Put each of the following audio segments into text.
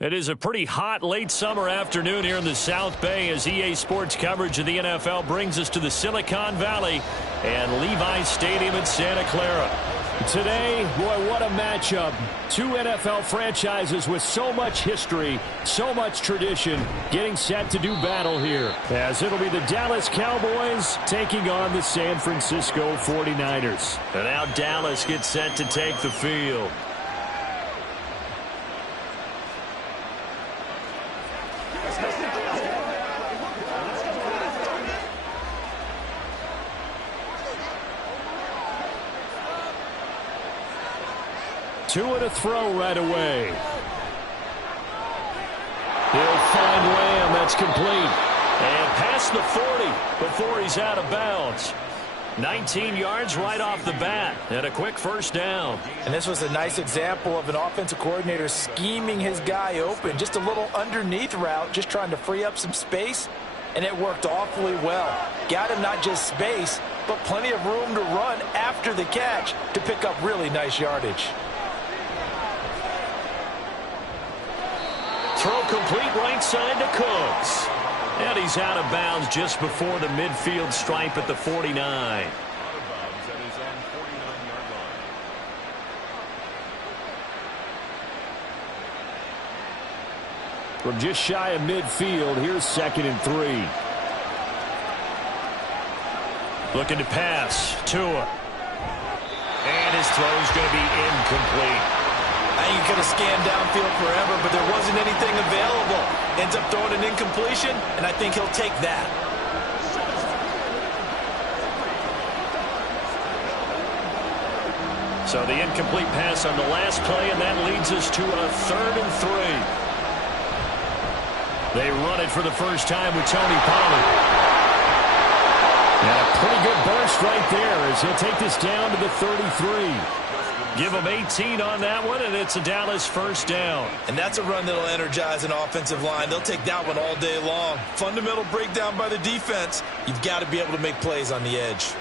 It is a pretty hot late summer afternoon here in the South Bay as EA Sports coverage of the NFL brings us to the Silicon Valley and Levi Stadium in Santa Clara. Today, boy, what a matchup. Two NFL franchises with so much history, so much tradition, getting set to do battle here. As it'll be the Dallas Cowboys taking on the San Francisco 49ers. And now Dallas gets set to take the field. Two and a throw right away. He'll find Lamb. That's complete. And past the 40 before he's out of bounds. 19 yards right off the bat. And a quick first down. And this was a nice example of an offensive coordinator scheming his guy open. Just a little underneath route, just trying to free up some space. And it worked awfully well. Got him not just space, but plenty of room to run after the catch to pick up really nice yardage. Throw complete right side to Cooks. And he's out of bounds just before the midfield stripe at the 49. From just shy of midfield, here's 2nd and 3. Looking to pass. Tua. And his throw's going to be incomplete. I think he could have scanned downfield forever, but there wasn't anything available. Ends up throwing an incompletion, and I think he'll take that. So the incomplete pass on the last play, and that leads us to a 3rd and 3. They run it for the first time with Tony Pollard. And a pretty good burst right there as he'll take this down to the 33. Give them 18 on that one, and it's a Dallas first down. And that's a run that'll energize an offensive line. They'll take that one all day long. Fundamental breakdown by the defense. You've got to be able to make plays on the edge.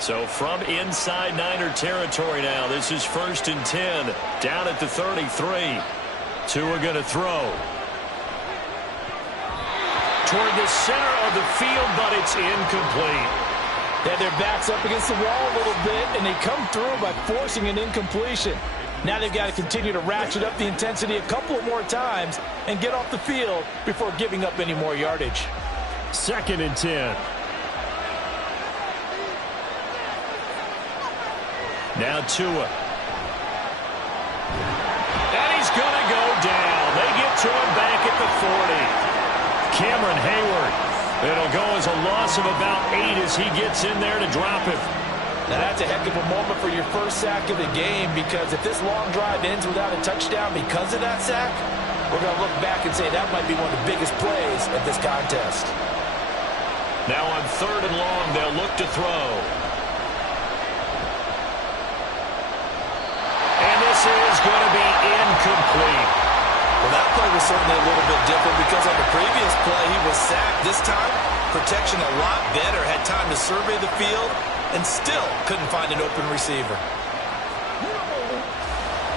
So from inside Niner territory now, this is 1st and 10, down at the 33. Tua going to throw. Toward the center of the field, but it's incomplete. They had their backs up against the wall a little bit, and they come through by forcing an incompletion. Now they've got to continue to ratchet up the intensity a couple of more times and get off the field before giving up any more yardage. 2nd and 10. Now Tua. And he's going to go down. They get to him back at the 40. Cameron Hayward. It'll go as a loss of about 8 as he gets in there to drop him. Now that's a heck of a moment for your first sack of the game, because if this long drive ends without a touchdown because of that sack, we're going to look back and say that might be one of the biggest plays of this contest. Now on 3rd and long, they'll look to throw. And this is going to be incomplete. Well, that play was certainly a little bit different because on the previous play he was sacked. This time, protection a lot better. Had time to survey the field and still couldn't find an open receiver.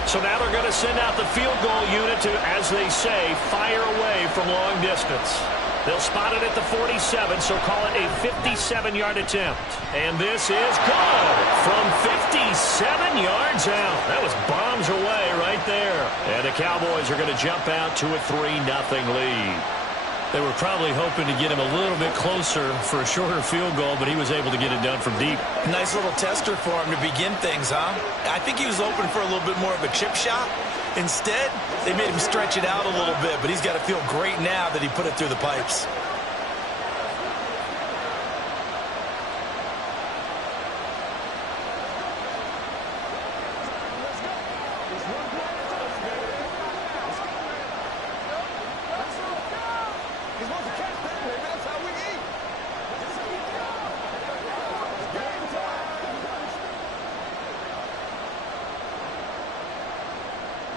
So now they're going to send out the field goal unit to, as they say, fire away from long distance. They'll spot it at the 47, so call it a 57-yard attempt. And this is good from 57 yards out. That was bombs away right there. And the Cowboys are going to jump out to a 3-0 lead. They were probably hoping to get him a little bit closer for a shorter field goal, but he was able to get it done from deep. Nice little tester for him to begin things, huh? I think he was open for a little bit more of a chip shot. Instead, they made him stretch it out a little bit, but he's got to feel great now that he put it through the pipes.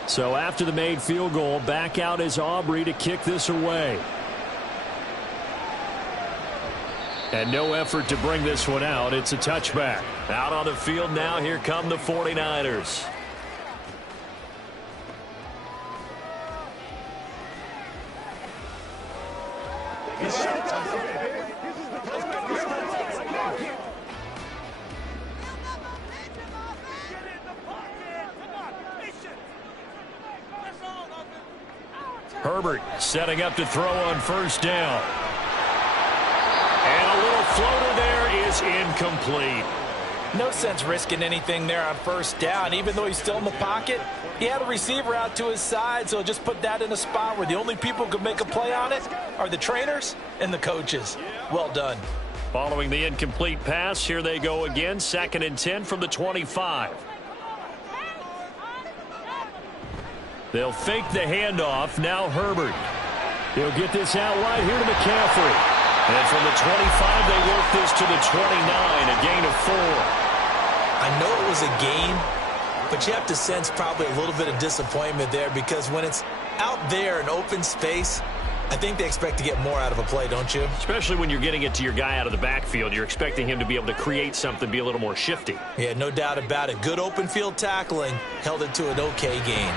So after the made field goal, back out is Aubrey to kick this away. And no effort to bring this one out. It's a touchback. Out on the field now, here come the 49ers. Herbert setting up to throw on first down. And a little floater there is incomplete. No sense risking anything there on first down. Even though he's still in the pocket, he had a receiver out to his side, so just put that in a spot where the only people who could make a play on it are the trainers and the coaches. Well done. Following the incomplete pass, here they go again. 2nd and 10 from the 25. They'll fake the handoff. Now Herbert. He'll get this out wide here to McCaffrey. And from the 25, they work this to the 29, a gain of 4. I know it was a gain, but you have to sense probably a little bit of disappointment there, because when it's out there in open space, I think they expect to get more out of a play, don't you? Especially when you're getting it to your guy out of the backfield. You're expecting him to be able to create something, be a little more shifty. Yeah, no doubt about it. Good open field tackling, held it to an okay gain.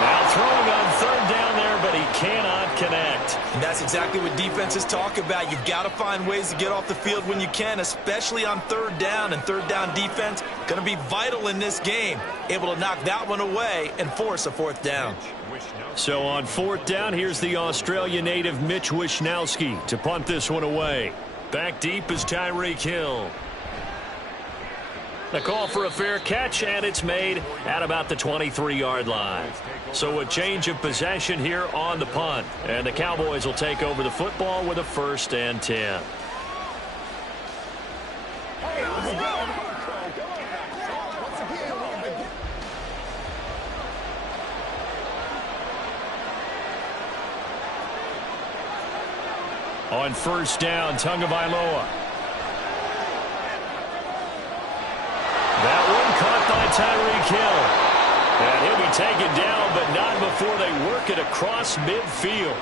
Now throwing on 3rd down there, but he cannot connect. And that's exactly what defenses talk about. You've got to find ways to get off the field when you can, especially on 3rd down. And 3rd down defense going to be vital in this game. Able to knock that one away and force a 4th down. So on 4th down, here's the Australia native Mitch Wishnowsky to punt this one away. Back deep is Tyreek Hill. The call for a fair catch, and it's made at about the 23-yard line. So a change of possession here on the punt. And the Cowboys will take over the football with a 1st and 10. On 1st down, Tagovailoa. That one caught by Tyreek Hill. And he'll be taken down, but not before they work it across midfield.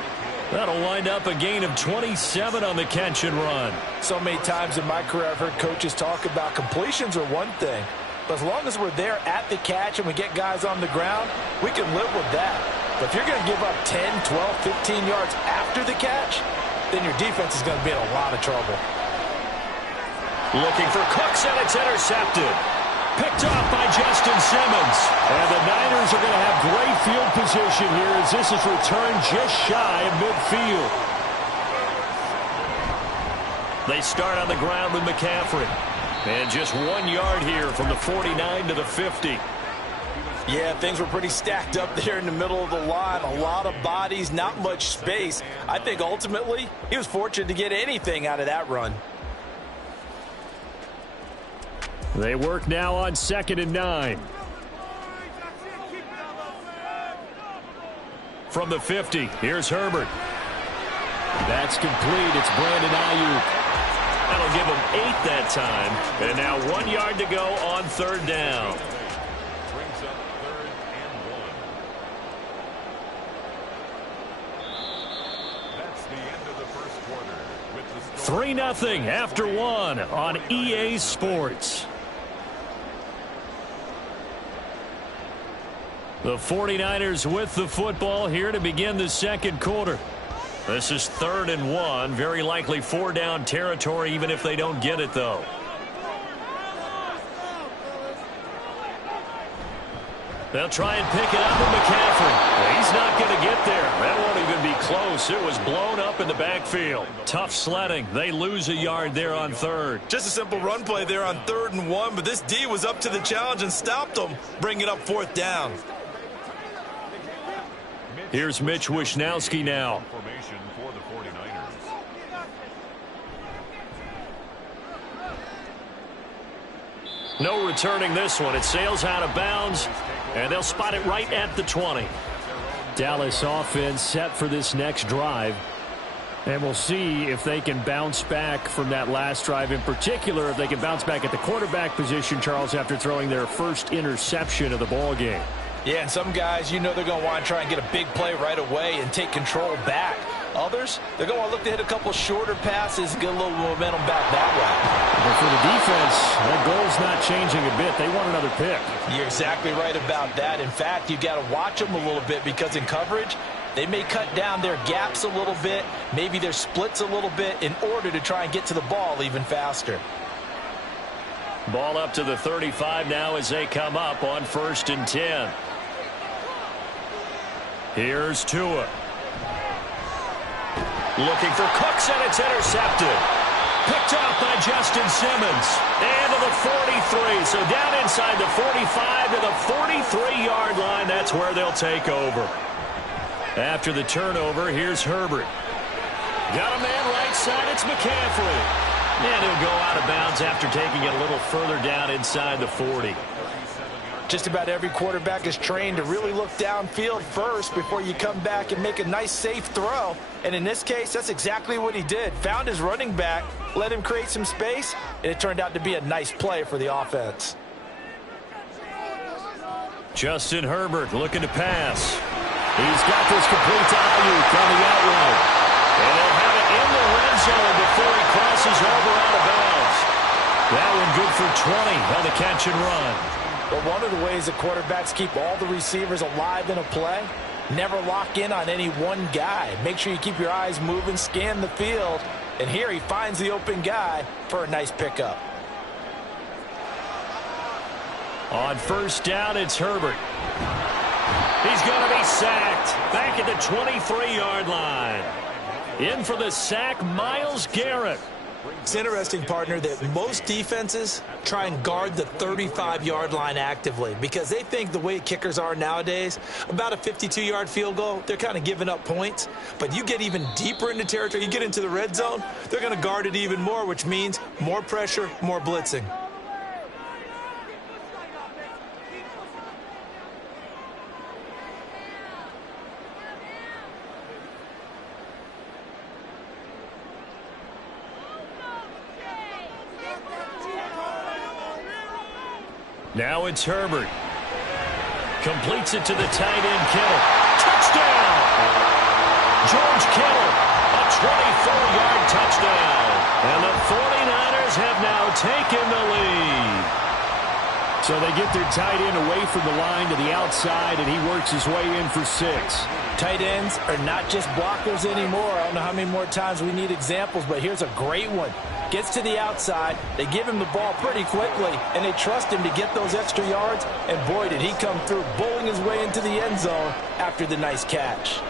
That'll wind up a gain of 27 on the catch and run. So many times in my career I've heard coaches talk about completions are one thing, but as long as we're there at the catch and we get guys on the ground, we can live with that. But if you're going to give up 10, 12, 15 yards after the catch, then your defense is going to be in a lot of trouble. Looking for Cooks, and it's intercepted. Picked off by Justin Simmons. And the Niners are going to have great field position here as this is returned just shy of midfield. They start on the ground with McCaffrey. And just 1 yard here from the 49 to the 50. Yeah, things were pretty stacked up there in the middle of the line. A lot of bodies, not much space. I think ultimately he was fortunate to get anything out of that run. They work now on 2nd and 9. From the 50, here's Herbert. That's complete. It's Brandon Ayuk. That'll give him 8 that time. And now 1 yard to go on 3rd down. 3-0 after 1 on EA Sports. The 49ers with the football here to begin the 2nd quarter. This is 3rd and 1. Very likely 4-down territory, even if they don't get it, though. They'll try and pick it up with McCaffrey. He's not going to get there. That won't even be close. It was blown up in the backfield. Tough sledding. They lose a yard there on 3rd. Just a simple run play there on 3rd and 1, but this D was up to the challenge and stopped them, bringing up 4th down. Here's Mitch Wishnowsky now. No returning this one. It sails out of bounds, and they'll spot it right at the 20. Dallas offense set for this next drive. And we'll see if they can bounce back from that last drive. In particular, if they can bounce back at the quarterback position, Charles, after throwing their first interception of the ball game. Yeah, and some guys, you know they're going to want to try and get a big play right away and take control back. Others, they're going to want to look to hit a couple shorter passes and get a little momentum back that way. But for the defense, that goal's not changing a bit. They want another pick. You're exactly right about that. In fact, you've got to watch them a little bit because in coverage, They may cut down their gaps a little bit, maybe their splits a little bit in order to try and get to the ball even faster. Ball up to the 35 now as they come up on 1st and 10. Here's Tua. Looking for Cooks, and it's intercepted. Picked off by Justin Simmons. And to the 43. So down inside the 45 to the 43-yard line. That's where they'll take over. After the turnover, here's Herbert. Got a man right side. It's McCaffrey. And he'll go out of bounds after taking it a little further down inside the 40. Just about every quarterback is trained to really look downfield first before you come back and make a nice, safe throw. And in this case, that's exactly what he did. Found his running back, let him create some space, and it turned out to be a nice play for the offense. Justin Herbert looking to pass. He's got this complete to Ayuk on the out route. And they'll have it in the red zone before he crosses over out of bounds. That one good for 20 on the catch and run. But one of the ways that quarterbacks keep all the receivers alive in a play, never lock in on any one guy. Make sure you keep your eyes moving, scan the field, and here he finds the open guy for a nice pickup. On 1st down, it's Herbert. He's going to be sacked back at the 23-yard line. In for the sack, Myles Garrett. It's interesting, partner, that most defenses try and guard the 35-yard line actively because they think the way kickers are nowadays, about a 52-yard field goal, they're kind of giving up points. But you get even deeper into territory, you get into the red zone, they're going to guard it even more, which means more pressure, more blitzing. Now it's Herbert. Completes it to the tight end, Kittle. Touchdown! George Kittle, a 24-yard touchdown. And the 49ers have now taken the lead. So they get their tight end away from the line to the outside, and he works his way in for 6. Tight ends are not just blockers anymore. I don't know how many more times we need examples, but here's a great one. Gets to the outside, they give him the ball pretty quickly, and they trust him to get those extra yards, and boy, did he come through, bowling his way into the end zone after the nice catch.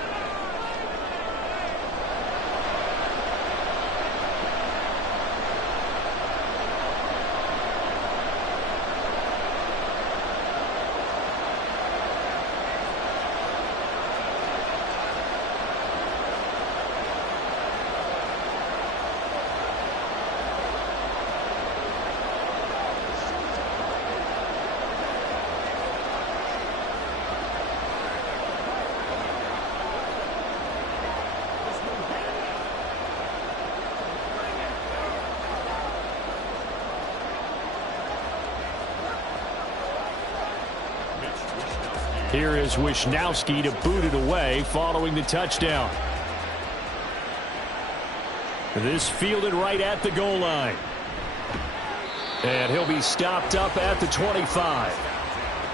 Here is Wisnowski to boot it away following the touchdown. This fielded right at the goal line. And he'll be stopped up at the 25.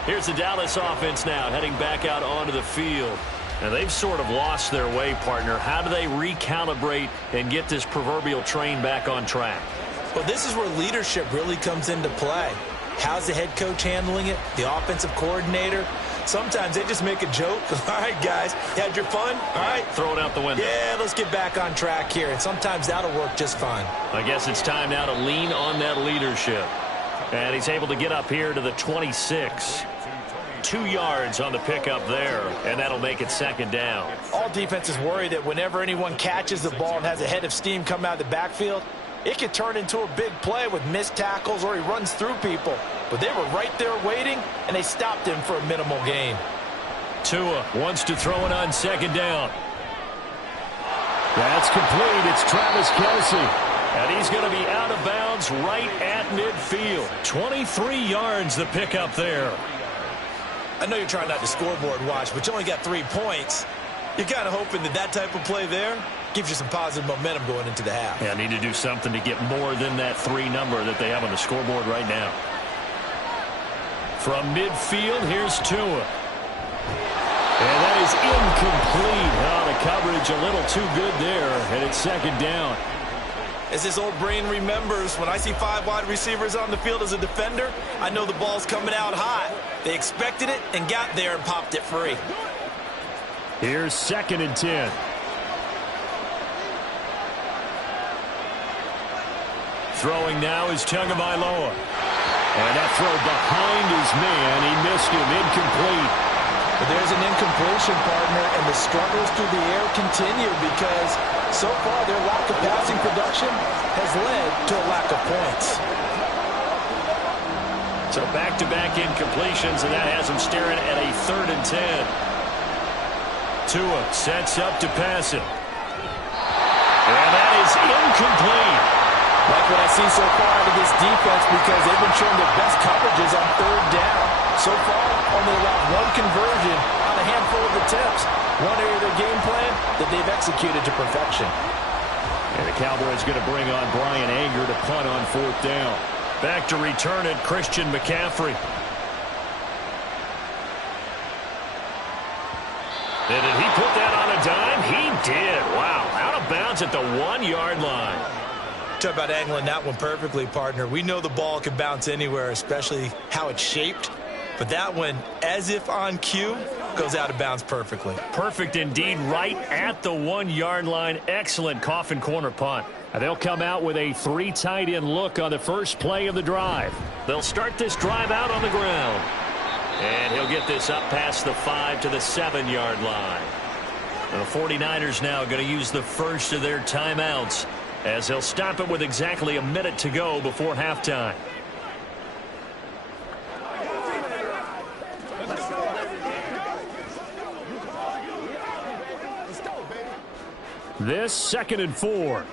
Here's the Dallas offense now heading back out onto the field. And they've sort of lost their way, partner. How do they recalibrate and get this proverbial train back on track? Well, this is where leadership really comes into play. How's the head coach handling it? The offensive coordinator? Sometimes they just make a joke. All right, guys, you had your fun? All right. Throw it out the window. Yeah, let's get back on track here. And sometimes that'll work just fine. I guess it's time now to lean on that leadership. And he's able to get up here to the 26. 2 yards on the pickup there, and that'll make it 2nd down. All defenses worry that whenever anyone catches the ball and has a head of steam come out of the backfield, it could turn into a big play with missed tackles or he runs through people. But they were right there waiting, and they stopped him for a minimal gain. Tua wants to throw it on 2nd down. That's complete. It's Travis Kelce. And he's going to be out of bounds right at midfield. 23 yards the pickup there. I know you're trying not to scoreboard watch, but you only got 3 points. You're kind of hoping that that type of play there gives you some positive momentum going into the half. Yeah, need to do something to get more than that 3 number that they have on the scoreboard right now. From midfield, here's Tua. And that is incomplete. Oh, the coverage a little too good there, and it's second down. As his old brain remembers, when I see 5 wide receivers on the field as a defender, I know the ball's coming out hot. They expected it and got there and popped it free. Here's 2nd and 10. Throwing now is Tagovailoa. And that throw behind his man. He missed him. Incomplete. But there's an incompletion, partner, and the struggles through the air continue because so far their lack of passing production has led to a lack of points. So back-to-back incompletions, and that has him staring at a 3rd and 10. Tua sets up to pass it. And that is incomplete. Like what I see so far out of this defense because they've been showing their best coverages on 3rd down. So far, only allowed 1 conversion on a handful of attempts. One area of their game plan that they've executed to perfection. And the Cowboys going to bring on Brian Anger to punt on 4th down. Back to return it, Christian McCaffrey. And did he put that on a dime? He did. Wow, out of bounds at the 1-yard line. Talk about angling that one perfectly, partner. We know the ball can bounce anywhere, especially how it's shaped. But that one, as if on cue, goes out of bounds perfectly. Perfect indeed, right at the 1-yard line. Excellent coffin corner punt. They'll come out with a 3 tight end look on the first play of the drive. They'll start this drive out on the ground. And he'll get this up past the 5 to the 7-yard line. The 49ers now going to use the first of their timeouts as they'll stop it with exactly a minute to go before halftime. This 2nd and 4.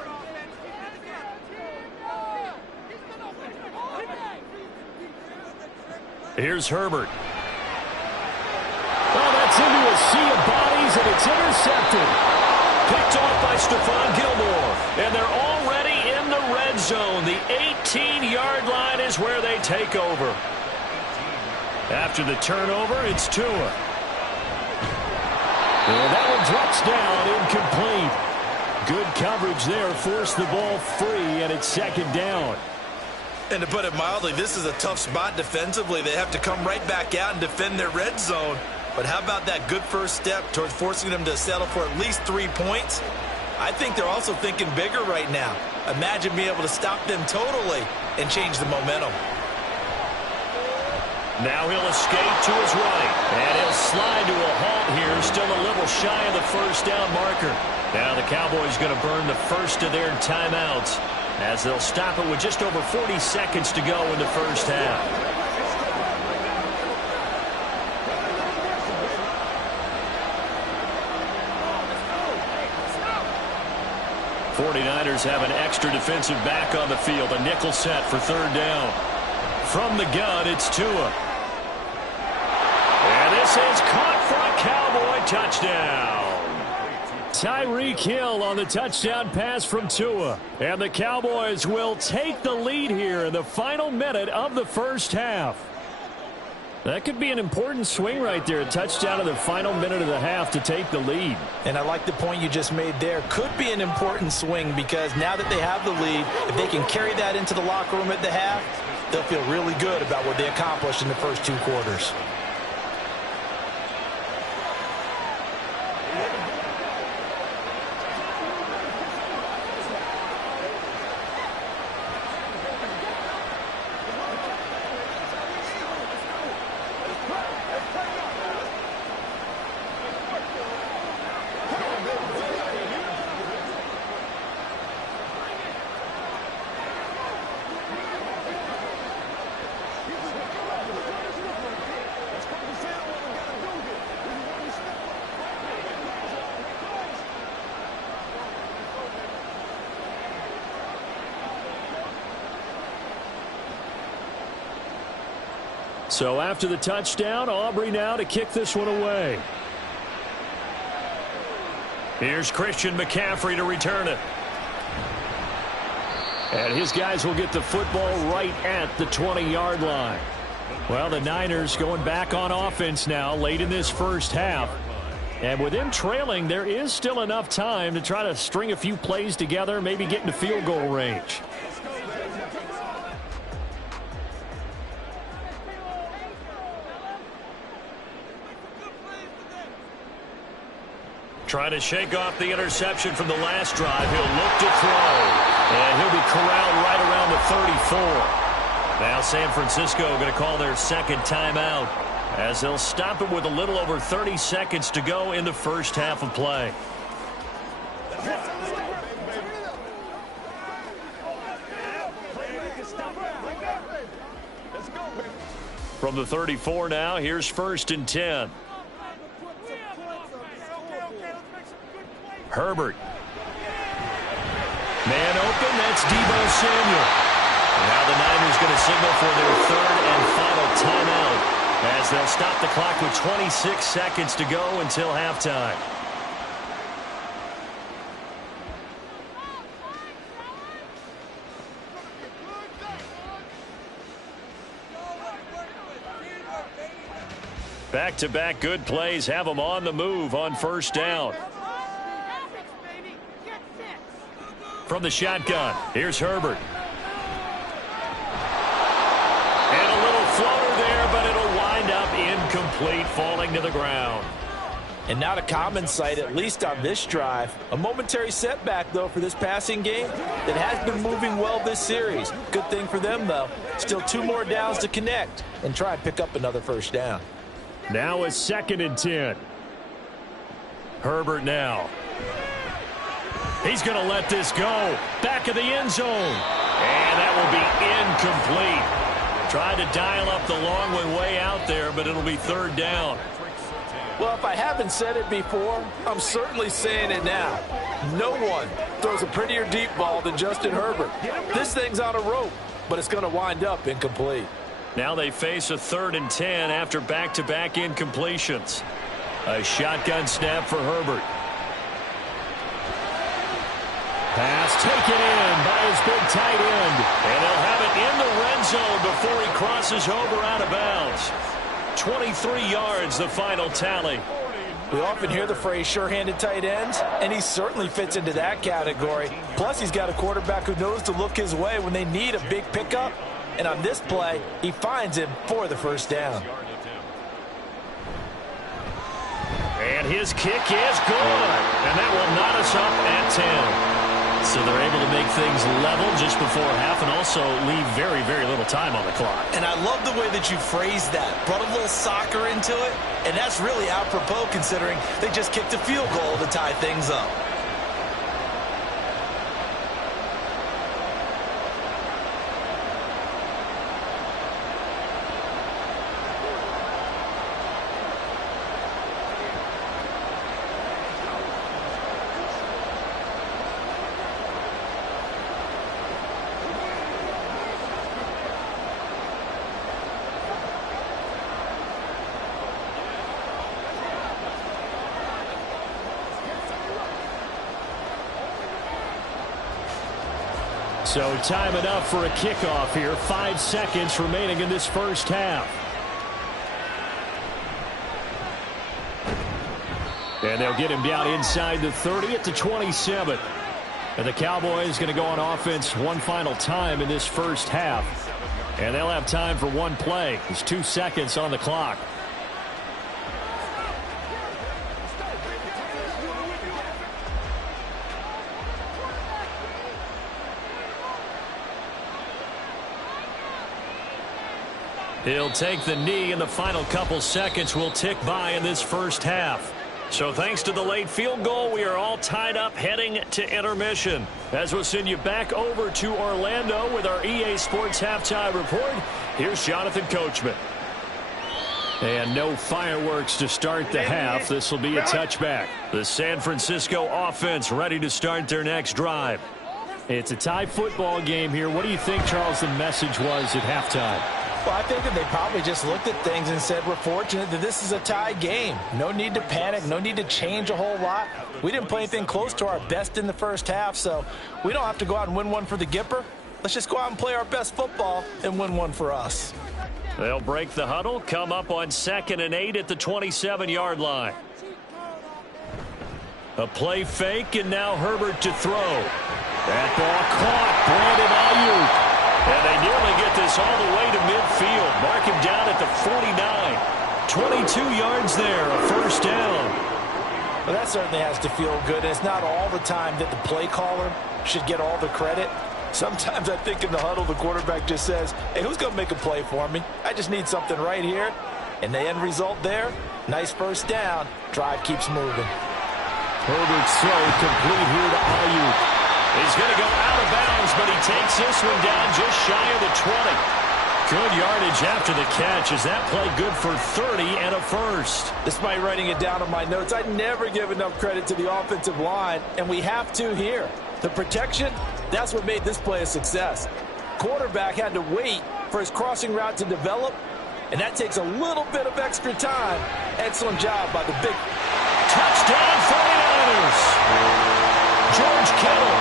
Here's Herbert. Oh, that's into a sea of bodies, and it's intercepted. Picked off by Stephon Gilmore. And they're already in the red zone. The 18-yard line is where they take over. After the turnover, it's Tua. And that one drops down, incomplete. Good coverage there, forced the ball free, and it's 2nd down. And to put it mildly, this is a tough spot defensively. They have to come right back out and defend their red zone. But how about that good first step towards forcing them to settle for at least 3 points? I think they're also thinking bigger right now. Imagine being able to stop them totally and change the momentum. Now he'll escape to his right. And he'll slide to a halt here, still a little shy of the first down marker. Now the Cowboys going to burn the first of their timeouts as they'll stop it with just over 40 seconds to go in the first half. '49ers have an extra defensive back on the field. A nickel set for 3rd down. From the gun, it's Tua. And this is caught for a Cowboy touchdown. Tyreek Hill on the touchdown pass from Tua. And the Cowboys will take the lead here in the final minute of the first half. That could be an important swing right there. A touchdown in the final minute of the half to take the lead. And I like the point you just made there. Could be an important swing because now that they have the lead, if they can carry that into the locker room at the half, they'll feel really good about what they accomplished in the first 2 quarters. So after the touchdown, Aubrey now to kick this one away. Here's Christian McCaffrey to return it. And his guys will get the football right at the 20-yard line. Well, the Niners going back on offense now late in this first half. And with them trailing, there is still enough time to try to string a few plays together, maybe get into field goal range. Trying to shake off the interception from the last drive. He'll look to throw. And he'll be corralled right around the 34. Now San Francisco going to call their second timeout, as they'll stop it with a little over 30 seconds to go in the first half of play. From the 34 now, here's 1st and 10. Herbert. Man open, that's Deebo Samuel. Now the Niners going to signal for their 3rd and final timeout, as they'll stop the clock with 26 seconds to go until halftime. Back-to-back good plays have them on the move on 1st down. From the shotgun, here's Herbert. And a little floater there, but it'll wind up incomplete, falling to the ground. And not a common sight, at least on this drive. A momentary setback, though, for this passing game that has been moving well this series. Good thing for them, though. Still 2 more downs to connect and try and pick up another 1st down. Now it's 2nd and 10. Herbert now. He's going to let this go. Back of the end zone. And that will be incomplete. Tried to dial up the long way out there, but it'll be 3rd down. Well, if I haven't said it before, I'm certainly saying it now. No one throws a prettier deep ball than Justin Herbert. This thing's on a rope, but it's going to wind up incomplete. Now they face a 3rd and 10 after back-to-back incompletions. A shotgun snap for Herbert. Pass taken in by his big tight end. And they'll have it in the red zone before he crosses over out of bounds. 23 yards, the final tally. We often hear the phrase sure-handed tight ends, and he certainly fits into that category. Plus, he's got a quarterback who knows to look his way when they need a big pickup. And on this play, he finds him for the 1st down. And his kick is good. And that will knot us up at 10. So they're able to make things level just before half and also leave very, very little time on the clock. And I love the way that you phrased that. Brought a little soccer into it. And that's really apropos considering they just kicked a field goal to tie things up. So time enough for a kickoff here. 5 seconds remaining in this first half. And they'll get him down inside the 30 at the 27. And the Cowboys going to go on offense one final time in this first half. And they'll have time for one play. There's 2 seconds on the clock. He'll take the knee, and the final couple seconds will tick by in this first half. So thanks to the late field goal, we are all tied up heading to intermission. As we'll send you back over to Orlando with our EA Sports Halftime Report, here's Jonathan Coachman. And no fireworks to start the half. This will be a touchback. The San Francisco offense ready to start their next drive. It's a tie football game here. What do you think, Charles, the message was at halftime? Well, I think that they probably just looked at things and said, we're fortunate that this is a tie game. No need to panic. No need to change a whole lot. We didn't play anything close to our best in the first half, so we don't have to go out and win one for the Gipper. Let's just go out and play our best football and win one for us. They'll break the huddle, come up on 2nd and 8 at the 27-yard line. A play fake, and now Herbert to throw. That ball caught. Brandon Ayuk. And they nearly get this all the way to midfield. Mark him down at the 49. 22 yards there, a first down. Well, that certainly has to feel good. And it's not all the time that the play caller should get all the credit. Sometimes I think in the huddle, the quarterback just says, hey, who's going to make a play for me? I just need something right here. And the end result there, nice first down. Drive keeps moving. Herbert's throw complete here to Ayuk. He's going to go out of bounds, but he takes this one down just shy of the 20. Good yardage after the catch. Is that play good for 30 and a first? Despite writing it down on my notes, I never give enough credit to the offensive line, and we have to here. The protection, that's what made this play a success. Quarterback had to wait for his crossing route to develop, and that takes a little bit of extra time. Excellent job by the big touchdown 49ers. George Kittle,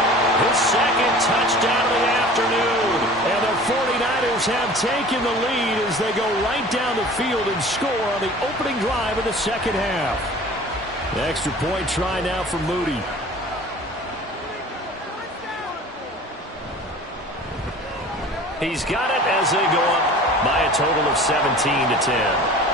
his second touchdown of the afternoon. And the 49ers have taken the lead as they go right down the field and score on the opening drive of the second half. The extra point try now for Moody. He's got it as they go up by a total of 17-10.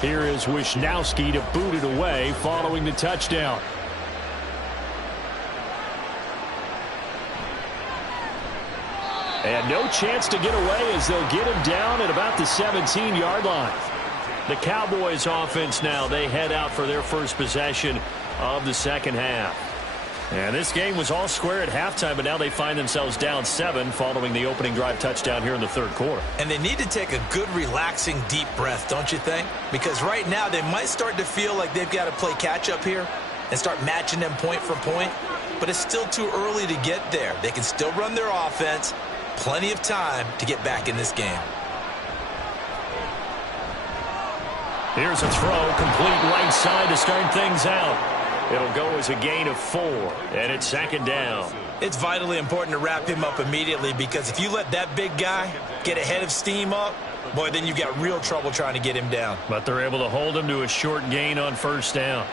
Here is Wisnowski to boot it away following the touchdown. And no chance to get away as they'll get him down at about the 17-yard line. The Cowboys offense now, they head out for their first possession of the second half. And this game was all square at halftime, but now they find themselves down 7 following the opening drive touchdown here in the third quarter. And they need to take a good, relaxing, deep breath, don't you think? Because right now they might start to feel like they've got to play catch-up here and start matching them point for point. But it's still too early to get there. They can still run their offense. Plenty of time to get back in this game. Here's a throw, complete right side to start things out. It'll go as a gain of 4, and it's second down. It's vitally important to wrap him up immediately because if you let that big guy get ahead of steam up, boy, then you've got real trouble trying to get him down. But they're able to hold him to a short gain on first down.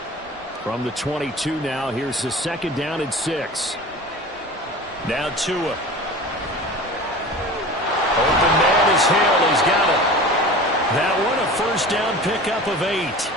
From the 22 now, here's the second down and 6. Now Tua. Open man is Hill. He's got it. That one a first down pickup of 8.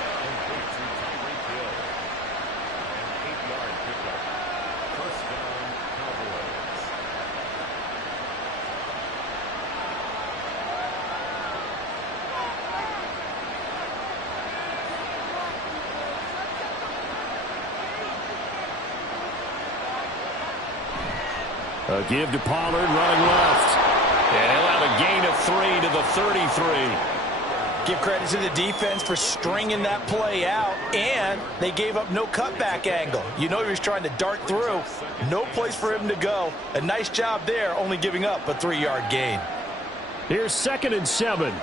A give to Pollard, running left. And he'll have a gain of 3 to the 33. Give credit to the defense for stringing that play out, and they gave up no cutback angle. You know he was trying to dart through. No place for him to go. A nice job there, only giving up a 3-yard gain. Here's second and 7.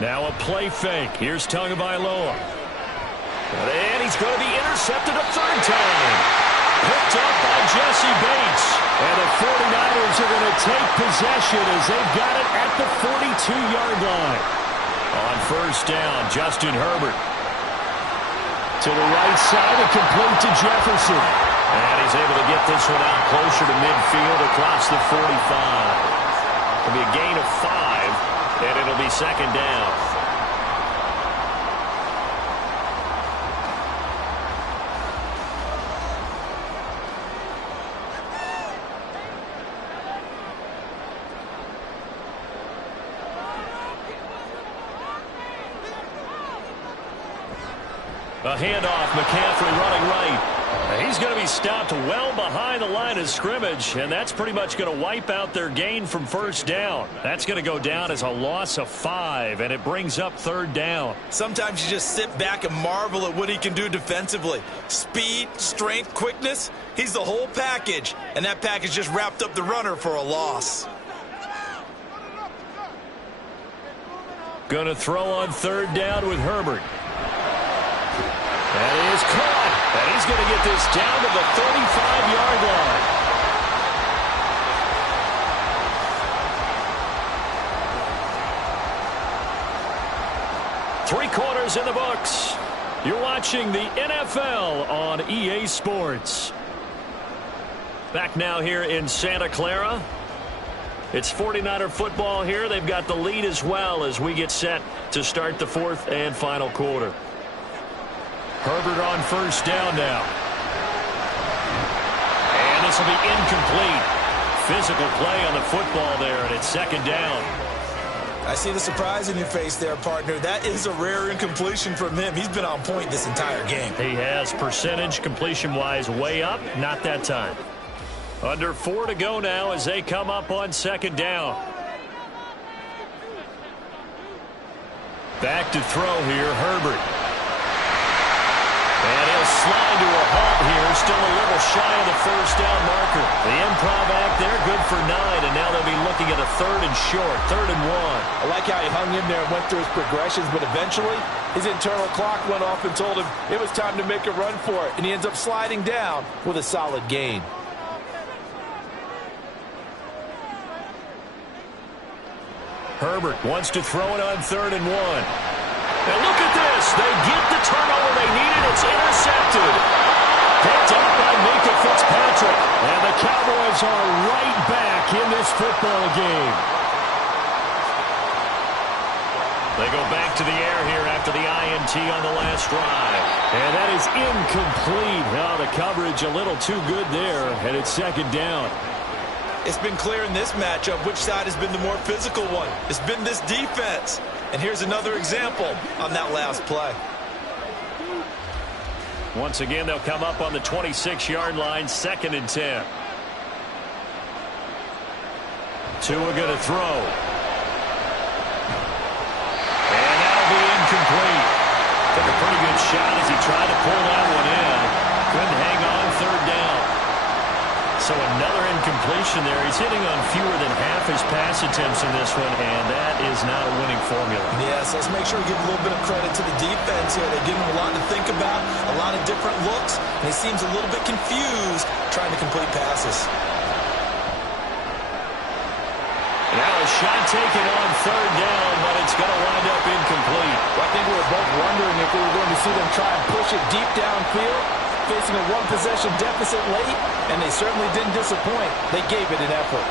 Now a play fake. Here's Tagovailoa. And he's going to be intercepted a third time. Picked up by Jesse Bates. And the 49ers are going to take possession as they've got it at the 42-yard line. On first down, Justin Herbert. To the right side and complete to Jefferson. And he's able to get this one out closer to midfield across the 45. It'll be a gain of 5, and it'll be second down. A handoff, McCaffrey running right. He's going to be stopped well behind the line of scrimmage, and that's pretty much going to wipe out their gain from first down. That's going to go down as a loss of 5, and it brings up third down. Sometimes you just sit back and marvel at what he can do defensively. Speed, strength, quickness, he's the whole package, and that package just wrapped up the runner for a loss. Going to throw on third down with Herbert. That is caught, and he's going to get this down to the 35-yard line. 3 quarters in the books. You're watching the NFL on EA Sports. Back now here in Santa Clara. It's 49er football here. They've got the lead as well as we get set to start the 4th and final quarter. Herbert on first down now. And this will be incomplete. Physical play on the football there, and it's second down. I see the surprise in your face there, partner. That is a rare incompletion from him. He's been on point this entire game. He has percentage completion-wise way up. Not that time. Under 4 to go now as they come up on second down. Back to throw here, Herbert. And he'll slide to a halt here, still a little shy of the first down marker. The improv act there, good for 9, and now they'll be looking at a 3rd and short, 3rd and 1. I like how he hung in there and went through his progressions, but eventually his internal clock went off and told him it was time to make a run for it, and he ends up sliding down with a solid gain. Herbert wants to throw it on 3rd and 1. And look at this. They get the turnover they needed. It's intercepted. Picked up by Minka Fitzpatrick. And the Cowboys are right back in this football game. They go back to the air here after the INT on the last drive. And that is incomplete. Now the coverage a little too good there. And it's second down. It's been clear in this matchup which side has been the more physical one. It's been this defense. And here's another example on that last play. Once again, they'll come up on the 26-yard line, 2nd and 10. Tua going to throw. And that'll be incomplete. Took a pretty good shot as he tried to pull that one in. Couldn't hang on, 3rd down. So another incompletion there. He's hitting on fewer than half his pass attempts in this one, and that is not a winning formula. Yes, let's make sure we give a little bit of credit to the defense here. They give him a lot to think about, a lot of different looks, and he seems a little bit confused trying to complete passes. Now a shot taken on 3rd down, but it's going to wind up incomplete. Well, I think we were both wondering if we were going to see them try and push it deep downfield, facing a 1-possession deficit late, and they certainly didn't disappoint. They gave it an effort.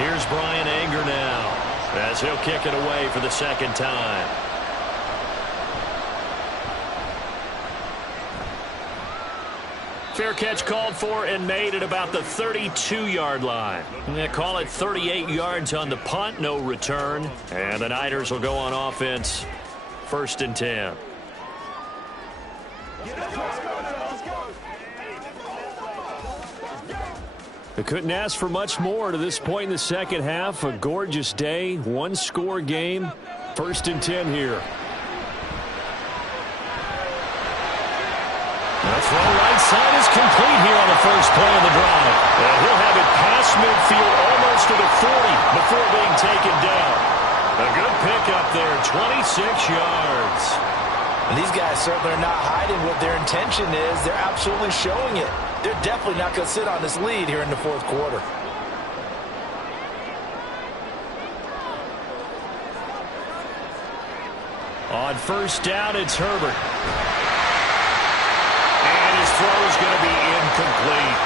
Here's Brian Anger now as he'll kick it away for the 2nd time. Fair catch called for and made at about the 32-yard line. They call it 38 yards on the punt, no return. And the Niners will go on offense, 1st and 10. They couldn't ask for much more to this point in the second half. A gorgeous day, 1-score game, 1st and 10 here. The throw right side is complete here on the first play of the drive. And he'll have it past midfield almost to the 40 before being taken down. A good pickup there, 26 yards. And these guys certainly are not hiding what their intention is. They're absolutely showing it. They're definitely not going to sit on this lead here in the 4th quarter. On first down, it's Herbert. And his throw is going to be incomplete.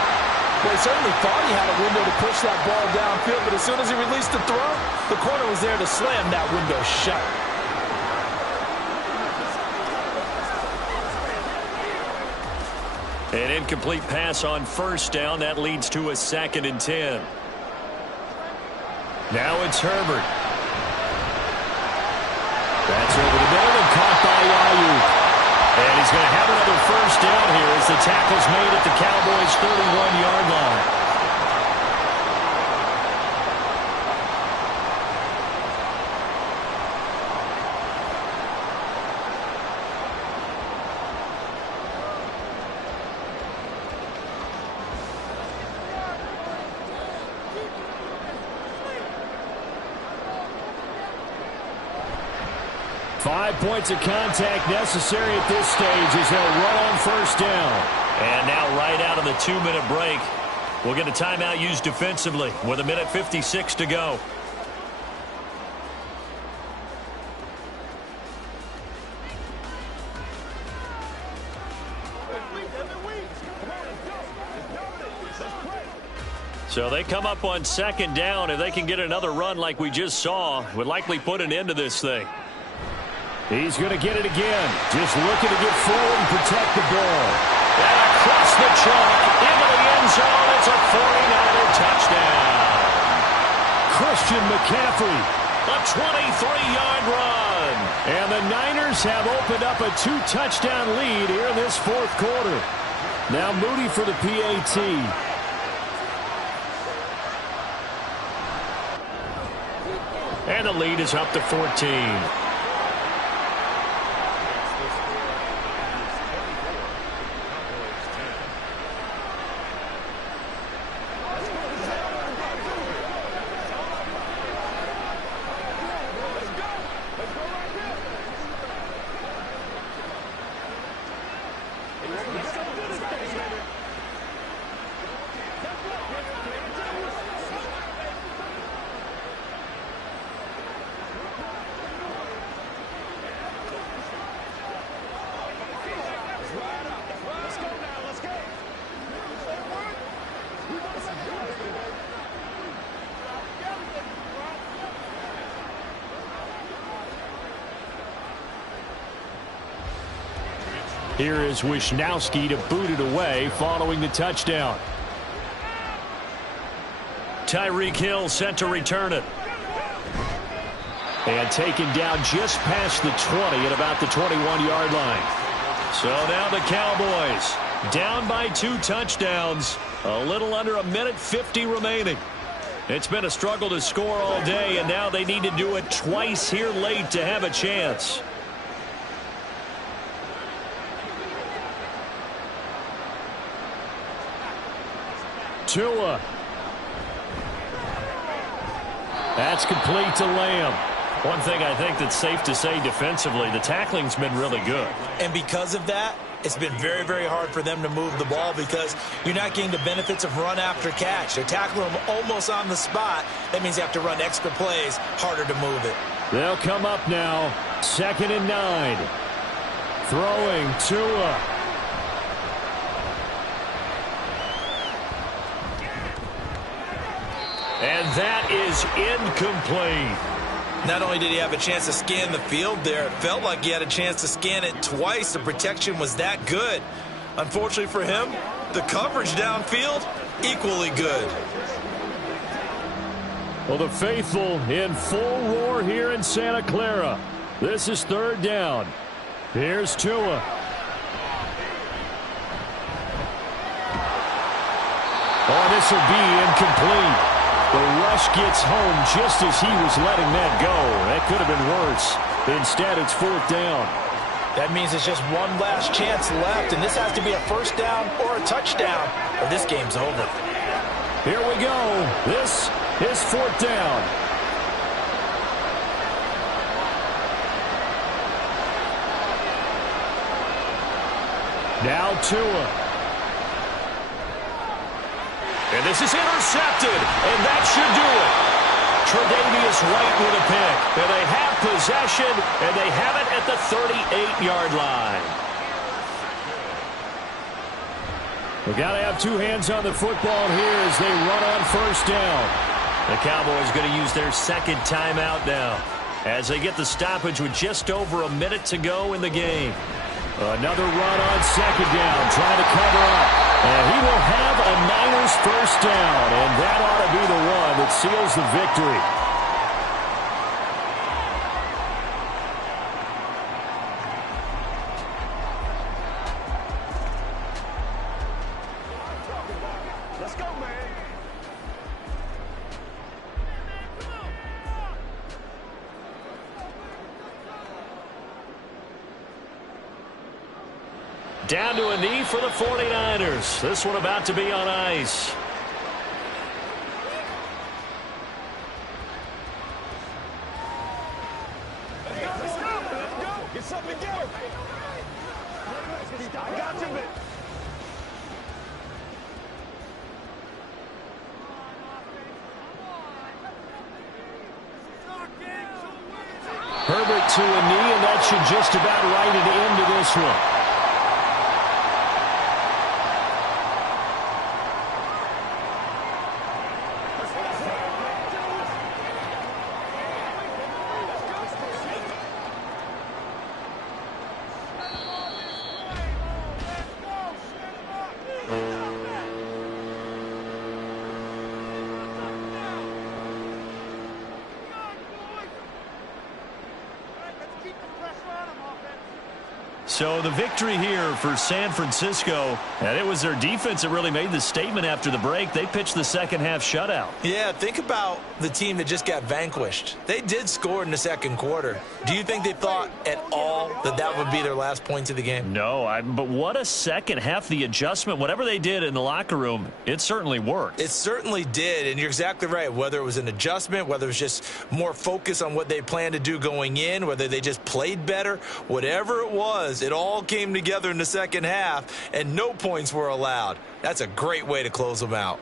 Well, he certainly thought he had a window to push that ball downfield, but as soon as he released the throw, the corner was there to slam that window shut. An incomplete pass on first down. That leads to a 2nd and 10. Now it's Herbert. That's over the middle and caught by first down here as the tackle's made at the Cowboys' 31-yard line. Five points of contact necessary at this stage as they'll run on first down. And now right out of the 2-minute break, we'll get a timeout used defensively with 1:56 to go. So they come up on second down. If they can get another run like we just saw, would likely put an end to this thing. He's going to get it again. Just looking to get forward and protect the ball. And across the chalk, into the end zone. It's a 49er touchdown. Christian McCaffrey. A 23-yard run. And the Niners have opened up a 2-touchdown lead here in this fourth quarter. Now Moody for the PAT. And the lead is up to 14. Here is Wisnowski to boot it away following the touchdown. Tyreek Hill set to return it. And taken down just past the 20 at about the 21-yard line. So now the Cowboys down by 2 touchdowns. A little under 1:50 remaining. It's been a struggle to score all day, and now they need to do it twice here late to have a chance. Tua. That's complete to Lamb. One thing I think that's safe to say defensively, the tackling's been really good. And because of that, it's been very, very hard for them to move the ball because you're not getting the benefits of run after catch. They're tackling them almost on the spot. That means you have to run extra plays, harder to move it. They'll come up now, 2nd and 9. Throwing Tua. And that is incomplete. Not only did he have a chance to scan the field there, it felt like he had a chance to scan it twice. The protection was that good. Unfortunately for him, the coverage downfield, equally good. Well, the faithful in full roar here in Santa Clara. This is 3rd down. Here's Tua. Oh, this will be incomplete. The rush gets home just as he was letting that go. That could have been worse. Instead, it's 4th down. That means it's just one last chance left, and this has to be a 1st down or a touchdown, or this game's over. Here we go. This is 4th down. Now Tua. And this is intercepted, and that should do it. Tre'Davious White with a pick. And they have possession, and they have it at the 38-yard line. We've got to have 2 hands on the football here as they run on 1st down. The Cowboys going to use their 2nd timeout now as they get the stoppage with just over a minute to go in the game. Another run on 2nd down, trying to cover up. And he will have a Niners 1st down, and that ought to be the one that seals the victory. Down to a knee for the 49ers. This one about to be on ice. Get something together. I got you, man. Herbert to a knee, and that should just about write it into this one. So the victory here for San Francisco, and it was their defense that really made the statement after the break. They pitched the second half shutout. Yeah, think about the team that just got vanquished. They did score in the second quarter. Do you think they thought at all that that would be their last points of the game? No, but what a second half. The adjustment, whatever they did in the locker room, it certainly worked. It certainly did, and you're exactly right. Whether it was an adjustment, whether it was just more focus on what they planned to do going in, whether they just played better, whatever it was, it all came together in the second half, and no points were allowed. That's a great way to close them out.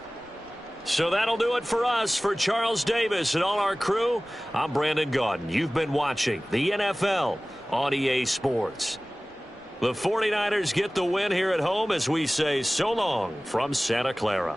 So that'll do it for us. For Charles Davis and all our crew, I'm Brandon Gaudin. You've been watching the NFL on EA Sports. The 49ers get the win here at home as we say so long from Santa Clara.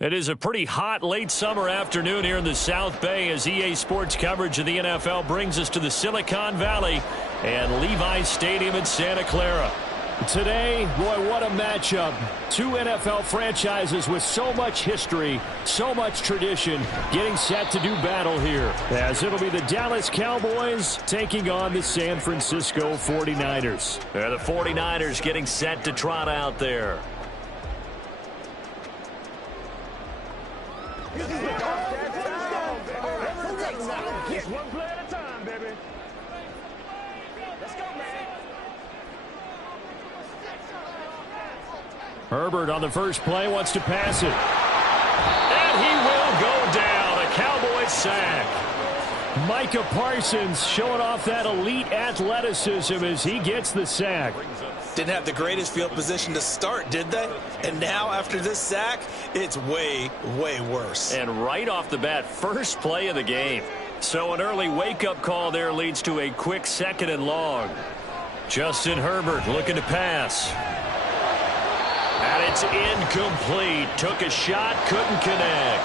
It is a pretty hot late summer afternoon here in the South Bay as EA Sports coverage of the NFL brings us to the Silicon Valley and Levi's Stadium in Santa Clara. Today, boy, what a matchup. Two NFL franchises with so much history, so much tradition, getting set to do battle here. As it'll be the Dallas Cowboys taking on the San Francisco 49ers. The 49ers getting set to trot out there. One play at a time, baby. Let's go, man. Herbert on the first play wants to pass it. And he will go down. A Cowboys sack. Micah Parsons showing off that elite athleticism as he gets the sack. Didn't have the greatest field position to start, did they? And now, after this sack, it's way, way worse. And right off the bat, first play of the game. So an early wake-up call there leads to a quick 2nd and long. Justin Herbert looking to pass. And it's incomplete. Took a shot, couldn't connect.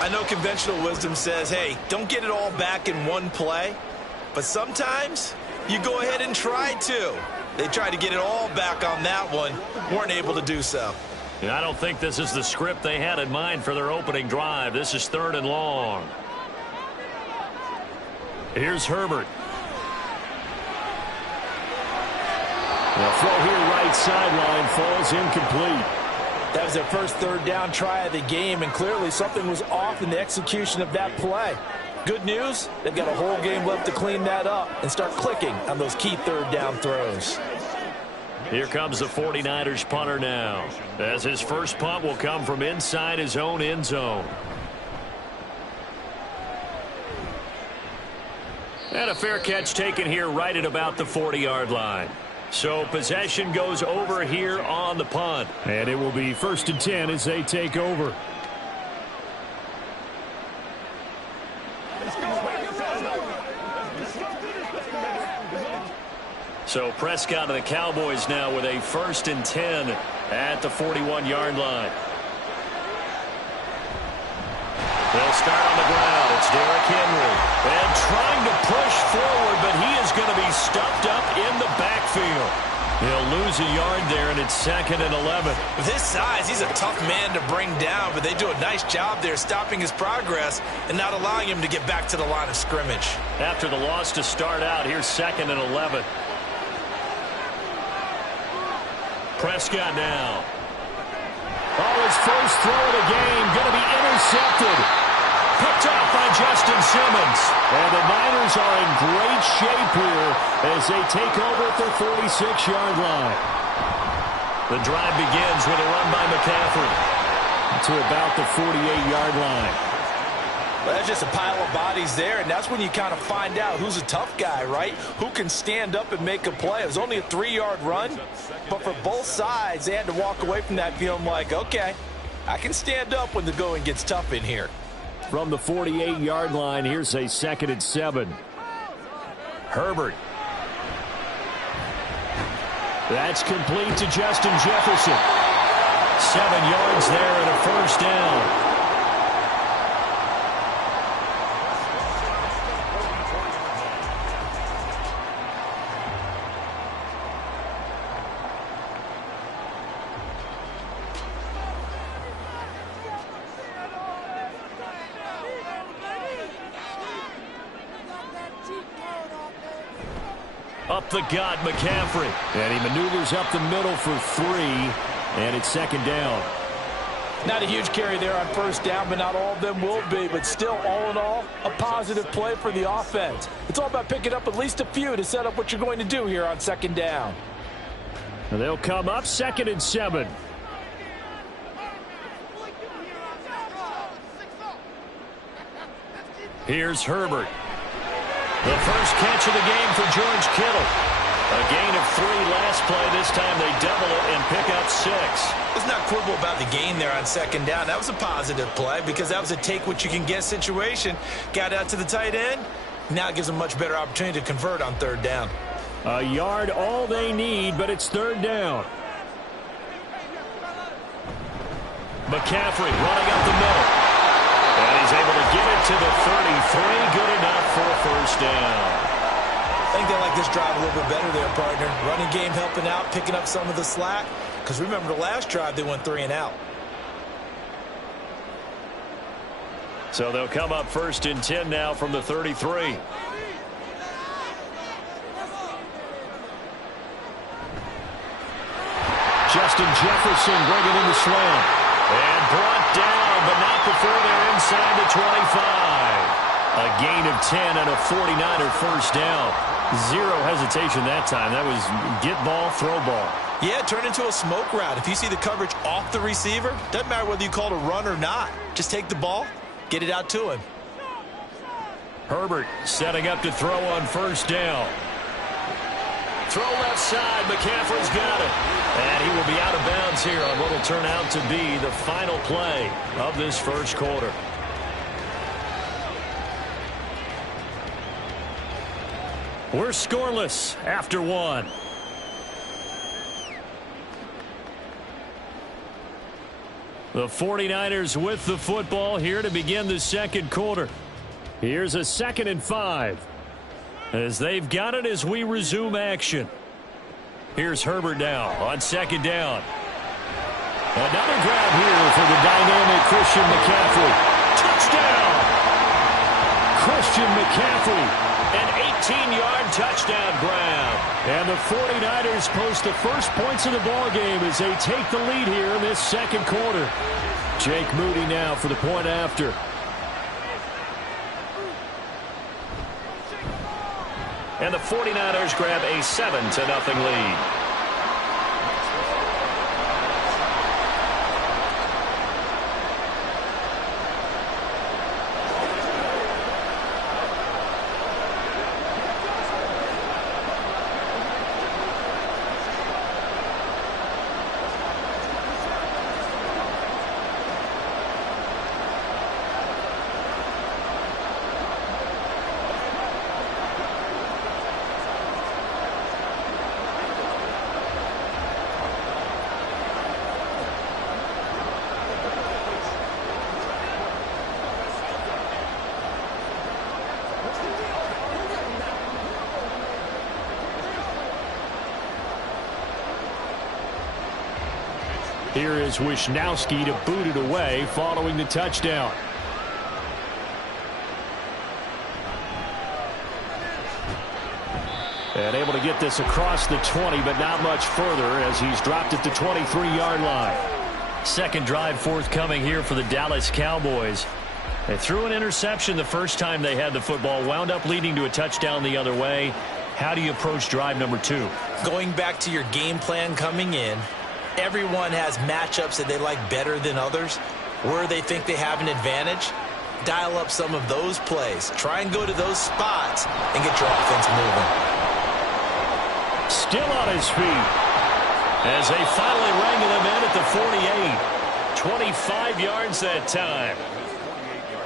I know conventional wisdom says, hey, don't get it all back in one play. But sometimes you go ahead and try to. They tried to get it all back on that one. Weren't able to do so. And I don't think this is the script they had in mind for their opening drive. This is 3rd and long. Here's Herbert. The throw here right sideline falls incomplete. That was their first 3rd down try of the game, and clearly something was off in the execution of that play. Good news, they've got a whole game left to clean that up and start clicking on those key 3rd down throws. Here comes the 49ers punter now, as his first punt will come from inside his own end zone. And a fair catch taken here right at about the 40-yard line. So possession goes over here on the punt. And it will be 1st and 10 as they take over. So Prescott and the Cowboys now with a 1st and 10 at the 41-yard line. They'll start on the ground. It's Derrick Henry. And trying to push forward, but he is going to be stuffed up in the backfield. He'll lose a yard there, and it's 2nd and 11. With his size, he's a tough man to bring down, but they do a nice job there stopping his progress and not allowing him to get back to the line of scrimmage. After the loss to start out, here's 2nd and 11. Prescott now. Oh, his first throw of the game going to be intercepted. Picked off by Justin Simmons. And the Niners are in great shape here as they take over at their 46-yard line. The drive begins with a run by McCaffrey to about the 48-yard line. Well, that's just a pile of bodies there, and that's when you kind of find out who's a tough guy, right? Who can stand up and make a play. It was only a 3-yard run, but for both sides, they had to walk away from that feeling like, okay, I can stand up when the going gets tough in here. From the 48-yard line, here's a 2nd and 7. Herbert. That's complete to Justin Jefferson. 7 yards there and a 1st down. Up the gut, McCaffrey. And he maneuvers up the middle for 3, and it's 2nd down. Not a huge carry there on 1st down, but not all of them will be. But still, all in all, a positive play for the offense. It's all about picking up at least a few to set up what you're going to do here on 2nd down. And they'll come up 2nd and 7. Here's Herbert. The first catch of the game for George Kittle. A gain of 3 last play. This time they double it and pick up 6. Let's not quibble about the gain there on 2nd down. That was a positive play because that was a take-what-you-can-get situation. Got out to the tight end. Now it gives them a much better opportunity to convert on 3rd down. A yard all they need, but it's 3rd down. McCaffrey running up the middle. And he's able to get it to the 33. Good enough for a first down. I think they like this drive a little bit better there, partner. Running game helping out, picking up some of the slack. Because remember the last drive, they went 3 and out. So they'll come up 1st and 10 now from the 33. Justin Jefferson bringing in the slam. And brought down, but not before they're inside the 25. A gain of 10 and a 49er first down. Zero hesitation that time. That was get ball, throw ball. Yeah, turn into a smoke route. If you see the coverage off the receiver, doesn't matter whether you call it a run or not. Just take the ball, get it out to him. Herbert setting up to throw on first down. Throw left side. McCaffrey's got it. And he will be out of bounds here on what will turn out to be the final play of this first quarter. We're scoreless after 1. The 49ers with the football here to begin the second quarter. Here's a 2nd and 5. As they've got it as we resume action. Here's Herbert now on 2nd down. Another grab here for the dynamic Christian McCaffrey. Touchdown! Christian McCaffrey. An 18-yard touchdown grab. And the 49ers post the first points of the ball game as they take the lead here in this second quarter. Jake Moody now for the point after. And the 49ers grab a 7-0 lead. Here is Wisnowski to boot it away following the touchdown. And able to get this across the 20, but not much further as he's dropped at the 23-yard line. Second drive forthcoming here for the Dallas Cowboys. They threw an interception the first time they had the football, wound up leading to a touchdown the other way. How do you approach drive number 2? Going back to your game plan coming in, everyone has matchups that they like better than others, where they think they have an advantage. Dial up some of those plays. Try and go to those spots and get your offense moving. Still on his feet as they finally wrangle him in at the 48. 25 yards that time.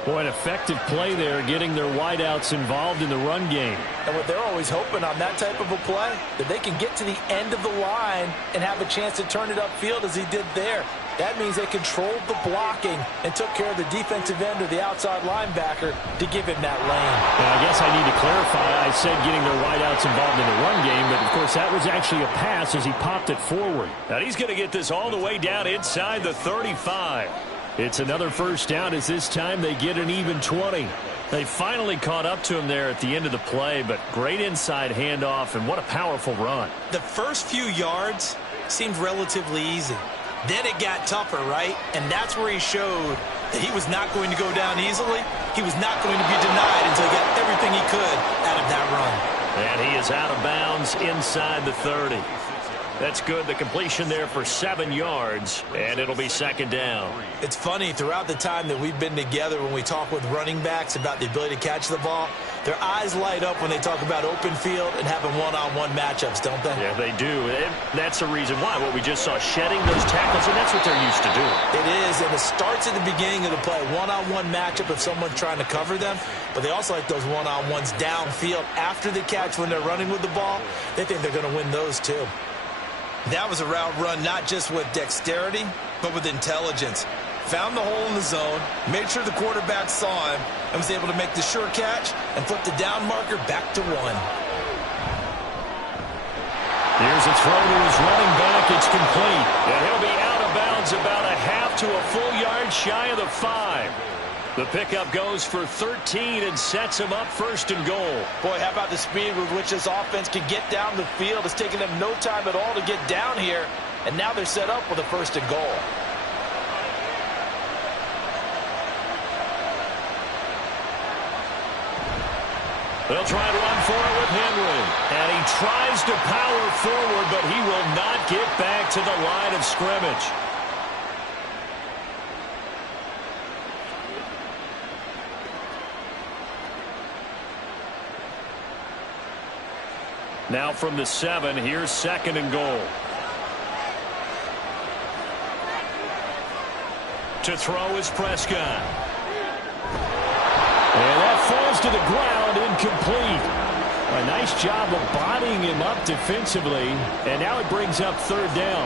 Boy, an effective play there, getting their wideouts involved in the run game. And what they're always hoping on that type of a play, that they can get to the end of the line and have a chance to turn it upfield as he did there. That means they controlled the blocking and took care of the defensive end or the outside linebacker to give him that lane. And I guess I need to clarify. I said getting their wideouts involved in the run game, but of course that was actually a pass as he popped it forward. Now he's going to get this all the way down inside the 35. It's another first down as this time they get an even 20. They finally caught up to him there at the end of the play, but great inside handoff, and what a powerful run. The first few yards seemed relatively easy. Then it got tougher, right? And that's where he showed that he was not going to go down easily. He was not going to be denied until he got everything he could out of that run. And he is out of bounds inside the 30. That's good. The completion there for 7 yards, and it'll be second down. It's funny, throughout the time that we've been together, when we talk with running backs about the ability to catch the ball, their eyes light up when they talk about open field and having one-on-one matchups, don't they? Yeah, they do. And that's the reason why. What we just saw, shedding those tackles, and that's what they're used to doing. It is, and it starts at the beginning of the play. One-on-one matchup if someone's trying to cover them, but they also like those one-on-ones downfield after the catch when they're running with the ball. They think they're going to win those too. That was a route run not just with dexterity, but with intelligence. found the hole in the zone, made sure the quarterback saw him, and was able to make the sure catch and flip the down marker back to 1. Here's a throw to his running back. It's complete. And he'll be out of bounds about a half to a full yard shy of the 5. The pickup goes for 13 and sets him up 1st and goal. Boy, how about the speed with which this offense can get down the field? It's taken them no time at all to get down here. And now they're set up with a 1st and goal. They'll try to run for it with Henry. And he tries to power forward, but he will not get back to the line of scrimmage. Now from the 7, here's 2nd and goal. To throw is Prescott. And that falls to the ground, incomplete. A nice job of bodying him up defensively, and now it brings up 3rd down.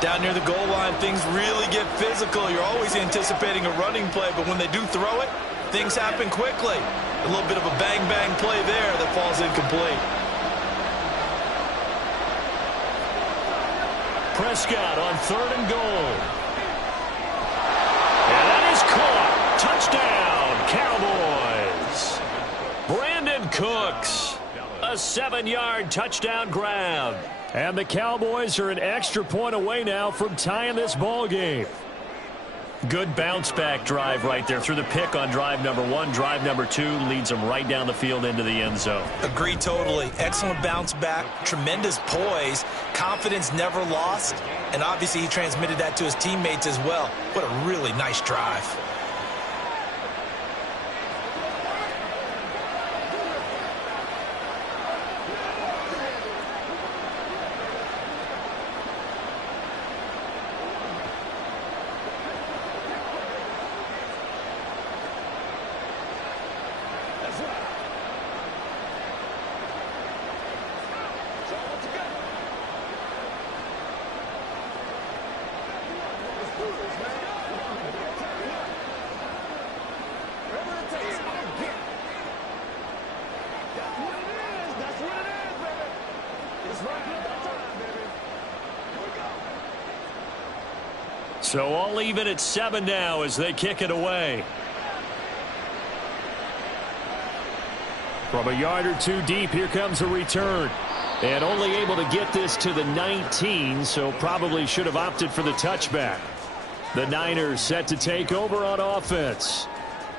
Down near the goal line, things really get physical. You're always anticipating a running play, but when they do throw it, things happen quickly. A little bit of a bang-bang play there that falls incomplete. Prescott on 3rd and goal. And that is caught. Touchdown, Cowboys. Brandon Cooks, a 7-yard touchdown grab. And the Cowboys are an extra point away now from tying this ball game. Good bounce-back drive right there through the pick on drive number 1. Drive number 2 leads them right down the field into the end zone. Agree totally. Excellent bounce back, tremendous poise, confidence never lost, and obviously he transmitted that to his teammates as well. What a really nice drive. So all even at 7 now as they kick it away. From a yard or 2 deep, here comes a return. And only able to get this to the 19, so probably should have opted for the touchback. The Niners set to take over on offense.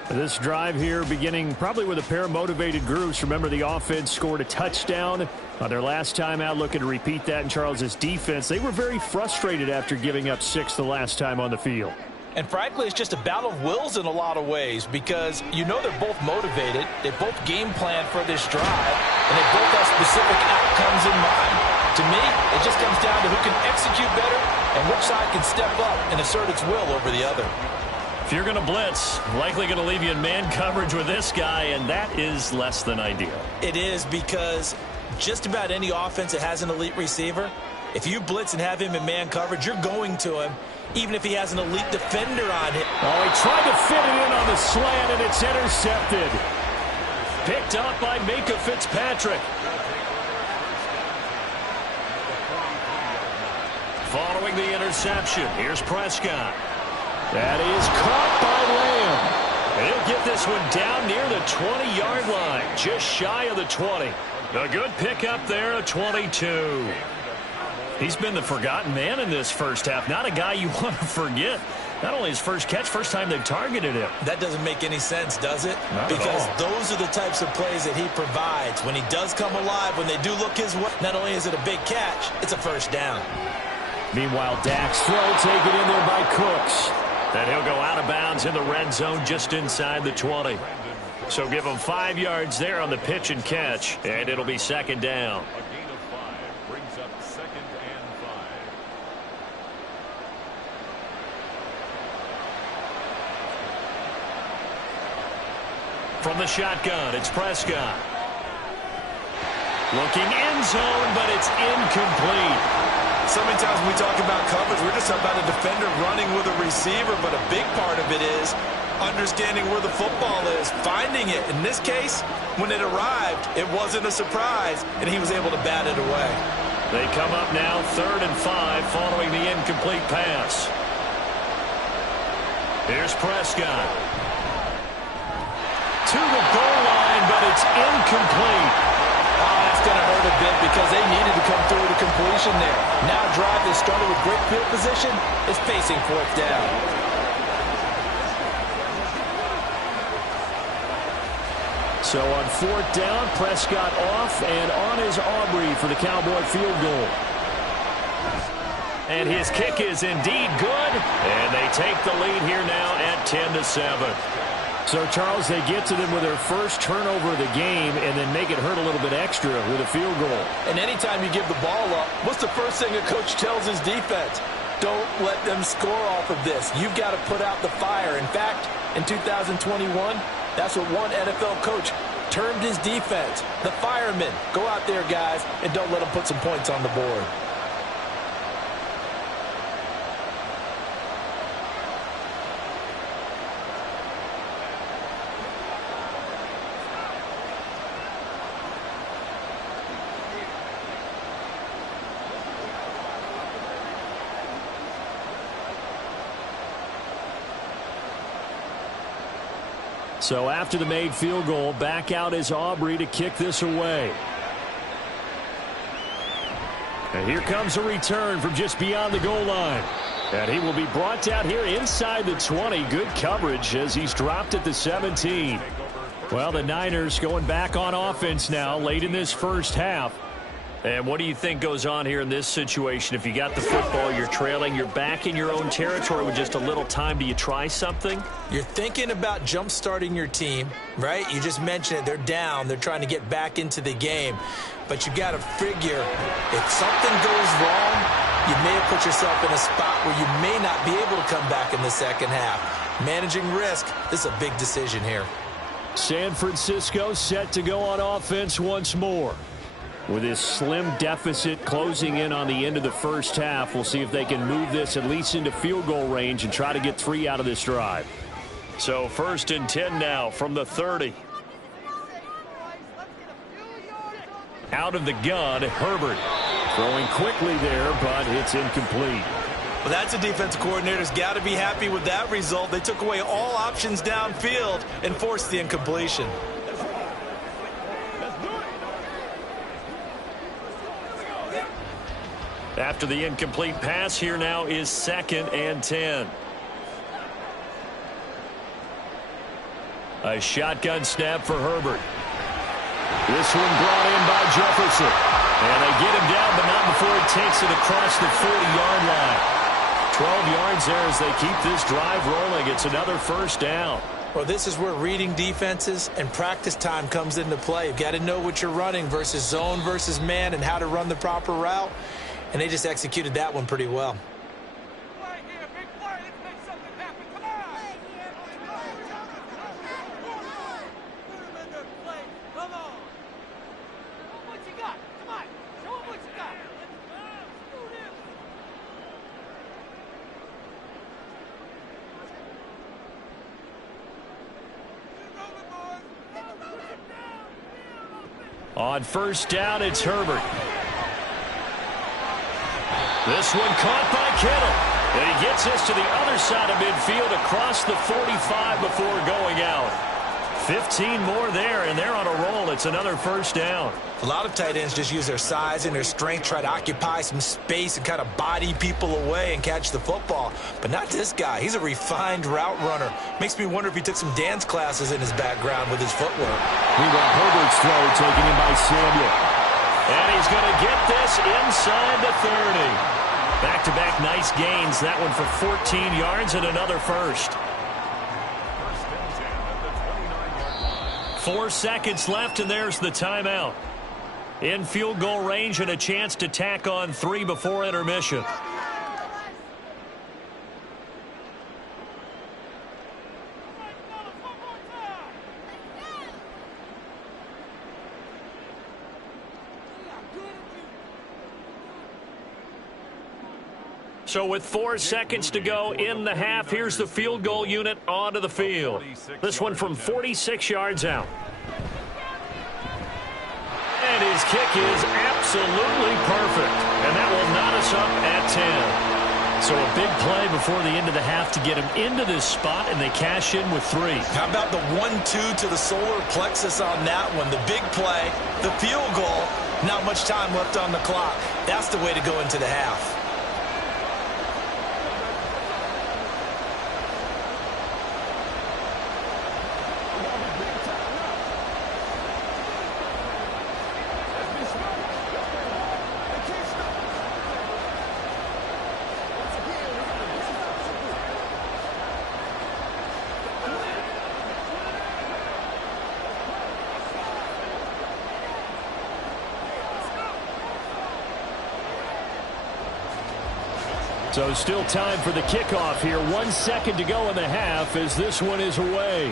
This drive here beginning probably with a pair of motivated groups. Remember, the offense scored a touchdown on their last time out, looking to repeat that in Charles's defense. They were very frustrated after giving up 6 the last time on the field. And frankly, it's just a battle of wills in a lot of ways because you know they're both motivated. They both game plan for this drive, and they both have specific outcomes in mind. To me, it just comes down to who can execute better and which side can step up and assert its will over the other. If you're going to blitz, likely going to leave you in man coverage with this guy, and that is less than ideal. It is because just about any offense that has an elite receiver, if you blitz and have him in man coverage, you're going to him, even if he has an elite defender on him. Oh, he tried to fit it in on the slant, and it's intercepted. Picked up by Minka Fitzpatrick. Following the interception, here's Prescott. That is caught by Lamb. And he'll get this one down near the 20-yard line, just shy of the 20. A good pickup there, a 22. He's been the forgotten man in this first half. Not a guy you want to forget. Not only his first catch, first time they've targeted him. That doesn't make any sense, does it? Not because at all. those are the types of plays that he provides. When he does come alive, when they do look his way, not only is it a big catch, it's a first down. Meanwhile, Dak's throw taken in there by Cooks. And he'll go out of bounds in the red zone just inside the 20. So give him 5 yards there on the pitch and catch, and it'll be second down. A gain of 5 brings up 2nd and 5. From the shotgun, it's Prescott. Looking end zone, but it's incomplete. So many times when we talk about coverage, we're just talking about a defender running with a receiver, but a big part of it is understanding where the football is, finding it. In this case, when it arrived, it wasn't a surprise, and he was able to bat it away. They come up now 3rd and 5 following the incomplete pass. Here's Prescott. To the goal line, but it's incomplete. Oh, that's going to hurt a bit because they needed to come through with a completion there. Now a drive that started with great field position is facing 4th down. So on 4th down, Prescott off, and on is Aubrey for the Cowboy field goal. And his kick is indeed good, and they take the lead here now at 10-7. So, Charles, they get to them with their first turnover of the game and then make it hurt a little bit extra with a field goal. And anytime you give the ball up, what's the first thing a coach tells his defense? Don't let them score off of this. You've got to put out the fire. In fact, in 2021, that's what one NFL coach termed his defense. The firemen. Go out there, guys, and don't let them put some points on the board. So after the made field goal, back out is Aubrey to kick this away. And here comes a return from just beyond the goal line. And he will be brought down here inside the 20. Good coverage as he's dropped at the 17. Well, the Niners going back on offense now late in this first half. And what do you think goes on here in this situation? If you got the football, you're trailing, you're back in your own territory with just a little time. Do you try something? You're thinking about jump-starting your team, right? You just mentioned it. They're down. They're trying to get back into the game. But you got to figure if something goes wrong, you may have put yourself in a spot where you may not be able to come back in the second half. Managing risk, this is a big decision here. San Francisco set to go on offense once more. With this slim deficit closing in on the end of the first half, we'll see if they can move this at least into field goal range and try to get 3 out of this drive. So 1st and 10 now from the 30. Out of the gun, Herbert. Throwing quickly there, but it's incomplete. Well, that's a defensive coordinator's got to be happy with that result. They took away all options downfield and forced the incompletion. After the incomplete pass, here now is 2nd and 10. A shotgun snap for Herbert. This one brought in by Jefferson. And they get him down, but not before he takes it across the 40-yard line. 12 yards there as they keep this drive rolling. It's another first down. Well, this is where reading defenses and practice time comes into play. You've got to know what you're running versus zone versus man and how to run the proper route. And they just executed that one pretty well. On first down, it's Herbert. This one caught by Kittle. And he gets this to the other side of midfield across the 45 before going out. 15 more there, and they're on a roll. It's another first down. A lot of tight ends just use their size and their strength, try to occupy some space and kind of body people away and catch the football. But not this guy. He's a refined route runner. Makes me wonder if he took some dance classes in his background with his footwork. Meanwhile, Herbert's throw taken in by Samuel. And he's going to get this inside the 30. Back-to-back nice gains. That one for 14 yards and another first. 4 seconds left, and there's the timeout. In field goal range and a chance to tack on 3 before intermission. So with 4 seconds to go in the half, here's the field goal unit onto the field. This one from 46 yards out. And his kick is absolutely perfect. And that will knot us up at 10. So a big play before the end of the half to get him into this spot, and they cash in with 3. How about the 1-2 to the solar plexus on that one? The big play, the field goal, not much time left on the clock. That's the way to go into the half. So still time for the kickoff here. 1 second to go in the half as this one is away.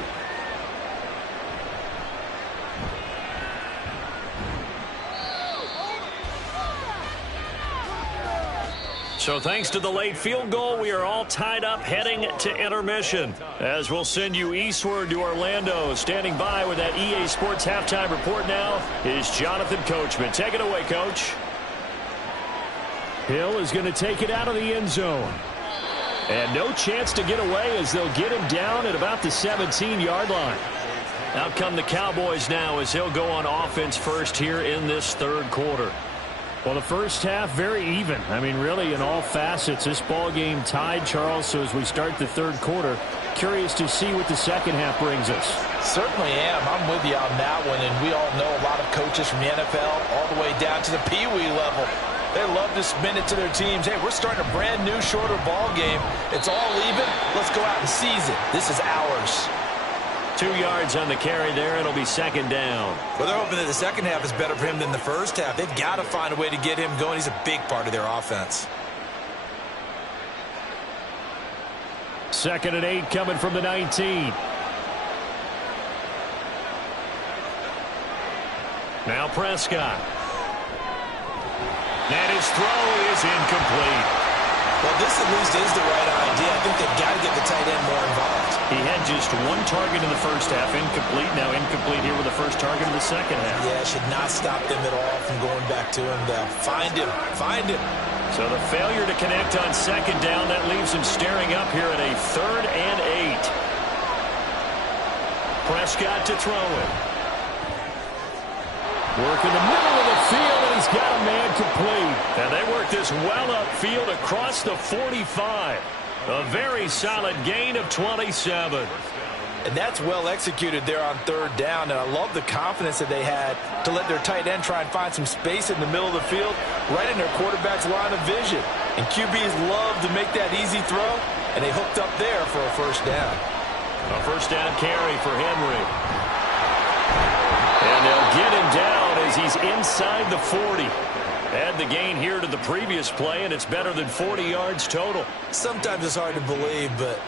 So thanks to the late field goal, we are all tied up heading to intermission. As we'll send you eastward to Orlando. Standing by with that EA Sports halftime report now is Jonathan Coachman. Take it away, Coach. Hill is going to take it out of the end zone. And no chance to get away as they'll get him down at about the 17-yard line. Out come the Cowboys now as he'll go on offense first here in this third quarter. Well, the first half, very even. I mean, really, in all facets, this ball game tied, Charles. So as we start the third quarter, curious to see what the second half brings us. Certainly am. I'm with you on that one. And we all know a lot of coaches from the NFL all the way down to the Pee Wee level. They love to spin it to their teams. Hey, we're starting a brand new, shorter ball game. It's all even. Let's go out and seize it. This is ours. 2 yards on the carry there. It'll be second down. Well, they're hoping that the second half is better for him than the first half. They've got to find a way to get him going. He's a big part of their offense. 2nd and 8 coming from the 19. Now Prescott. And his throw is incomplete. Well, this at least is the right idea. I think they've got to get the tight end more involved. He had just 1 target in the first half, incomplete. Now incomplete here with the first target in the second half. Yeah, should not stop them at all from going back to him. Find him. Find him. So the failure to connect on second down, that leaves him staring up here at a 3rd and 8. Prescott to throw it. Work in the middle of the field, and he's got a man complete. And they work this well upfield across the 45. A very solid gain of 27. And that's well executed there on 3rd down. And I love the confidence that they had to let their tight end try and find some space in the middle of the field, right in their quarterback's line of vision. And QBs love to make that easy throw, and they hooked up there for a first down. A first down carry for Henry. And they'll get him down as he's inside the 40. Add the gain here to the previous play, and it's better than 40 yards total. Sometimes it's hard to believe, but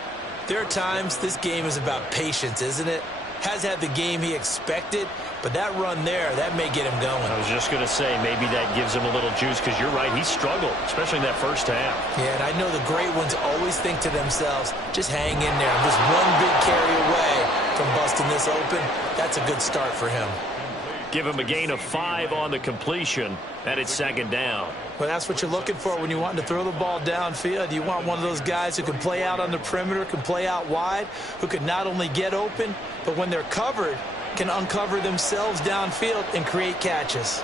there are times this game is about patience, isn't it? Has had the game he expected, but that run there, that may get him going. I was just going to say, maybe that gives him a little juice, because you're right, he struggled, especially in that first half. Yeah, and I know the great ones always think to themselves, just hang in there. Just one big carry away from busting this open. That's a good start for him. Give him a gain of 5 on the completion, and it's second down. Well, that's what you're looking for when you want to throw the ball downfield. You want one of those guys who can play out on the perimeter, can play out wide, who can not only get open, but when they're covered, can uncover themselves downfield and create catches.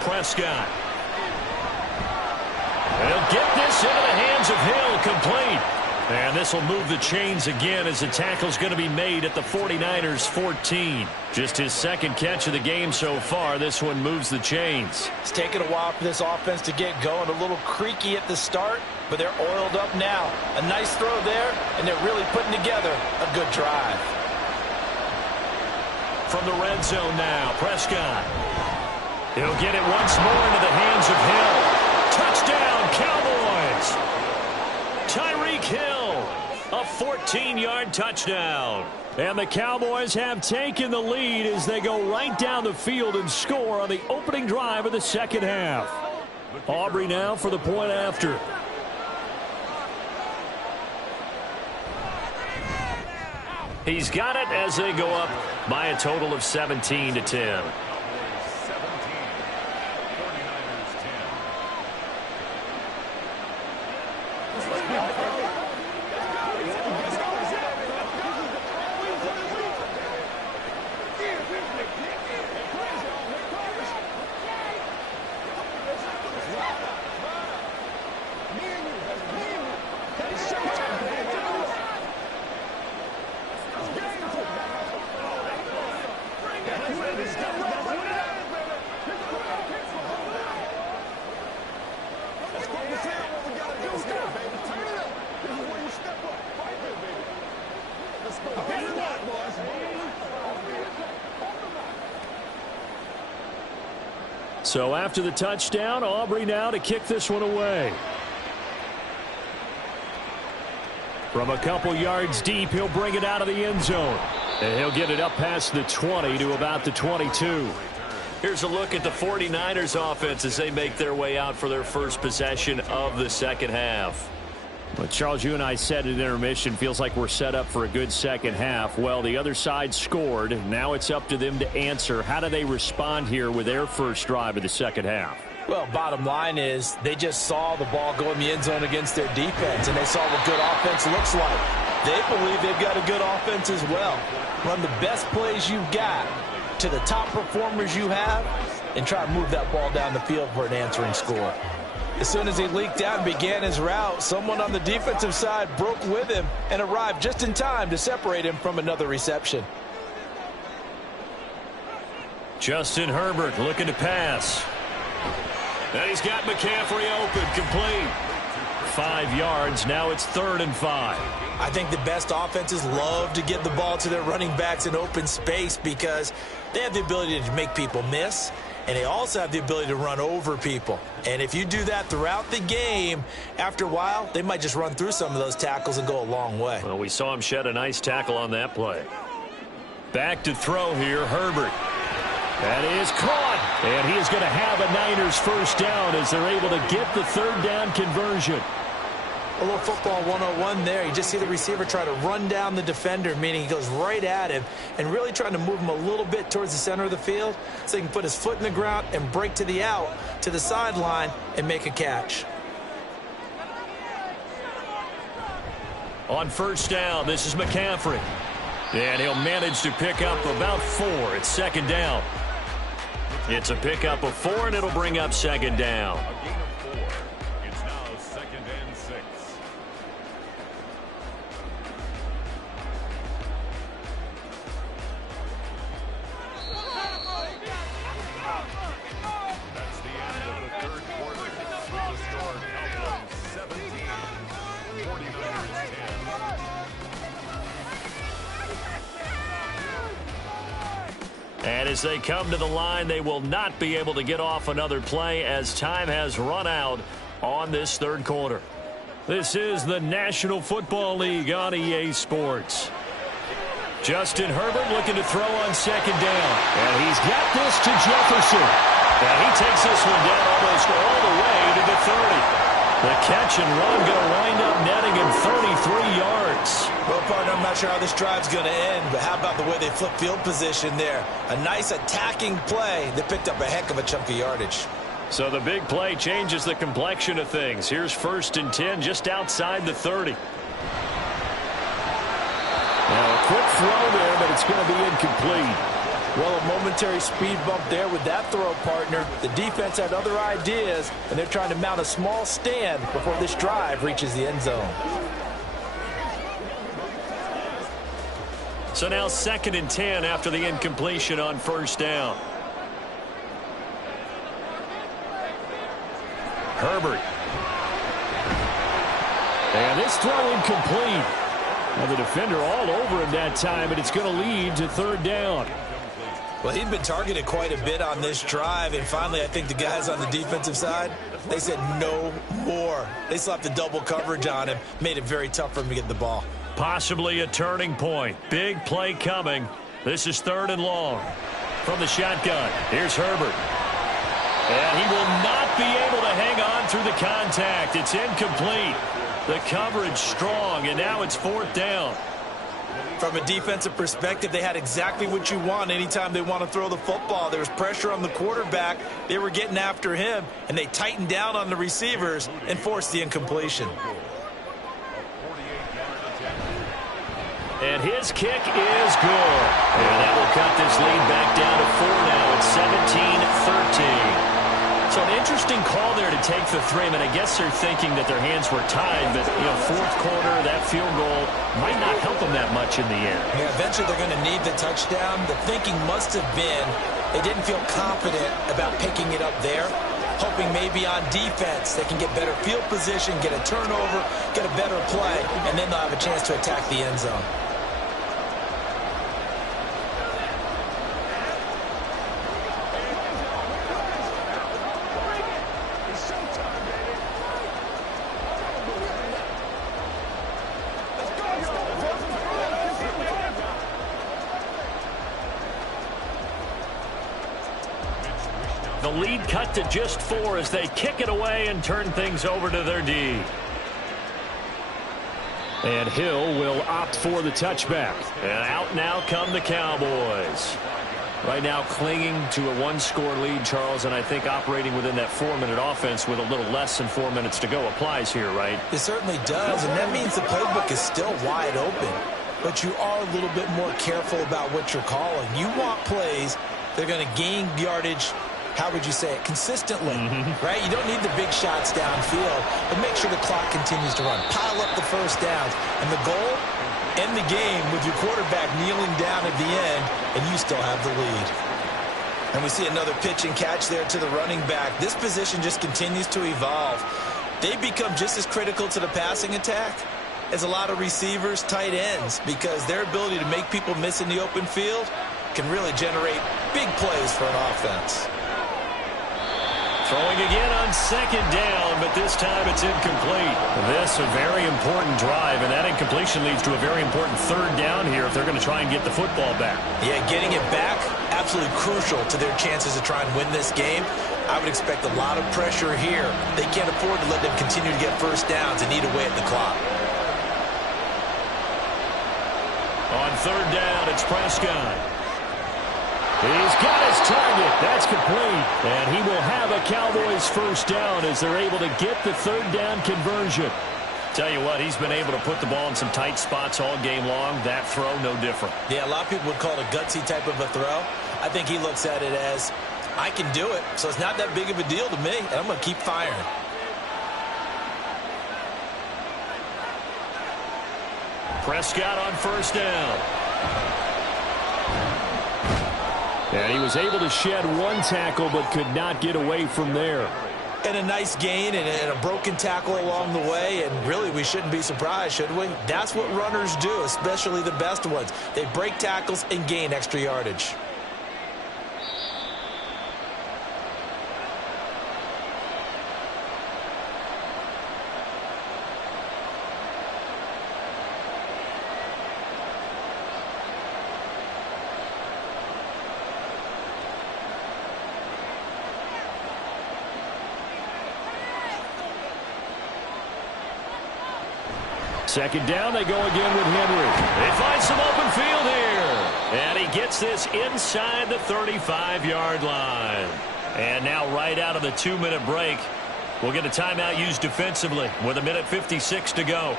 Prescott. They'll get this into the hands of Hill, complete. And this will move the chains again as the tackle's going to be made at the 49ers 14. Just his second catch of the game so far. This one moves the chains. It's taken a while for this offense to get going. A little creaky at the start, but they're oiled up now. A nice throw there, and they're really putting together a good drive. From the red zone now, Prescott. He'll get it once more into the hands of Hill. Touchdown, Cowboys! Tyreek Hill, a 14-yard touchdown. And the Cowboys have taken the lead as they go right down the field and score on the opening drive of the second half. Aubrey now for the point after. He's got it as they go up by a total of 17-10. So after the touchdown, Aubrey now to kick this one away. From a couple yards deep, he'll bring it out of the end zone. And he'll get it up past the 20 to about the 22. Here's a look at the 49ers offense as they make their way out for their first possession of the second half. Well, Charles, you and I said at intermission, feels like we're set up for a good second half. Well, the other side scored. Now it's up to them to answer. How do they respond here with their first drive of the second half? Well, bottom line is they just saw the ball go in the end zone against their defense, and they saw what good offense looks like. They believe they've got a good offense as well. Run the best plays you've got to the top performers you have and try to move that ball down the field for an answering score. As soon as he leaked out and began his route, someone on the defensive side broke with him and arrived just in time to separate him from another reception. Justin Herbert looking to pass. And he's got McCaffrey open, complete. 5 yards, now it's 3rd and 5. I think the best offenses love to get the ball to their running backs in open space because they have the ability to make people miss, and they also have the ability to run over people. And if you do that throughout the game, after a while, they might just run through some of those tackles and go a long way. Well, we saw him shed a nice tackle on that play. Back to throw here, Herbert. That is caught. And he is going to have a Niners first down as they're able to get the 3rd down conversion. A little football 101 there. You just see the receiver try to run down the defender, meaning he goes right at him and really trying to move him a little bit towards the center of the field so he can put his foot in the ground and break to the out, to the sideline, and make a catch. On first down, this is McCaffrey. And he'll manage to pick up about 4. It's 2nd down. It's a pickup of 4, and it'll bring up 2nd down. It's now 2nd and 6. That's the end of the 3rd quarter. With the score, Cowboys 17, 49ers 10. And as they come to the line, they will not be able to get off another play as time has run out on this 3rd quarter. This is the National Football League on EA Sports. Justin Herbert looking to throw on 2nd down. And he's got this to Jefferson. And he takes this one down almost all the way to the 30. The catch and run going to wind up netting him 33 yards. Well, partner, I'm not sure how this drive's going to end, but how about the way they flip field position there? A nice attacking play that picked up a heck of a chunk of yardage. So the big play changes the complexion of things. Here's 1st and 10 just outside the 30. Now a quick throw there, but it's going to be incomplete. Well, a momentary speed bump there with that throw, partner. The defense had other ideas, and they're trying to mount a small stand before this drive reaches the end zone. So now 2nd and 10 after the incompletion on 1st down. Herbert. And this throw incomplete. Well, the defender all over him that time, but it's going to lead to 3rd down. Well, he'd been targeted quite a bit on this drive, and finally I think the guys on the defensive side, they said no more. They slapped the double coverage on him, made it very tough for him to get the ball. Possibly a turning point. Big play coming. This is 3rd and long. From the shotgun, here's Herbert. And he will not be able to hang contact. It's incomplete. The coverage strong, and now it's 4th down. From a defensive perspective, they had exactly what you want anytime they want to throw the football. There was pressure on the quarterback. They were getting after him, and they tightened down on the receivers and forced the incompletion. And his kick is good. And that will cut this lead back down to 4 now. It's 17-13. So an interesting call there to take the 3. I mean, I guess they're thinking that their hands were tied, but, you know, 4th quarter, that field goal might not help them that much in the end. Yeah, eventually they're going to need the touchdown. The thinking must have been they didn't feel confident about picking it up there, hoping maybe on defense they can get better field position, get a turnover, get a better play, and then they'll have a chance to attack the end zone. The lead cut to just 4 as they kick it away and turn things over to their D. And Hill will opt for the touchback. And out now come the Cowboys. Right now clinging to a 1-score lead, Charles, and I think operating within that 4-minute offense with a little less than 4 minutes to go applies here, right? It certainly does, and that means the playbook is still wide open. But you are a little bit more careful about what you're calling. You want plays that are going to gain yardage, how would you say it, consistently, right? You don't need the big shots downfield, but make sure the clock continues to run. Pile up the first downs. And the goal, end the game with your quarterback kneeling down at the end, and you still have the lead. And we see another pitch and catch there to the running back. This position just continues to evolve. They become just as critical to the passing attack as a lot of receivers, tight ends, because their ability to make people miss in the open field can really generate big plays for an offense. Throwing again on 2nd down, but this time it's incomplete. This a very important drive, and that incompletion leads to a very important 3rd down here if they're going to try and get the football back. Yeah, getting it back, absolutely crucial to their chances to try and win this game. I would expect a lot of pressure here. They can't afford to let them continue to get first downs and eat away at the clock. On 3rd down, it's Prescott. He's got his target. That's complete. And he will have a Cowboys first down as they're able to get the 3rd down conversion. Tell you what, he's been able to put the ball in some tight spots all game long. That throw, no different. Yeah, a lot of people would call it a gutsy type of a throw. I think he looks at it as, I can do it, so it's not that big of a deal to me, and I'm going to keep firing. Prescott on 1st down. And he was able to shed 1 tackle but could not get away from there. And a nice gain and a broken tackle along the way, and really we shouldn't be surprised, should we? That's what runners do, especially the best ones. They break tackles and gain extra yardage. Second down, they go again with Henry. They find some open field here. And he gets this inside the 35-yard line. And now right out of the 2-minute break, we'll get a timeout used defensively with 1:56 to go.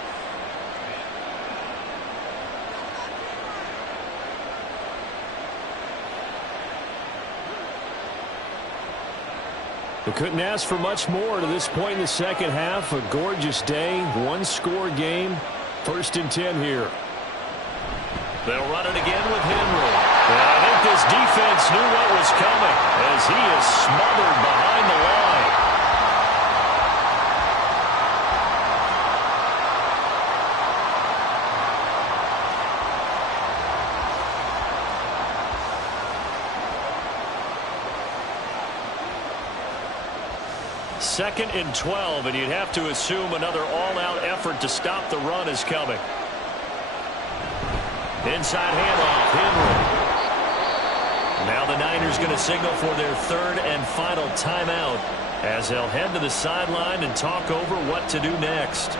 We couldn't ask for much more to this point in the second half. A gorgeous day, 1-score game. 1st and 10 here. They'll run it again with Henry. And I think this defense knew what was coming as he is smothered behind the line. Second and 12, and you'd have to assume another all-out effort to stop the run is coming. Inside handoff, Henry. Now the Niners going to signal for their third and final timeout as they'll head to the sideline and talk over what to do next.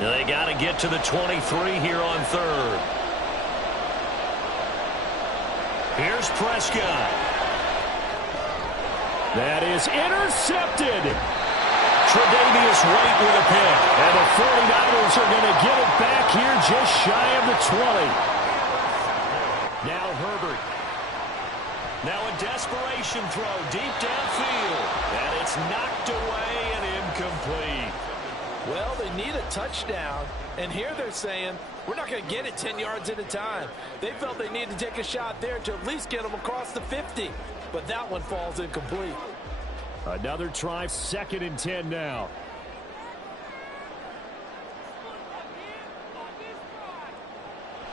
They got to get to the 23 here on third. Here's Prescott. That is intercepted. Tre'Davious White with a pick. And the 49ers are going to get it back here just shy of the 20. Now Herbert. Now a desperation throw deep downfield. And it's knocked away and incomplete. Well, they need a touchdown, and here they're saying, we're not going to get it 10 yards at a time. They felt they needed to take a shot there to at least get them across the 50, but that one falls incomplete. Another try, 2nd and 10 now.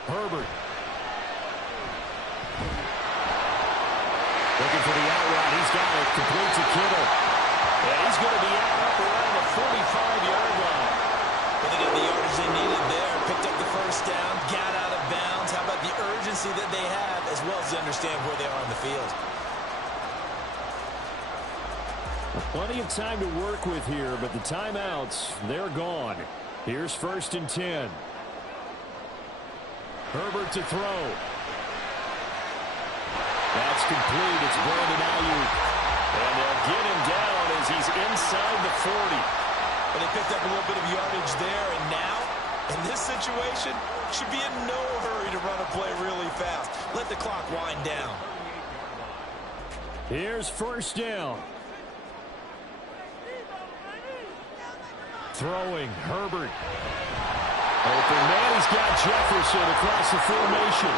Herbert. Looking for the out route. He's got it. Complete to Kittle. And he's going to be out up around the 45-yard line. Well, they got the yardage they needed there. Picked up the first down, got out of bounds. How about the urgency that they have, as well as they understand where they are on the field? Plenty of time to work with here, but the timeouts, they're gone. Here's 1st and 10. Herbert to throw. That's complete. It's Brandon Ayuk. And they'll get him down as he's inside the 40. But they picked up a little bit of yardage there, and now, in this situation, should be in no hurry to run a play really fast. Let the clock wind down. Here's 1st down. Throwing, Herbert. Open man, he's got Jefferson across the formation.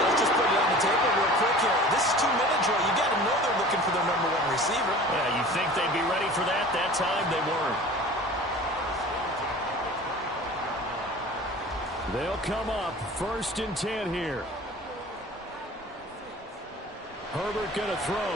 Let's just put it on the table real quick here. This is 2-minute drill. You got to know they're looking for their number 1 receiver. Yeah, you think they'd be ready for that? That time they weren't. They'll come up 1st and 10 here. Herbert gonna throw.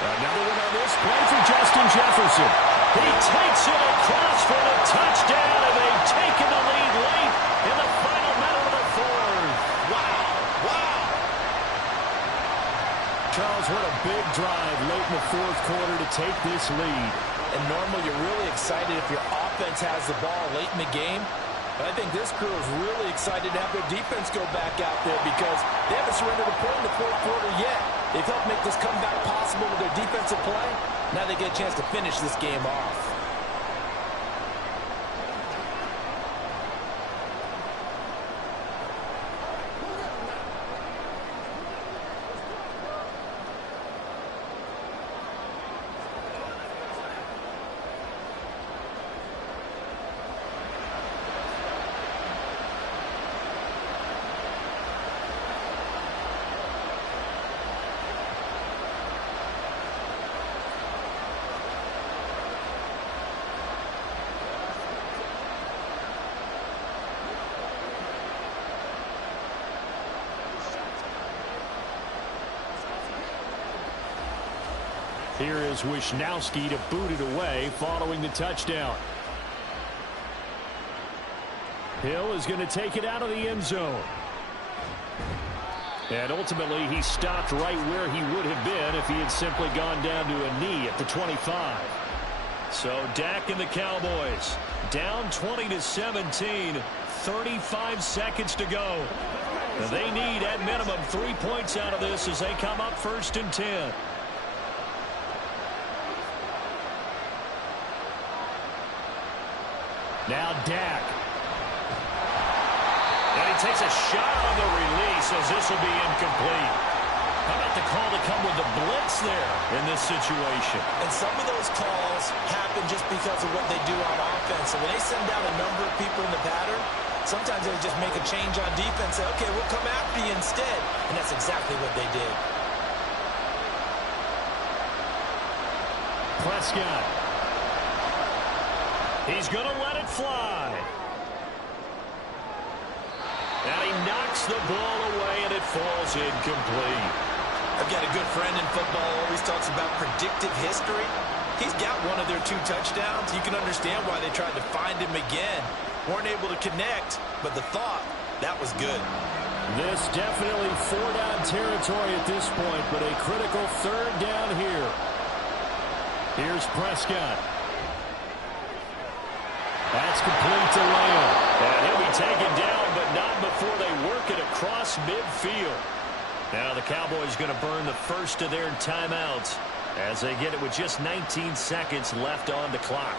Another one on this play for Justin Jefferson. He takes it across for the touchdown, and they've taken the lead late in the final minute of the 4th. Wow. Wow. Charles, what a big drive late in the 4th quarter to take this lead. And normally you're really excited if your offense has the ball late in the game. But I think this crew is really excited to have their defense go back out there because they haven't surrendered a point in the 4th quarter yet. They've helped make this comeback possible with their defensive play. Now they get a chance to finish this game off. Here is Wisnowski to boot it away following the touchdown. Hill is going to take it out of the end zone. And ultimately, he stopped right where he would have been if he had simply gone down to a knee at the 25. So Dak and the Cowboys down 20-17, 35 seconds to go. They need at minimum 3 points out of this as they come up 1st and 10. Now Dak. And he takes a shot on the release as this will be incomplete. How about the call to come with the blitz there in this situation? And some of those calls happen just because of what they do on offense. So when they send down a number of people in the pattern, sometimes they just make a change on defense. Say, okay, we'll come after you instead. And that's exactly what they did. Prescott. He's going to let it fly. And he knocks the ball away, and it falls incomplete. I've got a good friend in football who always talks about predictive history. He's got one of their 2 touchdowns. You can understand why they tried to find him again. Weren't able to connect, but the thought, that was good. This definitely 4-down territory at this point, but a critical 3rd down here. Here's Prescott. That's complete to Lamb. And he'll be taken down, but not before they work it across midfield. Now the Cowboys going to burn the first of their timeouts as they get it with just 19 seconds left on the clock.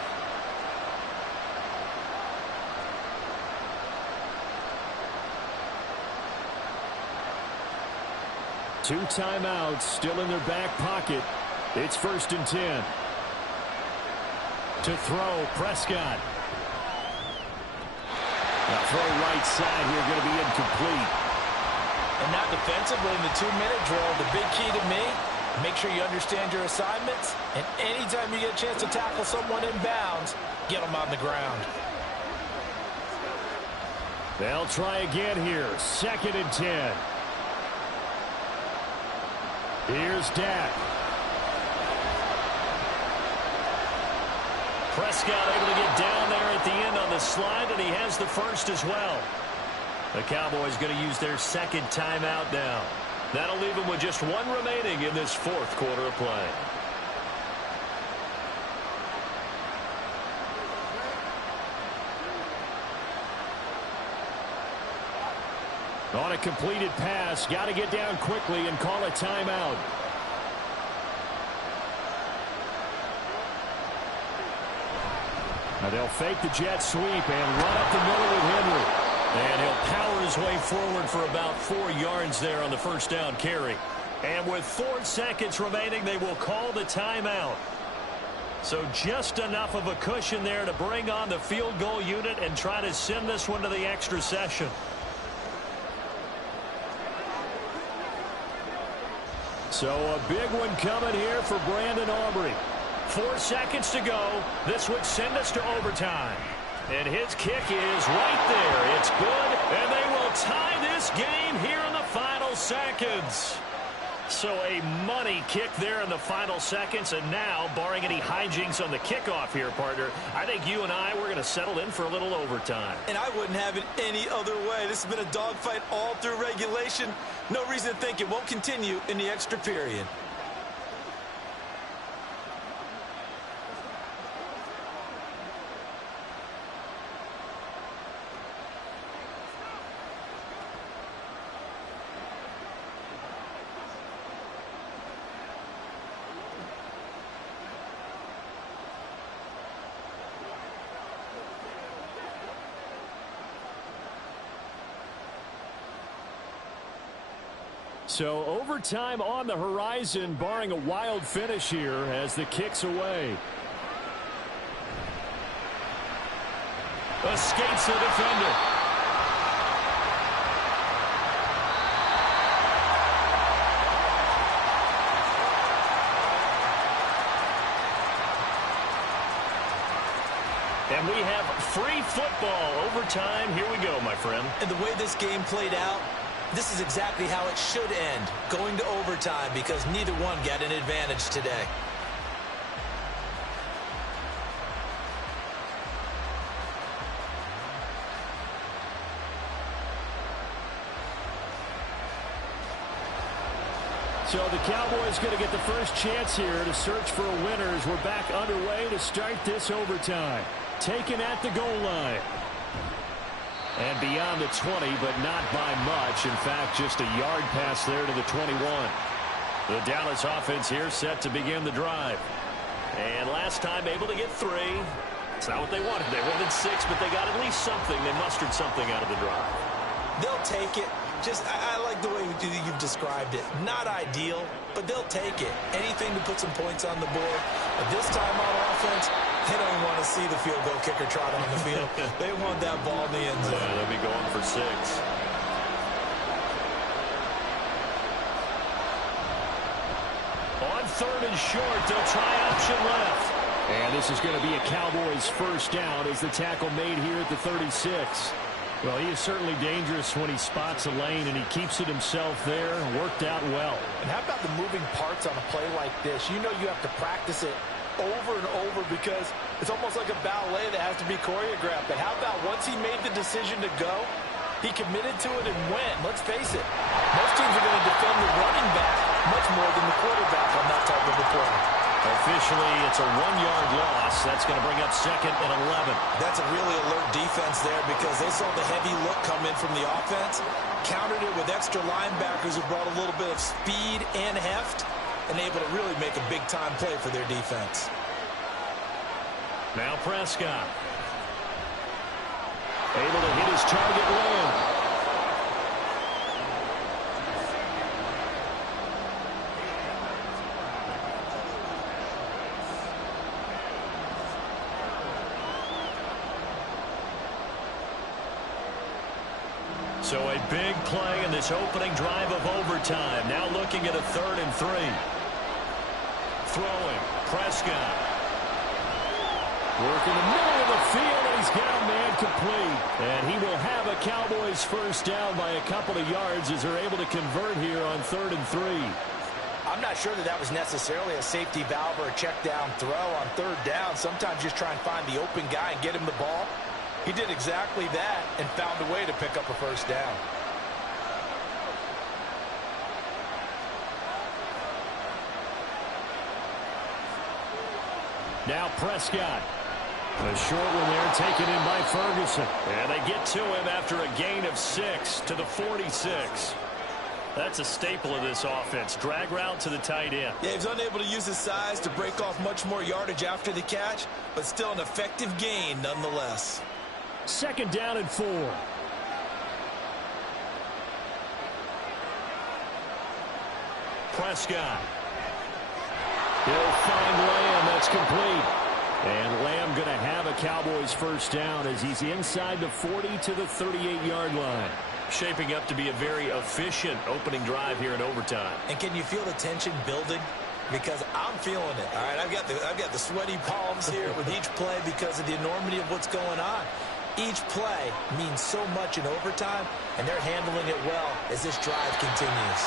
Two timeouts still in their back pocket. It's 1st and 10. To throw, Prescott. The throw right side here going to be incomplete. And now defensively in the 2-minute drill, the big key to me, make sure you understand your assignments, and anytime you get a chance to tackle someone in bounds, get them on the ground. They'll try again here. 2nd and 10. Here's Dak. Prescott able to get down there at the end on the slide, and he has the first as well. The Cowboys going to use their 2nd timeout now. That'll leave them with just 1 remaining in this 4th quarter of play. On a completed pass, got to get down quickly and call a timeout. Now they'll fake the jet sweep and run up the middle with Henry. And he'll power his way forward for about 4 yards there on the 1st down carry. And with 4 seconds remaining, they will call the timeout. So just enough of a cushion there to bring on the field goal unit and try to send this one to the extra session. So a big one coming here for Brandon Aubrey. 4 seconds to go. This would send us to overtime. And his kick is right there. It's good, and they will tie this game here in the final seconds. So a money kick there in the final seconds, and now, barring any hijinks on the kickoff here, partner, I think you and I, we're going to settle in for a little overtime. And I wouldn't have it any other way. This has been a dogfight all through regulation. No reason to think it won't continue in the extra period. So overtime on the horizon, barring a wild finish here as the kick's away. Escapes the defender. And we have free football. Overtime. Here we go, my friend. And the way this game played out, this is exactly how it should end, going to overtime, because neither one got an advantage today. So the Cowboys going to get the first chance here to search for a winner as we're back underway to start this overtime. Taken at the goal line. And beyond the 20, but not by much. In fact, just a yard pass there to the 21. The Dallas offense here set to begin the drive. And last time able to get 3. It's not what they wanted. They wanted 6, but they got at least something. They mustered something out of the drive. They'll take it. I like the way you've described it. Not ideal, but they'll take it. Anything to put some points on the board. But this time on offense, they don't want to see the field goal kicker trot on the field. They want that ball in the end zone. Yeah, they'll be going for 6. On 3rd and short, they'll try option left. And this is going to be a Cowboys first down as the tackle made here at the 36. Well, he is certainly dangerous when he spots a lane, and he keeps it himself there. Worked out well. And how about the moving parts on a play like this? You know you have to practice it over and over because it's almost like a ballet that has to be choreographed. But how about once he made the decision to go, he committed to it and went. Let's face it, most teams are going to defend the running back much more than the quarterback on that type of a play. Officially, it's a 1-yard loss. That's going to bring up 2nd and 11. That's a really alert defense there because they saw the heavy look come in from the offense, countered it with extra linebackers who brought a little bit of speed and heft, and able to really make a big-time play for their defense. Now Prescott. Able to hit his target Lamb. So a big play in this opening drive of overtime. Now looking at a 3rd and 3. Throwing. Prescott. Work in the middle of the field, and he's got a man complete. And he will have a Cowboys first down by a couple of yards as they're able to convert here on 3rd and 3. I'm not sure that was necessarily a safety valve or a check down throw on 3rd down. Sometimes just try and find the open guy and get him the ball. He did exactly that and found a way to pick up a first down. Now Prescott. A short one there taken in by Ferguson. And they get to him after a gain of 6 to the 46. That's a staple of this offense. Drag route to the tight end. Yeah, he was unable to use his size to break off much more yardage after the catch, but still an effective gain nonetheless. 2nd down and 4. Prescott. He'll find Lamb. That's complete. And Lamb going to have a Cowboys first down as he's inside the 40 to the 38-yard line. Shaping up to be a very efficient opening drive here in overtime. And can you feel the tension building? Because I'm feeling it. All right, I've got the sweaty palms here with each play because of the enormity of what's going on. Each play means so much in overtime, and they're handling it well as this drive continues.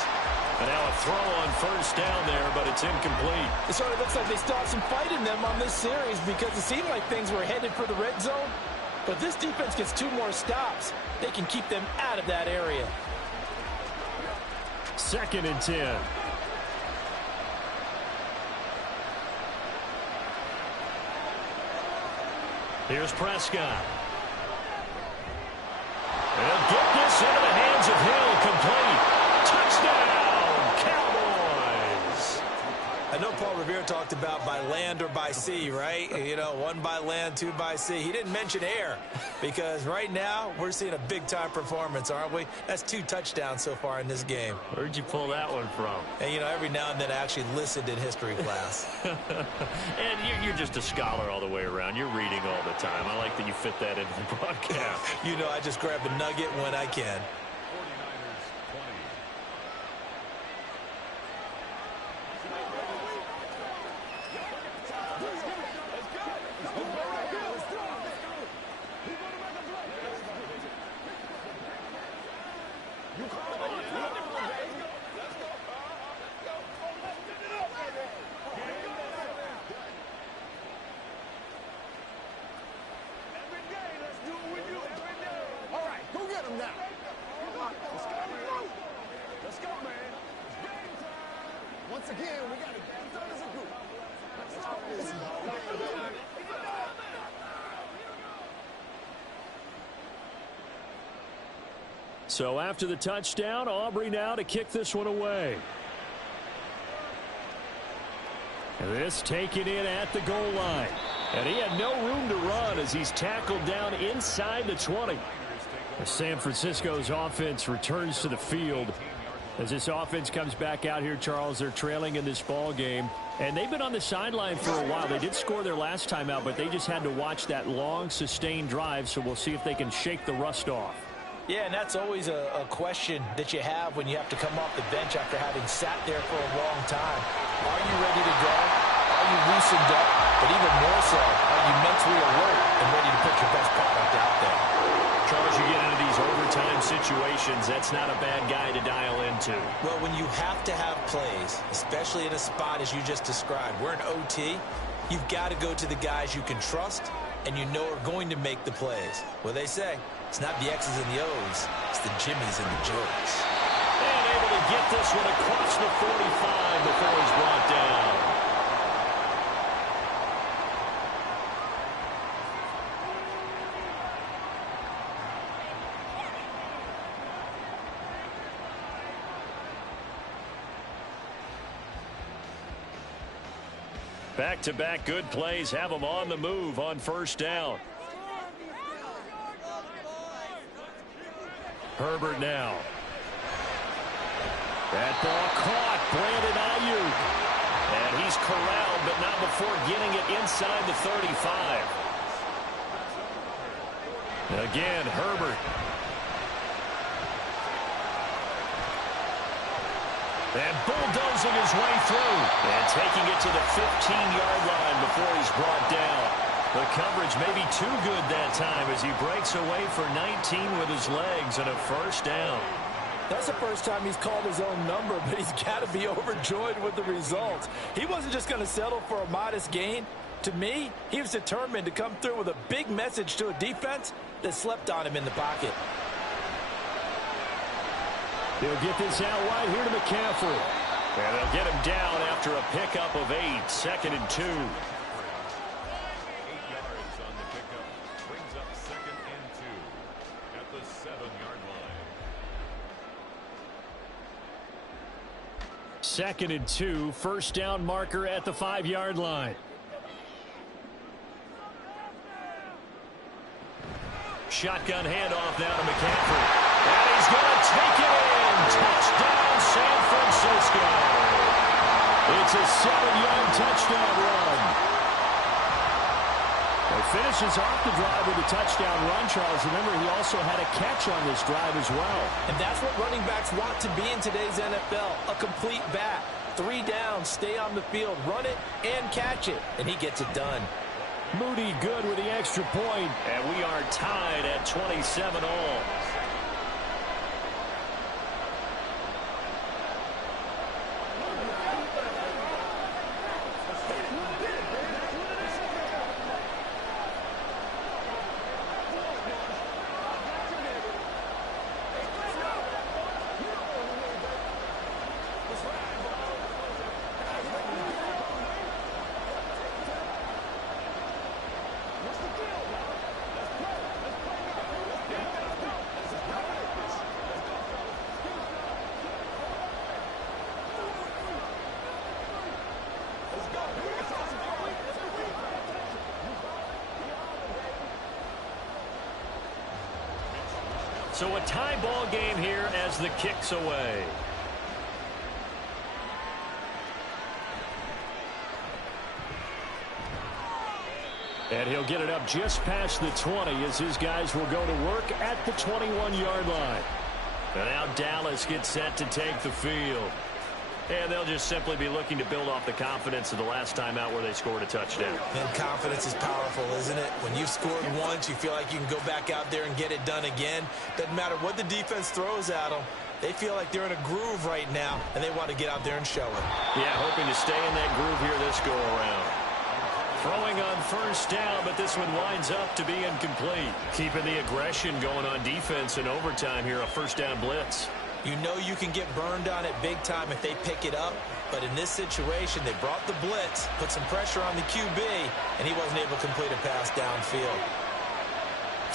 And now a throw on first down there, but it's incomplete. It sort of looks like they still have some fight in them on this series because it seemed like things were headed for the red zone. But this defense gets 2 more stops. They can keep them out of that area. 2nd and 10. Here's Prescott. They'll get this into the hands of Hill. Complete. Touchdown, Cowboys. I know Paul Revere talked about by land or by sea, right? You know, 1 by land, 2 by sea. He didn't mention air because right now we're seeing a big-time performance, aren't we? That's 2 touchdowns so far in this game. Where'd you pull that one from? And, you know, every now and then I actually listened in history class. And you're just a scholar all the way around. You're reading all the time. I like that you fit that into the broadcast. You know, I just grab a nugget when I can. 49ers 20. Once again, we got to get done as a group. So after the touchdown, Aubrey now to kick this one away. And this taken in at the goal line. And he had no room to run as he's tackled down inside the 20. As San Francisco's offense returns to the field. As this offense comes back out here, Charles, they're trailing in this ball game. And they've been on the sideline for a while. They did score their last time out, but they just had to watch that long, sustained drive. So we'll see if they can shake the rust off. Yeah, and that's always a question that you have when you have to come off the bench after having sat there for a long time. Are you ready to go? Are you loosened up? But even more so, are you mentally alert and ready to put your best product out there? Charles, you get into these situations, that's not a bad guy to dial into. Well, when you have to have plays, especially in a spot as you just described, we're in OT, you've got to go to the guys you can trust and you know are going to make the plays. Well, they say it's not the X's and the O's, it's the Jimmies and the Joes. And able to get this one across the 45 before he's brought down. Back-to-back good plays have them on the move on first down. Herbert now. That ball caught. Brandon Ayuk. And he's corralled, but not before getting it inside the 35. Again, Herbert. And bulldozing his way through. And taking it to the 15-yard line before he's brought down. The coverage may be too good that time as he breaks away for 19 with his legs and a first down. That's the first time he's called his own number, but he's got to be overjoyed with the results. He wasn't just going to settle for a modest gain. To me, he was determined to come through with a big message to a defense that slept on him in the pocket. He'll get this out wide here to McCaffrey. And they'll get him down after a pickup of 8, 2nd and 2. 8 yards on the pickup. Brings up 2nd and 2 at the 7-yard line. 2nd and 2, first down marker at the 5-yard line. Shotgun handoff now to McCaffrey. And he's going to take it in. Touchdown, San Francisco. It's a 7-yard touchdown run. He finishes off the drive with a touchdown run, Charles. Remember, he also had a catch on this drive as well. And that's what running backs want to be in today's NFL, a complete back. 3 downs, stay on the field, run it, and catch it. And he gets it done. Moody good with the extra point. And we are tied at 27 all. So a tie ball game here as the kick's away. And he'll get it up just past the 20 as his guys will go to work at the 21-yard line. And now Dallas gets set to take the field. And they'll just simply be looking to build off the confidence of the last time out where they scored a touchdown. And confidence is powerful, isn't it? When you've scored once, you feel like you can go back out there and get it done again. Doesn't matter what the defense throws at them. They feel like they're in a groove right now, and they want to get out there and show it. Yeah, hoping to stay in that groove here this go-around. Throwing on first down, but this one winds up to be incomplete. Keeping the aggression going on defense in overtime here, a first down blitz. You know you can get burned on it big time if they pick it up, but in this situation, they brought the blitz, put some pressure on the QB, and he wasn't able to complete a pass downfield.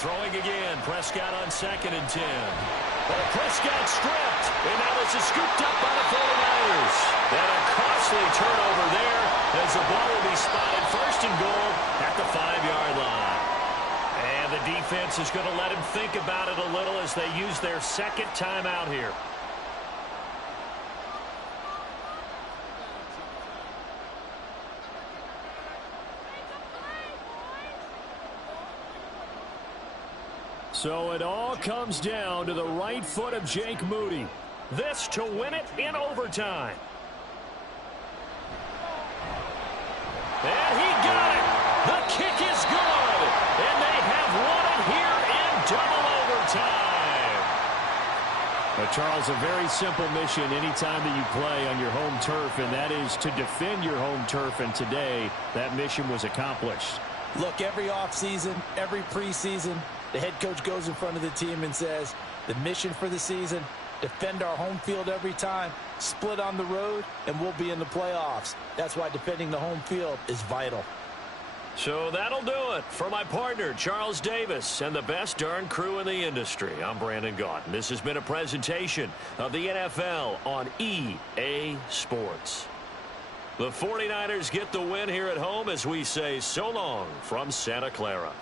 Throwing again, Prescott on 2nd and 10. Well, Prescott stripped, and now this is scooped up by the 49ers. And a costly turnover there as the ball will be spotted first and goal at the 5-yard line. And the defense is going to let him think about it a little as they use their second timeout here. So it all comes down to the right foot of Jake Moody. This to win it in overtime. And he got it. The kick is good. And they have won it here in double overtime. But Charles, a very simple mission anytime that you play on your home turf, and that is to defend your home turf. And today, that mission was accomplished. Look, every offseason, every preseason, the head coach goes in front of the team and says, the mission for the season, defend our home field every time, split on the road, and we'll be in the playoffs. That's why defending the home field is vital. So that'll do it for my partner, Charles Davis, and the best darn crew in the industry. I'm Brandon Gaudin. This has been a presentation of the NFL on EA Sports. The 49ers get the win here at home as we say so long from Santa Clara.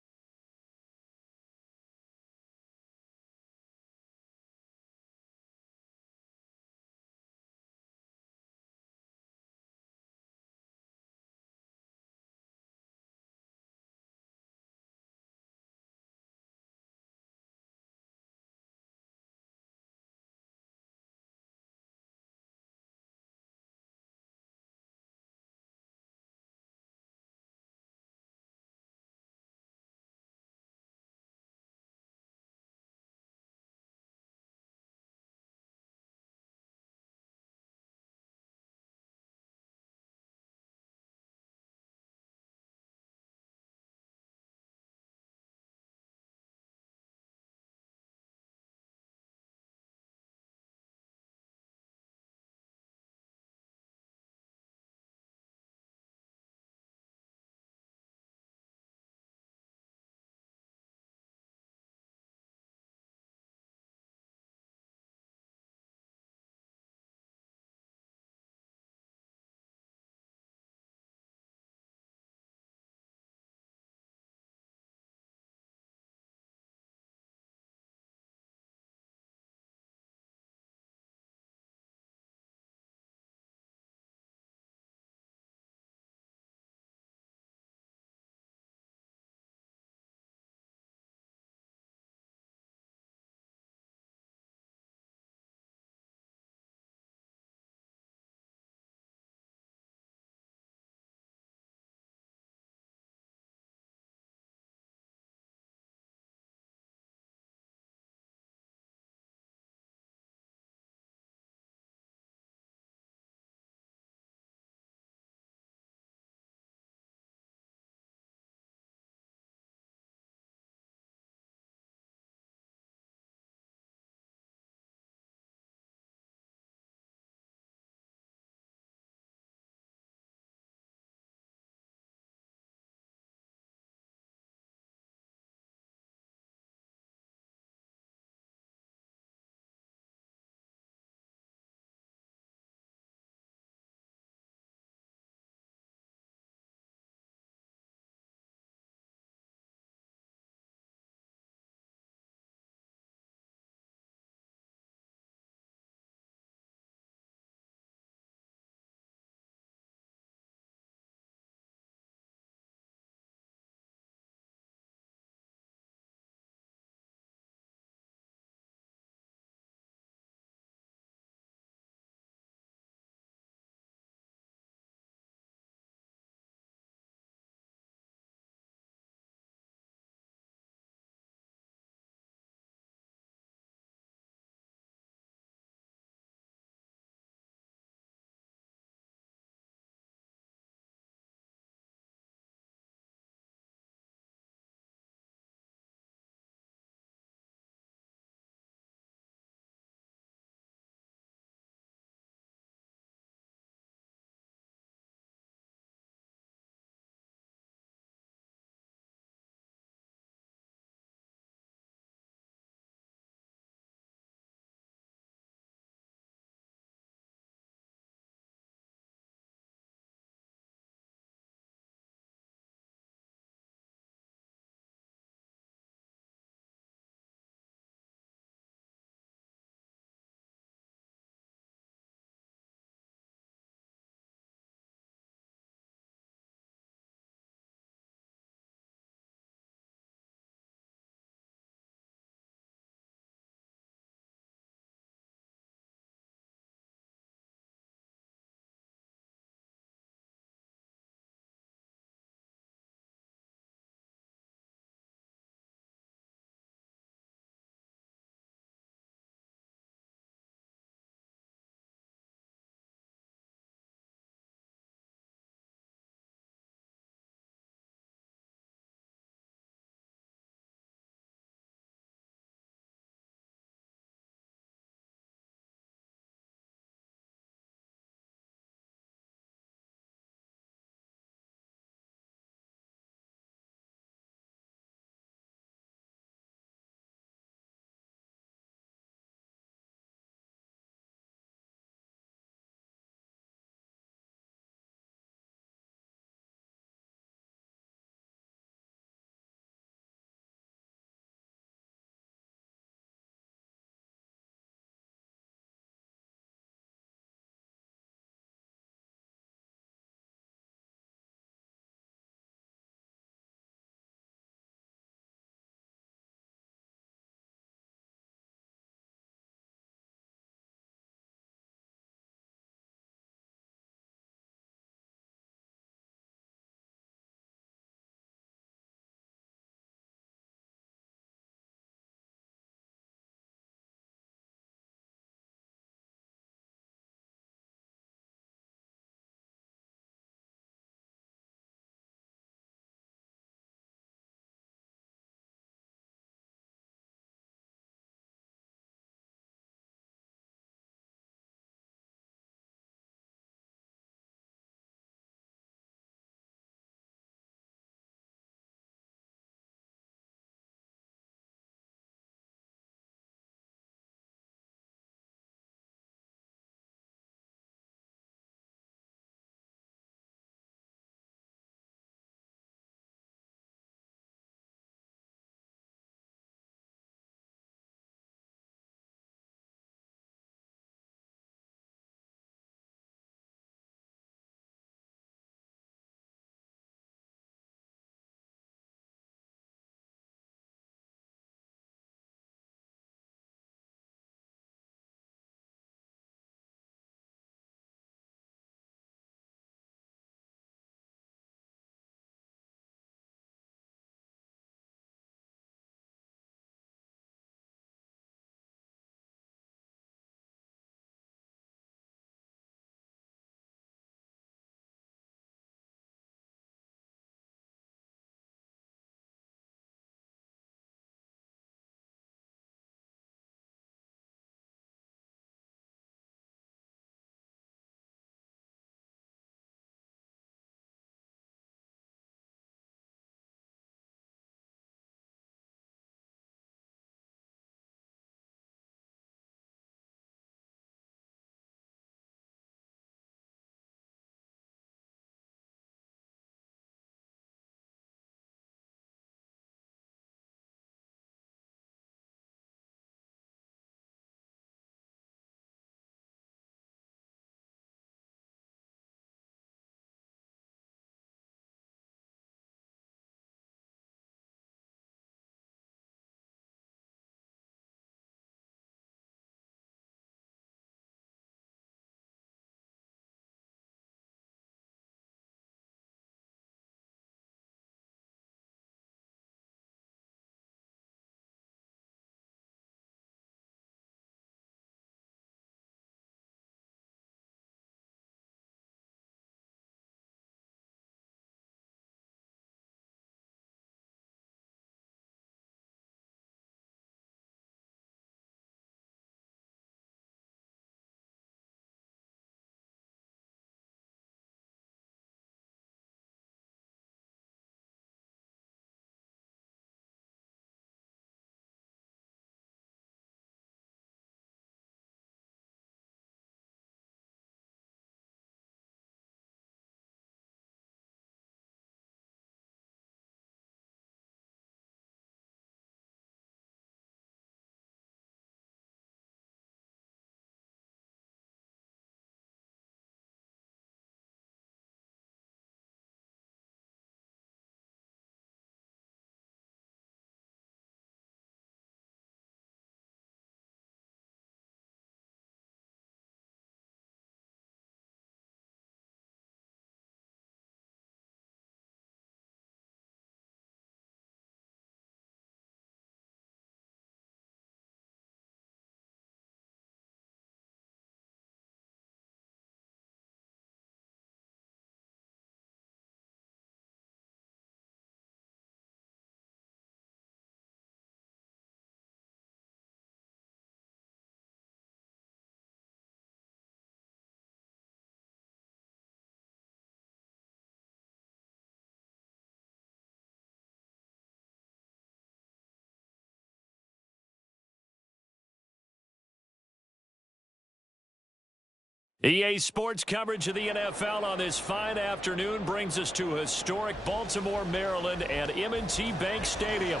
EA Sports coverage of the NFL on this fine afternoon brings us to historic Baltimore, Maryland at M&T Bank Stadium.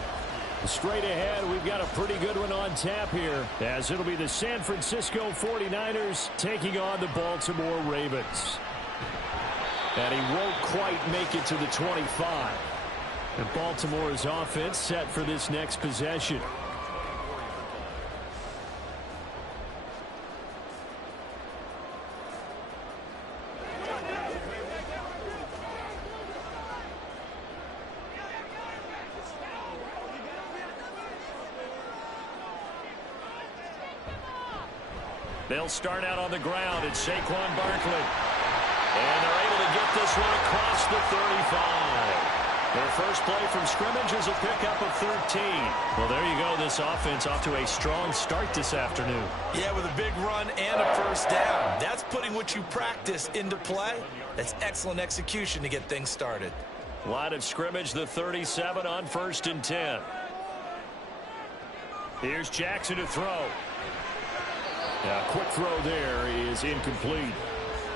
Straight ahead, we've got a pretty good one on tap here, as it'll be the San Francisco 49ers taking on the Baltimore Ravens. And he won't quite make it to the 25. And Baltimore's offense set for this next possession. They'll start out on the ground. It's Saquon Barkley. And they're able to get this one across the 35. Their first play from scrimmage is a pickup of 13. Well, there you go. This offense off to a strong start this afternoon. Yeah, with a big run and a first down. That's putting what you practice into play. That's excellent execution to get things started. Line of scrimmage, the 37 on 1st and 10. Here's Jackson to throw. A quick throw there is incomplete.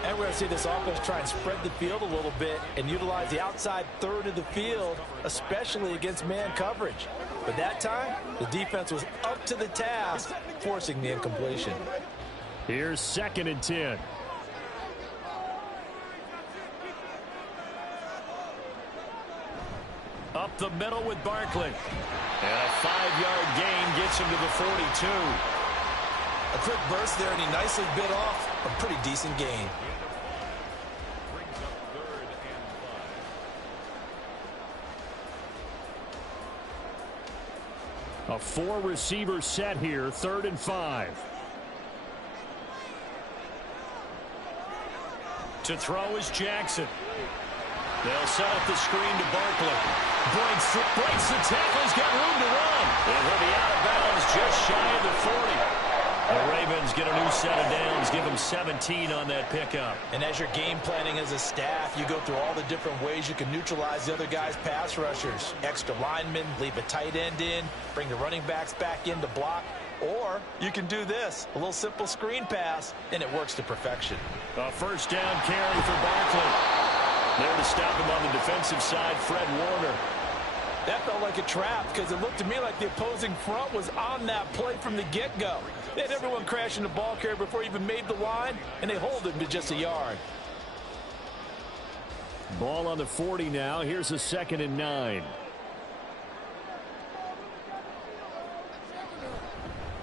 And we're going to see this offense try and spread the field a little bit and utilize the outside third of the field, especially against man coverage. But that time, the defense was up to the task, forcing the incompletion. Here's 2nd and 10. Up the middle with Barkley. And a 5-yard gain gets him to the 42. A quick burst there, and he nicely bit off a pretty decent gain. Brings up 3rd and 5. A 4-receiver set here, 3rd and 5. To throw is Jackson. They'll set up the screen to Barkley. Breaks the tackle. He's got room to run. And he'll be out of bounds just shy of the 40. The Ravens get a new set of downs, give them 17 on that pickup. And as you're game planning as a staff, you go through all the different ways you can neutralize the other guy's pass rushers. Extra linemen, leave a tight end in, bring the running backs back in to block. Or you can do this, a little simple screen pass, and it works to perfection. A first down carry for Barkley. There to stop him on the defensive side, Fred Warner. That felt like a trap because it looked to me like the opposing front was on that play from the get-go. They had everyone crashing the ball carrier before he even made the line, and they hold him to just a yard. Ball on the 40 now. Here's a 2nd and 9.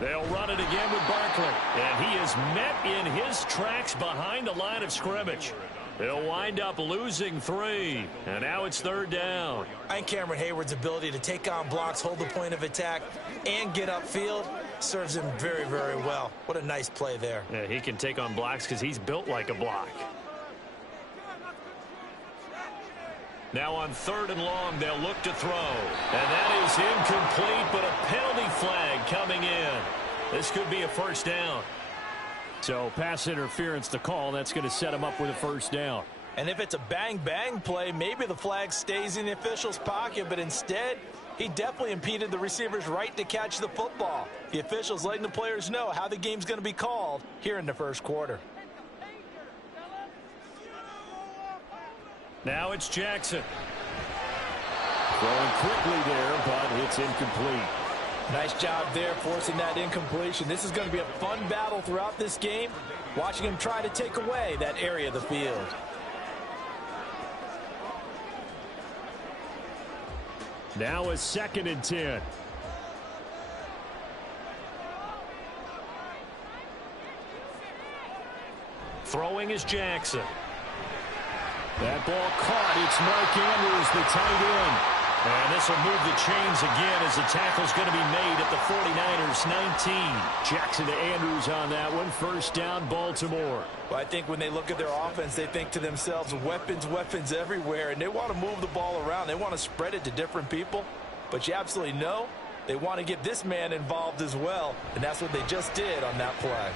They'll run it again with Barkley. And he is met in his tracks behind the line of scrimmage. They'll wind up losing 3. And now it's 3rd down. And Cameron Hayward's ability to take on blocks, hold the point of attack, and get upfield serves him very, very well. What a nice play there. Yeah, he can take on blocks because he's built like a block. Now on 3rd and long, they'll look to throw. And that is incomplete, but a penalty flag coming in. This could be a first down. So pass interference to call. That's going to set him up with a first down. And if it's a bang-bang play, maybe the flag stays in the official's pocket, but instead, he definitely impeded the receiver's right to catch the football. The official's letting the players know how the game's going to be called here in the first quarter. Now it's Jackson. Throwing quickly there, but it's incomplete. Nice job there forcing that incompletion. This is going to be a fun battle throughout this game, watching him try to take away that area of the field. Now a 2nd and 10. Throwing is Jackson. That ball caught. It's Mark Andrews, the tight end. And this will move the chains again as the tackle's going to be made at the 49ers 19. Jackson to Andrews on that one. First down, Baltimore. Well, I think when they look at their offense, they think to themselves, weapons, weapons everywhere, and they want to move the ball around. They want to spread it to different people. But you absolutely know they want to get this man involved as well, and that's what they just did on that play.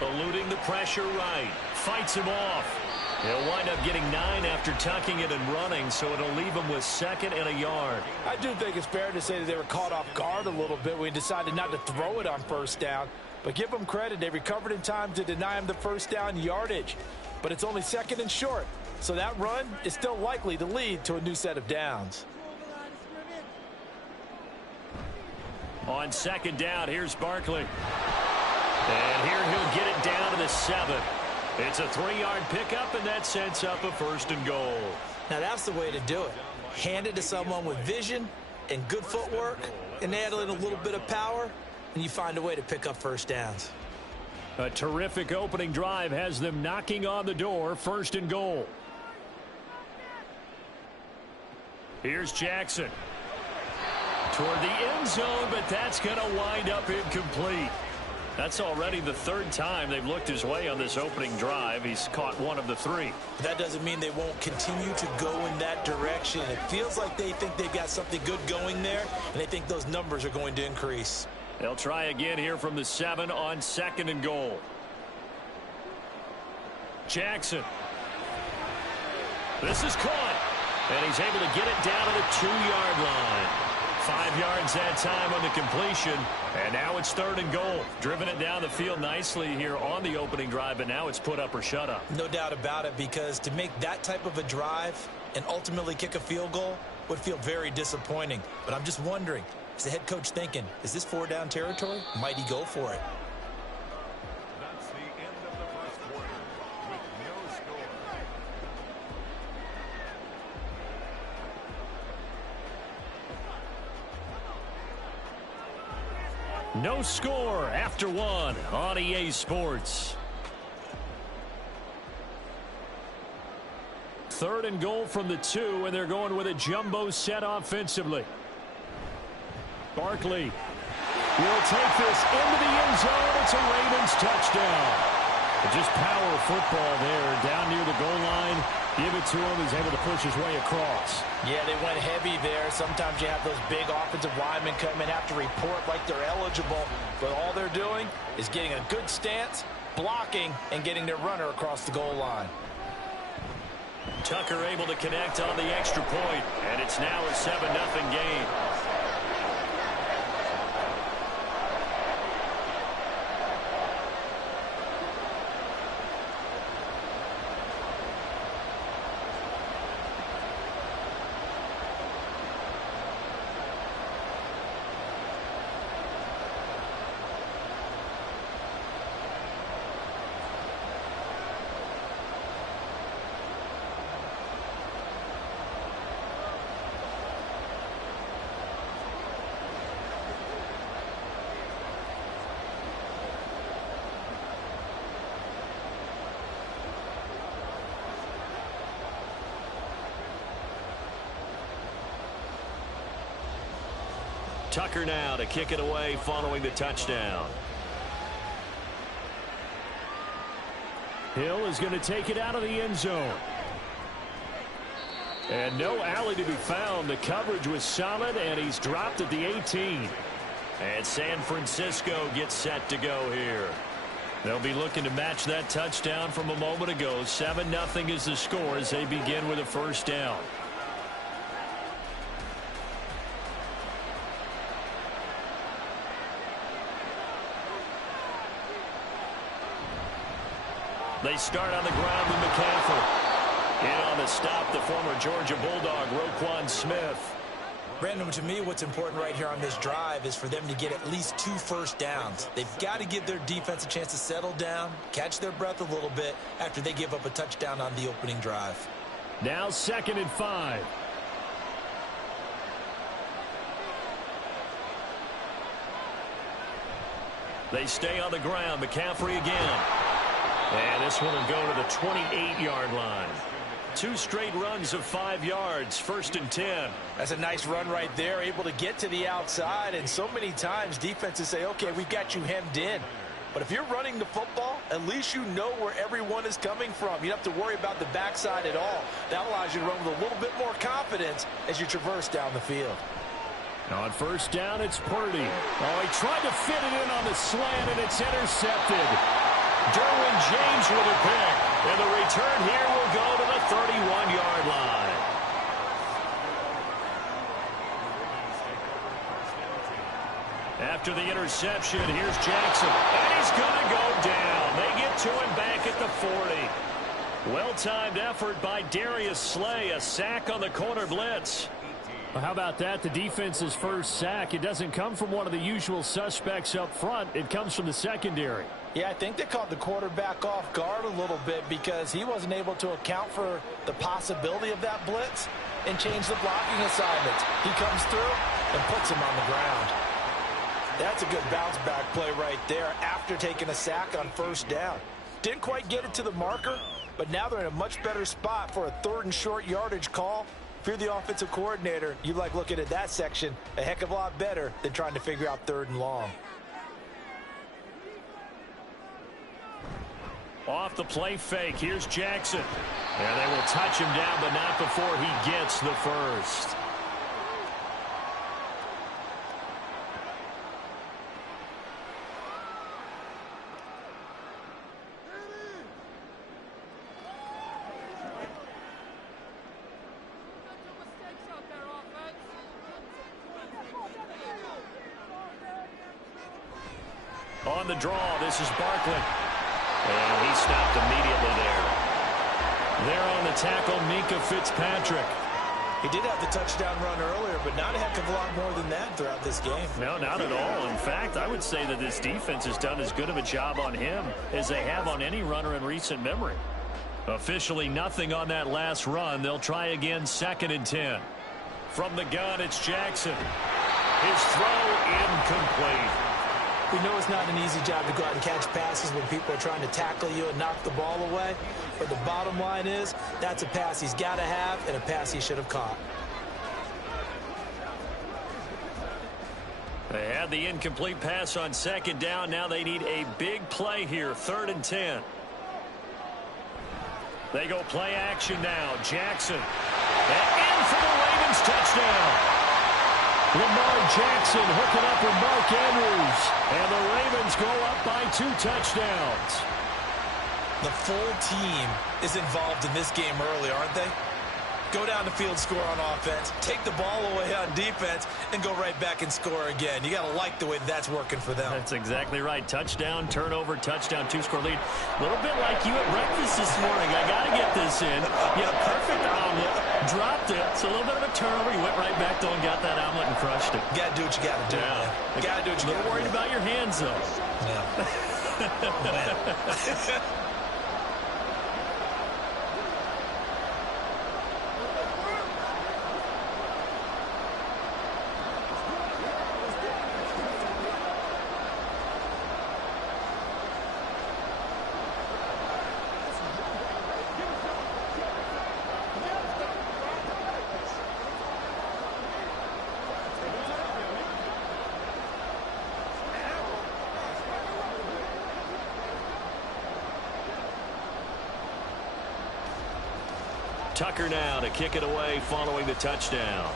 Eluding the pressure right. Fights him off. He'll wind up getting 9 after tucking it and running, so it'll leave him with 2nd and a yard. I do think it's fair to say that they were caught off guard a little bit when he decided not to throw it on first down. But give them credit. They recovered in time to deny him the first down yardage. But it's only 2nd and short. So that run is still likely to lead to a new set of downs. On 2nd down, here's Barkley. And here he'll get it down to the 7. It's a 3-yard pickup, and that sets up a 1st and goal. Now that's the way to do it. Hand it to someone with vision and good footwork, and add in a little bit of power, and you find a way to pick up 1st downs. A terrific opening drive has them knocking on the door, 1st and goal. Here's Jackson. Toward the end zone, but that's going to wind up incomplete. That's already the 3rd time they've looked his way on this opening drive. He's caught 1 of the 3. That doesn't mean they won't continue to go in that direction. It feels like they think they've got something good going there, and they think those numbers are going to increase. They'll try again here from the 7 on 2nd and goal. Jackson. This is caught. And he's able to get it down to the 2-yard line. 5 yards that time on the completion. And now it's 3rd and goal. Driven it down the field nicely here on the opening drive, but now it's put up or shut up. No doubt about it, because to make that type of a drive and ultimately kick a field goal would feel very disappointing. But I'm just wondering, is the head coach thinking, is this 4-down territory? Might he go for it? That's the end of the first quarter with no score. No score after 1 on EA Sports. 3rd and goal from the 2, and they're going with a jumbo set offensively. Barkley will take this into the end zone. It's a Ravens touchdown. Just power football there down near the goal line. Give it to him. He's able to push his way across. Yeah, they went heavy there. Sometimes you have those big offensive linemen come in, have to report like they're eligible. But all they're doing is getting a good stance, blocking, and getting their runner across the goal line. Tucker able to connect on the extra point, and it's now a 7-0 game. Tucker now to kick it away following the touchdown. Hill is going to take it out of the end zone. And no alley to be found. The coverage was solid, and he's dropped at the 18. And San Francisco gets set to go here. They'll be looking to match that touchdown from a moment ago. 7-0 is the score as they begin with a 1st down. They start on the ground with McCaffrey. In on the stop, the former Georgia Bulldog, Roquan Smith. Brandon, to me, what's important right here on this drive is for them to get at least 2 first downs. They've got to give their defense a chance to settle down, catch their breath a little bit after they give up a touchdown on the opening drive. Now 2nd and 5. They stay on the ground. McCaffrey again. And this one will go to the 28-yard line. 2 straight runs of 5 yards. 1st and 10. That's a nice run right there, able to get to the outside. And so many times defenses say, okay, we've got you hemmed in. But if you're running the football, at least you know where everyone is coming from. You don't have to worry about the backside at all. That allows you to run with a little bit more confidence as you traverse down the field. Now on 1st down, it's Purdy. Oh, he tried to fit it in on the slant, and it's intercepted. Derwin James with a pick. And the return here will go to the 31-yard line. After the interception, here's Jackson. And he's going to go down. They get to him back at the 40. Well-timed effort by Darius Slay. A sack on the corner blitz. Well, how about that? The defense's first sack. It doesn't come from one of the usual suspects up front. It comes from the secondary. Yeah, I think they caught the quarterback off guard a little bit because he wasn't able to account for the possibility of that blitz and change the blocking assignments. He comes through and puts him on the ground. That's a good bounce back play right there after taking a sack on first down. Didn't quite get it to the marker, but now they're in a much better spot for a 3rd and short yardage call. If you're the offensive coordinator, you like looking at that section a heck of a lot better than trying to figure out 3rd and long. Off the play fake, here's Jackson. And they will touch him down, but not before he gets the first. On the draw, this is Barkley. And he stopped immediately there. There on the tackle, Minkah Fitzpatrick. He did have the touchdown run earlier, but not a heck of a lot more than that throughout this game. No, not at all. In fact, I would say that this defense has done as good of a job on him as they have on any runner in recent memory. Officially nothing on that last run. They'll try again, 2nd and 10. From the gun, it's Jackson. His throw incomplete. We know it's not an easy job to go out and catch passes when people are trying to tackle you and knock the ball away. But the bottom line is, that's a pass he's got to have and a pass he should have caught. They had the incomplete pass on 2nd down. Now they need a big play here, 3rd and 10. They go play action now. Jackson. And in for the Ravens touchdown. Lamar Jackson hooking up with Mark Andrews. And the Ravens go up by 2 touchdowns. The full team is involved in this game early, aren't they? Go down the field, score on offense, take the ball away on defense, and go right back and score again. You got to like the way that's working for them. That's exactly right. Touchdown, turnover, touchdown, 2-score lead. A little bit like you at breakfast this morning. I got to get this in. Yeah, perfect omelet. Dropped it. It's a little bit of a turnover. You went right back though and got that omelet and crushed it. You got to do what you got to do. Yeah. You got to do what you got to do. A little worried about your hands, though. Yeah. Tucker now to kick it away following the touchdown.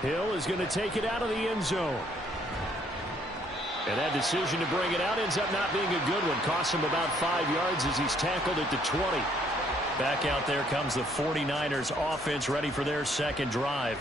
Hill is going to take it out of the end zone. And that decision to bring it out ends up not being a good one. Costs him about 5 yards as he's tackled at the 20. Back out there comes the 49ers offense ready for their 2nd drive.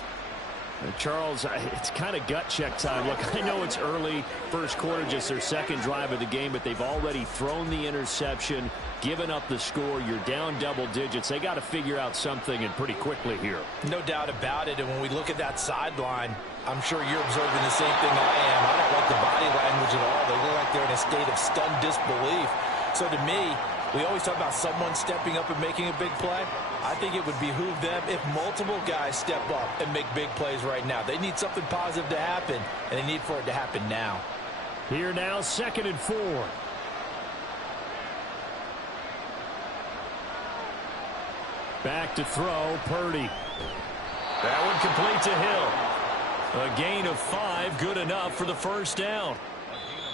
Charles, it's kind of gut check time. Look, I know it's early, first quarter, just their 2nd drive of the game, but they've already thrown the interception, given up the score. You're down double digits. They got to figure out something, and pretty quickly here. No doubt about it. And when we look at that sideline, I'm sure you're observing the same thing I am. I don't like the body language at all. They look like they're in a state of stunned disbelief. So to me, we always talk about someone stepping up and making a big play. I think it would behoove them if multiple guys step up and make big plays right now. They need something positive to happen, and they need for it to happen now. Here now, 2nd and 4. Back to throw, Purdy. That one complete to Hill. A gain of 5, good enough for the first down.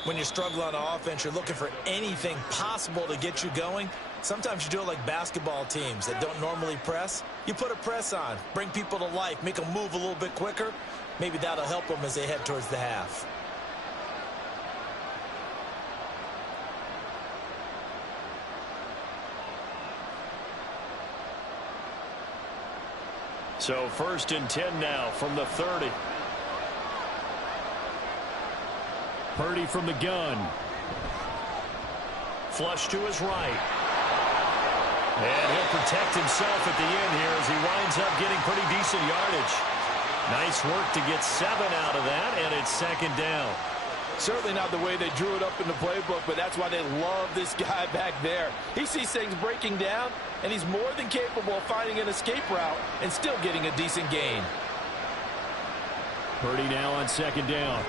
When you struggle on offense, you're looking for anything possible to get you going. Sometimes you do it like basketball teams that don't normally press. You put a press on, bring people to life, make them move a little bit quicker. Maybe that'll help them as they head towards the half. So 1st and 10 now from the 30. Purdy from the gun. Flush to his right. And he'll protect himself at the end here as he winds up getting pretty decent yardage. Nice work to get 7 out of that, and it's second down. Certainly not the way they drew it up in the playbook, but that's why they love this guy back there. He sees things breaking down, and he's more than capable of finding an escape route and still getting a decent gain. Purdy now on second down.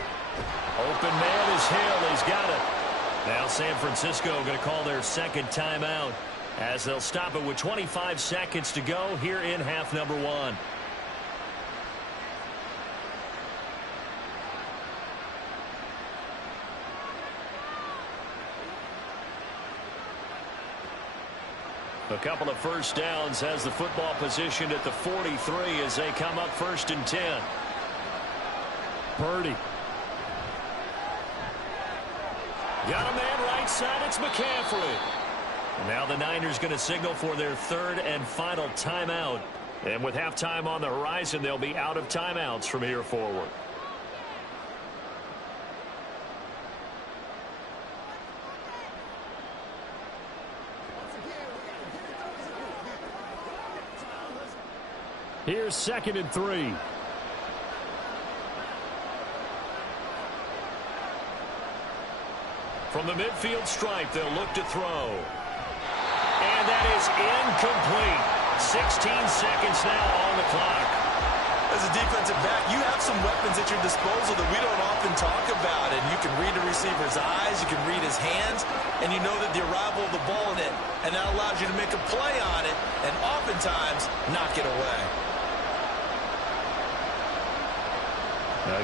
Open man is Hill. He's got it. Now San Francisco going to call their second timeout as they'll stop it with 25 seconds to go here in half number 1. A couple of first downs has the football positioned at the 43 as they come up 1st and 10. Purdy. Got a man right side. It's McCaffrey. And now the Niners going to signal for their 3rd and final timeout. And with halftime on the horizon, they'll be out of timeouts from here forward. Here's 2nd and 3. From the midfield stripe, they'll look to throw. And that is incomplete. 16 seconds now on the clock. As a defensive back, you have some weapons at your disposal that we don't often talk about. And you can read the receiver's eyes, you can read his hands, and you know that the arrival of the ball in it, and that allows you to make a play on it, and oftentimes knock it away.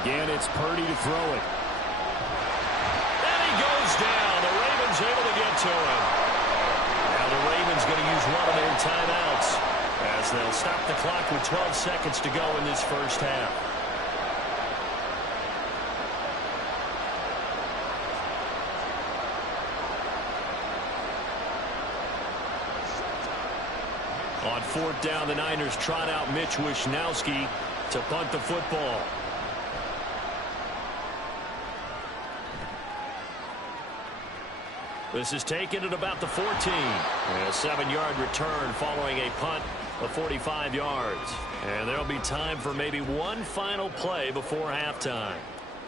Again, it's Purdy to throw it. And he goes down. The Ravens able to get to him. Now the Ravens going to use one of their timeouts as they'll stop the clock with 12 seconds to go in this first half. On 4th down, the Niners trot out Mitch Wishnowsky to punt the football. This is taken at about the 14. And a 7-yard return following a punt of 45 yards. And there'll be time for maybe one final play before halftime.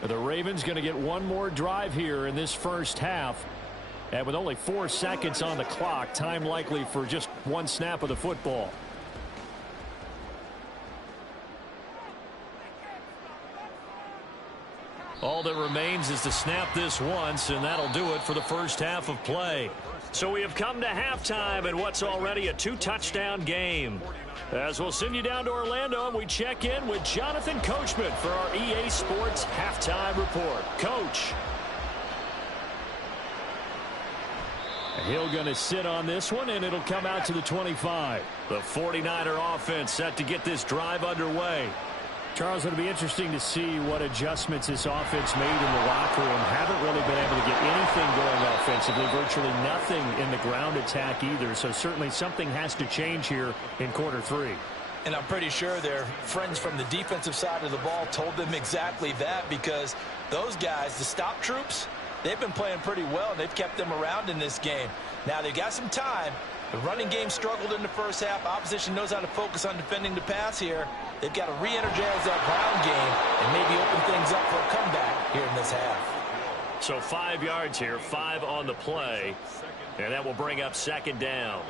The Ravens going to get one more drive here in this first half. And with only 4 seconds on the clock, time likely for just one snap of the football. All that remains is to snap this once, and that'll do it for the first half of play. So we have come to halftime in what's already a 2-touchdown game. As we'll send you down to Orlando, and we check in with Jonathan Coachman for our EA Sports Halftime Report. Coach. Hill going to sit on this one, and it'll come out to the 25. The 49er offense set to get this drive underway. Charles, it'll be interesting to see what adjustments this offense made in the locker room. Haven't really been able to get anything going offensively, virtually nothing in the ground attack either. So certainly something has to change here in quarter 3. And I'm pretty sure their friends from the defensive side of the ball told them exactly that, because those guys, the stop troops, they've been playing pretty well, and they've kept them around in this game. Now, they've got some time. The running game struggled in the first half. Opposition knows how to focus on defending the pass here. They've got to re-energize that ground game and maybe open things up for a comeback here in this half. So 5 yards here, 5 on the play, and that will bring up second down.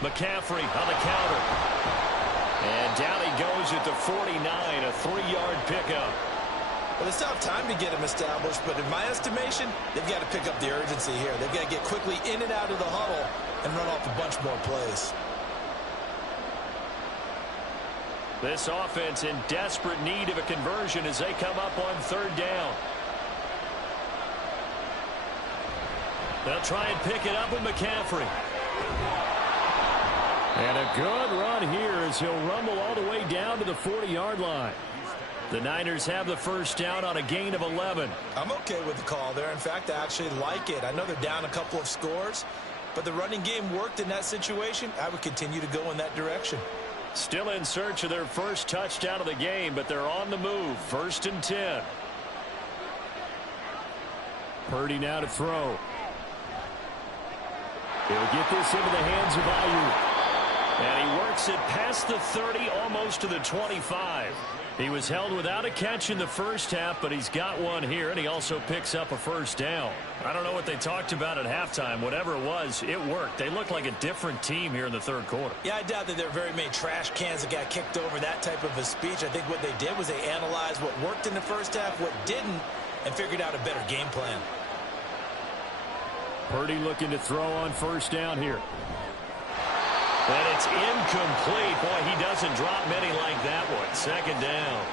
McCaffrey on the counter. And down he goes at the 49, a 3-yard pickup. Well, they still have time to get him established, but in my estimation, they've got to pick up the urgency here. They've got to get quickly in and out of the huddle and run off a bunch more plays. This offense in desperate need of a conversion as they come up on 3rd down. They'll try and pick it up with McCaffrey. And a good run here as he'll rumble all the way down to the 40-yard line. The Niners have the first down on a gain of 11. I'm okay with the call there. In fact, I actually like it. I know they're down a couple of scores, but the running game worked in that situation. I would continue to go in that direction. Still in search of their first touchdown of the game, but they're on the move. 1st and 10. Purdy now to throw. He'll get this into the hands of Ayuk. And he works it past the 30, almost to the 25. He was held without a catch in the first half, but he's got one here, and he also picks up a first down. I don't know what they talked about at halftime. Whatever it was, it worked. They look like a different team here in the third quarter. Yeah, I doubt that there are very many trash cans that got kicked over, that type of a speech. I think what they did was they analyzed what worked in the first half, what didn't, and figured out a better game plan. Purdy looking to throw on first down here. And it's incomplete. Boy, he doesn't drop many like that one. 2nd down.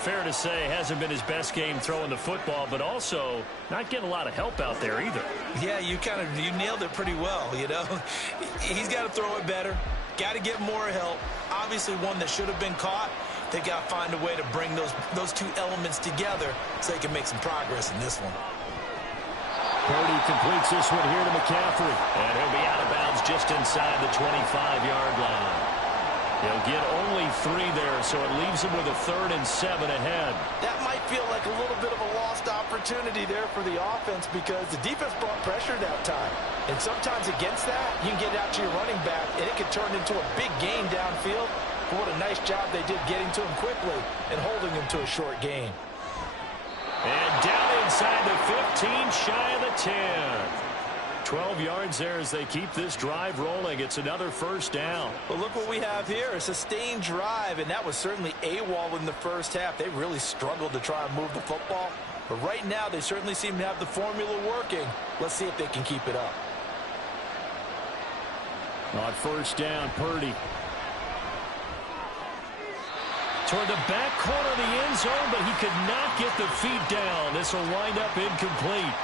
Fair to say, hasn't been his best game throwing the football, but also not getting a lot of help out there either. Yeah, you nailed it pretty well, you know. He's got to throw it better. Got to get more help. Obviously one that should have been caught. They got to find a way to bring those two elements together so they can make some progress in this one. Purdy completes this one here to McCaffrey. And he'll be out of bounds just inside the 25-yard line. He'll get only 3 there, so it leaves him with a 3rd and 7 ahead. That might feel like a little bit of a lost opportunity there for the offense because the defense brought pressure that time. And sometimes against that, you can get out to your running back, and it can turn into a big gain downfield. But what a nice job they did getting to him quickly and holding him to a short gain. And down inside the 15, shy of the 10. 12 yards there as they keep this drive rolling. It's another first down. Well, look what we have here. A sustained drive, and that was certainly AWOL in the first half. They really struggled to try and move the football. But right now, they certainly seem to have the formula working. Let's see if they can keep it up. On first down, Purdy. Toward the back corner of the end zone, but he could not get the feet down. This will wind up incomplete.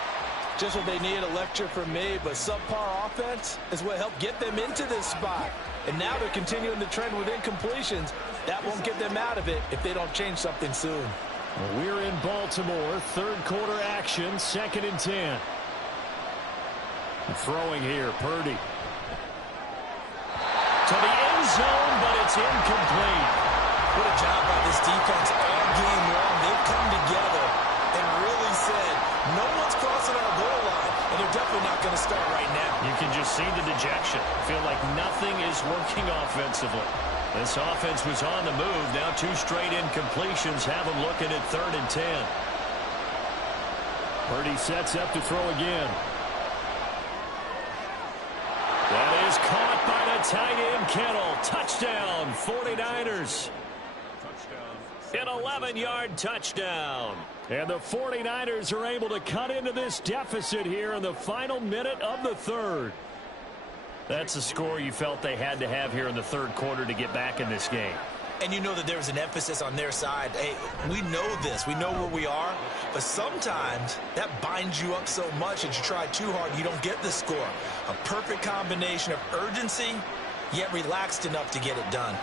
Just what they need, a lecture from me, but subpar offense is what helped get them into this spot. And now they're continuing the trend with incompletions. That won't get them out of it if they don't change something soon. Well, we're in Baltimore, 3rd quarter action, 2nd and 10. Throwing here, Purdy. To the end zone, but it's incomplete. What a job by this defense all game long. They've come together and really said, no one's crossing our goal line, and they're definitely not going to start right now. You can just see the dejection. Feel like nothing is working offensively. This offense was on the move. Now 2 straight incompletions have them looking at 3rd and 10. Purdy sets up to throw again. That is caught by the tight end, Kittle. Touchdown, 49ers. An 11-yard touchdown. And the 49ers are able to cut into this deficit here in the final minute of the 3rd. That's a score you felt they had to have here in the 3rd quarter to get back in this game. And you know that there's an emphasis on their side. Hey, we know this. We know where we are. But sometimes that binds you up so much that you try too hard, you don't get the score. A perfect combination of urgency, yet relaxed enough to get it done.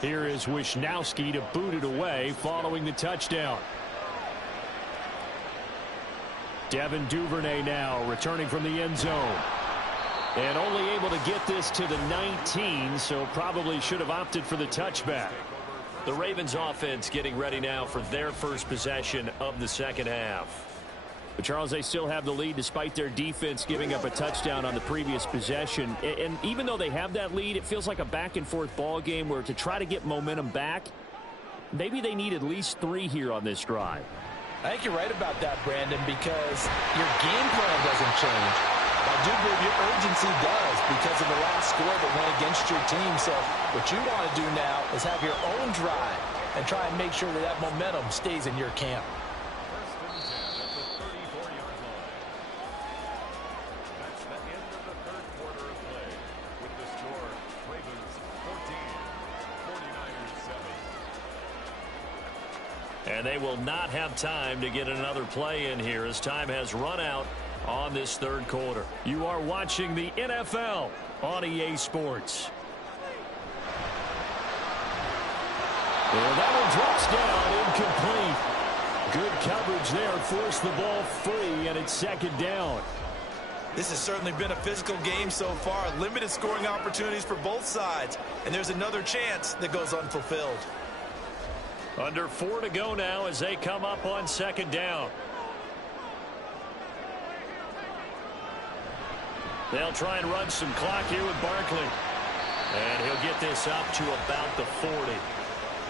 Here is Wisnowski to boot it away following the touchdown. Devin Duvernay now returning from the end zone. And only able to get this to the 19, so probably should have opted for the touchback. The Ravens offense getting ready now for their first possession of the 2nd half. But Charles, they still have the lead despite their defense giving up a touchdown on the previous possession. And even though they have that lead, it feels like a back-and-forth ball game where to try to get momentum back, maybe they need at least 3 here on this drive. I think you're right about that, Brandon, because your game plan doesn't change. I do believe your urgency does because of the last score that went against your team. So what you want to do now is have your own drive and try and make sure that that momentum stays in your camp. First and 10 at the 34-yard line. That's the end of the third quarter of play. With the score, Ravens 14, 49ers 7. And they will not have time to get another play in here as time has run out on this third quarter. You are watching the NFL on EA Sports. And that one drops down, incomplete. Good coverage there, forced the ball free, and it's second down. This has certainly been a physical game so far. Limited scoring opportunities for both sides. And there's another chance that goes unfulfilled. Under 4 to go now as they come up on second down. They'll try and run some clock here with Barkley. And he'll get this up to about the 40.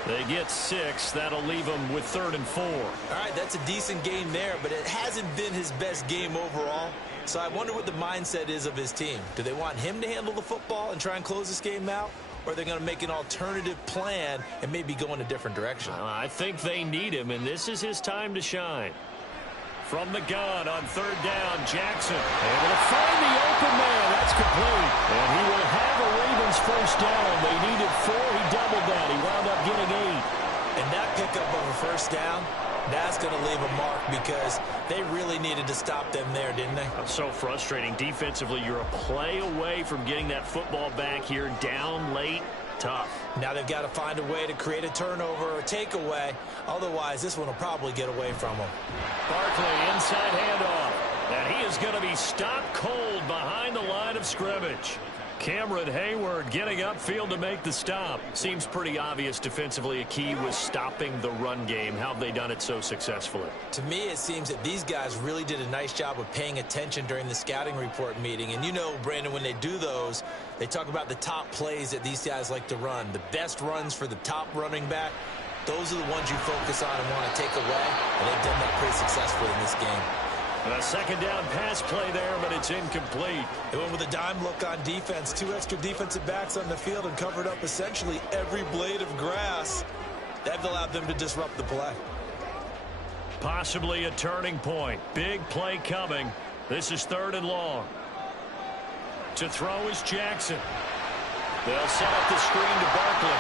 They get 6. That'll leave them with 3rd and 4. All right, that's a decent game there, but it hasn't been his best game overall. So I wonder what the mindset is of his team. Do they want him to handle the football and try and close this game out? Or are they going to make an alternative plan and maybe go in a different direction? I think they need him, and this is his time to shine. From the gun on 3rd down, Jackson able to find the open man. That's complete. And he will have a Ravens first down. They needed 4. He doubled that. He wound up getting 8. And that pickup of a first down, that's going to leave a mark because they really needed to stop them there, didn't they? So frustrating. Defensively, you're a play away from getting that football back here down late. Tough. Now they've got to find a way to create a turnover or takeaway. Otherwise, this one will probably get away from them. Barkley, inside handoff. And he is going to be stopped cold behind the line of scrimmage. Cameron Hayward getting upfield to make the stop. Seems pretty obvious defensively a key was stopping the run game. How have they done it so successfully? To me, it seems that these guys really did a nice job of paying attention during the scouting report meeting. And you know, Brandon, when they do those, they talk about the top plays that these guys like to run. The best runs for the top running back, those are the ones you focus on and want to take away. And they've done that pretty successfully in this game. A second down pass play there, but it's incomplete. They went with a dime look on defense. 2 extra defensive backs on the field and covered up essentially every blade of grass. That allowed them to disrupt the play. Possibly a turning point. Big play coming. This is 3rd and long. To throw is Jackson. They'll set up the screen to Barkley.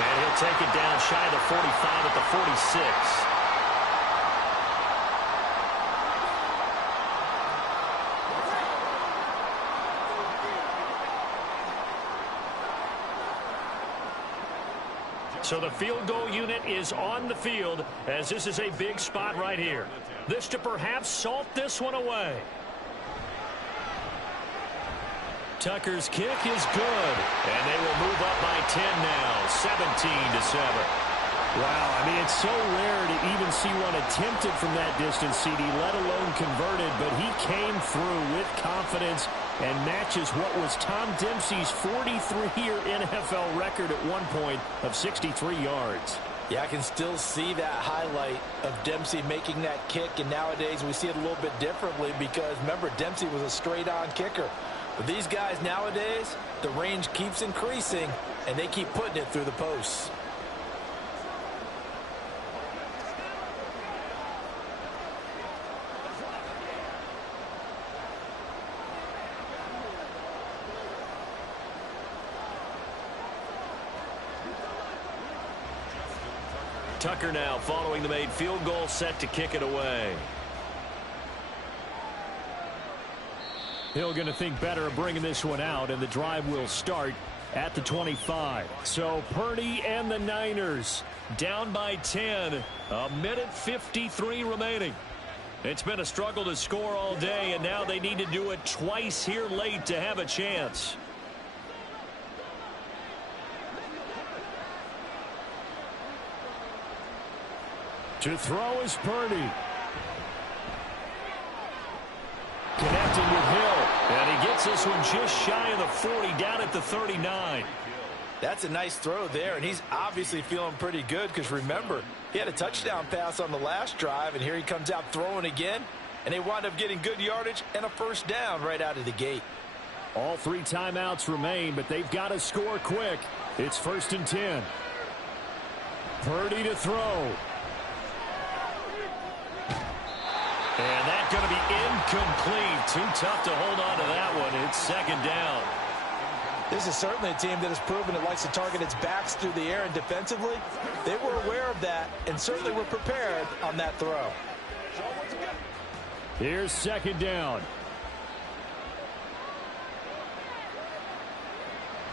And he'll take it down shy of the 45 at the 46. So the field goal unit is on the field as this is a big spot right here. This to perhaps salt this one away. Tucker's kick is good. And they will move up by 10 now, 17-7. Wow, I mean, it's so rare to even see one attempted from that distance, CD, let alone converted. But he came through with confidence and matches what was Tom Dempsey's 43-year NFL record at one point of 63 yards. Yeah, I can still see that highlight of Dempsey making that kick, and nowadays we see it a little bit differently because, remember, Dempsey was a straight-on kicker. But these guys nowadays, the range keeps increasing, and they keep putting it through the posts. Tucker now following the made field goal, set to kick it away. Hill going to think better of bringing this one out, and the drive will start at the 25. So Purdy and the Niners down by 10. A minute 53 remaining. It's been a struggle to score all day, and now they need to do it twice here late to have a chance. To throw is Purdy. Connecting with Hill. And he gets this one just shy of the 40, down at the 39. That's a nice throw there, and he's obviously feeling pretty good because, remember, He had a touchdown pass on the last drive, and here he comes out throwing again, and they wind up getting good yardage and a first down right out of the gate. All 3 timeouts remain, but they've got to score quick. It's 1st and 10. Purdy to throw. And that's going to be incomplete. Too tough to hold on to that one. It's 2nd down. This is certainly a team that has proven it likes to target its backs through the air, and defensively, they were aware of that and certainly were prepared on that throw. Here's 2nd down.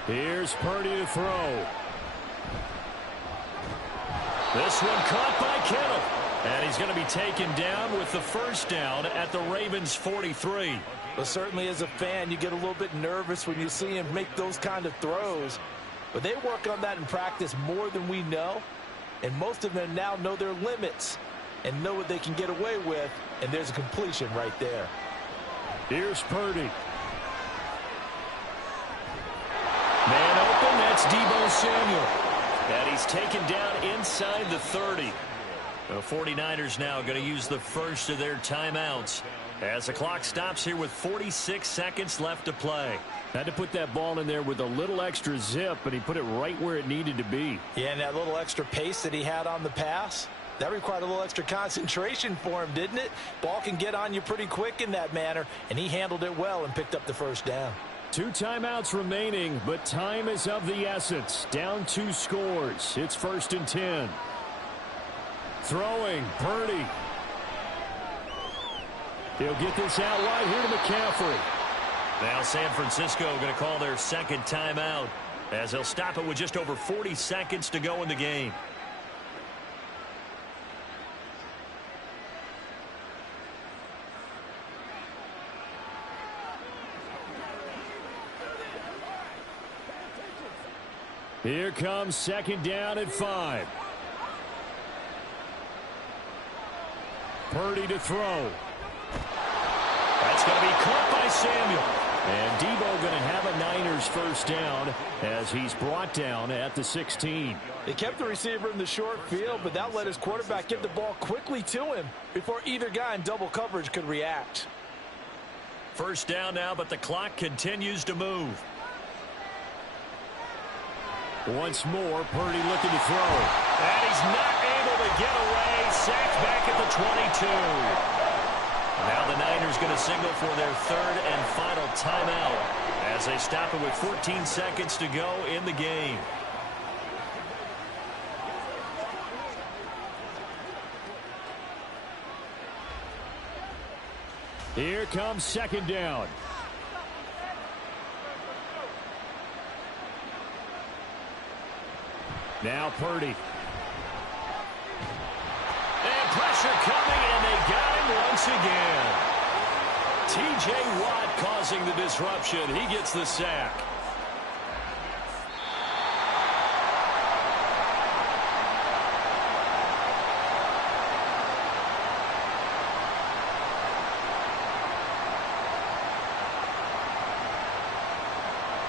Here's Purdy to throw. This one caught by Kittle. And he's going to be taken down with the first down at the Ravens' 43. Well, certainly as a fan, you get a little bit nervous when you see him make those kind of throws. But they work on that in practice more than we know. And most of them now know their limits and know what they can get away with. And there's a completion right there. Here's Purdy. Man open, that's Deebo Samuel. And he's taken down inside the 30. The 49ers now going to use the first of their timeouts as the clock stops here with 46 seconds left to play. Had to put that ball in there with a little extra zip, and he put it right where it needed to be. Yeah, and that little extra pace that he had on the pass, that required a little extra concentration for him, didn't it? Ball can get on you pretty quick in that manner, and he handled it well and picked up the first down. 2 timeouts remaining, but time is of the essence. Down 2 scores. It's 1st and 10. Throwing, Purdy. He'll get this out wide here to McCaffrey. Now San Francisco going to call their 2nd timeout as they'll stop it with just over 40 seconds to go in the game. Here comes 2nd down at 5. Purdy to throw. That's going to be caught by Samuel. And Deebo going to have a Niners first down as he's brought down at the 16. They kept the receiver in the short field, but that let his quarterback get the ball quickly to him before either guy in double coverage could react. First down now, but the clock continues to move. Once more, Purdy looking to throw. And he's not able to get away. Sacked back at the 22. Now the Niners going to signal for their 3rd and final timeout as they stop it with 14 seconds to go in the game. Here comes 2nd down. Now Purdy. And pressure coming, and they got him once again. T.J. Watt causing the disruption. He gets the sack.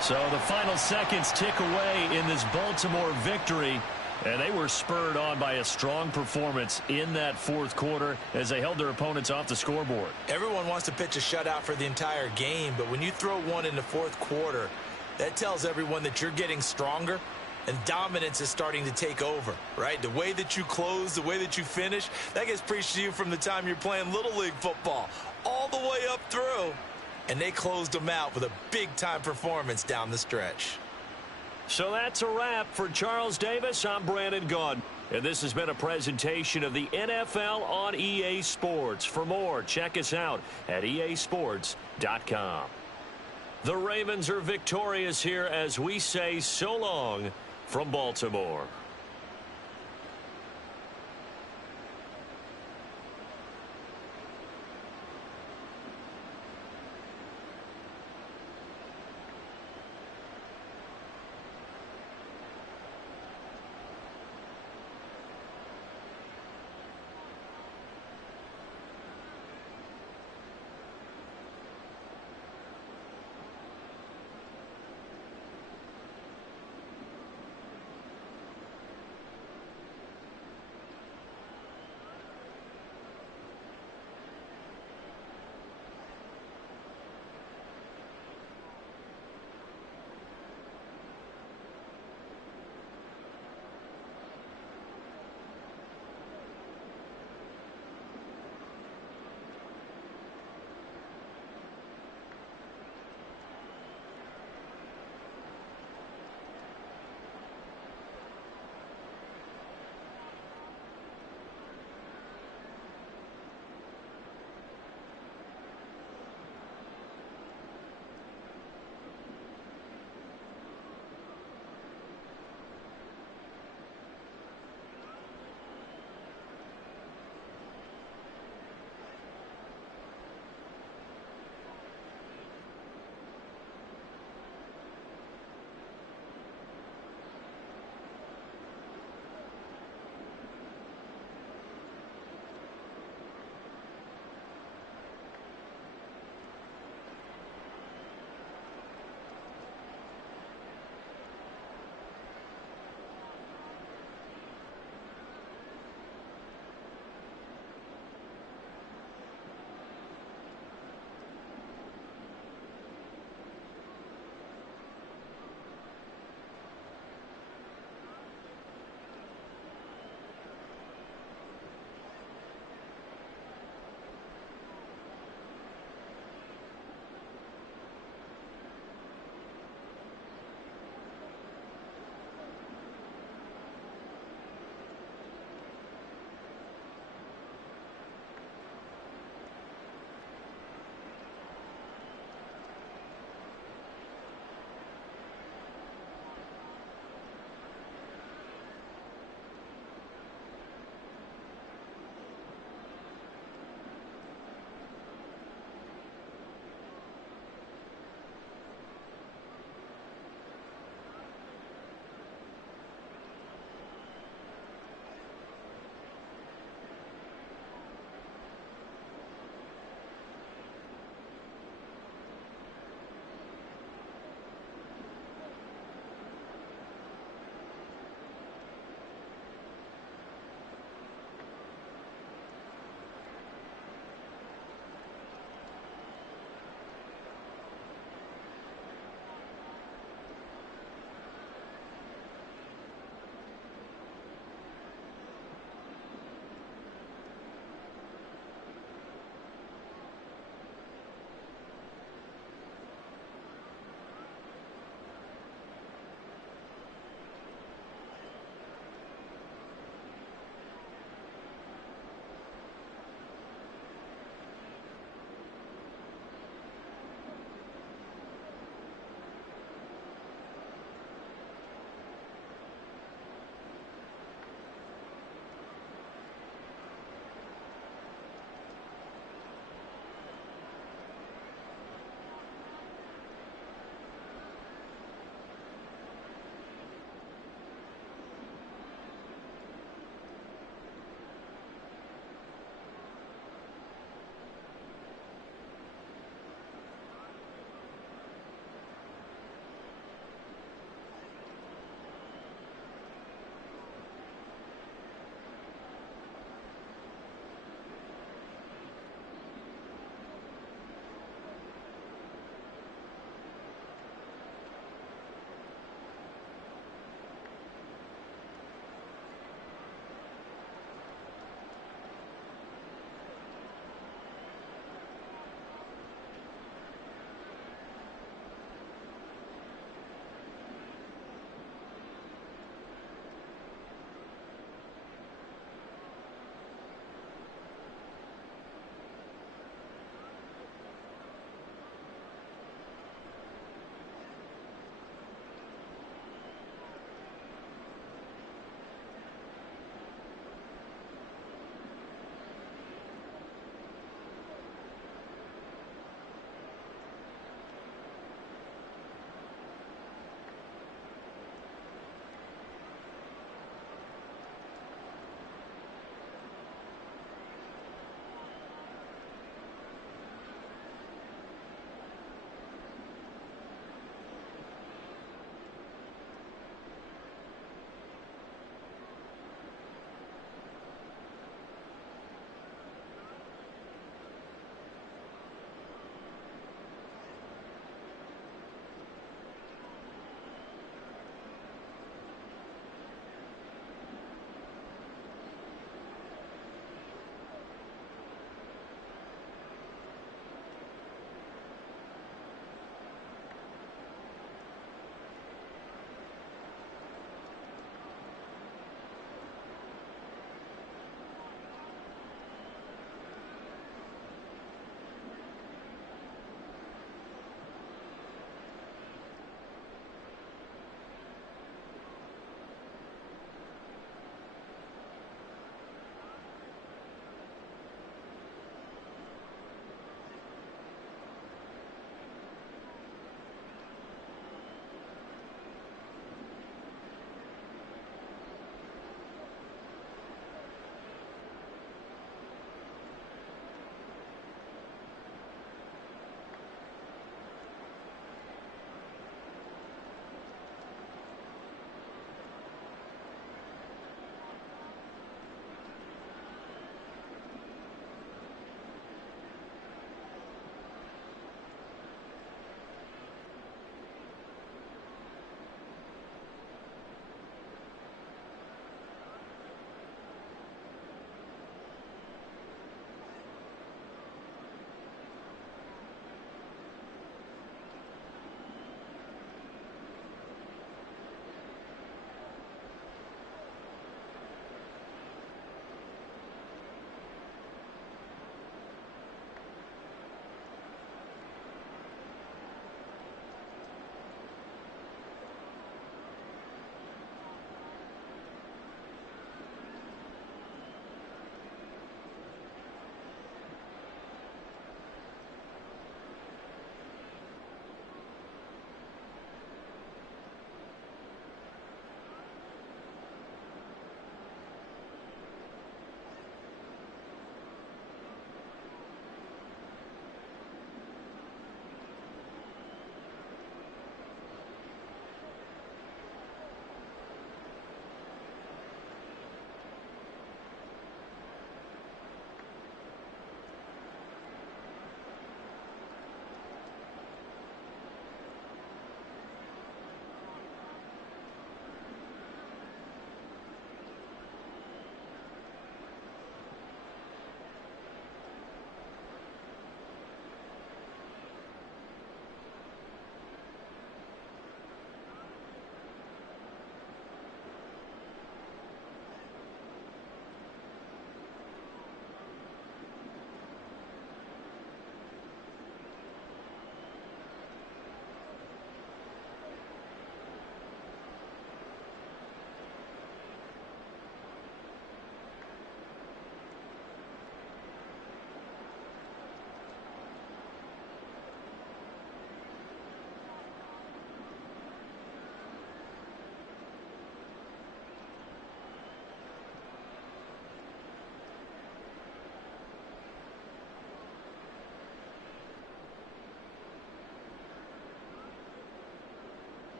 So the final seconds tick away in this Baltimore victory. And they were spurred on by a strong performance in that 4th quarter as they held their opponents off the scoreboard. Everyone wants to pitch a shutout for the entire game, but when you throw one in the 4th quarter, that tells everyone that you're getting stronger and dominance is starting to take over, right? The way that you close, the way that you finish, that gets preached to you from the time you're playing Little League football all the way up through. And they closed them out with a big-time performance down the stretch. So that's a wrap for Charles Davis. I'm Brandon Gaudin. And this has been a presentation of the NFL on EA Sports. For more, check us out at easports.com. The Ravens are victorious here as we say so long from Baltimore.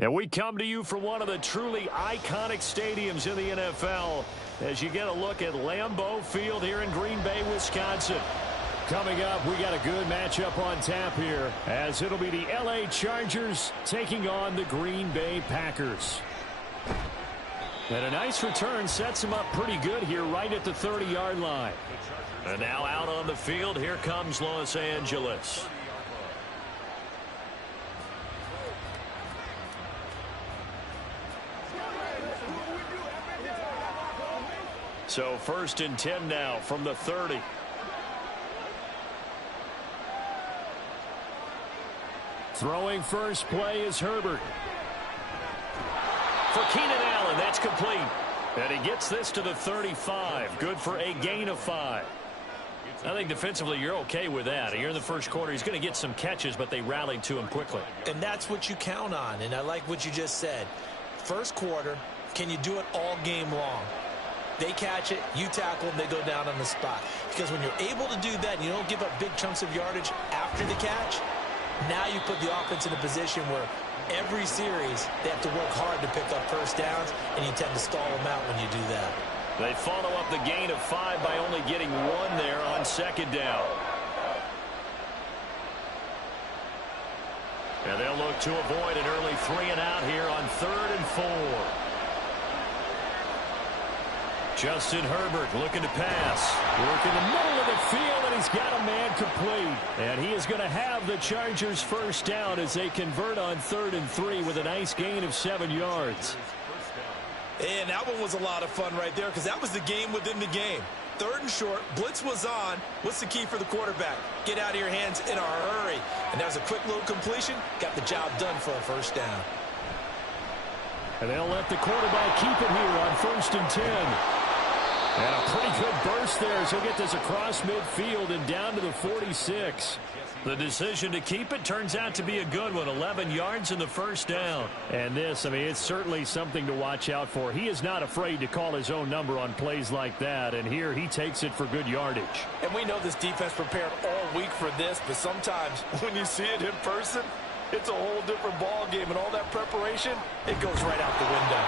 And we come to you from one of the truly iconic stadiums in the NFL as you get a look at Lambeau Field here in Green Bay, Wisconsin. Coming up, we got a good matchup on tap here as it'll be the LA Chargers taking on the Green Bay Packers. And a nice return sets him up pretty good here right at the 30-yard line. And now out on the field, here comes Los Angeles. So 1st and 10 now from the 30. Throwing first play is Herbert. For Keenan Allen, that's complete. And he gets this to the 35. Good for a gain of 5. I think defensively you're okay with that. Here in the first quarter, he's going to get some catches, but they rallied to him quickly. And that's what you count on, and I like what you just said. First quarter, can you do it all game long? They catch it, you tackle them, they go down on the spot. Because when you're able to do that and you don't give up big chunks of yardage after the catch, now you put the offense in a position where every series they have to work hard to pick up first downs, and you tend to stall them out when you do that. They follow up the gain of 5 by only getting 1 there on 2nd down. And they'll look to avoid an early 3 and out here on 3rd and 4. Justin Herbert looking to pass. Work in the middle of the field, and he's got a man complete. And he is going to have the Chargers first down as they convert on 3rd and 3 with a nice gain of 7 yards. And that one was a lot of fun right there because that was the game within the game. 3rd and short, blitz was on. What's the key for the quarterback? Get out of your hands in a hurry. And that was a quick little completion. Got the job done for a first down. And they'll let the quarterback keep it here on 1st and 10. And a pretty good burst there as he'll get this across midfield and down to the 46. The decision to keep it turns out to be a good one. 11 yards in the first down. And this, I mean, it's certainly something to watch out for. He is not afraid to call his own number on plays like that. And here he takes it for good yardage. And we know this defense prepared all week for this, but sometimes when you see it in person, it's a whole different ball game. And all that preparation, it goes right out the window.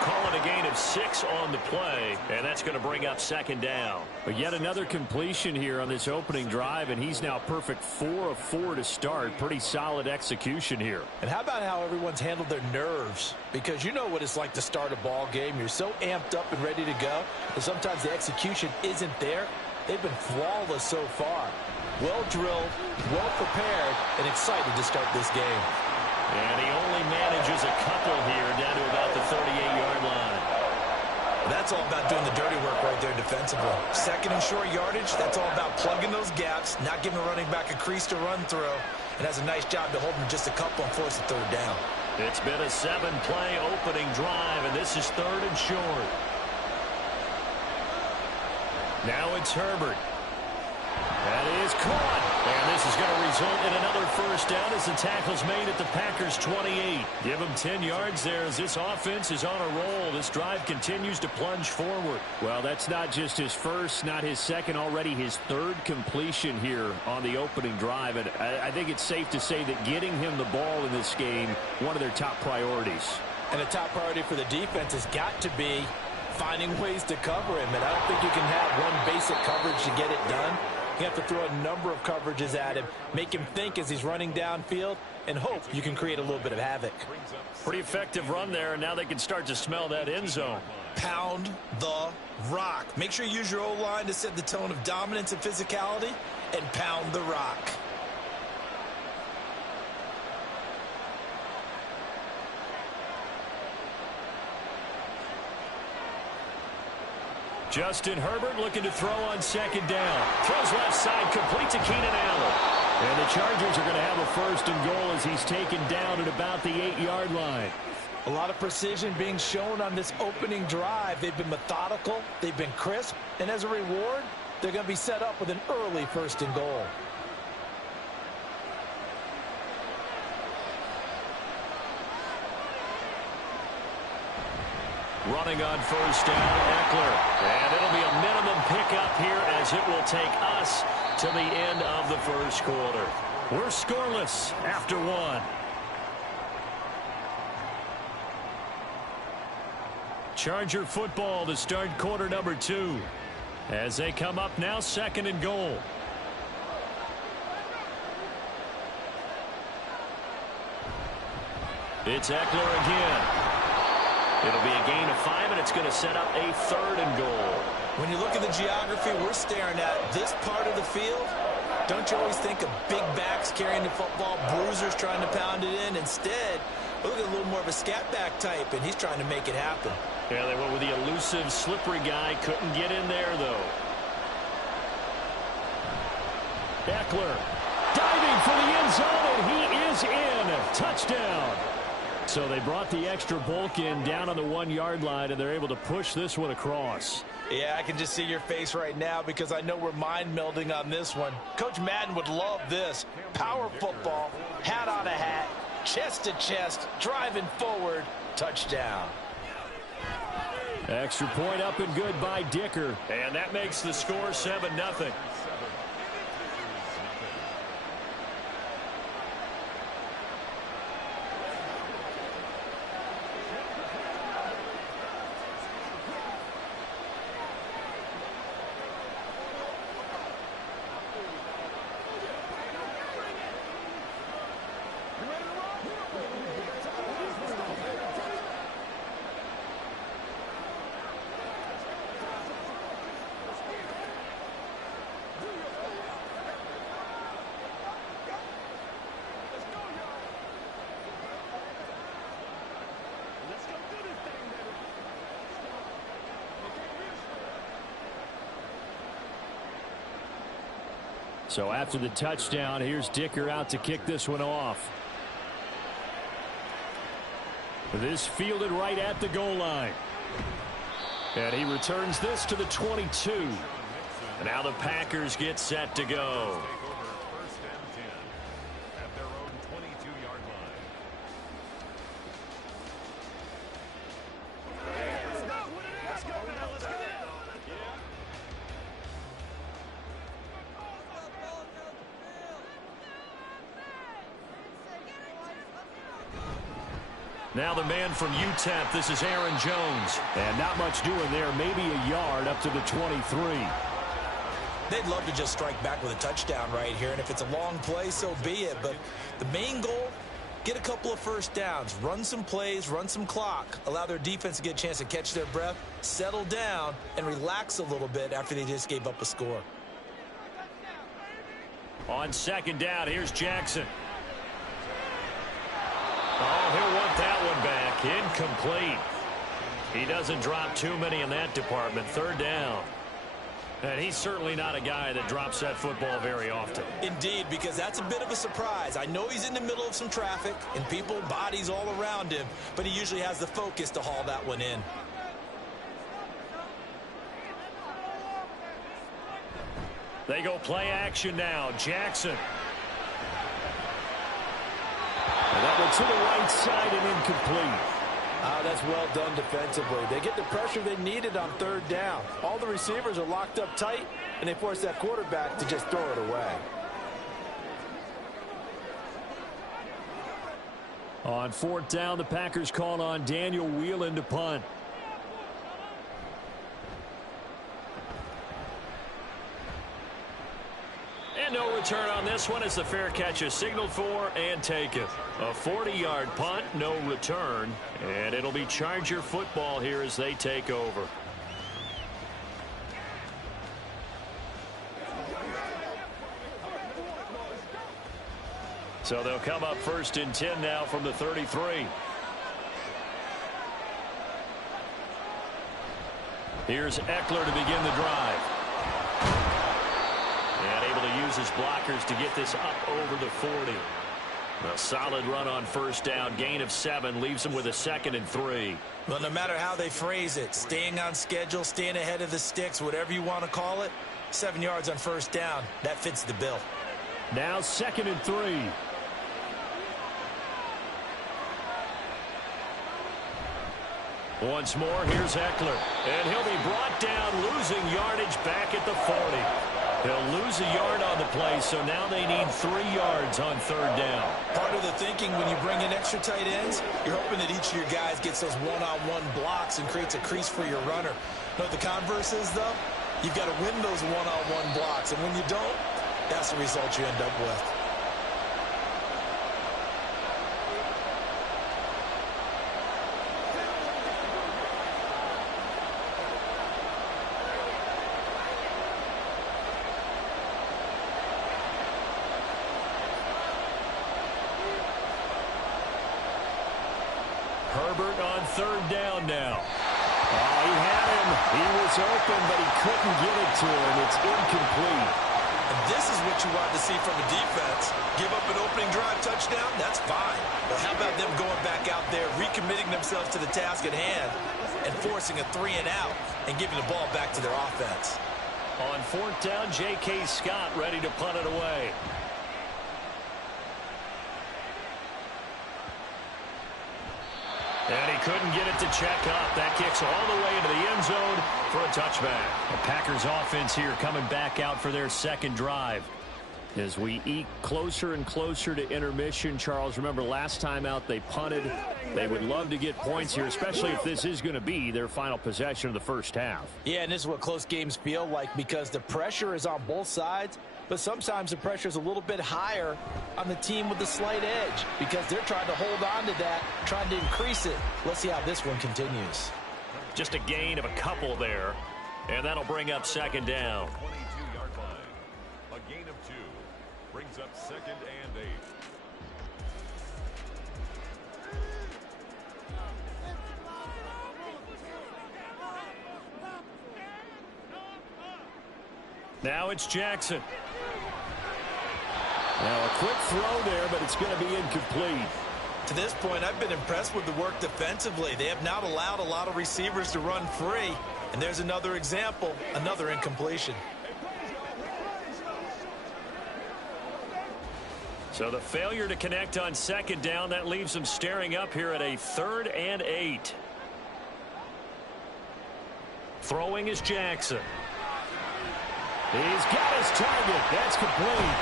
Calling a gain of 6 on the play, and that's going to bring up 2nd down. But yet another completion here on this opening drive, and he's now perfect 4 of 4 to start. Pretty solid execution here. And how about how everyone's handled their nerves? Because you know what it's like to start a ball game. You're so amped up and ready to go, and sometimes the execution isn't there. They've been flawless so far. Well drilled, well prepared, and excited to start this game. And he only manages a couple here down to about the 38-yard line. That's all about doing the dirty work right there defensively. 2nd and short yardage, that's all about plugging those gaps, not giving the running back a crease to run through, and has a nice job to hold him just a couple and force the 3rd down. It's been a 7-play opening drive, and this is 3rd and short. Now it's Herbert. That is caught. And this is going to result in another first down as the tackle's made at the Packers' 28. Give them 10 yards there as this offense is on a roll. This drive continues to plunge forward. Well, that's not just his first, not his second, already his 3rd completion here on the opening drive. And I think it's safe to say that getting him the ball in this game, one of their top priorities. And a top priority for the defense has got to be finding ways to cover him. And I don't think you can have one basic coverage to get it done. You have to throw a number of coverages at him, make him think as he's running downfield, and hope you can create a little bit of havoc. Pretty effective run there, and now they can start to smell that end zone. Pound the rock. Make sure you use your O-line to set the tone of dominance and physicality, and pound the rock. Justin Herbert looking to throw on 2nd down. Throws left side, complete to Keenan Allen. And the Chargers are going to have a 1st and goal as he's taken down at about the 8-yard line. A lot of precision being shown on this opening drive. They've been methodical, they've been crisp, and as a reward, they're going to be set up with an early 1st and goal. Running on 1st down, Eckler. And it'll be a minimum pickup here as it will take us to the end of the first quarter. We're scoreless after 1. Charger football to start quarter number 2. As they come up now, 2nd and goal. It's Eckler again. It'll be a gain of 5, and it's going to set up a 3rd and goal. When you look at the geography we're staring at, this part of the field, don't you always think of big backs carrying the football, bruisers trying to pound it in? Instead, look at a little more of a scat back type, and he's trying to make it happen. Yeah, they went with the elusive, slippery guy. Couldn't get in there, though. Eckler diving for the end zone, and he is in. Touchdown. So they brought the extra bulk in down on the 1-yard line, and they're able to push this one across. Yeah, I can just see your face right now because I know we're mind melding on this one. Coach Madden would love this. Power football, hat on a hat, chest to chest, driving forward, touchdown. Extra point up and good by Dicker. And that makes the score 7-0. So after the touchdown, here's Dicker out to kick this one off. This fielded right at the goal line. And he returns this to the 22. And now the Packers get set to go. First and 10 at their own 22-yard line. Let's go now. Let's go. Now the man from UTEP, this is Aaron Jones. And not much doing there, maybe a yard up to the 23. They'd love to just strike back with a touchdown right here, and if it's a long play, so be it. But the main goal, get a couple of first downs, run some plays, run some clock, allow their defense to get a chance to catch their breath, settle down, and relax a little bit after they just gave up a score. On 2nd down, here's Jackson. Oh, he'll want that one back. Incomplete. He doesn't drop too many in that department. 3rd down. And he's certainly not a guy that drops that football very often. Indeed, because that's a bit of a surprise. I know he's in the middle of some traffic and people, bodies all around him, but he usually has the focus to haul that one in. They go play action now. Jackson. And that one to the right side and incomplete. That's well done defensively. They get the pressure they needed on 3rd down. All the receivers are locked up tight, and they force that quarterback to just throw it away. On 4th down, the Packers call on Daniel Whelan to punt. And no return on this one as the fair catch is signaled for and taken. A 40-yard punt, no return. And it'll be Charger football here as they take over. So they'll come up 1st and 10 now from the 33. Here's Eckler to begin the drive. And able to use his blockers to get this up over the 40. A solid run on 1st down. Gain of 7 leaves him with a 2nd and 3. Well, no matter how they phrase it, staying on schedule, staying ahead of the sticks, whatever you want to call it, 7 yards on 1st down, that fits the bill. Now 2nd and 3. Once more, here's Eckler. And he'll be brought down, losing yardage back at the 40. He'll lose a yard on the play, so now they need 3 yards on 3rd down. Part of the thinking when you bring in extra tight ends, you're hoping that each of your guys gets those one-on-one blocks and creates a crease for your runner. You know what the converse is, though? You've got to win those one-on-one blocks, and when you don't, that's the result you end up with. Herbert on 3rd down now. Oh, he had him. He was open, but he couldn't get it to him. It's incomplete. And this is what you want to see from a defense. Give up an opening drive touchdown, that's fine. But how about them going back out there, recommitting themselves to the task at hand, and forcing a 3-and-out and giving the ball back to their offense? On 4th down, J.K. Scott ready to punt it away. And he couldn't get it to check up. That kicks all the way into the end zone for a touchback. The Packers offense here coming back out for their 2nd drive. As we eke closer and closer to intermission, Charles, remember last time out they punted. They would love to get points here, especially if this is going to be their final possession of the 1st half. Yeah, and this is what close games feel like because the pressure is on both sides, but sometimes the pressure is a little bit higher on the team with the slight edge because they're trying to hold on to that, trying to increase it. Let's see how this one continues. Just a gain of a couple there, and that'll bring up 2nd down. 22-yard line. A gain of 2 brings up 2nd and 8. Now it's Jackson. Now a quick throw there, but it's going to be incomplete. To this point, I've been impressed with the work defensively. They have not allowed a lot of receivers to run free. And there's another example, another incompletion. So the failure to connect on 2nd down, that leaves them staring up here at a 3rd and 8. Throwing is Jackson. He's got his target. That's complete.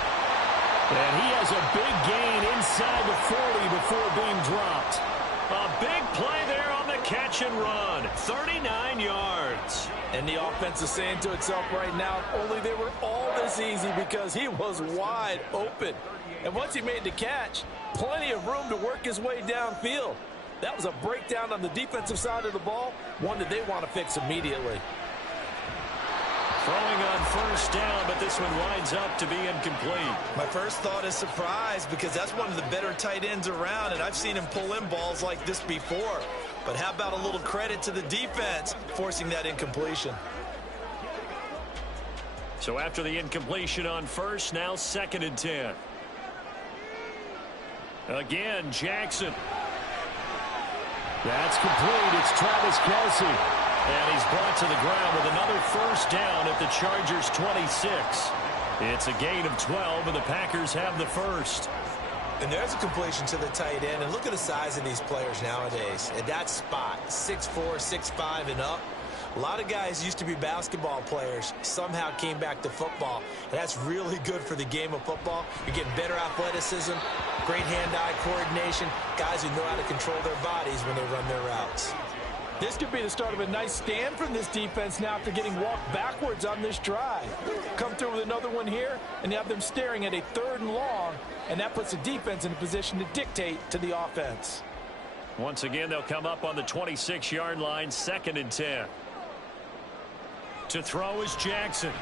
And he has a big gain inside the 40 before being dropped. A big play there on the catch and run. 39 yards. And the offense is saying to itself right now, only they were all this easy because he was wide open. And once he made the catch, plenty of room to work his way downfield. That was a breakdown on the defensive side of the ball, one that they want to fix immediately. Throwing on 1st down, but this one winds up to be incomplete. My first thought is surprise because that's one of the better tight ends around, and I've seen him pull in balls like this before. But how about a little credit to the defense forcing that incompletion? So after the incompletion on 1st, now 2nd and 10. Again, Jackson. That's complete. It's Travis Kelce. And he's brought to the ground with another 1st down at the Chargers' 26. It's a gain of 12, and the Packers have the 1st. And there's a completion to the tight end. And look at the size of these players nowadays. At that spot, 6'4", 6'5", and up. A lot of guys used to be basketball players, somehow came back to football. And that's really good for the game of football. You're getting better athleticism, great hand-eye coordination, guys who know how to control their bodies when they run their routes. This could be the start of a nice stand from this defense now after getting walked backwards on this drive. Come through with another one here, and you have them staring at a 3rd and long, and that puts the defense in a position to dictate to the offense. Once again, they'll come up on the 26-yard line, 2nd and 10. To throw is Jackson.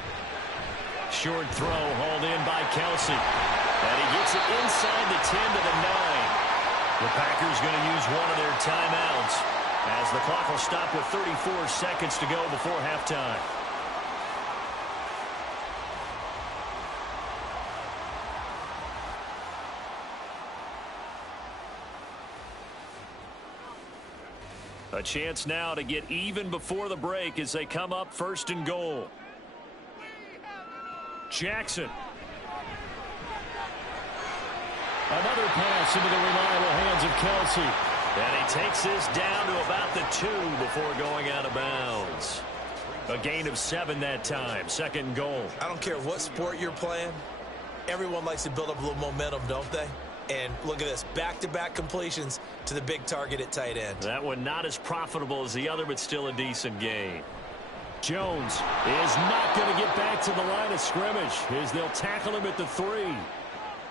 Short throw hauled in by Kelce. And he gets it inside the 10 to the 9. The Packers going to use one of their timeouts as the clock will stop with 34 seconds to go before halftime. A chance now to get even before the break as they come up 1st and goal. Jackson. Another pass into the reliable hands of Kelce. And he takes this down to about the 2 before going out of bounds. A gain of 7 that time. Second and goal. I don't care what sport you're playing. Everyone likes to build up a little momentum, don't they? And look at this, back-to-back completions to the big target at tight end. That one not as profitable as the other, but still a decent gain. Jones is not going to get back to the line of scrimmage as they'll tackle him at the 3.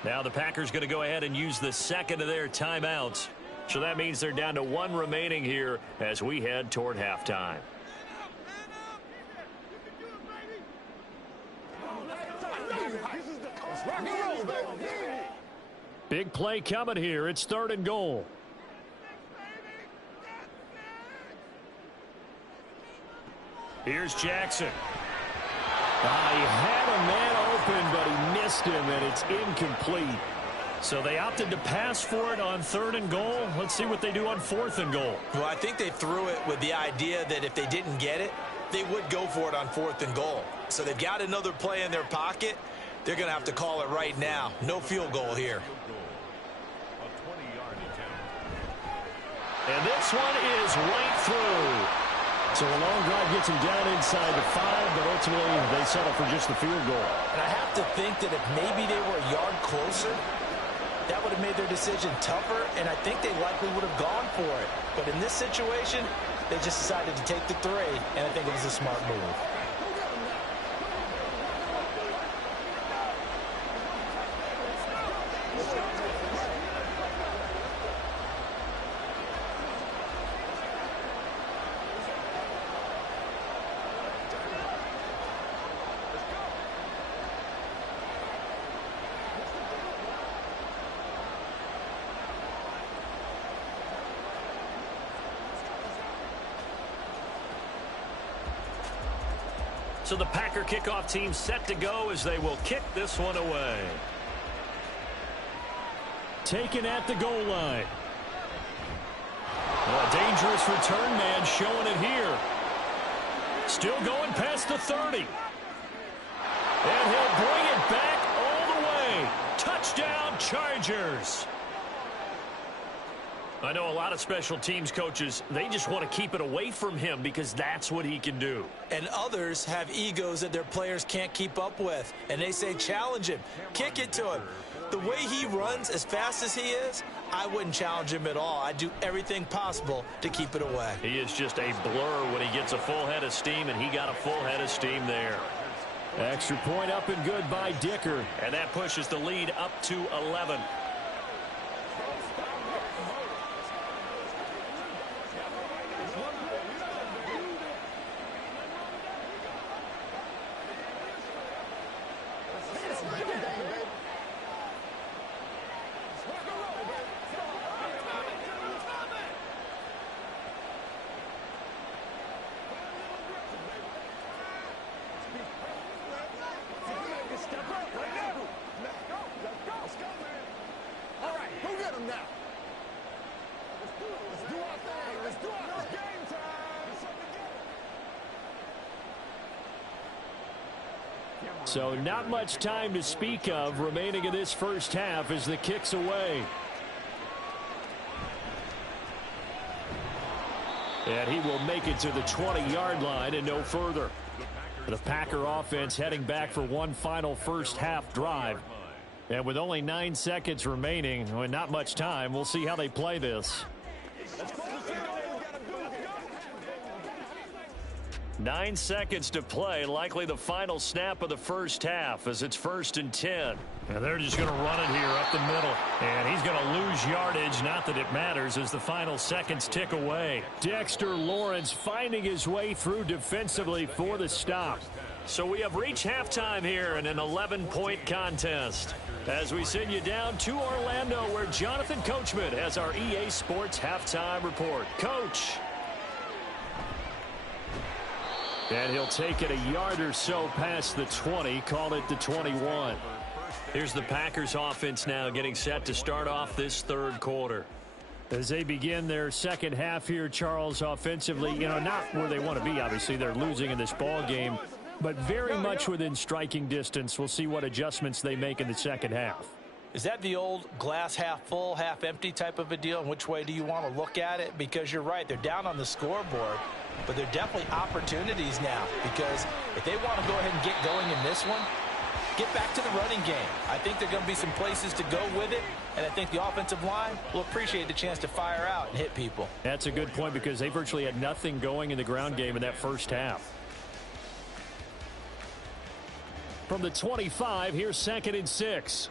Now the Packers going to go ahead and use the second of their timeouts. So that means they're down to 1 remaining here as we head toward halftime. Big play coming here. It's 3rd and goal. Here's Jackson. He had a man open, but he missed him, and it's incomplete. So they opted to pass for it on 3rd and goal. Let's see what they do on 4th and goal. Well, I think they threw it with the idea that if they didn't get it, they would go for it on 4th and goal. So they've got another play in their pocket. They're going to have to call it right now. No field goal here. And this one is right through. So a long drive gets him down inside the 5, but ultimately they settle for just the field goal. And I have to think that if maybe they were a yard closer, that would have made their decision tougher, and I think they likely would have gone for it. But in this situation, they just decided to take the 3, and I think it was a smart move. So the Packer kickoff team set to go as they will kick this one away. Taken at the goal line. A dangerous return man showing it here. Still going past the 30. And he'll bring it back all the way. Touchdown, Chargers. I know a lot of special teams coaches, they just want to keep it away from him because that's what he can do. And others have egos that their players can't keep up with. And they say, challenge him. Kick it to him. The way he runs as fast as he is, I wouldn't challenge him at all. I'd do everything possible to keep it away. He is just a blur when he gets a full head of steam, and he got a full head of steam there. Extra point up and good by Dicker. And that pushes the lead up to 11. So not much time to speak of remaining in this first half as the kick's away. And he will make it to the 20-yard line and no further. The Packer offense heading back for one final first half drive. And with only 9 seconds remaining, and not much time, we'll see how they play this. 9 seconds to play, likely the final snap of the first half as it's 1st and 10. And they're just going to run it here up the middle. And he's going to lose yardage, not that it matters, as the final seconds tick away. Dexter Lawrence finding his way through defensively for the stop. So we have reached halftime here in an 11-point contest. As we send you down to Orlando, where Jonathan Coachman has our EA Sports halftime report. Coach. And he'll take it a yard or so past the 20, call it the 21. Here's the Packers offense now getting set to start off this third quarter. As they begin their second half here, Charles, offensively, not where they want to be, obviously. They're losing in this ball game, but very much within striking distance. We'll see what adjustments they make in the second half. Is that the old glass half full, half empty type of a deal? And which way do you want to look at it? Because you're right, they're down on the scoreboard. but they're definitely opportunities now, because if they want to go ahead and get going in this one, get back to the running game. I think there are going to be some places to go with it, and I think the offensive line will appreciate the chance to fire out and hit people. That's a good point, because they virtually had nothing going in the ground game in that first half. From the 25, here's 2nd and 6.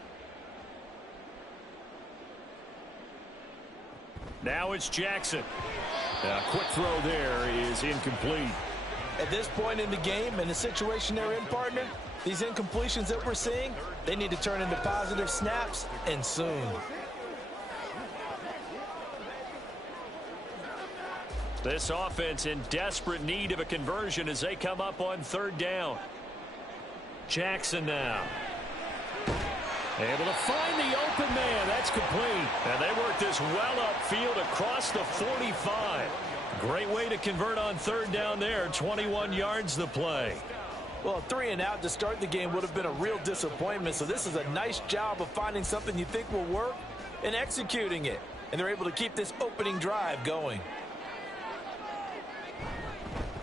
Now it's Jackson. A quick throw there is incomplete. At this point in the game and the situation they're in, partner, these incompletions that we're seeing, they need to turn into positive snaps, and soon. This offense in desperate need of a conversion as they come up on 3rd down. Jackson now. Able to find the open man. That's complete. And they work this well upfield across the 45. Great way to convert on 3rd down there. 21 yards the play. Well, 3 and out to start the game would have been a real disappointment. So this is a nice job of finding something you think will work and executing it. And they're able to keep this opening drive going.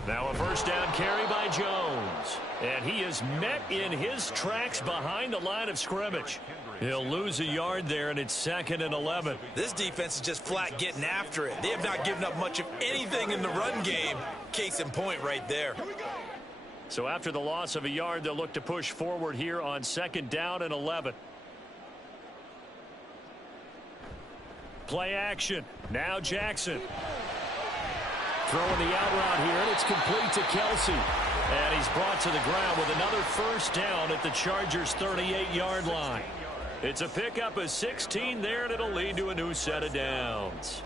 Now a 1st down carry by Jones. And he is met in his tracks behind the line of scrimmage. He'll lose a yard there, and it's 2nd and 11. This defense is just flat getting after it. They have not given up much of anything in the run game. Case in point right there. So after the loss of a yard, they'll look to push forward here on 2nd down and 11. Play action. Now Jackson. Throwing the out route here, and it's complete to Kelsey. And he's brought to the ground with another 1st down at the Chargers' 38-yard line. It's a pickup of 16 there, and it'll lead to a new set of downs.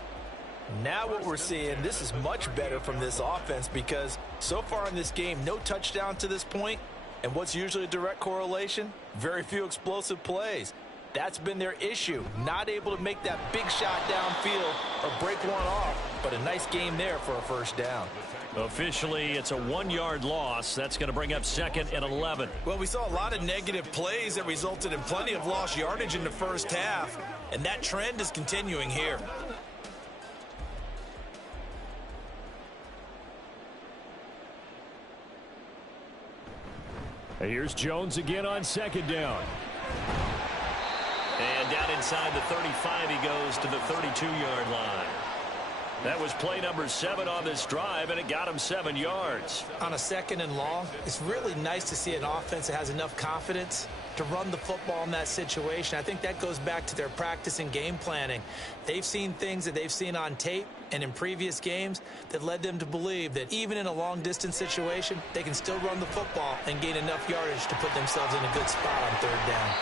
Now what we're seeing, this is much better from this offense, because so far in this game, no touchdown to this point. And what's usually a direct correlation? Very few explosive plays. That's been their issue. Not able to make that big shot downfield or break one off. But a nice game there for a 1st down. Officially, it's a 1-yard loss. That's going to bring up 2nd and 11. Well, we saw a lot of negative plays that resulted in plenty of lost yardage in the first half. And that trend is continuing here. Here's Jones again on 2nd down. And down inside the 35, he goes to the 32-yard line. That was play number 7 on this drive, and it got him 7 yards. On a 2nd and long, it's really nice to see an offense that has enough confidence to run the football in that situation. I think that goes back to their practice and game planning. They've seen things that they've seen on tape and in previous games that led them to believe that even in a long-distance situation, they can still run the football and gain enough yardage to put themselves in a good spot on 3rd down.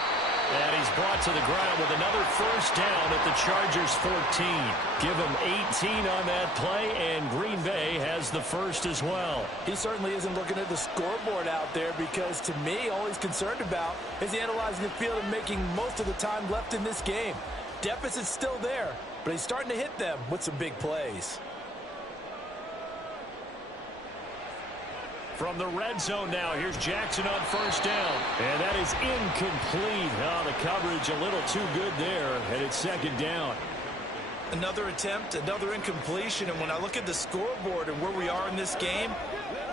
And he's brought to the ground with another 1st down at the Chargers' 14. Give him 18 on that play, and Green Bay has the 1st as well. He certainly isn't looking at the scoreboard out there, because to me, all he's concerned about is analyzing the field and making most of the time left in this game. Deficit's still there, but he's starting to hit them with some big plays. From the red zone now, here's Jackson on 1st down. And that is incomplete. Oh, the coverage a little too good there, and it's 2nd down. Another attempt, another incompletion, and when I look at the scoreboard and where we are in this game,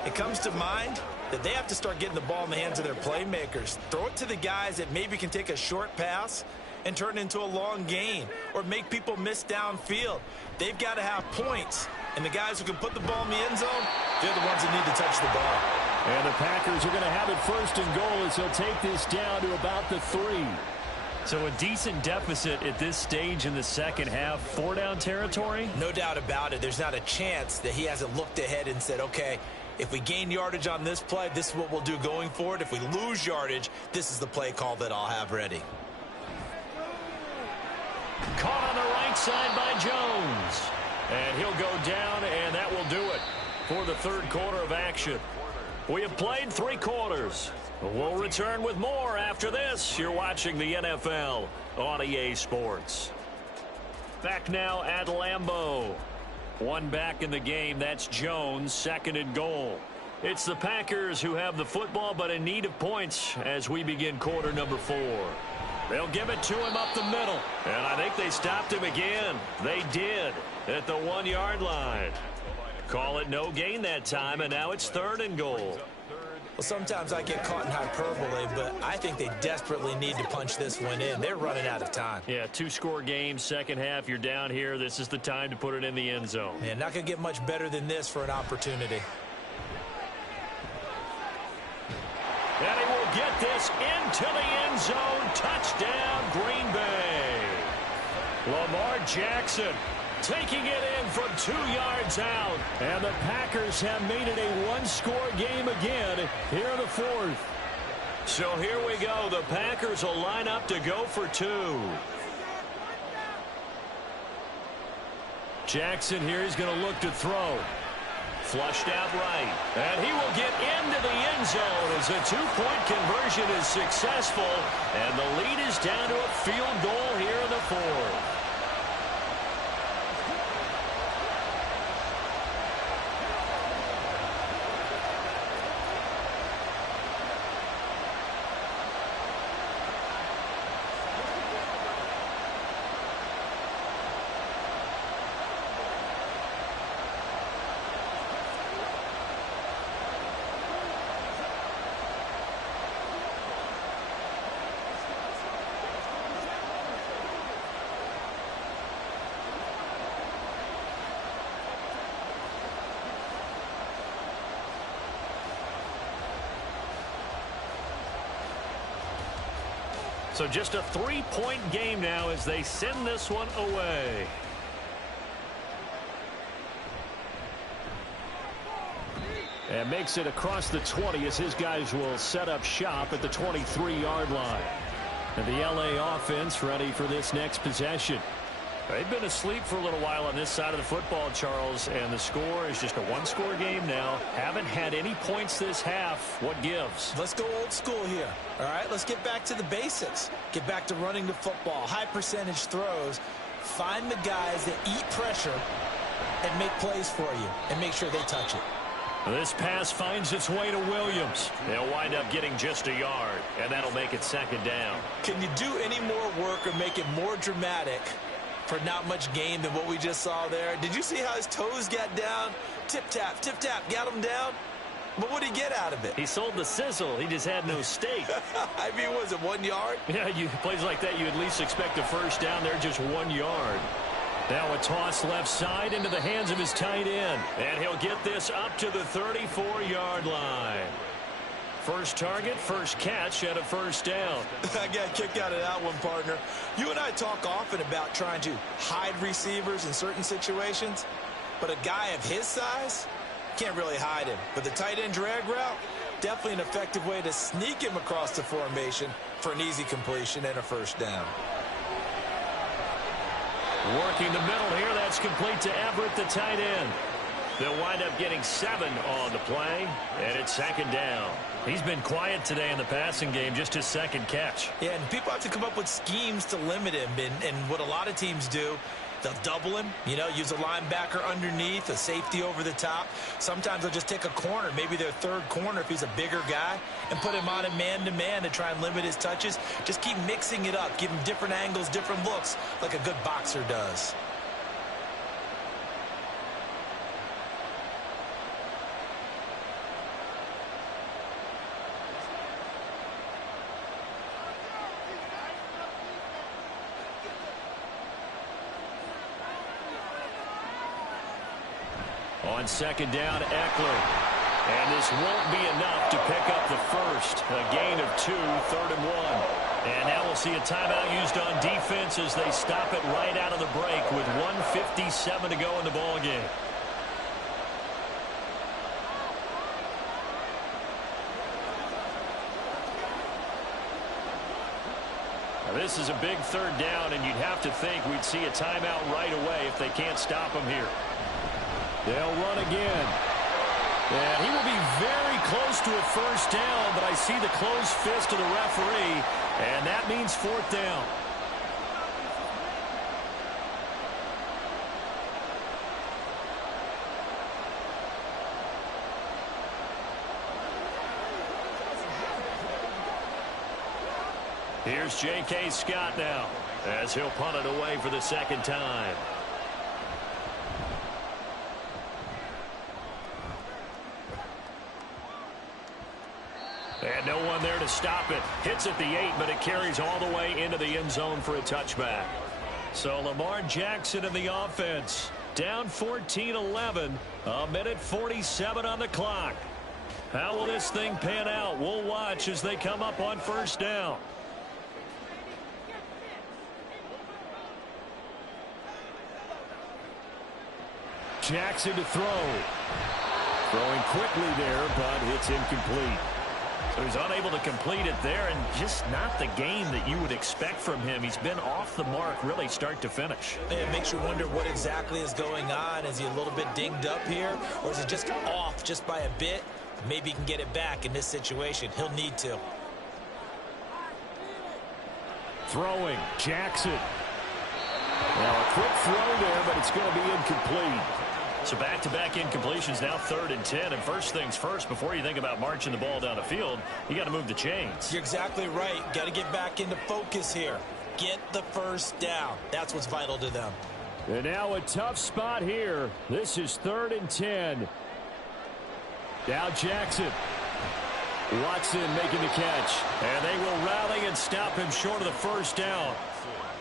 it comes to mind that they have to start getting the ball in the hands of their playmakers. Throw it to the guys that maybe can take a short pass and turn it into a long gain, or make people miss downfield. They've got to have points, and the guys who can put the ball in the end zone, they're the ones that need to touch the ball. And the Packers are going to have it 1st and goal as he'll take this down to about the 3. So a decent deficit at this stage in the 2nd half. 4-down territory? No doubt about it. There's not a chance that he hasn't looked ahead and said, okay, if we gain yardage on this play, this is what we'll do going forward. If we lose yardage, this is the play call that I'll have ready. Caught on the right side by Jones. And he'll go down, and that will do it for the 3rd quarter of action. We have played 3 quarters. We'll return with more after this. You're watching the NFL on EA Sports. Back now at Lambeau. One back in the game. That's Jones, 2nd and goal. It's the Packers who have the football, but in need of points as we begin quarter number 4. They'll give it to him up the middle. And I think they stopped him again. They did at the 1-yard line. Call it no gain that time, and now it's 3rd and goal. Well, sometimes I get caught in hyperbole, but I think they desperately need to punch this one in. They're running out of time. Yeah, 2-score game, second half, you're down here. This is the time to put it in the end zone. Yeah, not going to get much better than this for an opportunity. And he will get this into the end zone. Touchdown, Green Bay. Lamar Jackson taking it in from 2 yards out. And the Packers have made it a one-score game again here in the 4th. So here we go. The Packers will line up to go for 2. Jackson here is going to look to throw. Flushed out right. And he will get into the end zone as a 2-point conversion is successful. And the lead is down to a field goal here in the 4th. So just a 3-point game now as they send this one away. And makes it across the 20 as his guys will set up shop at the 23-yard line. And the LA offense ready for this next possession. They've been asleep for a little while on this side of the football, Charles, and the score is just a 1-score game now. Haven't had any points this half. What gives? Let's go old school here. All right, let's get back to the basics. Get back to running the football, high percentage throws. Find the guys that eat pressure and make plays for you and make sure they touch it. This pass finds its way to Williams. They'll wind up getting just a yard, and that'll make it 2nd down. Can you do any more work or make it more dramatic for not much gain than what we just saw there? Did you see how his toes got down? Tip-tap, got him down. But what did he get out of it? He sold the sizzle. He just had no steak. I mean, was it 1 yard? Yeah, plays like that, you at least expect a first down there, just 1 yard. Now a toss left side into the hands of his tight end. And he'll get this up to the 34-yard line. First target, first catch at a first down. I got a kick out of that one, partner. You and I talk often about trying to hide receivers in certain situations, but a guy of his size can't really hide him. But the tight end drag route, definitely an effective way to sneak him across the formation for an easy completion and a first down. Working the middle here, that's complete to Everett, the tight end. They'll wind up getting 7 on the play, and it's 2nd down. He's been quiet today in the passing game, just his 2nd catch. Yeah, and people have to come up with schemes to limit him, and what a lot of teams do, they'll double him, use a linebacker underneath, a safety over the top. Sometimes they'll just take a corner, maybe their 3rd corner if he's a bigger guy, and put him on a man-to-man to try and limit his touches. Just keep mixing it up, give him different angles, different looks, like a good boxer does. On 2nd down, Eckler. And this won't be enough to pick up the first. A gain of 2, 3rd and 1. And now we'll see a timeout used on defense as they stop it right out of the break with 1:57 to go in the ballgame. This is a big 3rd down, and you'd have to think we'd see a timeout right away if they can't stop him here. They'll run again. And he will be very close to a first down, but I see the closed fist of the referee, and that means 4th down. Here's J.K. Scott now as he'll punt it away for the 2nd time. to stop it. Hits at the 8, but it carries all the way into the end zone for a touchback. So Lamar Jackson in the offense. Down 14-11. A minute 47 on the clock. How will this thing pan out? We'll watch as they come up on first down. Jackson to throw. Throwing quickly there, but it's incomplete. So he's unable to complete it there, and just not the game that you would expect from him. He's been off the mark really start to finish. It makes you wonder what exactly is going on. Is he a little bit dinged up here, or is it just off just by a bit? Maybe he can get it back in this situation. He'll need to. Throwing, Jackson. Now a quick throw there, but it's going to be incomplete. So back-to-back incompletions, now 3rd and 10. And first things first, before you think about marching the ball down the field, you got to move the chains. You're exactly right. Got to get back into focus here. Get the first down. That's what's vital to them. And now a tough spot here. This is 3rd and 10. Now Jackson. Watson making the catch. And they will rally and stop him short of the first down.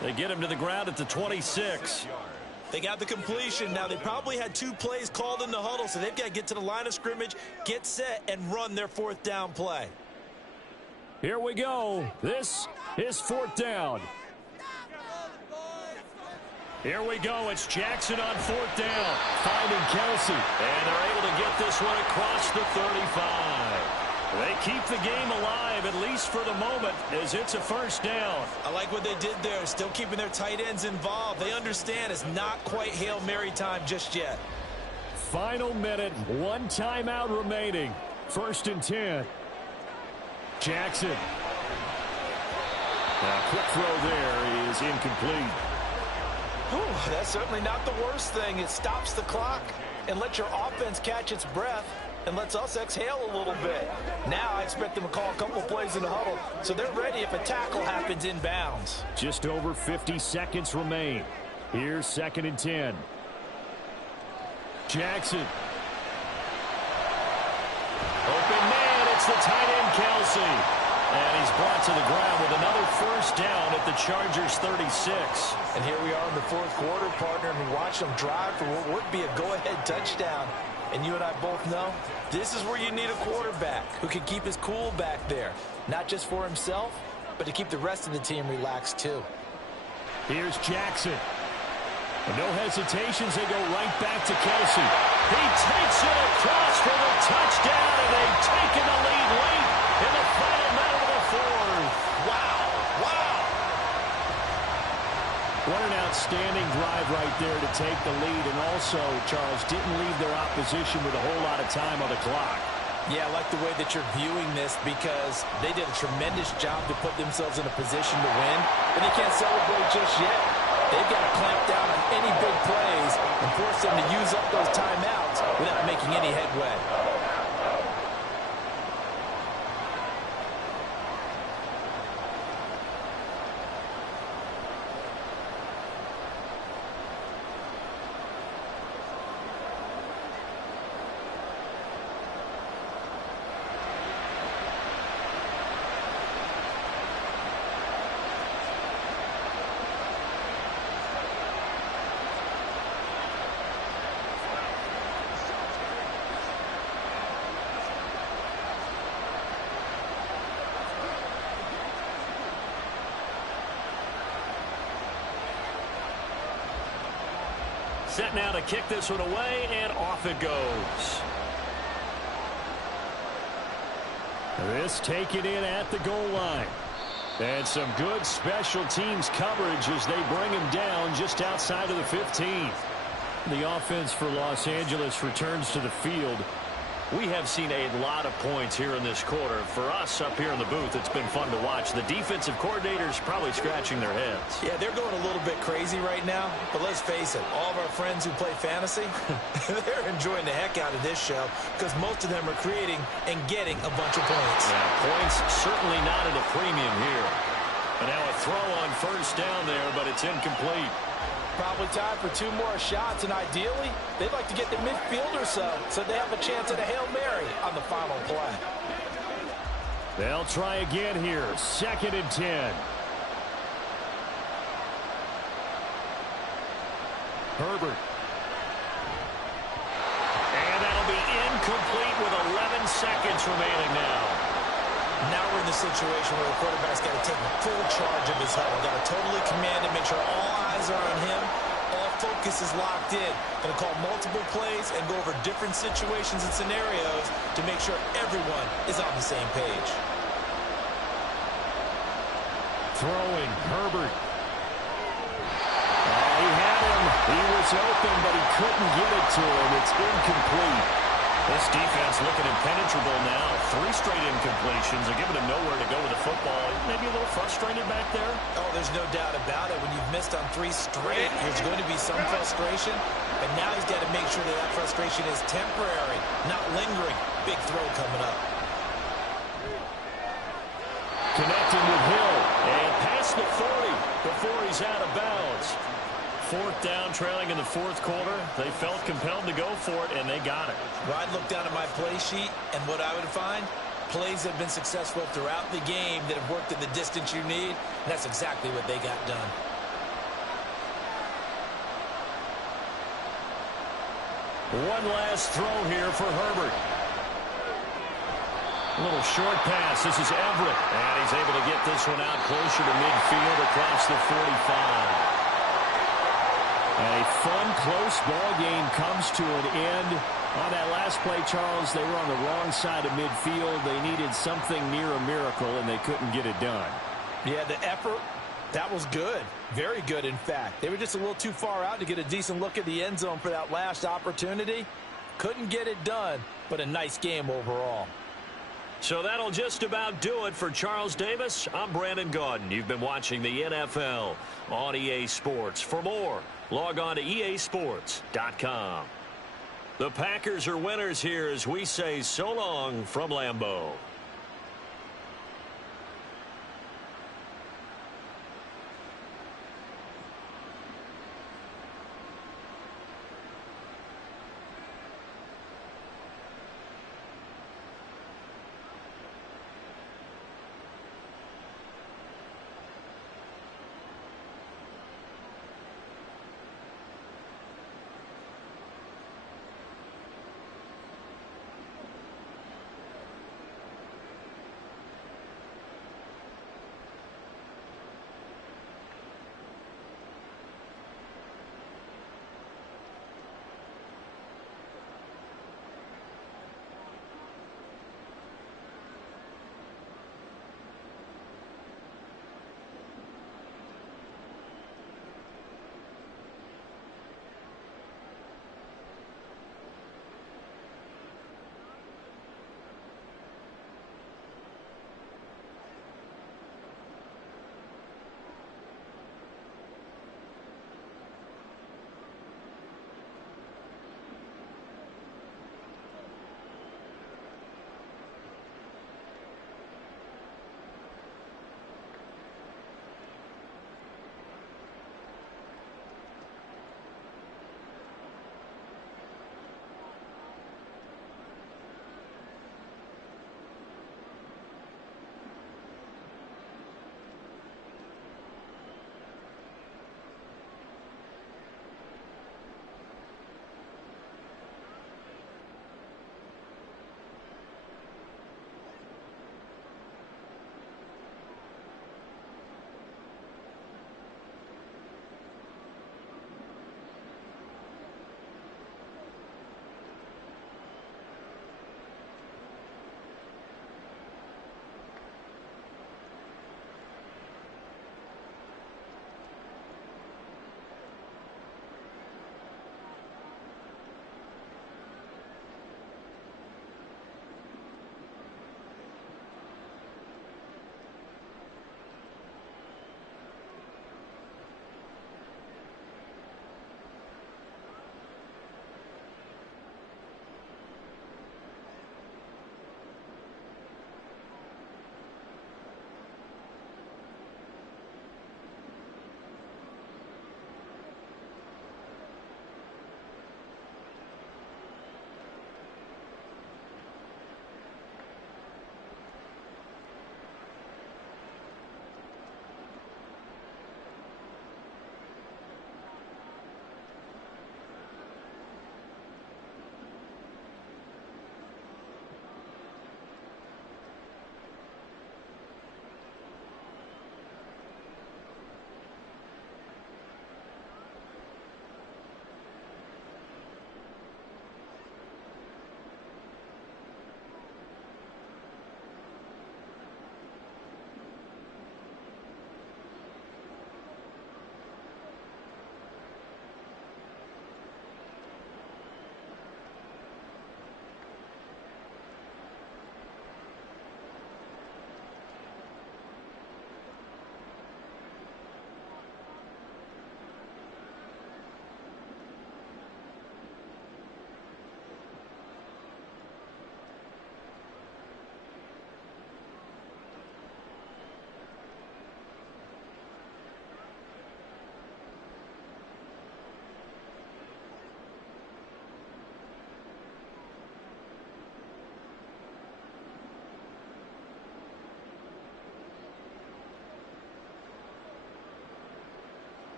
They get him to the ground at the 26. They got the completion. Now, they probably had 2 plays called in the huddle, so they've got to get to the line of scrimmage, get set, and run their 4th down play. Here we go. This is 4th down. Here we go. It's Jackson on 4th down. Finding Kelsey. And they're able to get this one across the 35. They keep the game alive, at least for the moment, as it's a first down. I like what they did there, still keeping their tight ends involved. They understand it's not quite Hail Mary time just yet. Final minute, 1 timeout remaining. 1st and 10. Jackson. Now, quick throw there is incomplete. Whew, that's certainly not the worst thing. It stops the clock and lets your offense catch its breath and lets us exhale a little bit. Now I expect them to call a couple plays in the huddle so they're ready if a tackle happens in bounds. Just over 50 seconds remain. Here's 2nd and 10. Jackson. Open man, it's the tight end Kelsey. And he's brought to the ground with another first down at the Chargers 36. And here we are in the 4th quarter, partner, and watch them drive for what would be a go-ahead touchdown. And you and I both know this is where you need a quarterback who can keep his cool back there. Not just for himself, but to keep the rest of the team relaxed too. Here's Jackson. And no hesitations, they go right back to Kelsey. He takes it across for the touchdown, and they've taken the lead late in the final minute of the 4th. Wow, wow. What an outstanding drive right there to take the lead. And also, Charles, didn't leave their opposition with a whole lot of time on the clock. Yeah, I like the way that you're viewing this because they did a tremendous job to put themselves in a position to win. But they can't celebrate just yet. They've got to clamp down on any big plays and force them to use up those timeouts without making any headway. Set now to kick this one away, and off it goes. This taken in at the goal line. And some good special teams coverage as they bring him down just outside of the 15. The offense for Los Angeles returns to the field. We have seen a lot of points here in this quarter. For us up here in the booth, it's been fun to watch. The defensive coordinators probably scratching their heads. Yeah, they're going a little bit crazy right now. But let's face it, all of our friends who play fantasy, they're enjoying the heck out of this show because most of them are creating and getting a bunch of points. Yeah, points certainly not at a premium here. And now a throw on first down there, but it's incomplete. Probably time for 2 more shots, and ideally, they'd like to get the midfield or so they have a chance at a Hail Mary on the final play. They'll try again here. 2nd and 10. Herbert. And that'll be incomplete with 11 seconds remaining now. Now we're in the situation where the quarterback's got to take full charge of his huddle. Got to totally command it, make sure all eyes are on him. All focus is locked in. Going to call multiple plays and go over different situations and scenarios to make sure everyone is on the same page. Throwing, Herbert. He had him. He was open, but he couldn't get it to him. It's incomplete. This defense looking impenetrable now. 3 straight incompletions. They're giving him nowhere to go with the football. Maybe a little frustrated back there. Oh, there's no doubt about it. When you've missed on 3 straight, there's going to be some frustration. But now he's got to make sure that that frustration is temporary, not lingering. Big throw coming up. Connecting with Hill. And past the 40 before he's out of bounds. 4th down, trailing in the 4th quarter. They felt compelled to go for it, and they got it. Well, I'd look down at my play sheet, and what I would find, plays that have been successful throughout the game that have worked in the distance you need, and that's exactly what they got done. One last throw here for Herbert. A little short pass. This is Everett. And he's able to get this one out closer to midfield across the 45. A fun, close ball game comes to an end. On that last play, Charles, they were on the wrong side of midfield. They needed something near a miracle, and they couldn't get it done. Yeah, the effort, that was good. Very good, in fact. They were just a little too far out to get a decent look at the end zone for that last opportunity. Couldn't get it done, but a nice game overall. So that'll just about do it for Charles Davis. I'm Brandon Gaudin. You've been watching the NFL on EA Sports. For more, log on to easports.com. The Packers are winners here as we say so long from Lambeau.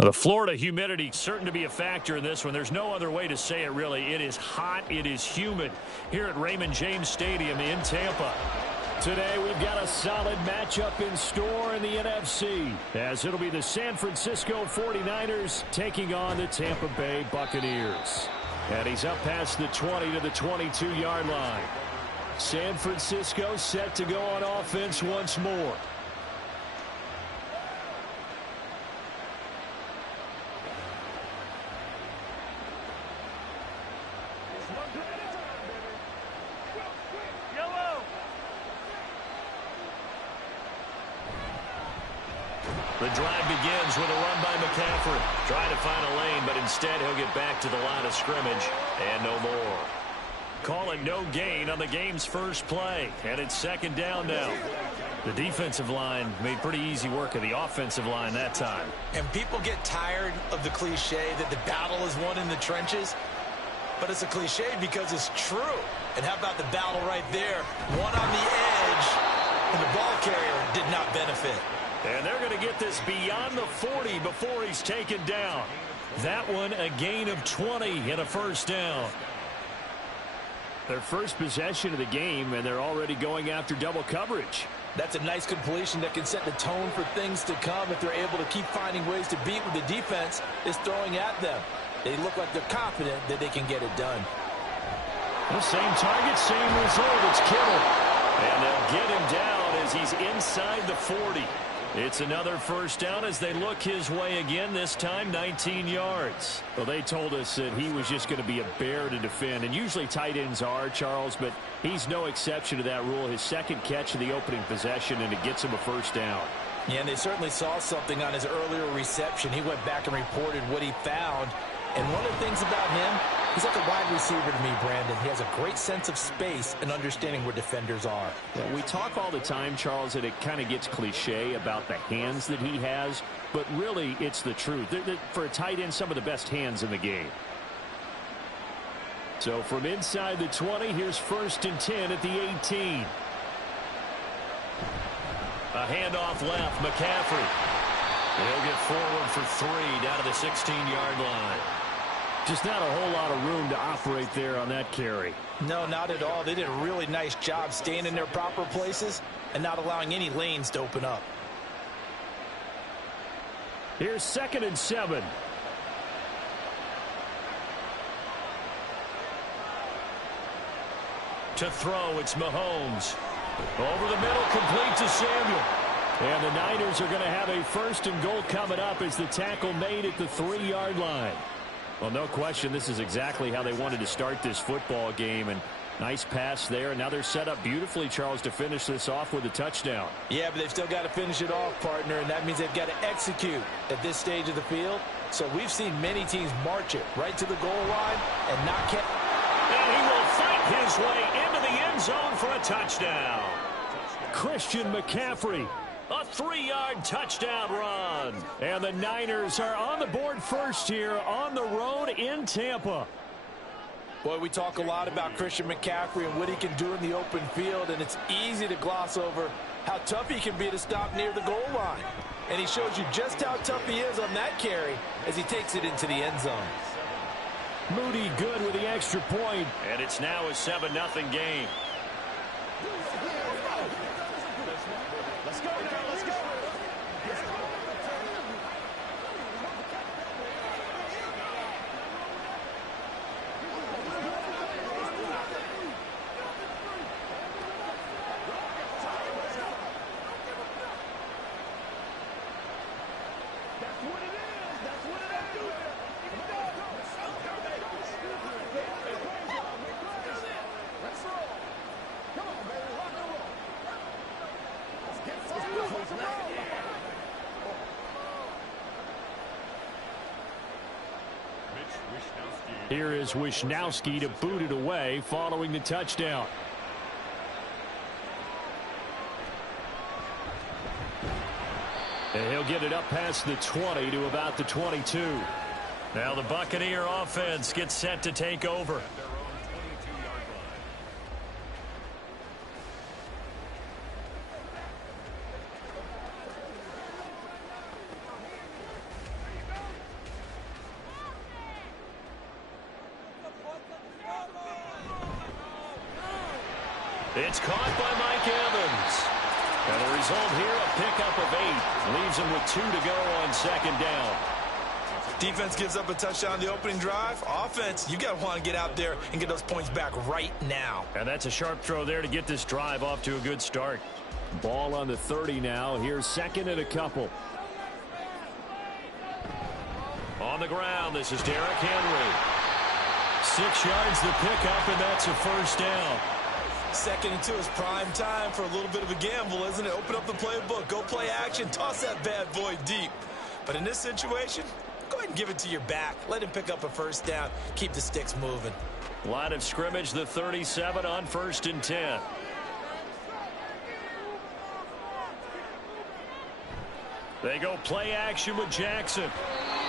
The Florida humidity certain to be a factor in this one. There's no other way to say it, really. It is hot. It is humid here at Raymond James Stadium in Tampa. Today we've got a solid matchup in store in the NFC, as it'll be the San Francisco 49ers taking on the Tampa Bay Buccaneers. And he's up past the 20 to the 22-yard line. San Francisco set to go on offense once more. The drive begins with a run by McCaffrey. Trying to find a lane, but instead he'll get back to the line of scrimmage and no more. Call it no gain on the game's first play, and it's second down now. The defensive line made pretty easy work of the offensive line that time. And people get tired of the cliche that the battle is won in the trenches, but it's a cliche because it's true. And how about the battle right there? One on the edge, and the ball carrier did not benefit. And they're going to get this beyond the 40 before he's taken down. That one a gain of 20 and a first down. Their first possession of the game, and they're already going after double coverage. That's a nice completion that can set the tone for things to come if they're able to keep finding ways to beat what the defense is throwing at them. They look like they're confident that they can get it done. The same target, same result. It's Kittle. And they'll get him down as he's inside the 40. It's another first down as they look his way again, this time 19 yards. Well, they told us that he was just going to be a bear to defend, and usually tight ends are, Charles, but he's no exception to that rule. His second catch of the opening possession, and it gets him a first down. Yeah, and they certainly saw something on his earlier reception. He went back and reported what he found. And one of the things about him, he's like a wide receiver to me, Brandon. He has a great sense of space and understanding where defenders are. Yeah, we talk all the time, Charles, that it kind of gets cliche about the hands that he has, but really it's the truth. For a tight end, some of the best hands in the game. So from inside the 20, here's 1st and 10 at the 18. A handoff left, McCaffrey. He'll get forward for 3 down to the 16-yard line. Just not a whole lot of room to operate there on that carry. No, not at all. They did a really nice job staying in their proper places and not allowing any lanes to open up. Here's 2nd and 7. To throw, it's Mahomes. Over the middle, complete to Samuel. And the Niners are going to have a 1st and goal coming up as the tackle made at the 3-yard line. Well, no question, this is exactly how they wanted to start this football game. And nice pass there. And now they're set up beautifully, Charles, to finish this off with a touchdown. Yeah, but they've still got to finish it off, partner, and that means they've got to execute at this stage of the field. So we've seen many teams march it right to the goal line and not catch. And he will fight his way into the end zone for a touchdown. Christian McCaffrey. A 3-yard touchdown run. And the Niners are on the board first here on the road in Tampa. Boy, we talk a lot about Christian McCaffrey and what he can do in the open field, and it's easy to gloss over how tough he can be to stop near the goal line. And he shows you just how tough he is on that carry as he takes it into the end zone. Moody good with the extra point. And it's now a 7-0 game. Let's go now, let's go. That's what it is. That's what it is. Let's roll. Come on, baby. Rock and roll. Let's get some roll. Here is Wishnowski to boot it away following the touchdown. And he'll get it up past the 20 to about the 22. Now the Buccaneer offense gets set to take over. It's caught by Mike Evans. And the result here, a pickup of 8. Leaves him with 2 to go on second down. Defense gives up a touchdown on the opening drive. Offense, you got to want to get out there and get those points back right now. And that's a sharp throw there to get this drive off to a good start. Ball on the 30 now. Here's second and a couple. On the ground, this is Derrick Henry. 6 yards the pickup, and that's a first down. 2nd and 2 is prime time for a little bit of a gamble, isn't it? Open up the playbook, go play action, toss that bad boy deep. But in this situation, go ahead and give it to your back. Let him pick up a first down. Keep the sticks moving. Line of scrimmage, the 37 on 1st and 10. They go play action with Jackson.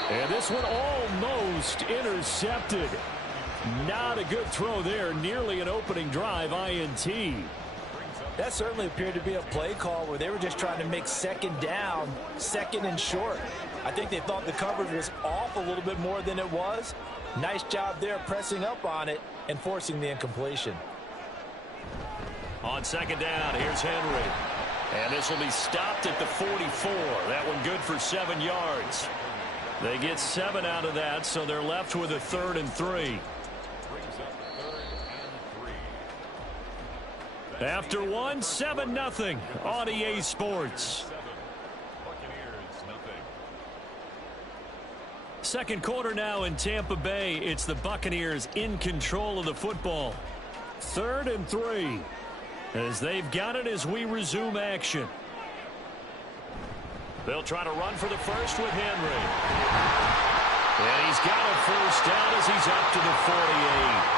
And this one almost intercepted. Not a good throw there. Nearly an opening drive INT. That certainly appeared to be a play call where they were just trying to make second down, 2nd and short. I think they thought the coverage was off a little bit more than it was. Nice job there pressing up on it and forcing the incompletion. On second down, here's Henry. And this will be stopped at the 44. That one good for 7 yards. They get 7 out of that, so they're left with a 3rd and 3. After 1, 7-0 on EA Sports. Second quarter now in Tampa Bay. It's the Buccaneers in control of the football. 3rd and 3 as they've got it as we resume action. They'll try to run for the first with Henry. And he's got a first down as he's up to the 48.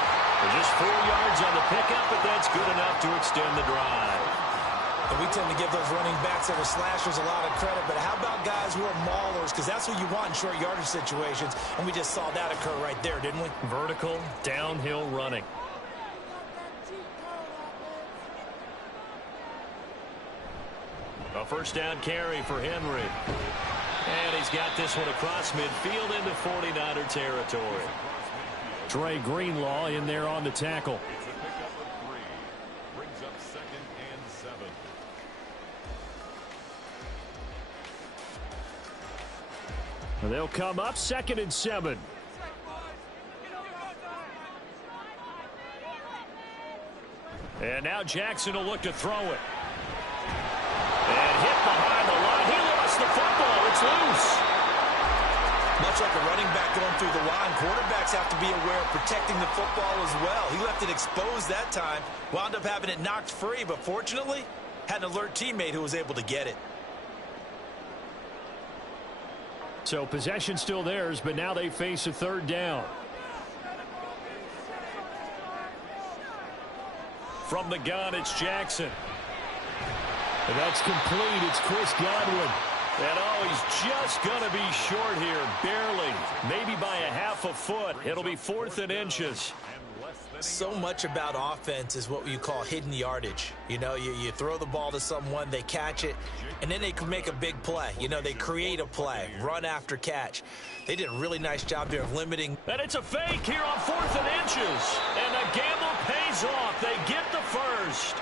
Just 4 yards on the pickup, but that's good enough to extend the drive. And we tend to give those running backs that are slashers a lot of credit, but how about guys who are maulers? Because that's what you want in short yardage situations, and we just saw that occur right there, didn't we? Vertical, downhill running. A first down carry for Henry. And he's got this one across midfield into 49er territory. Trey Greenlaw in there on the tackle. It's a pickup of 3. Brings up 2nd and 7. They'll come up 2nd and 7. And now Jackson will look to throw it. And hit behind the line. He lost the football. It's loose. Much like a running back going through the line, quarterbacks have to be aware of protecting the football as well. He left it exposed that time, wound up having it knocked free, but fortunately, had an alert teammate who was able to get it. So possession still theirs, but now they face a 3rd down. From the gun, it's Jackson. And that's complete. It's Chris Godwin. And oh, he's just going to be short here, barely, maybe by a half a foot. It'll be 4th and inches. So much about offense is what you call hidden yardage. You know, you throw the ball to someone, they catch it, and then they can make a big play. You know, they create a play, run after catch. They did a really nice job there of limiting. And it's a fake here on 4th and inches. And the gamble pays off. They get the first.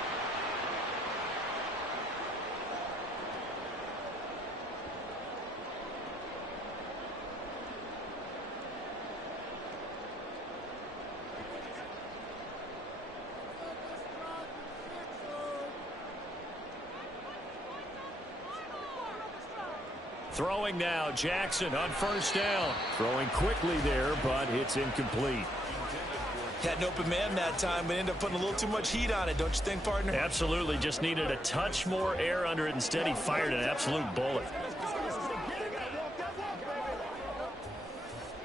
Throwing now, Jackson on first down. Throwing quickly there, but it's incomplete. Had an open man that time, but ended up putting a little too much heat on it, don't you think, partner? Absolutely, just needed a touch more air under it. Instead, he fired an absolute bullet.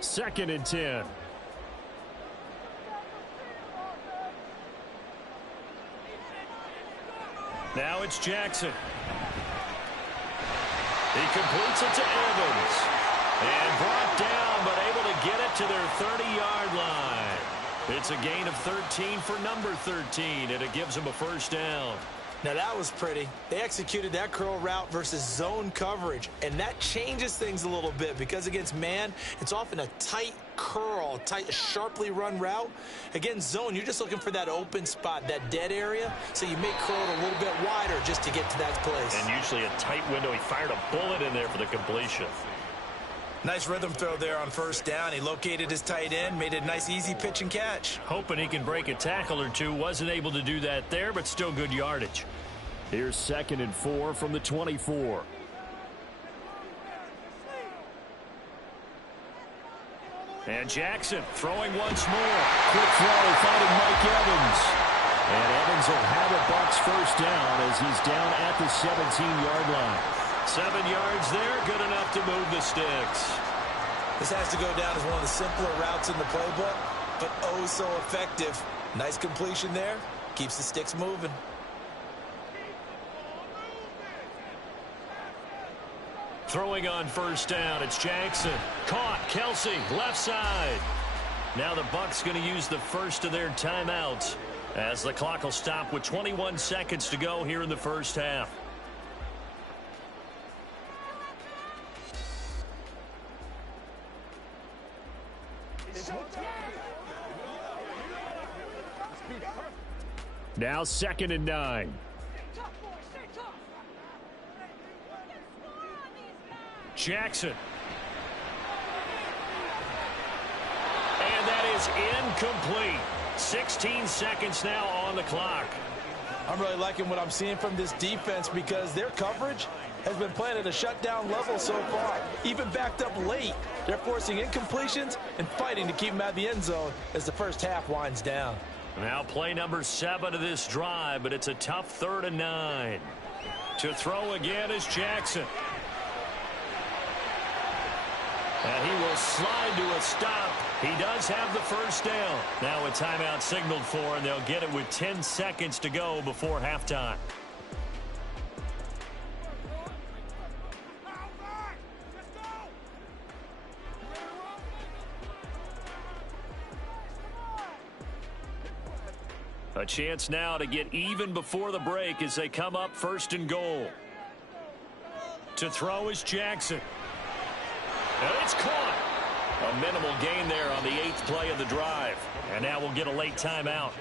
2nd and 10. Now it's Jackson. He completes it to Evans. And brought down, but able to get it to their 30-yard line. It's a gain of 13 for number 13, and it gives him a first down. Now that was pretty. They executed that curl route versus zone coverage, and that changes things a little bit because against man, it's often a tight curl, tight, sharply run route. Against zone, you're just looking for that open spot, that dead area, so you may curl it a little bit wider just to get to that place. And usually a tight window. He fired a bullet in there for the completion. Nice rhythm throw there on first down. He located his tight end, made it a nice easy pitch and catch. Hoping he can break a tackle or two. Wasn't able to do that there, but still good yardage. Here's 2nd and 4 from the 24. And Jackson throwing once more. Quick throw, finding Mike Evans. And Evans will have a Bucs first down as he's down at the 17-yard line. 7 yards there, good enough to move the sticks. This has to go down as one of the simpler routes in the playbook, but oh so effective. Nice completion there. Keeps the sticks moving. Throwing on first down, it's Jackson. Caught, Kelsey, left side. Now the Bucs going to use the first of their timeouts as the clock will stop with 21 seconds to go here in the first half. Now 2nd and 9. Jackson. And that is incomplete. 16 seconds now on the clock. I'm really liking what I'm seeing from this defense because their coverage has been playing at a shutdown level so far. Even backed up late, they're forcing incompletions and fighting to keep them out of the end zone as the first half winds down. Now play number 7 of this drive, but it's a tough 3rd and 9. To throw again is Jackson. And he will slide to a stop. He does have the first down. Now a timeout signaled for, and they'll get it with 10 seconds to go before halftime. A chance now to get even before the break as they come up 1st and goal. To throw is Jackson. And it's caught. A minimal gain there on the 8th play of the drive. And now we'll get a late timeout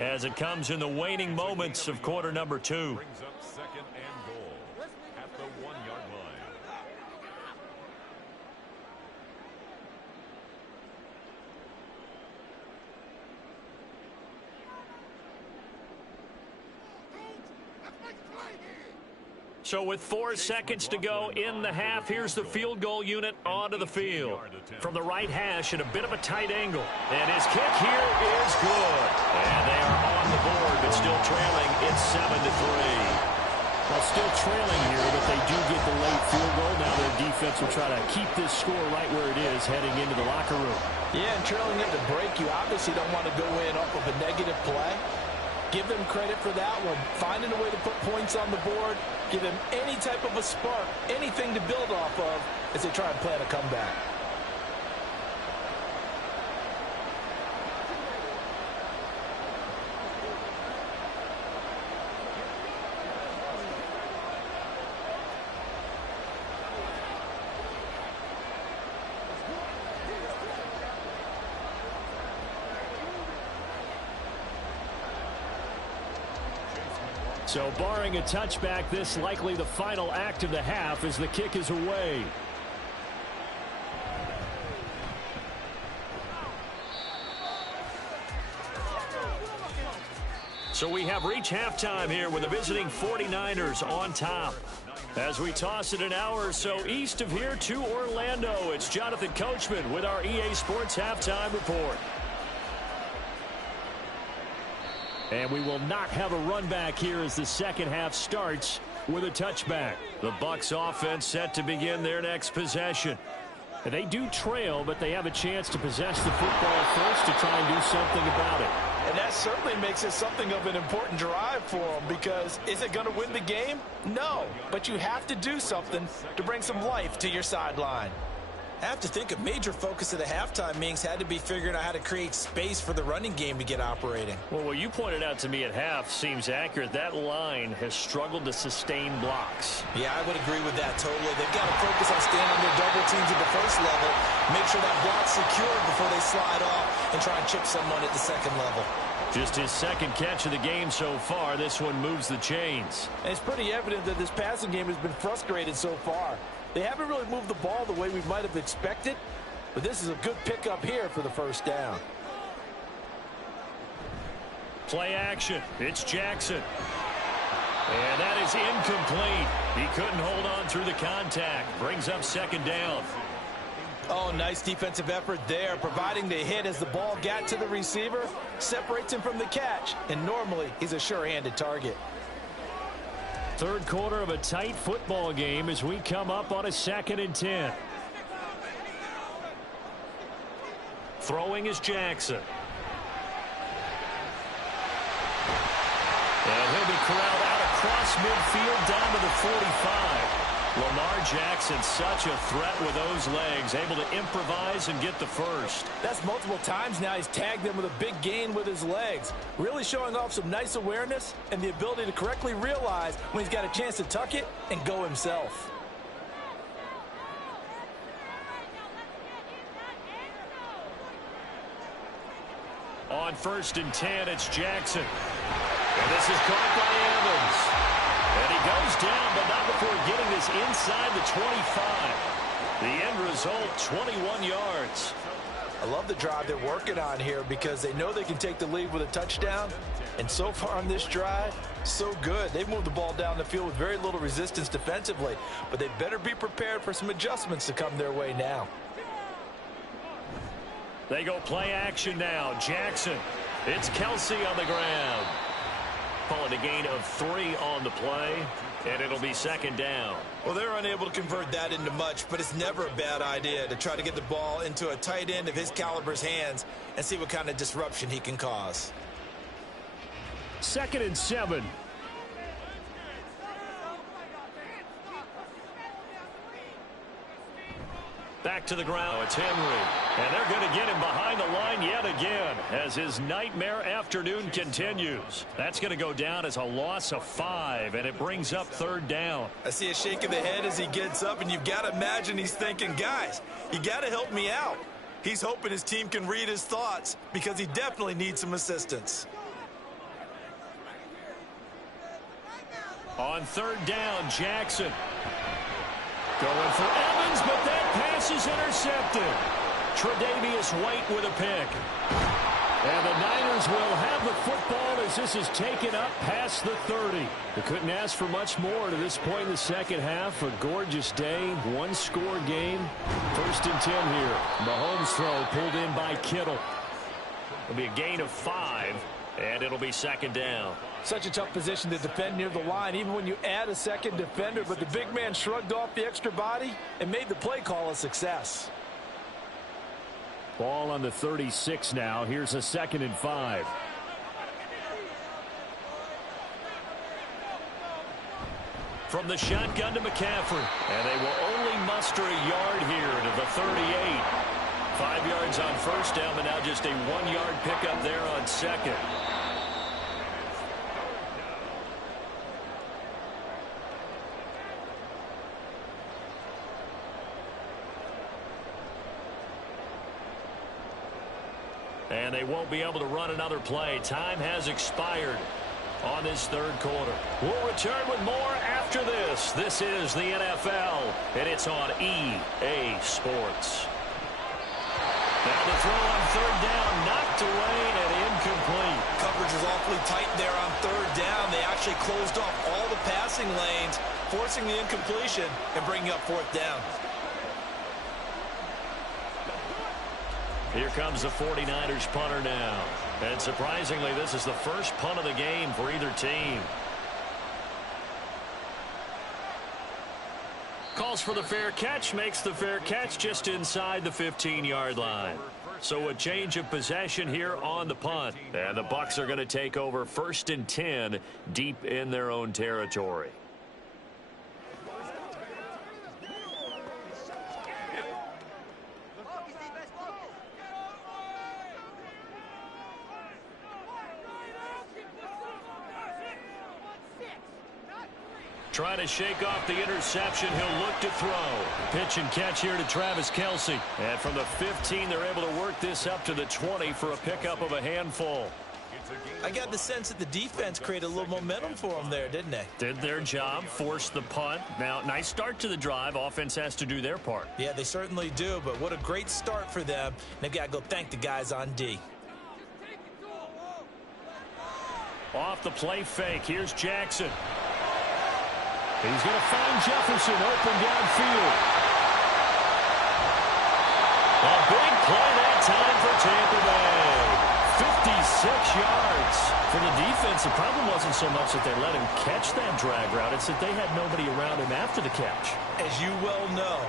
as it comes in the waning moments of quarter number 2. Brings up 2nd and goal at the 1-yard line. So with 4 seconds to go in the half, here's the field goal unit onto the field. From the right hash at a bit of a tight angle. And his kick here is good. And they are on the board, but still trailing. It's 7-3. Well, still trailing here, but they do get the late field goal. Now their defense will try to keep this score right where it is heading into the locker room. Yeah, and trailing at the break, you obviously don't want to go in off of a negative play. Give them credit for that one. Finding a way to put points on the board. Give them any type of a spark, anything to build off of as they try and plan a comeback. So barring a touchback, this likely the final act of the half as the kick is away. So we have reached halftime here with the visiting 49ers on top. As we toss it an hour or so east of here to Orlando, it's Jonathan Coachman with our EA Sports Halftime Report. And we will not have a run back here as the second half starts with a touchback. The Bucs offense set to begin their next possession. And they do trail, but they have a chance to possess the football first to try and do something about it. And that certainly makes it something of an important drive for them because is it going to win the game? No, but you have to do something to bring some life to your sideline. I have to think a major focus of the halftime meetings had to be figuring out how to create space for the running game to get operating. Well, what you pointed out to me at half seems accurate. That line has struggled to sustain blocks. Yeah, I would agree with that totally. They've got to focus on staying on their double teams at the first level, make sure that block's secured before they slide off and try and chip someone at the second level. Just his second catch of the game so far. This one moves the chains. And it's pretty evident that this passing game has been frustrated so far. They haven't really moved the ball the way we might have expected, but this is a good pickup here for the first down. Play action. It's Jackson. And that is incomplete. He couldn't hold on through the contact. Brings up second down. Oh, nice defensive effort there, providing the hit as the ball got to the receiver, separates him from the catch, and normally he's a sure-handed target. Third quarter of a tight football game as we come up on a 2nd and 10. Throwing is Jackson. And he'll be corralled out across midfield down to the 45. Lamar Jackson, such a threat with those legs, able to improvise and get the first. That's multiple times now he's tagged them with a big gain with his legs. Really showing off some nice awareness and the ability to correctly realize when he's got a chance to tuck it and go himself. On 1st and 10, it's Jackson. And this is caught by Evans. And he goes down, but not before getting this inside the 25. The end result, 21 yards. I love the drive they're working on here because they know they can take the lead with a touchdown. And so far on this drive, so good. They've moved the ball down the field with very little resistance defensively, but they better be prepared for some adjustments to come their way now. They go play action now. Jackson. It's Kelsey on the ground. Calling a gain of 3 on the play, and it'll be second down. Well, they're unable to convert that into much, but it's never a bad idea to try to get the ball into a tight end of his caliber's hands and see what kind of disruption he can cause. 2nd and 7. Back to the ground. It's Henry. And they're going to get him behind the line yet again as his nightmare afternoon continues. That's going to go down as a loss of 5, and it brings up 3rd down. I see a shake of the head as he gets up, and you've got to imagine he's thinking, guys, you got to help me out. He's hoping his team can read his thoughts because he definitely needs some assistance. On 3rd down, Jackson. Going for Evans, but that pass is intercepted. Tre'Davious White with a pick. And the Niners will have the football as this is taken up past the 30. They couldn't ask for much more to this point in the second half. A gorgeous day, one-score game. 1st and 10 here. Mahomes throw pulled in by Kittle. It'll be a gain of 5, and it'll be second down. Such a tough position to defend near the line, even when you add a second defender, but the big man shrugged off the extra body and made the play call a success. Ball on the 36 now. Here's a 2nd and 5. From the shotgun to McCaffrey, and they will only muster a yard here to the 38. 5 yards on 1st down, but now just a 1-yard pickup there on 2nd. And they won't be able to run another play. Time has expired on this 3rd quarter. We'll return with more after this. This is the NFL, and it's on EA Sports. Now the throw on 3rd down, knocked away and incomplete. Coverage was awfully tight there on 3rd down. They actually closed off all the passing lanes, forcing the incompletion and bringing up 4th down. Here comes the 49ers punter now. And surprisingly, this is the first punt of the game for either team. Calls for the fair catch, makes the fair catch just inside the 15-yard line. So a change of possession here on the punt. And the Bucs are going to take over 1st and 10 deep in their own territory. Trying to shake off the interception. He'll look to throw. Pitch and catch here to Travis Kelce. And from the 15, they're able to work this up to the 20 for a pickup of a handful. I got the sense that the defense created a little momentum for them there, didn't they? Did their job, forced the punt. Now, nice start to the drive. Offense has to do their part. Yeah, they certainly do, but what a great start for them. They've got to go thank the guys on D. Off the play fake. Here's Jackson. He's going to find Jefferson open downfield. A big play that time for Tampa Bay. 56 yards. For the defense, the problem wasn't so much that they let him catch that drag route. It's that they had nobody around him after the catch. As you well know,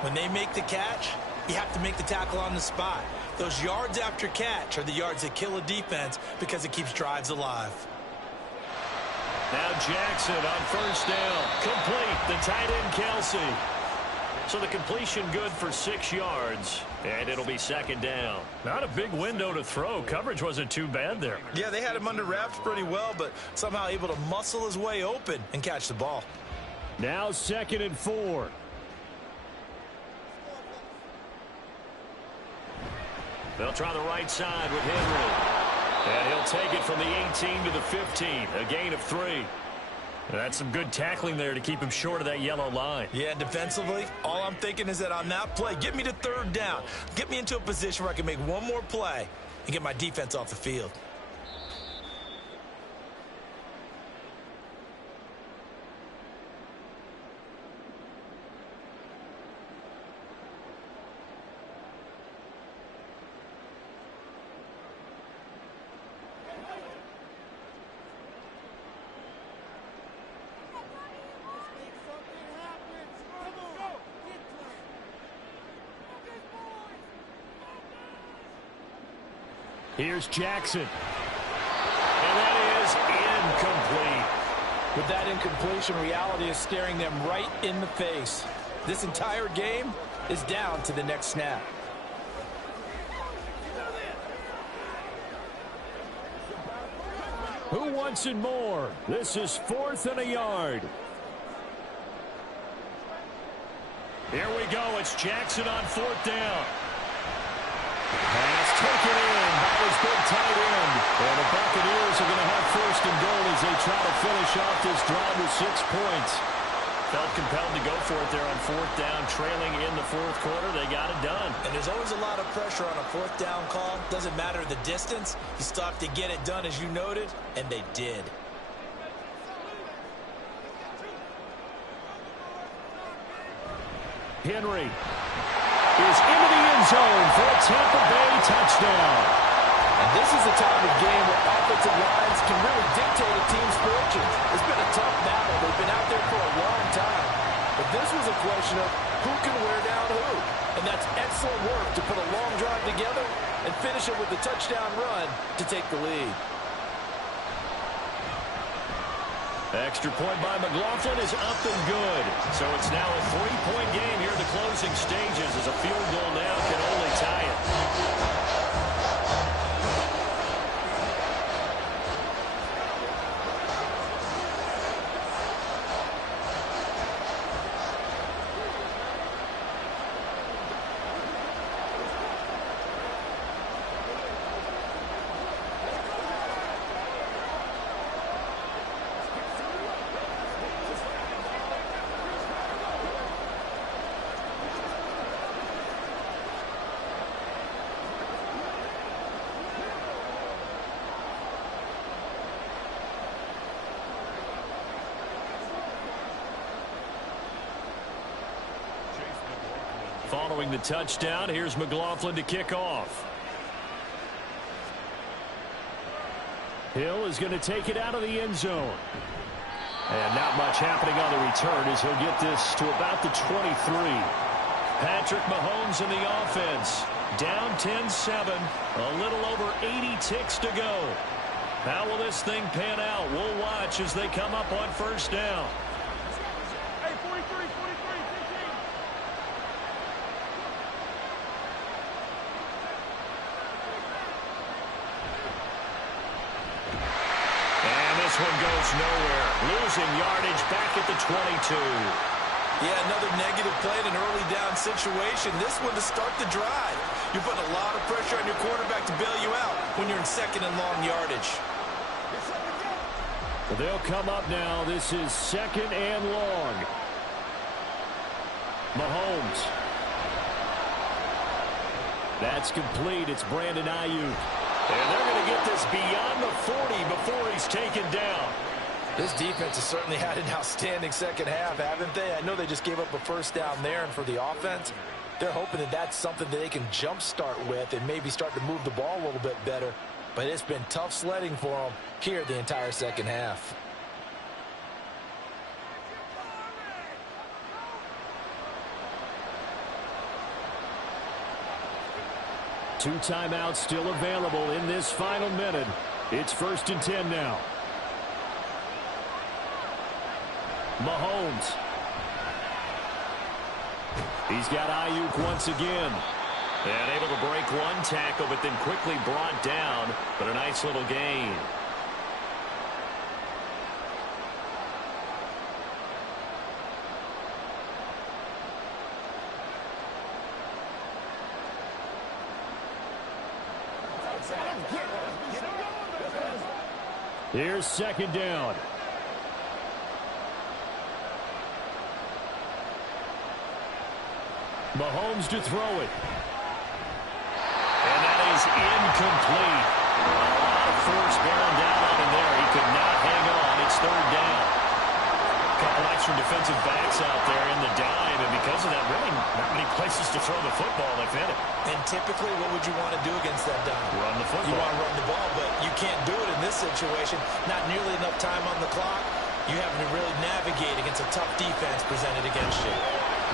when they make the catch, you have to make the tackle on the spot. Those yards after catch are the yards that kill a defense because it keeps drives alive. Now Jackson on first down. Complete. The tight end, Kelce. So the completion good for 6 yards, and it'll be second down. Not a big window to throw. Coverage wasn't too bad there. Yeah, they had him under wraps pretty well, but somehow able to muscle his way open and catch the ball. Now 2nd and 4. They'll try the right side with Henry. And he'll take it from the 18 to the 15. A gain of 3. That's some good tackling there to keep him short of that yellow line. Yeah, defensively, all I'm thinking is that on that play, get me to 3rd down. Get me into a position where I can make one more play and get my defense off the field. Here's Jackson. And that is incomplete. With that incompletion, reality is staring them right in the face. This entire game is down to the next snap. Who wants it more? This is 4th and a yard. Here we go. It's Jackson on 4th down. Pass taken in by his big tight end. And the Buccaneers are going to have 1st and goal as they try to finish off this drive with 6 points. Felt compelled to go for it there on 4th down, trailing in the 4th quarter. They got it done. And there's always a lot of pressure on a 4th down call. Doesn't matter the distance. You still have to get it done, as you noted, and they did. Henry is into the end zone for a Tampa Bay touchdown. And this is the time of game where offensive lines can really dictate a team's fortunes. It's been a tough battle. They've been out there for a long time. But this was a question of who can wear down who. And that's excellent work to put a long drive together and finish it with a touchdown run to take the lead. Extra point by McLaughlin is up and good. So it's now a 3-point game here in the closing stages as a field goal now can only tie it. Following the touchdown, here's McLaughlin to kick off. Hill is going to take it out of the end zone. And not much happening on the return as he'll get this to about the 23. Patrick Mahomes in the offense. Down 10-7. A little over 80 ticks to go. How will this thing pan out? We'll watch as they come up on 1st down. Hey, 43, 15. And this one goes gets nowhere. Losing yardage back at the 22. Yeah, another negative play in an early down situation. This one to start the drive. You're putting a lot of pressure on your quarterback to bail you out when you're in second and long yardage. They'll come up now. This is second and long. Mahomes. That's complete. It's Brandon Ayuk. And they're going to get this beyond the 40 before he's taken down. This defense has certainly had an outstanding second half, haven't they? I know they just gave up a first down there, and for the offense, they're hoping that that's something that they can jumpstart with and maybe start to move the ball a little bit better. But it's been tough sledding for them here the entire second half. Two timeouts still available in this final minute. It's 1st and 10 now. Mahomes. He's got Ayuk once again. And able to break one tackle, but then quickly brought down. But a nice little gain. Here's second down. Mahomes to throw it. And that is incomplete. A lot of force bearing down on him there. He could not hang on. It's third down. A couple extra defensive backs out there in the dime, and because of that, really not many places to throw the football if any. And typically, what would you want to do against that dime? Run the football. You want to run the ball, but you can't do it in this situation. Not nearly enough time on the clock. You having to really navigate against a tough defense presented against you.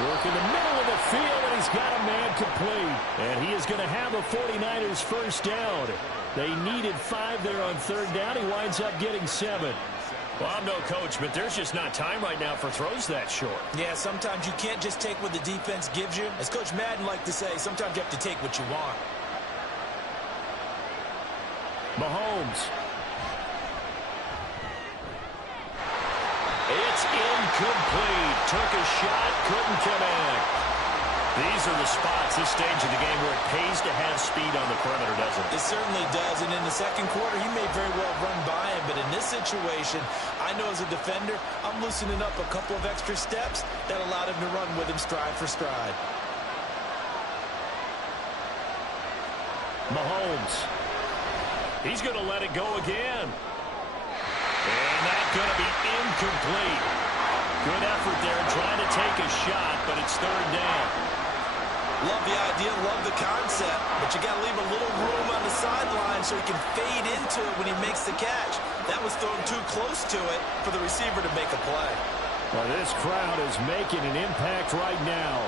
Work in the middle of the field, and he's got a man complete. And he is going to have a 49ers first down. They needed 5 there on third down. He winds up getting 7. Well, I'm no coach, but there's just not time right now for throws that short. Yeah, sometimes you can't just take what the defense gives you. As Coach Madden liked to say, sometimes you have to take what you want. Mahomes. It's incomplete. Took a shot, couldn't connect. These are the spots, this stage of the game, where it pays to have speed on the perimeter, doesn't it? It certainly does, and in the second quarter, he may very well run by him, but in this situation, I know as a defender, I'm loosening up a couple of extra steps that allowed him to run with him stride for stride. Mahomes. He's going to let it go again. And that's going to be incomplete. Good effort there trying to take a shot, but it's third down. Love the idea, love the concept, but you got to leave a little room on the sideline so he can fade into it when he makes the catch. That was thrown too close to it for the receiver to make a play. Well, this crowd is making an impact right now.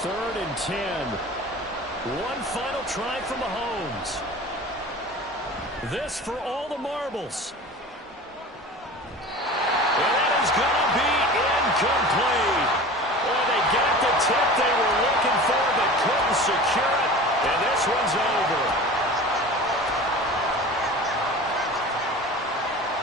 3rd and 10. One final try for Mahomes. This for all the marbles. And that is going to be incomplete. Well, they got the tip they were looking for, but couldn't secure it. And this one's over.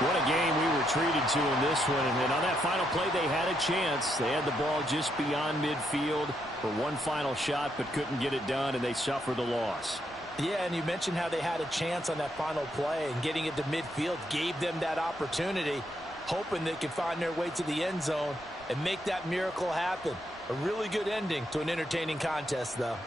What a game we were treated to in this one. And on that final play, they had a chance. They had the ball just beyond midfield for one final shot, but couldn't get it done, and they suffered the loss. Yeah, and you mentioned how they had a chance on that final play, and getting it to midfield gave them that opportunity, hoping they could find their way to the end zone and make that miracle happen. A really good ending to an entertaining contest, though.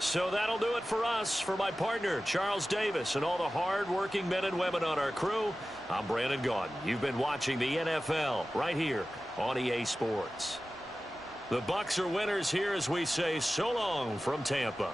So that'll do it for us. For my partner, Charles Davis, and all the hard-working men and women on our crew, I'm Brandon Gaudin. You've been watching the NFL right here on EA Sports. The Bucs are winners here as we say so long from Tampa.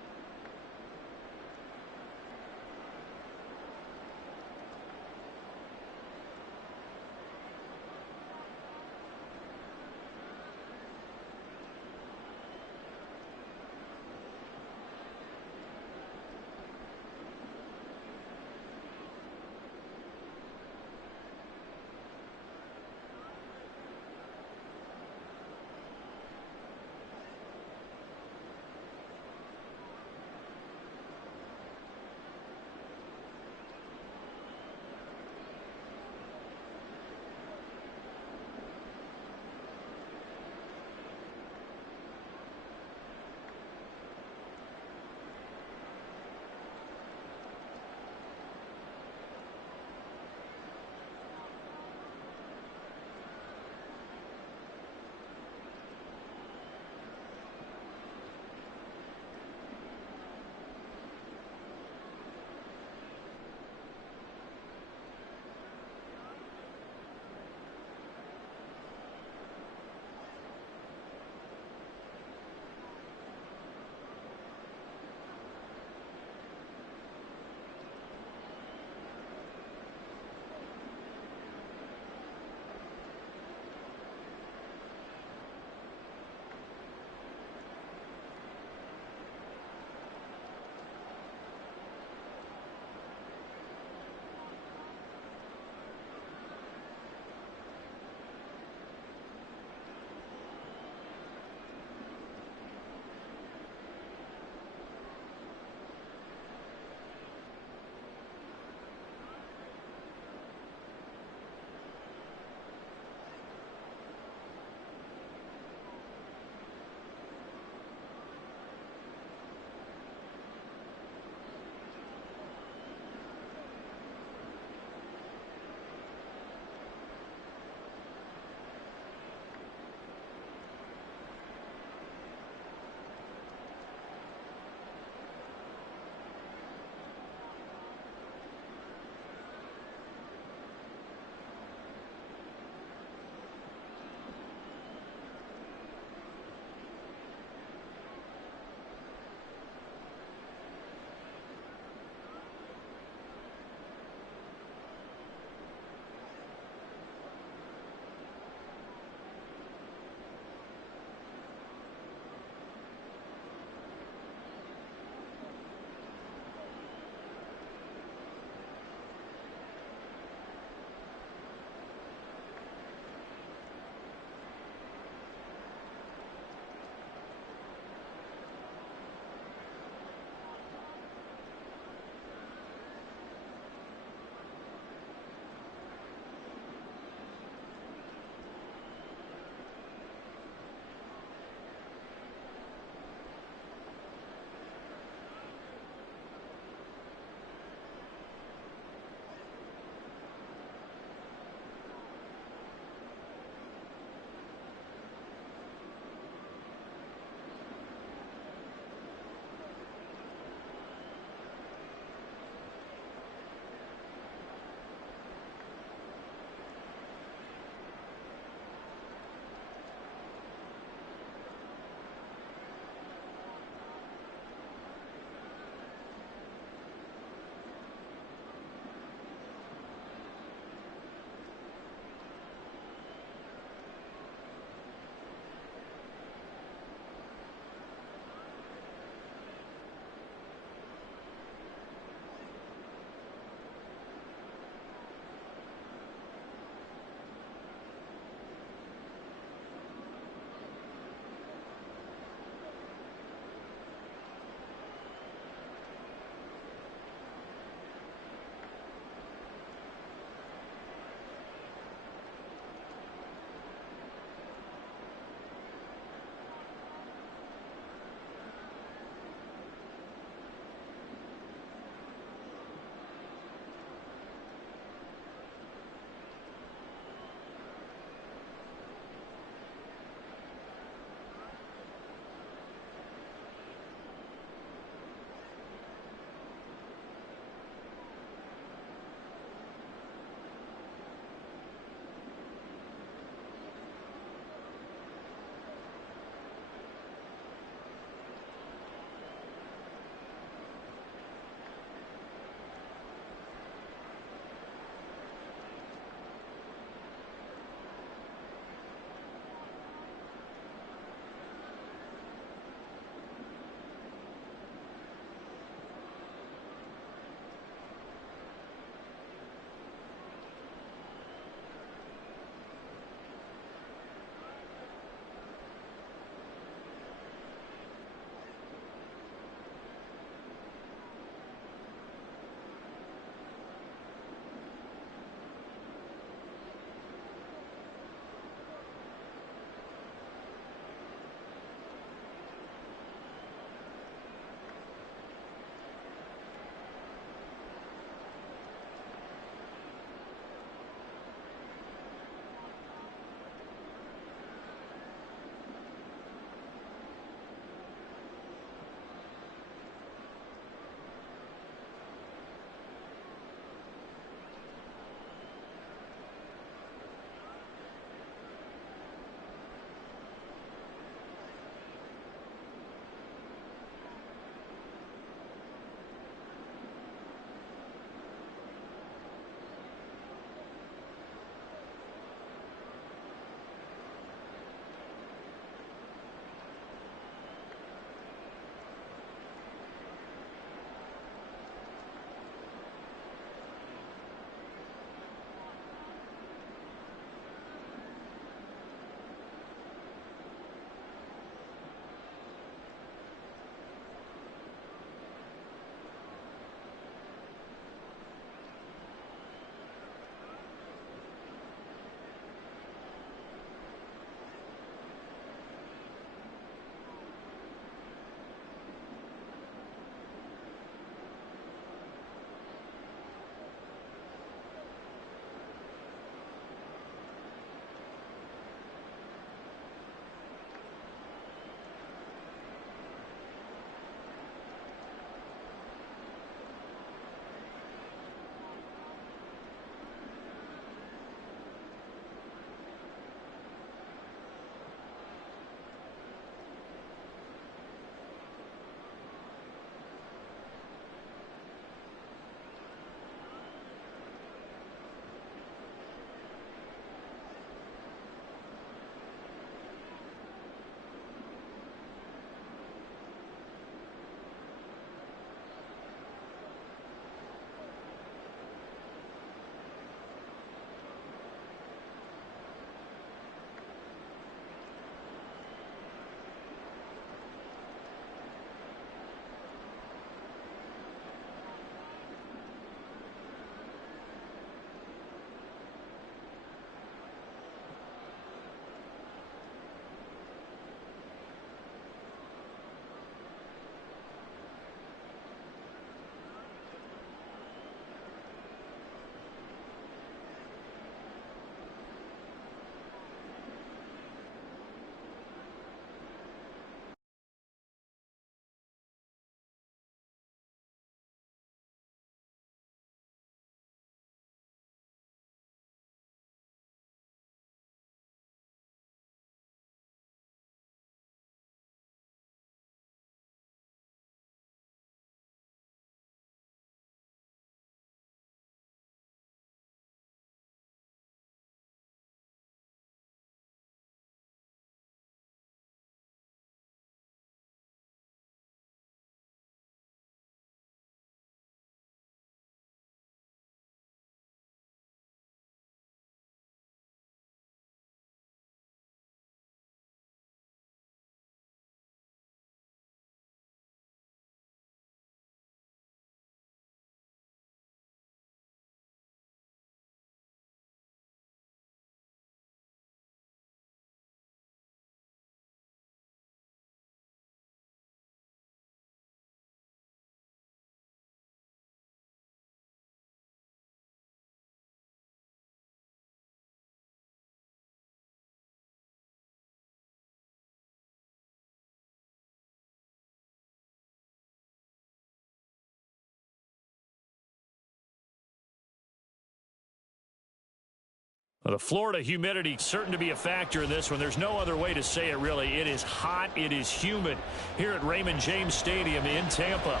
Well, the Florida humidity certain to be a factor in this one. There's no other way to say it, really. It is hot. It is humid here at Raymond James Stadium in Tampa.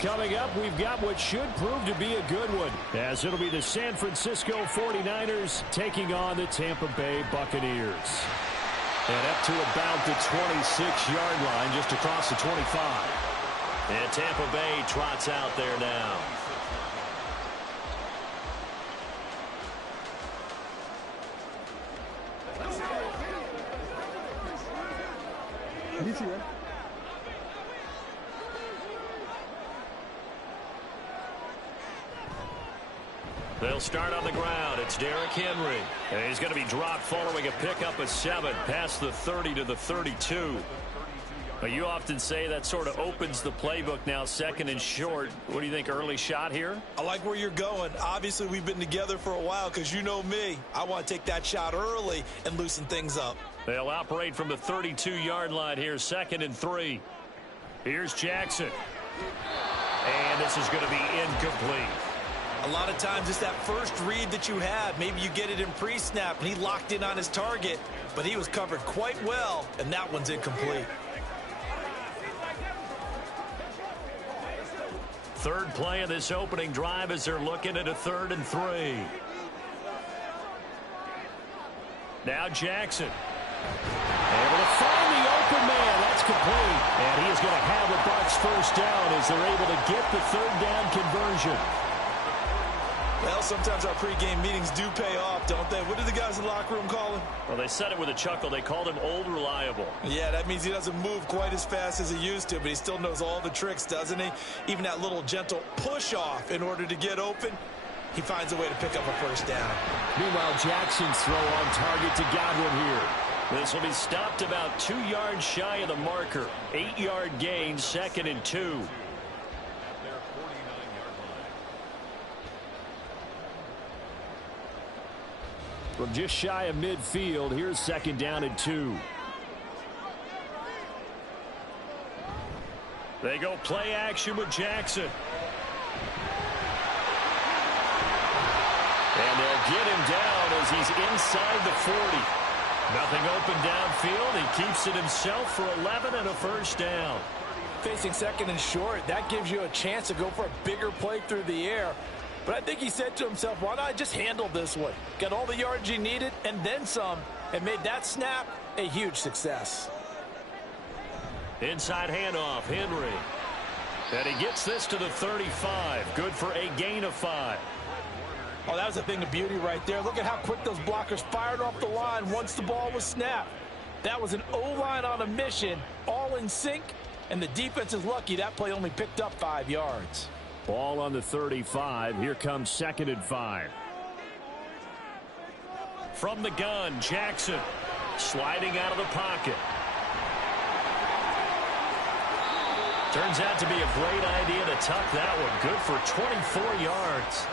Coming up, we've got what should prove to be a good one, as it'll be the San Francisco 49ers taking on the Tampa Bay Buccaneers. And up to about the 26-yard line, just across the 25. And Tampa Bay trots out there now. They'll start on the ground. It's Derrick Henry. And he's going to be dropped following a pickup of 7 past the 30 to the 32. But you often say that sort of opens the playbook now, second and short. What do you think, early shot here? I like where you're going. Obviously, we've been together for a while because you know me. I want to take that shot early and loosen things up. They'll operate from the 32-yard line here, 2nd and 3. Here's Jackson. And this is going to be incomplete. A lot of times it's that first read that you have. Maybe you get it in pre-snap, and he locked in on his target, but he was covered quite well, and that one's incomplete. Third play of this opening drive as they're looking at a 3rd and 3. Now Jackson. Able to find the open man. That's complete. And he is going to have the Bucs first down as they're able to get the 3rd down conversion. Well, sometimes our pregame meetings do pay off, don't they? What do the guys in the locker room call him? Well, they said it with a chuckle. They called him Old Reliable. Yeah, that means he doesn't move quite as fast as he used to, but he still knows all the tricks, doesn't he? Even that little gentle push-off in order to get open, he finds a way to pick up a first down. Meanwhile, Jackson's throw on target to Godwin here. This will be stopped about 2 yards shy of the marker. 8-yard gain, 2nd and 2. From just shy of midfield, here's 2nd down and 2. They go play action with Jackson. And they'll get him down as he's inside the 40. Nothing open downfield. He keeps it himself for 11 and a first down. Facing 2nd and short, that gives you a chance to go for a bigger play through the air. But I think he said to himself, why not I just handle this one? Got all the yards he needed and then some, and made that snap a huge success. Inside handoff, Henry. And he gets this to the 35. Good for a gain of 5. Oh, that was a thing of beauty right there. Look at how quick those blockers fired off the line once the ball was snapped. That was an O-line on a mission, all in sync, and the defense is lucky that play only picked up 5 yards. Ball on the 35. Here comes 2nd and 5. From the gun, Jackson sliding out of the pocket. Turns out to be a great idea to tuck that one. Good for 24 yards.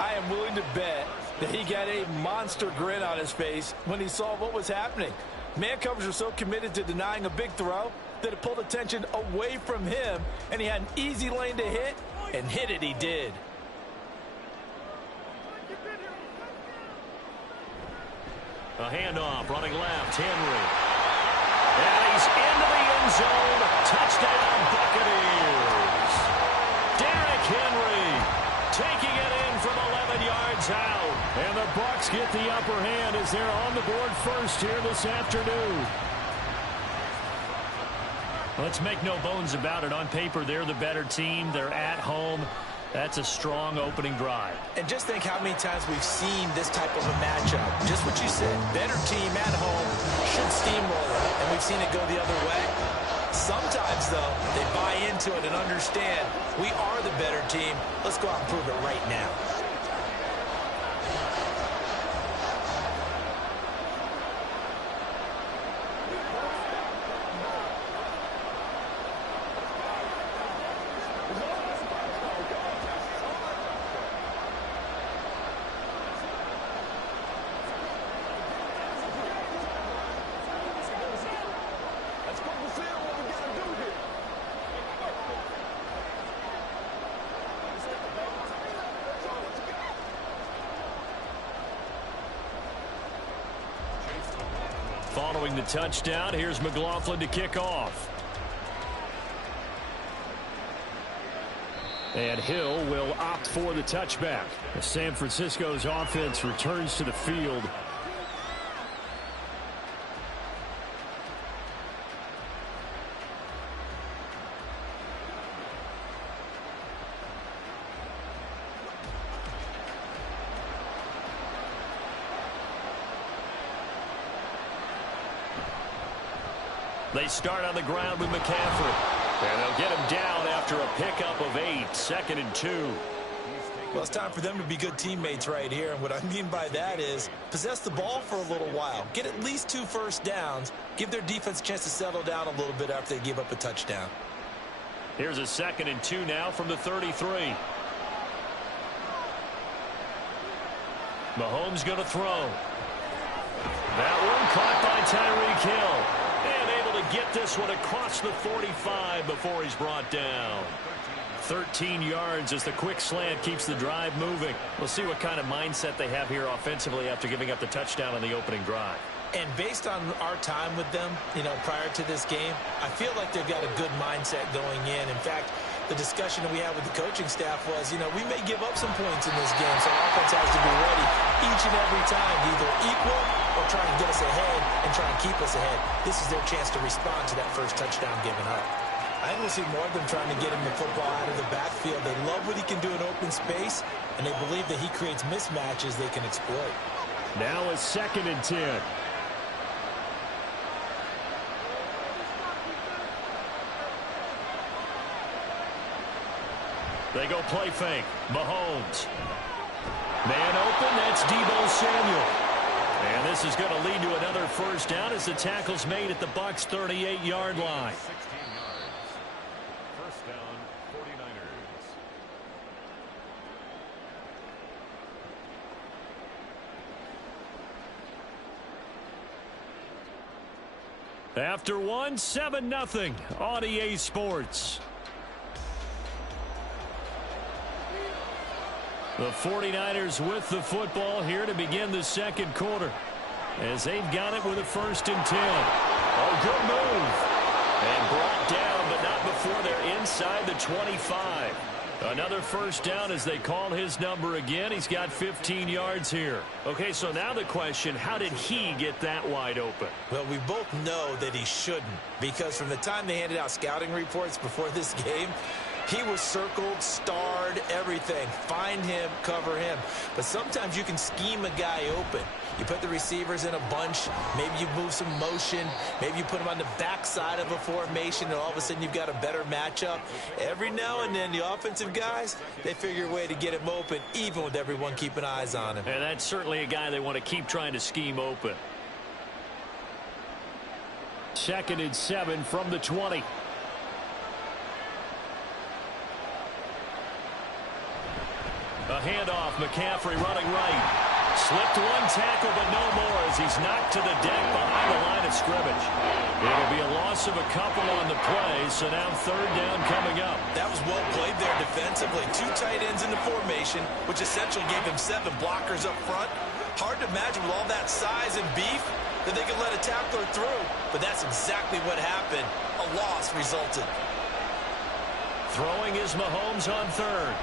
I am willing to bet that he got a monster grin on his face when he saw what was happening. Man covers are so committed to denying a big throw that it pulled attention away from him, and he had an easy lane to hit, and hit it he did. A handoff, running left, Henry. And he's into the end zone. Touchdown, Buccaneers. Derrick Henry taking it in from 11 yards out. And the Bucs get the upper hand as they're on the board first here this afternoon. Let's make no bones about it. On paper, they're the better team. They're at home. That's a strong opening drive. And just think how many times we've seen this type of a matchup. Just what you said, better team at home should steamroll it, and we've seen it go the other way. Sometimes, though, they buy into it and understand we are the better team. Let's go out and prove it right now. the touchdown. Here's McLaughlin to kick off. And Hill will opt for the touchback. San Francisco's offense returns to the field. They start on the ground with McCaffrey. And they'll get him down after a pickup of 8, 2nd and 2. Well, it's time for them to be good teammates right here. And what I mean by that is possess the ball for a little while. Get at least 2 first downs. Give their defense a chance to settle down a little bit after they give up a touchdown. Here's a 2nd and 2 now from the 33. Mahomes going to throw. That one caught by Tyreek Hill. And able to get this one across the 45 before he's brought down. 13 yards as the quick slant keeps the drive moving. We'll see what kind of mindset they have here offensively after giving up the touchdown on the opening drive. And based on our time with them, prior to this game, I feel like they've got a good mindset going in. In fact, the discussion that we had with the coaching staff was, we may give up some points in this game, so offense has to be ready each and every time to either equal or try and get us ahead and try and keep us ahead. This is their chance to respond to that first touchdown given up. I think we'll see more of them trying to get him the football out of the backfield. They love what he can do in open space, and they believe that he creates mismatches they can exploit. Now a 2nd and 10. They go play fake. Mahomes. Man open, that's Deebo Samuel. And this is going to lead to another first down as the tackle's made at the Bucs' 38-yard line. 16 yards. First down, 49ers. After one, 7-0 on EA Sports. The 49ers with the football here to begin the second quarter as they've got it with a 1st and 10. Oh, good move. And brought down, but not before they're inside the 25. Another first down as they call his number again. He's got 15 yards here. Okay, so now the question, how did he get that wide open? Well, we both know that he shouldn't, because from the time they handed out scouting reports before this game, he was circled, starred, everything. Find him, cover him. But sometimes you can scheme a guy open. You put the receivers in a bunch. Maybe you move some motion. Maybe you put them on the backside of a formation, and all of a sudden you've got a better matchup. Every now and then, the offensive guys, they figure a way to get him open, even with everyone keeping eyes on him. And that's certainly a guy they want to keep trying to scheme open. 2nd and 7 from the 20. A handoff, McCaffrey running right. Slipped one tackle, but no more as he's knocked to the deck behind the line of scrimmage. It'll be a loss of a couple on the play, so now 3rd down coming up. That was well played there defensively. 2 tight ends in the formation, which essentially gave him 7 blockers up front. Hard to imagine with all that size and beef that they could let a tackler through, but that's exactly what happened. A loss resulted. Throwing is Mahomes on 3rd.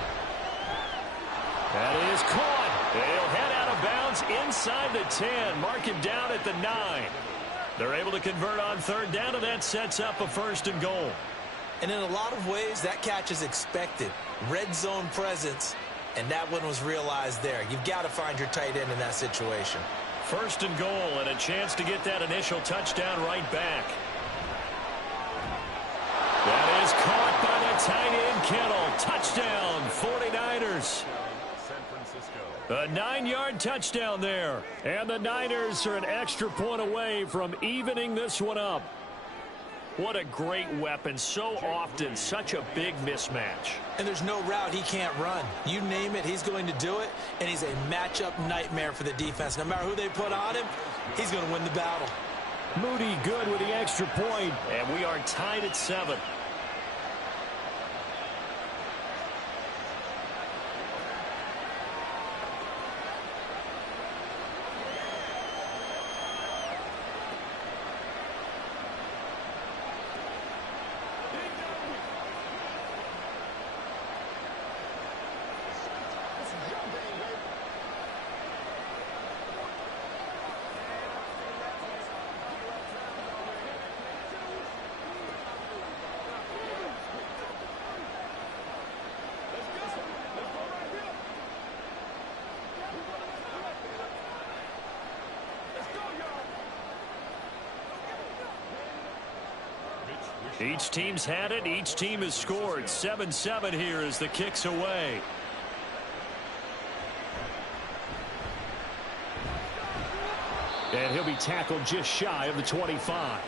That is caught. They'll head out of bounds inside the 10. Mark him down at the 9. They're able to convert on 3rd down, and that sets up a 1st and goal. And in a lot of ways, that catch is expected. Red zone presence, and that one was realized there. You've got to find your tight end in that situation. 1st and goal, and a chance to get that initial touchdown right back. That is caught by the tight end, Kittle. Touchdown, 49ers. A 9-yard touchdown there. And the Niners are an extra point away from evening this one up. What a great weapon. So often, such a big mismatch. And there's no route he can't run. You name it, he's going to do it. And he's a matchup nightmare for the defense. No matter who they put on him, he's going to win the battle. Moody good with the extra point. And we are tied at 7. Each team's had it. Each team has scored. 7-7 here as the kick's away. And he'll be tackled just shy of the 25.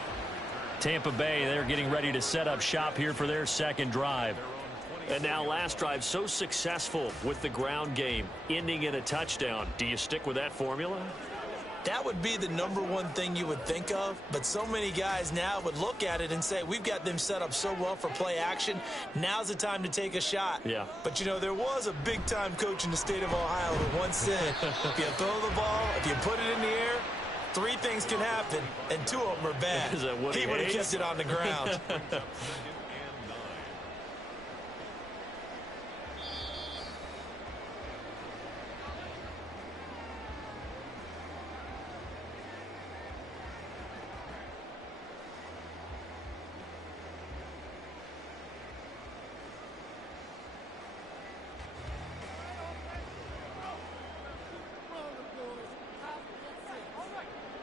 Tampa Bay, they're getting ready to set up shop here for their second drive. And now last drive so successful with the ground game, ending in a touchdown. Do you stick with that formula? That would be the #1 thing you would think of, but so many guys now would look at it and say, we've got them set up so well for play action. Now's the time to take a shot. Yeah. But, you know, there was a big-time coach in the state of Ohio who once said, if you throw the ball, if you put it in the air, 3 things can happen, and 2 of them are bad. Is that what he would have hates? kept it on the ground.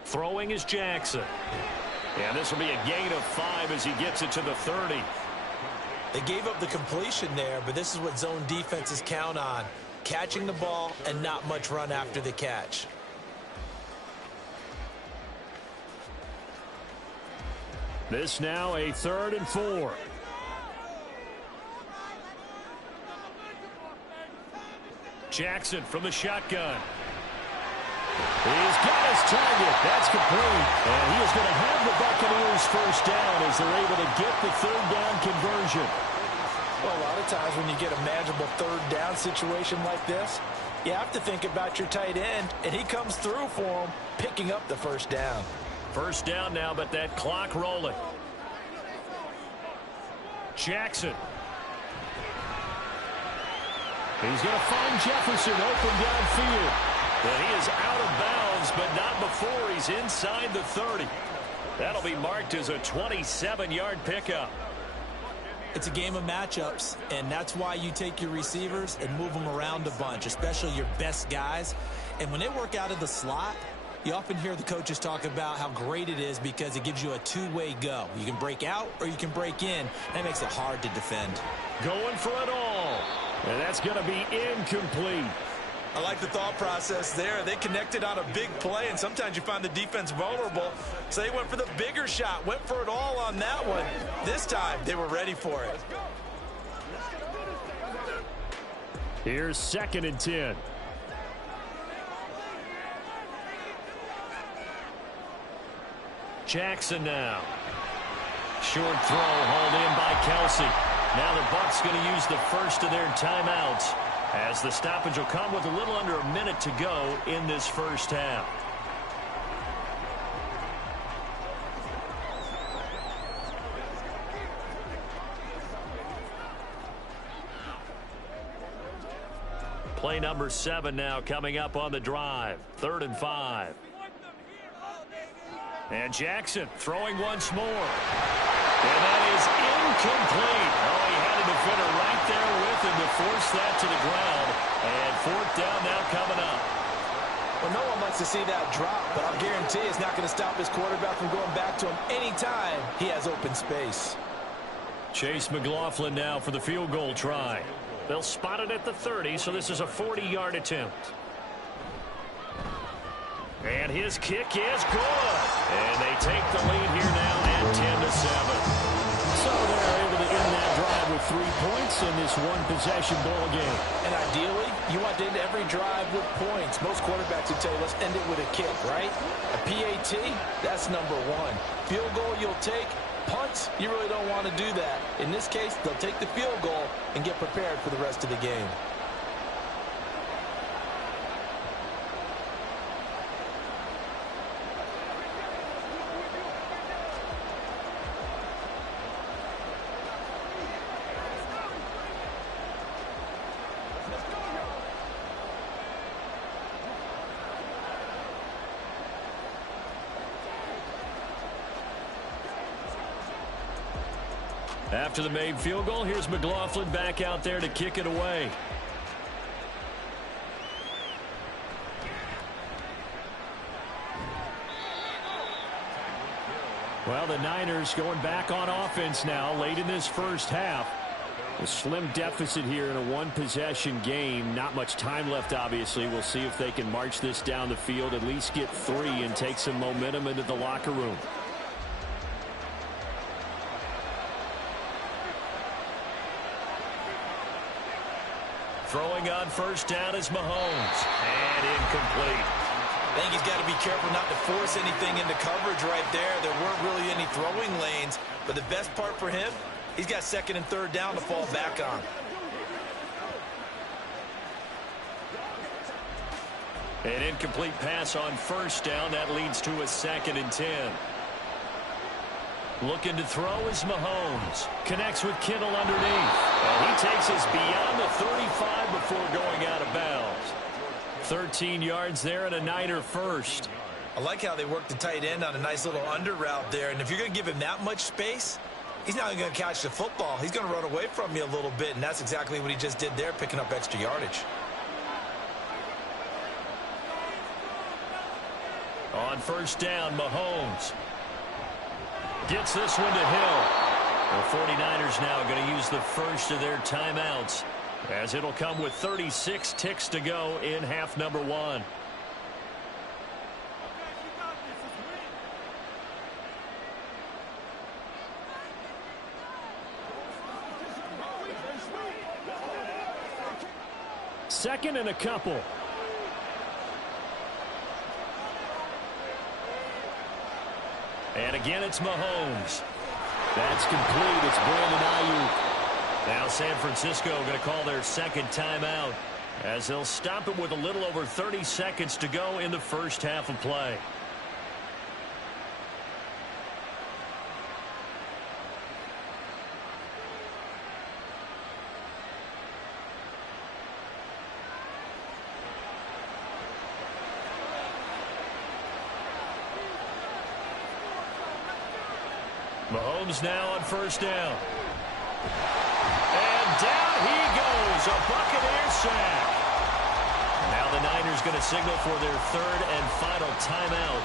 Throwing is Jackson. And this will be a gain of 5 as he gets it to the 30. They gave up the completion there, but this is what zone defenses count on. Catching the ball and not much run after the catch. This now a 3rd and 4. Jackson from the shotgun. He's got his target. That's complete. And he is going to have the Buccaneers first down as they're able to get the 3rd down conversion. Well, a lot of times when you get a manageable 3rd down situation like this, you have to think about your tight end, and he comes through for him, picking up the 1st down. First down now, but that clock rolling. Jackson. He's going to find Jefferson open downfield. And he is out of bounds, but not before he's inside the 30. That'll be marked as a 27-yard pickup. It's a game of matchups, and that's why you take your receivers and move them around a bunch, especially your best guys. And when they work out of the slot, you often hear the coaches talk about how great it is because it gives you a 2-way go. You can break out or you can break in. That makes it hard to defend. Going for it all. And that's going to be incomplete. I like the thought process there. They connected on a big play, and sometimes you find the defense vulnerable. So they went for the bigger shot, went for it all on that one. This time, they were ready for it. Here's 2nd and 10. Jackson now. Short throw hauled in by Kelsey. Now the Bucs going to use the first of their timeouts as the stoppage will come with a little under a minute to go in this first half. Play number 7 now coming up on the drive. 3rd and 5. And Jackson throwing once more. And that is incomplete. Oh, he had a defender right there with him to force that to the ground. And 4th down now coming up. Well, no one likes to see that drop, but I'll guarantee it's not going to stop his quarterback from going back to him anytime he has open space. Chase McLaughlin now for the field goal try. They'll spot it at the 30, so this is a 40-yard attempt. And his kick is good. And they take the lead here now at 10-7. So they're able to end that drive with 3 points in this one-possession ball game. And ideally, you want to end every drive with points. Most quarterbacks would tell you, let's end it with a kick, right? A PAT, that's number 1. Field goal you'll take. Punts, you really don't want to do that. In this case, they'll take the field goal and get prepared for the rest of the game. After the made field goal, here's McLaughlin back out there to kick it away. Well, the Niners going back on offense now late in this first half. A slim deficit here in a one-possession game. Not much time left, obviously. We'll see if they can march this down the field, at least get 3 and take some momentum into the locker room. Throwing on first down is Mahomes. And incomplete. I think he's got to be careful not to force anything into coverage right there. There weren't really any throwing lanes. But the best part for him, he's got second and third down to fall back on. An incomplete pass on first down. That leads to a 2nd and 10. Looking to throw is Mahomes. Connects with Kittle underneath. And he takes us beyond the 35 before going out of bounds. 13 yards there and a Niner first. I like how they work the tight end on a nice little under route there. And if you're going to give him that much space, he's not going to catch the football. He's going to run away from you a little bit, and that's exactly what he just did there, picking up extra yardage. On first down, Mahomes gets this one to Hill. The 49ers now going to use the first of their timeouts, as it'll come with 36 ticks to go in half number 1. Second and a couple. And again, it's Mahomes. That's complete. It's Brandon Ayuk. Now San Francisco going to call their second timeout, as they'll stop it with a little over 30 seconds to go in the first half of play. Mahomes now on first down. And down he goes. A Buccaneer sack. Now the Niners going to signal for their third and final timeout,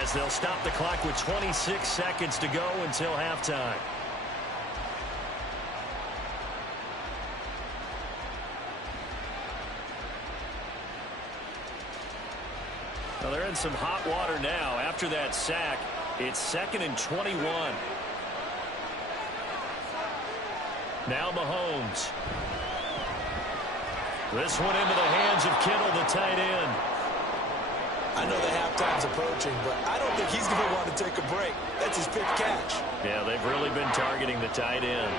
as they'll stop the clock with 26 seconds to go until halftime. Well, they're in some hot water now after that sack. It's 2nd and 21. Now Mahomes. This one into the hands of Kittle, the tight end. I know the halftime's approaching, but I don't think he's going to want to take a break. That's his fifth catch. Yeah, they've really been targeting the tight end.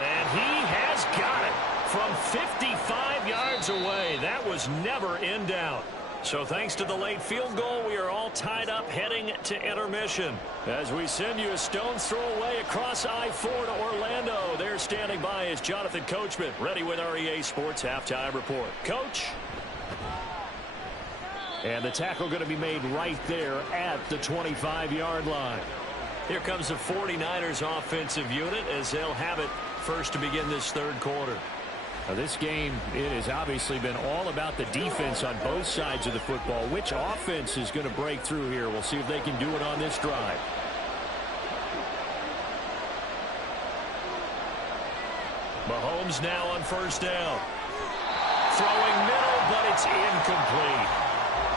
And he has got it from 55 yards away. That was never in doubt. So thanks to the late field goal, we are all tied up heading to intermission. As we send you a stone's throw away across I-4 to Orlando. There standing by is Jonathan Coachman, ready with our EA Sports Halftime Report. Coach? And the tackle going to be made right there at the 25-yard line. Here comes the 49ers offensive unit as they'll have it first to begin this third quarter. Now this game, it has obviously been all about the defense on both sides of the football. Which offense is going to break through here? We'll see if they can do it on this drive. Mahomes now on first down. Throwing middle, but it's incomplete.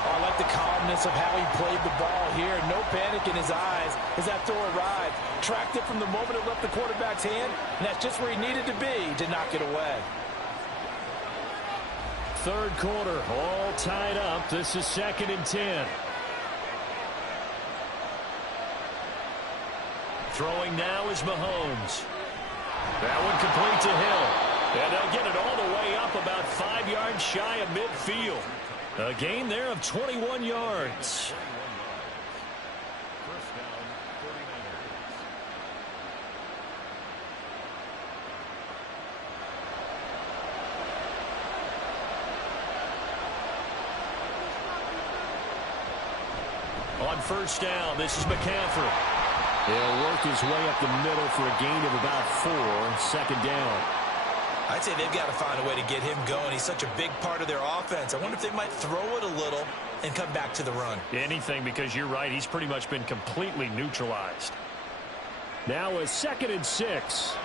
I like the calmness of how he played the ball here. No panic in his eyes as that throw arrived. Tracked it from the moment it left the quarterback's hand, and that's just where he needed to be to knock it away. Third quarter, all tied up. This is 2nd and 10. Throwing now is Mahomes. That one complete to Hill. And they'll get it all the way up about 5 yards shy of midfield. A gain there of 21 yards. First down, 49ers. On first down, this is McCaffrey. He'll work his way up the middle for a gain of about 4, second down. I'd say they've got to find a way to get him going. He's such a big part of their offense. I wonder if they might throw it a little and come back to the run. Anything, because you're right. He's pretty much been completely neutralized. Now a 2nd and 6.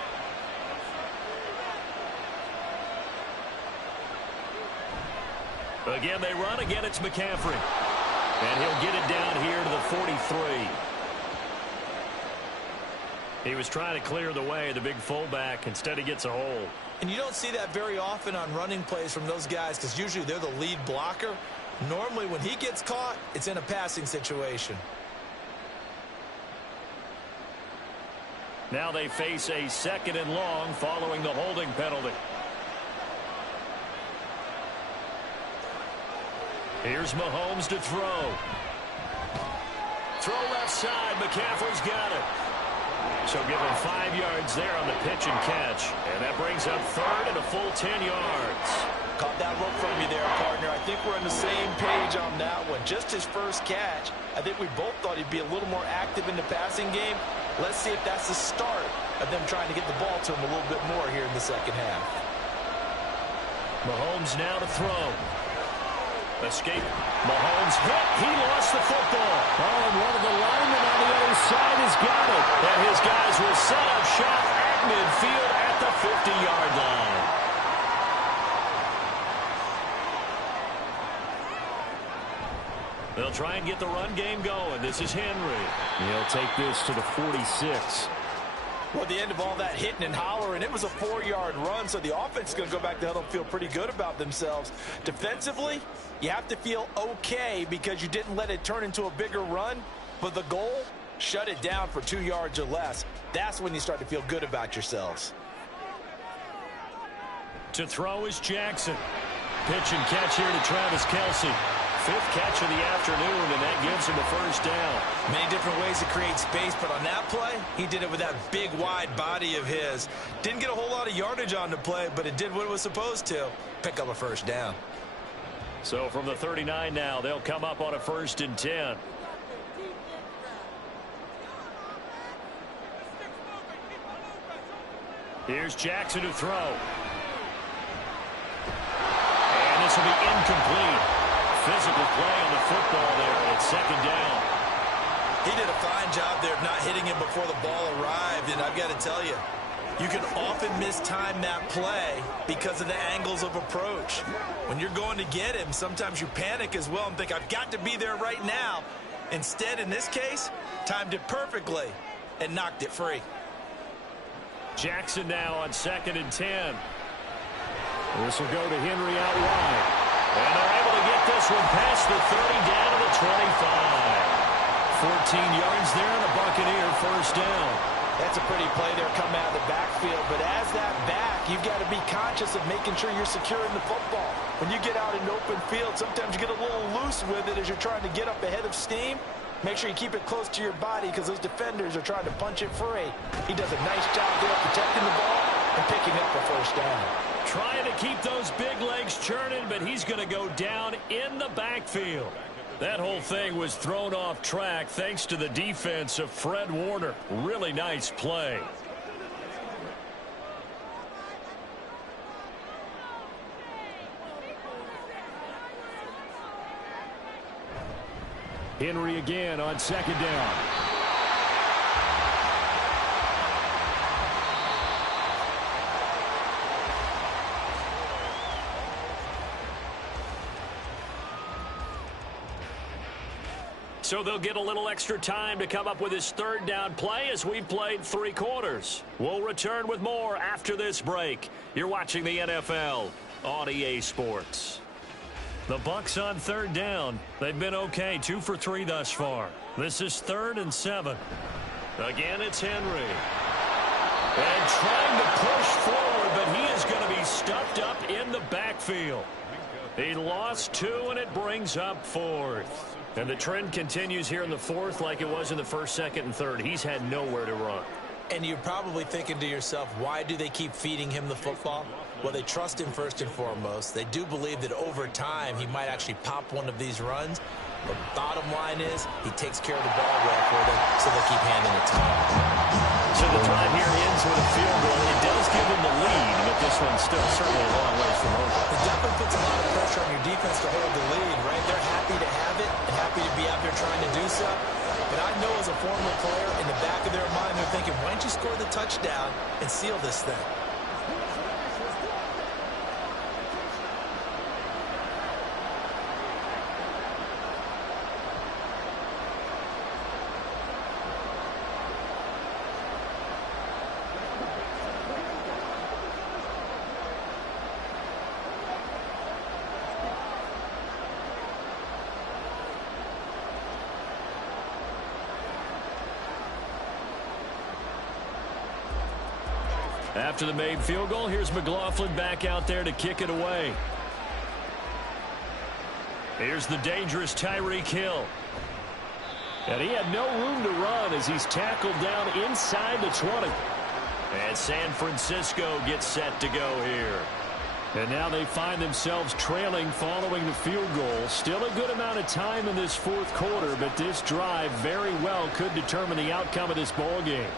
Again, they run. Again, it's McCaffrey. And he'll get it down here to the 43. He was trying to clear the way, the big fullback. Instead, he gets a hold. And you don't see that very often on running plays from those guys because usually they're the lead blocker. Normally, when he gets caught, it's in a passing situation. Now they face a 2nd and long following the holding penalty. Here's Mahomes to throw. Throw left side. McCaffrey's got it. So give him 5 yards there on the pitch and catch. And that brings up 3rd and a full 10 yards. Caught that look from you there, partner. I think we're on the same page on that one. Just his first catch. I think we both thought he'd be a little more active in the passing game. Let's see if that's the start of them trying to get the ball to him a little bit more here in the second half. Mahomes now to throw. Escape. Mahomes hit. He lost the football. Oh, and one of the linemen on the other side has got it. And his guys will set up shop at midfield at the 50-yard line. They'll try and get the run game going. This is Henry. He'll take this to the 46. Well, at the end of all that hitting and hollering, it was a 4-yard run, so the offense is going to go back to huddle and feel pretty good about themselves. Defensively, you have to feel okay because you didn't let it turn into a bigger run, but the goal, shut it down for 2 yards or less. That's when you start to feel good about yourselves. To throw is Jackson. Pitch and catch here to Travis Kelce. 5th catch of the afternoon, and that gives him a first down. Many different ways to create space, but on that play, he did it with that big, wide body of his. Didn't get a whole lot of yardage on the play, but it did what it was supposed to. Pick up a first down. So from the 39 now, they'll come up on a 1st and 10. Here's Jackson to throw. And this will be incomplete. Physical play on the football there, and it's 2nd down. He did a fine job there of not hitting him before the ball arrived, and I've got to tell you, you can often mistime that play because of the angles of approach. When you're going to get him, sometimes you panic as well and think, I've got to be there right now. Instead, in this case, timed it perfectly and knocked it free. Jackson now on 2nd and 10. This will go to Henry out wide. And they're able to get this one past the 30 down to the 25. 14 yards there and a Buccaneer first down. That's a pretty play there coming out of the backfield, but as that back, you've got to be conscious of making sure you're securing the football. When you get out in open field, sometimes you get a little loose with it as you're trying to get up ahead of steam. Make sure you keep it close to your body because those defenders are trying to punch it free. He does a nice job there protecting the ball and picking up a first down. Trying to keep those big legs churning, but he's going to go down in the backfield. That whole thing was thrown off track thanks to the defense of Fred Warner. Really nice play. Henry again on 2nd down. So they'll get a little extra time to come up with his 3rd down play as we've played 3 quarters. We'll return with more after this break. You're watching the NFL on EA Sports. The Bucs on 3rd down. They've been okay, 2 for 3 thus far. This is 3rd and 7. Again, it's Henry. And trying to push forward, but he is going to be stuffed up in the backfield. He lost 2, and it brings up 4th. And the trend continues here in the 4th like it was in the 1st, 2nd, and 3rd. He's had nowhere to run. And you're probably thinking to yourself, why do they keep feeding him the football? Well, they trust him first and foremost. They do believe that over time he might actually pop one of these runs. But bottom line is he takes care of the ball well for them, so they'll keep handing it to him. So the drive here ends with a field goal. It does give them the lead, but this one's still certainly a long ways from over. It definitely puts a lot of pressure on your defense to hold the lead, right? They're happy to have it and happy to be out there trying to do so. But I know as a former player, in the back of their mind, they're thinking, why don't you score the touchdown and seal this thing? After the made field goal, here's McLaughlin back out there to kick it away. Here's the dangerous Tyreek Hill. And he had no room to run as he's tackled down inside the 20. And San Francisco gets set to go here. And now they find themselves trailing following the field goal. Still a good amount of time in this fourth quarter, but this drive very well could determine the outcome of this ball game.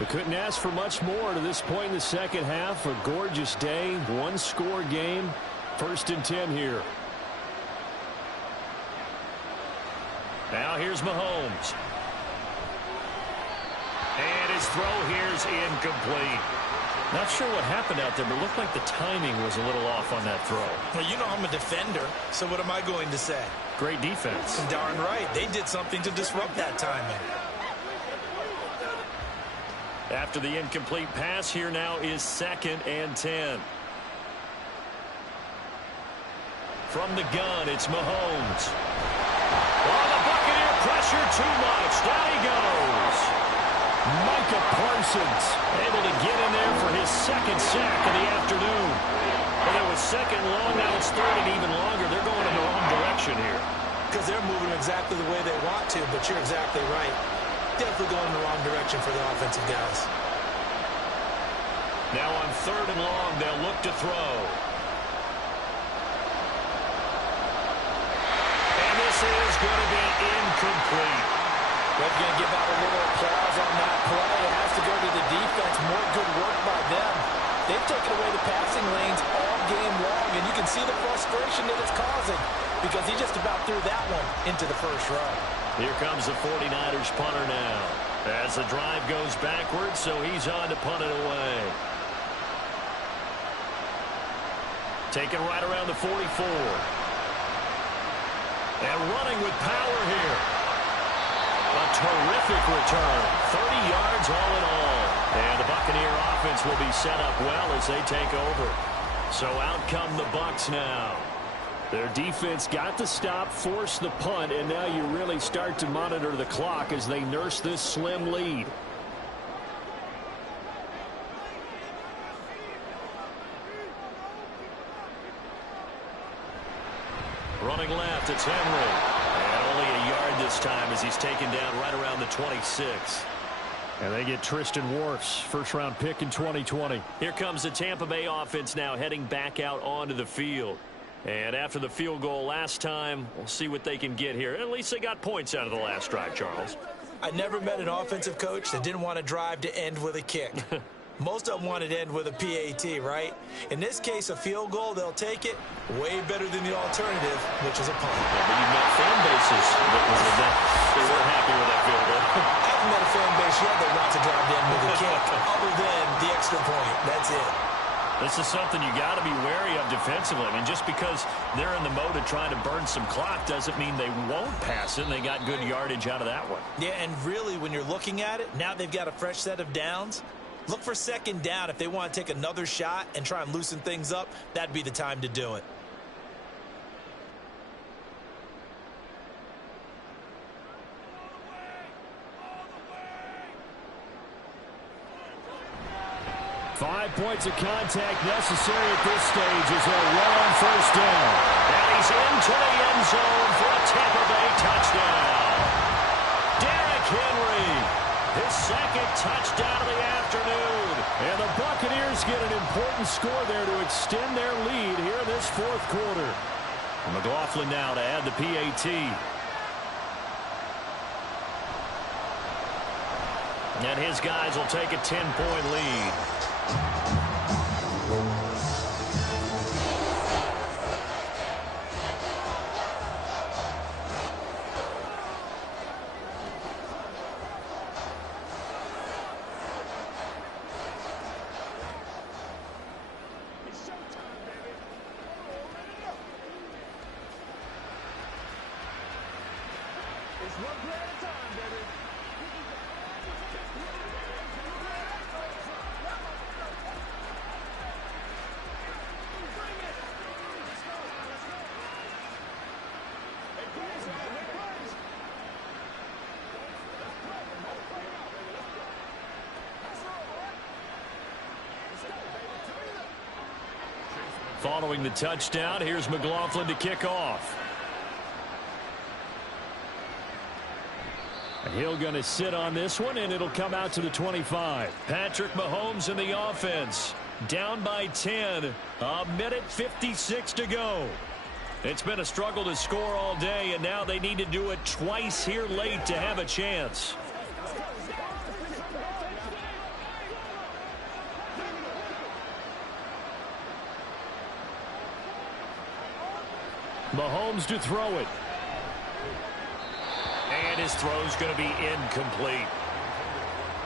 We couldn't ask for much more to this point in the second half. A gorgeous day, one-score game. 1st and 10 here. Now here's Mahomes. And his throw here's incomplete. Not sure what happened out there, but it looked like the timing was a little off on that throw. Well, you know I'm a defender, so what am I going to say? Great defense. Darn right. They did something to disrupt that timing. After the incomplete pass, here now is 2nd and 10. From the gun, it's Mahomes. Oh, the Buccaneer pressure too much. Down he goes. Micah Parsons able to get in there for his 2nd sack of the afternoon. And it was 2nd long, now it's 3rd and even longer. They're going in the wrong direction here. Because they're moving exactly the way they want to, but you're exactly right. Definitely going in the wrong direction for the offensive guys. Now on 3rd and long, they'll look to throw. And this is going to be incomplete. We're going to give out a little applause on that play. It has to go to the defense. More good work by them. They've taken away the passing lanes all game long, and you can see the frustration that it's causing because he just about threw that one into the first row. Here comes the 49ers punter now. As the drive goes backwards, so he's on to punt it away. Taken right around the 44. And running with power here. A terrific return. 30 yards all in all. And the Buccaneer offense will be set up well as they take over. So out come the Bucs now. Their defense got the stop, forced the punt, and now you really start to monitor the clock as they nurse this slim lead. Running left, it's Henry. And only a yard this time as he's taken down right around the 26. And they get Tristan Wirfs, first-round pick in 2020. Here comes the Tampa Bay offense now heading back out onto the field. And after the field goal last time, we'll see what they can get here. At least they got points out of the last drive, Charles. I never met an offensive coach that didn't want to drive to end with a kick. Most of them wanted to end with a PAT, right? In this case, a field goal, they'll take it. Way better than the alternative, which is a punt. Yeah, but you've met fan bases that they were happy with that field goal. I haven't met a fan base yet that wants to drive to end with a kick, other than the extra point. That's it. This is something you got to be wary of defensively. I mean, just because they're in the mode of trying to burn some clock doesn't mean they won't pass it, and they got good yardage out of that one. Yeah, and really, when you're looking at it, now they've got a fresh set of downs. Look for 2nd down. If they want to take another shot and try and loosen things up, that'd be the time to do it. Five points of contact necessary at this stage as they're well on 1st down. And he's into the end zone for a Tampa Bay touchdown. Derrick Henry. His second touchdown of the afternoon. And the Buccaneers get an important score there to extend their lead here in this fourth quarter. McLaughlin now to add the PAT. And his guys will take a 10-point lead. Following the touchdown, here's McLaughlin to kick off. He'll going to sit on this one, and it'll come out to the 25. Patrick Mahomes in the offense. Down by 10. A minute 56 to go. It's been a struggle to score all day, and now they need to do it twice here late to have a chance. Mahomes to throw it. And his throw's going to be incomplete.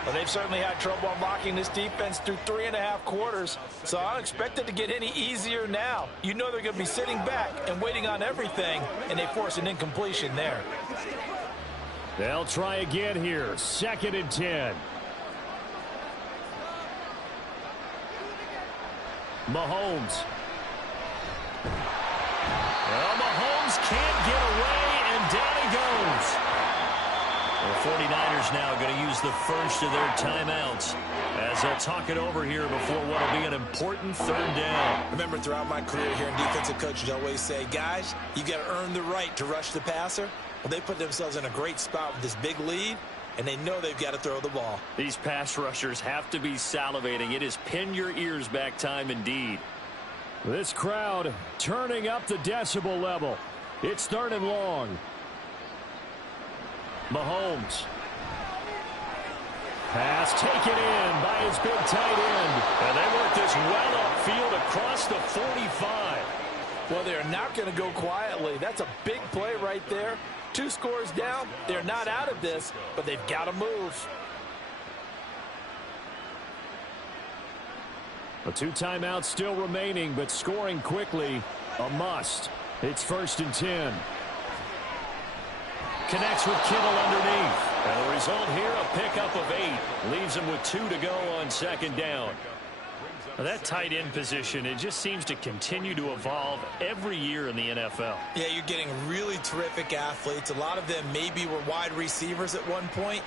Well, they've certainly had trouble unlocking this defense through 3.5 quarters, so I don't expect it to get any easier now. You know they're going to be sitting back and waiting on everything, and they force an incompletion there. They'll try again here. 2nd and 10. Mahomes. Well, Mahomes can't get away, and down he goes. The 49ers now going to use the first of their timeouts as they'll talk it over here before what will be an important 3rd down. Remember, throughout my career here in defensive coaches always say, guys, you got to earn the right to rush the passer. Well, they put themselves in a great spot with this big lead, and they know they've got to throw the ball. These pass rushers have to be salivating. It is pin your ears back time indeed. This crowd turning up the decibel level. It's 3rd and long. Mahomes. Pass taken in by his big tight end. And they work this well upfield across the 45. Well, they're not going to go quietly. That's a big play right there. 2 scores down. They're not out of this, but they've got to move. The 2 timeouts still remaining, but scoring quickly, a must. It's 1st and 10. Connects with Kittle underneath. And the result here, a pickup of 8. Leaves him with 2 to go on 2nd down. Now that tight end position, it just seems to continue to evolve every year in the NFL. Yeah, you're getting really terrific athletes. A lot of them maybe were wide receivers at one point.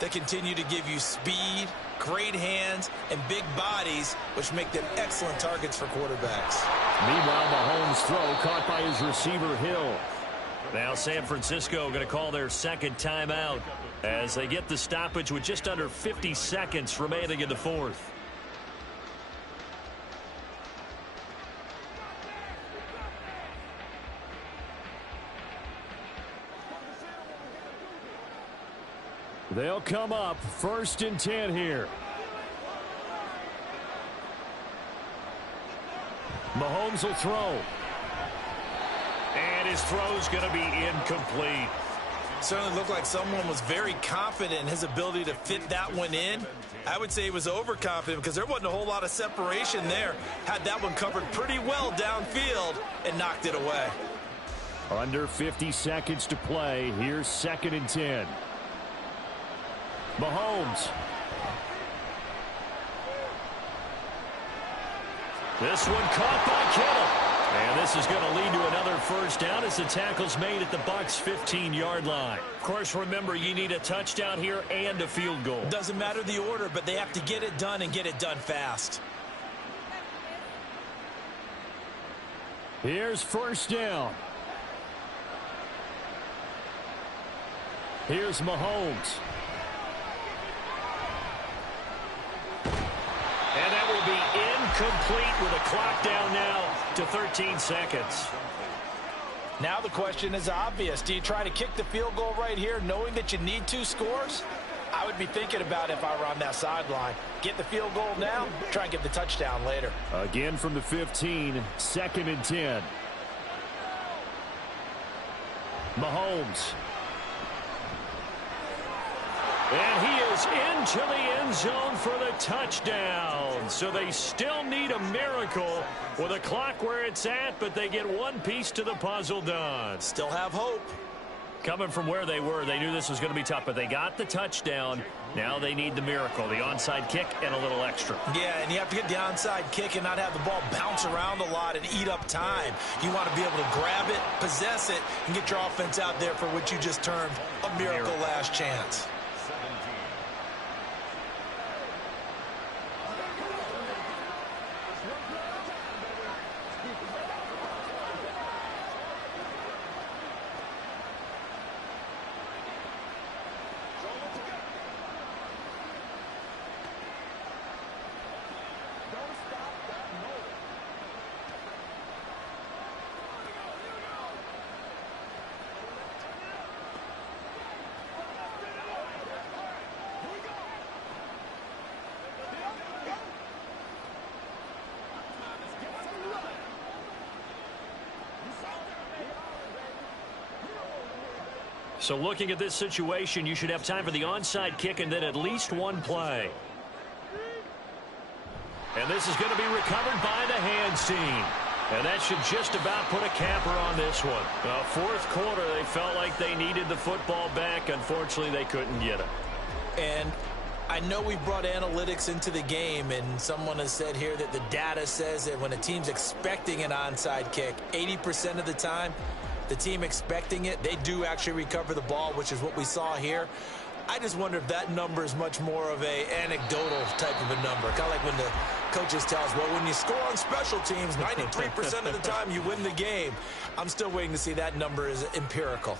They continue to give you speed, great hands, and big bodies, which make them excellent targets for quarterbacks. Meanwhile, Mahomes' throw caught by his receiver, Hill. Now San Francisco going to call their 2nd timeout as they get the stoppage with just under 50 seconds remaining in the 4th. They'll come up 1st and 10 here. Mahomes will throw. And his throw's going to be incomplete. Certainly looked like someone was very confident in his ability to fit that one in. I would say he was overconfident because there wasn't a whole lot of separation there. Had that one covered pretty well downfield and knocked it away. Under 50 seconds to play. Here's 2nd and 10. Mahomes. This one caught by Kittle. And this is going to lead to another 1st down as the tackle's made at the Bucs' 15-yard line. Of course, remember, you need a touchdown here and a field goal. Doesn't matter the order, but they have to get it done and get it done fast. Here's 1st down. Here's Mahomes. Incomplete with a clock down now to 13 seconds. Now the question is obvious. Do you try to kick the field goal right here knowing that you need 2 scores? I would be thinking about it if I were on that sideline. Get the field goal now, try and get the touchdown later. Again from the 15, 2nd and 10. Mahomes. And he is into the end zone for the touchdown. So they still need a miracle with a clock where it's at, but they get one piece to the puzzle done. Still have hope. Coming from where they were, they knew this was going to be tough, but they got the touchdown. Now they need the miracle, the onside kick and a little extra. Yeah, and you have to get the onside kick and not have the ball bounce around a lot and eat up time. You want to be able to grab it, possess it, and get your offense out there for what you just termed a miracle last chance. So looking at this situation, you should have time for the onside kick and then at least one play. And this is going to be recovered by the hands team. And that should just about put a capper on this one. Fourth quarter, they felt like they needed the football back. Unfortunately, they couldn't get it. And I know we brought analytics into the game, and someone has said here that the data says that when a team's expecting an onside kick, 80% of the time, the team expecting it, they do actually recover the ball, which is what we saw here. I just wonder if that number is much more of a anecdotal type of a number. Kind of like when the coaches tell us, well, when you score on special teams, 93% of the time you win the game. I'm still waiting to see that number is empirical.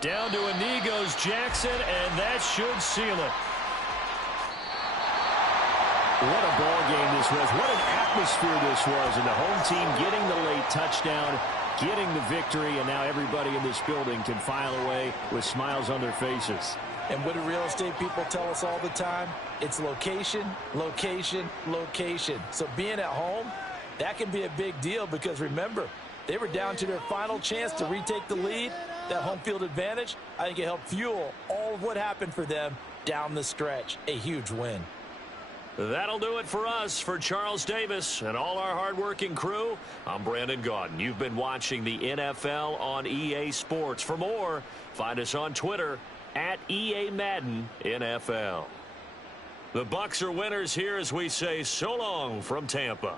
Down to a knee goes Jackson, and that should seal it. What a ball game this was. What an atmosphere this was. And the home team getting the late touchdown, getting the victory, and now everybody in this building can file away with smiles on their faces. And what do real estate people tell us all the time? It's location, location, location. So being at home, that can be a big deal because, remember, they were down to their final chance to retake the lead. That home field advantage, I think it helped fuel all of what happened for them down the stretch. A huge win. That'll do it for us. For Charles Davis and all our hardworking crew, I'm Brandon Gaudin. You've been watching the NFL on EA Sports. For more, find us on Twitter at EA Madden NFL. The Bucs are winners here as we say so long from Tampa.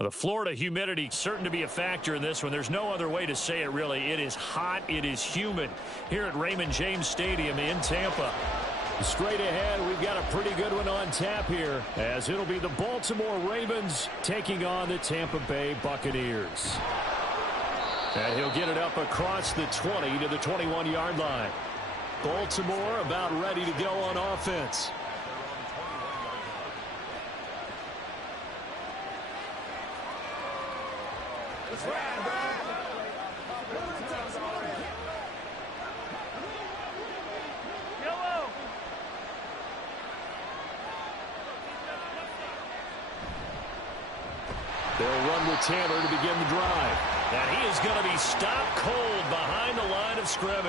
Well, the Florida humidity certain to be a factor in this one. There's no other way to say it, really. It is hot. It is humid here at Raymond James Stadium in Tampa. Straight ahead, we've got a pretty good one on tap here, as it'll be the Baltimore Ravens taking on the Tampa Bay Buccaneers. And he'll get it up across the 20 to the 21-yard line. Baltimore about ready to go on offense. They'll run with Tanner to begin the drive. And he is going to be stopped cold behind the line of scrimmage.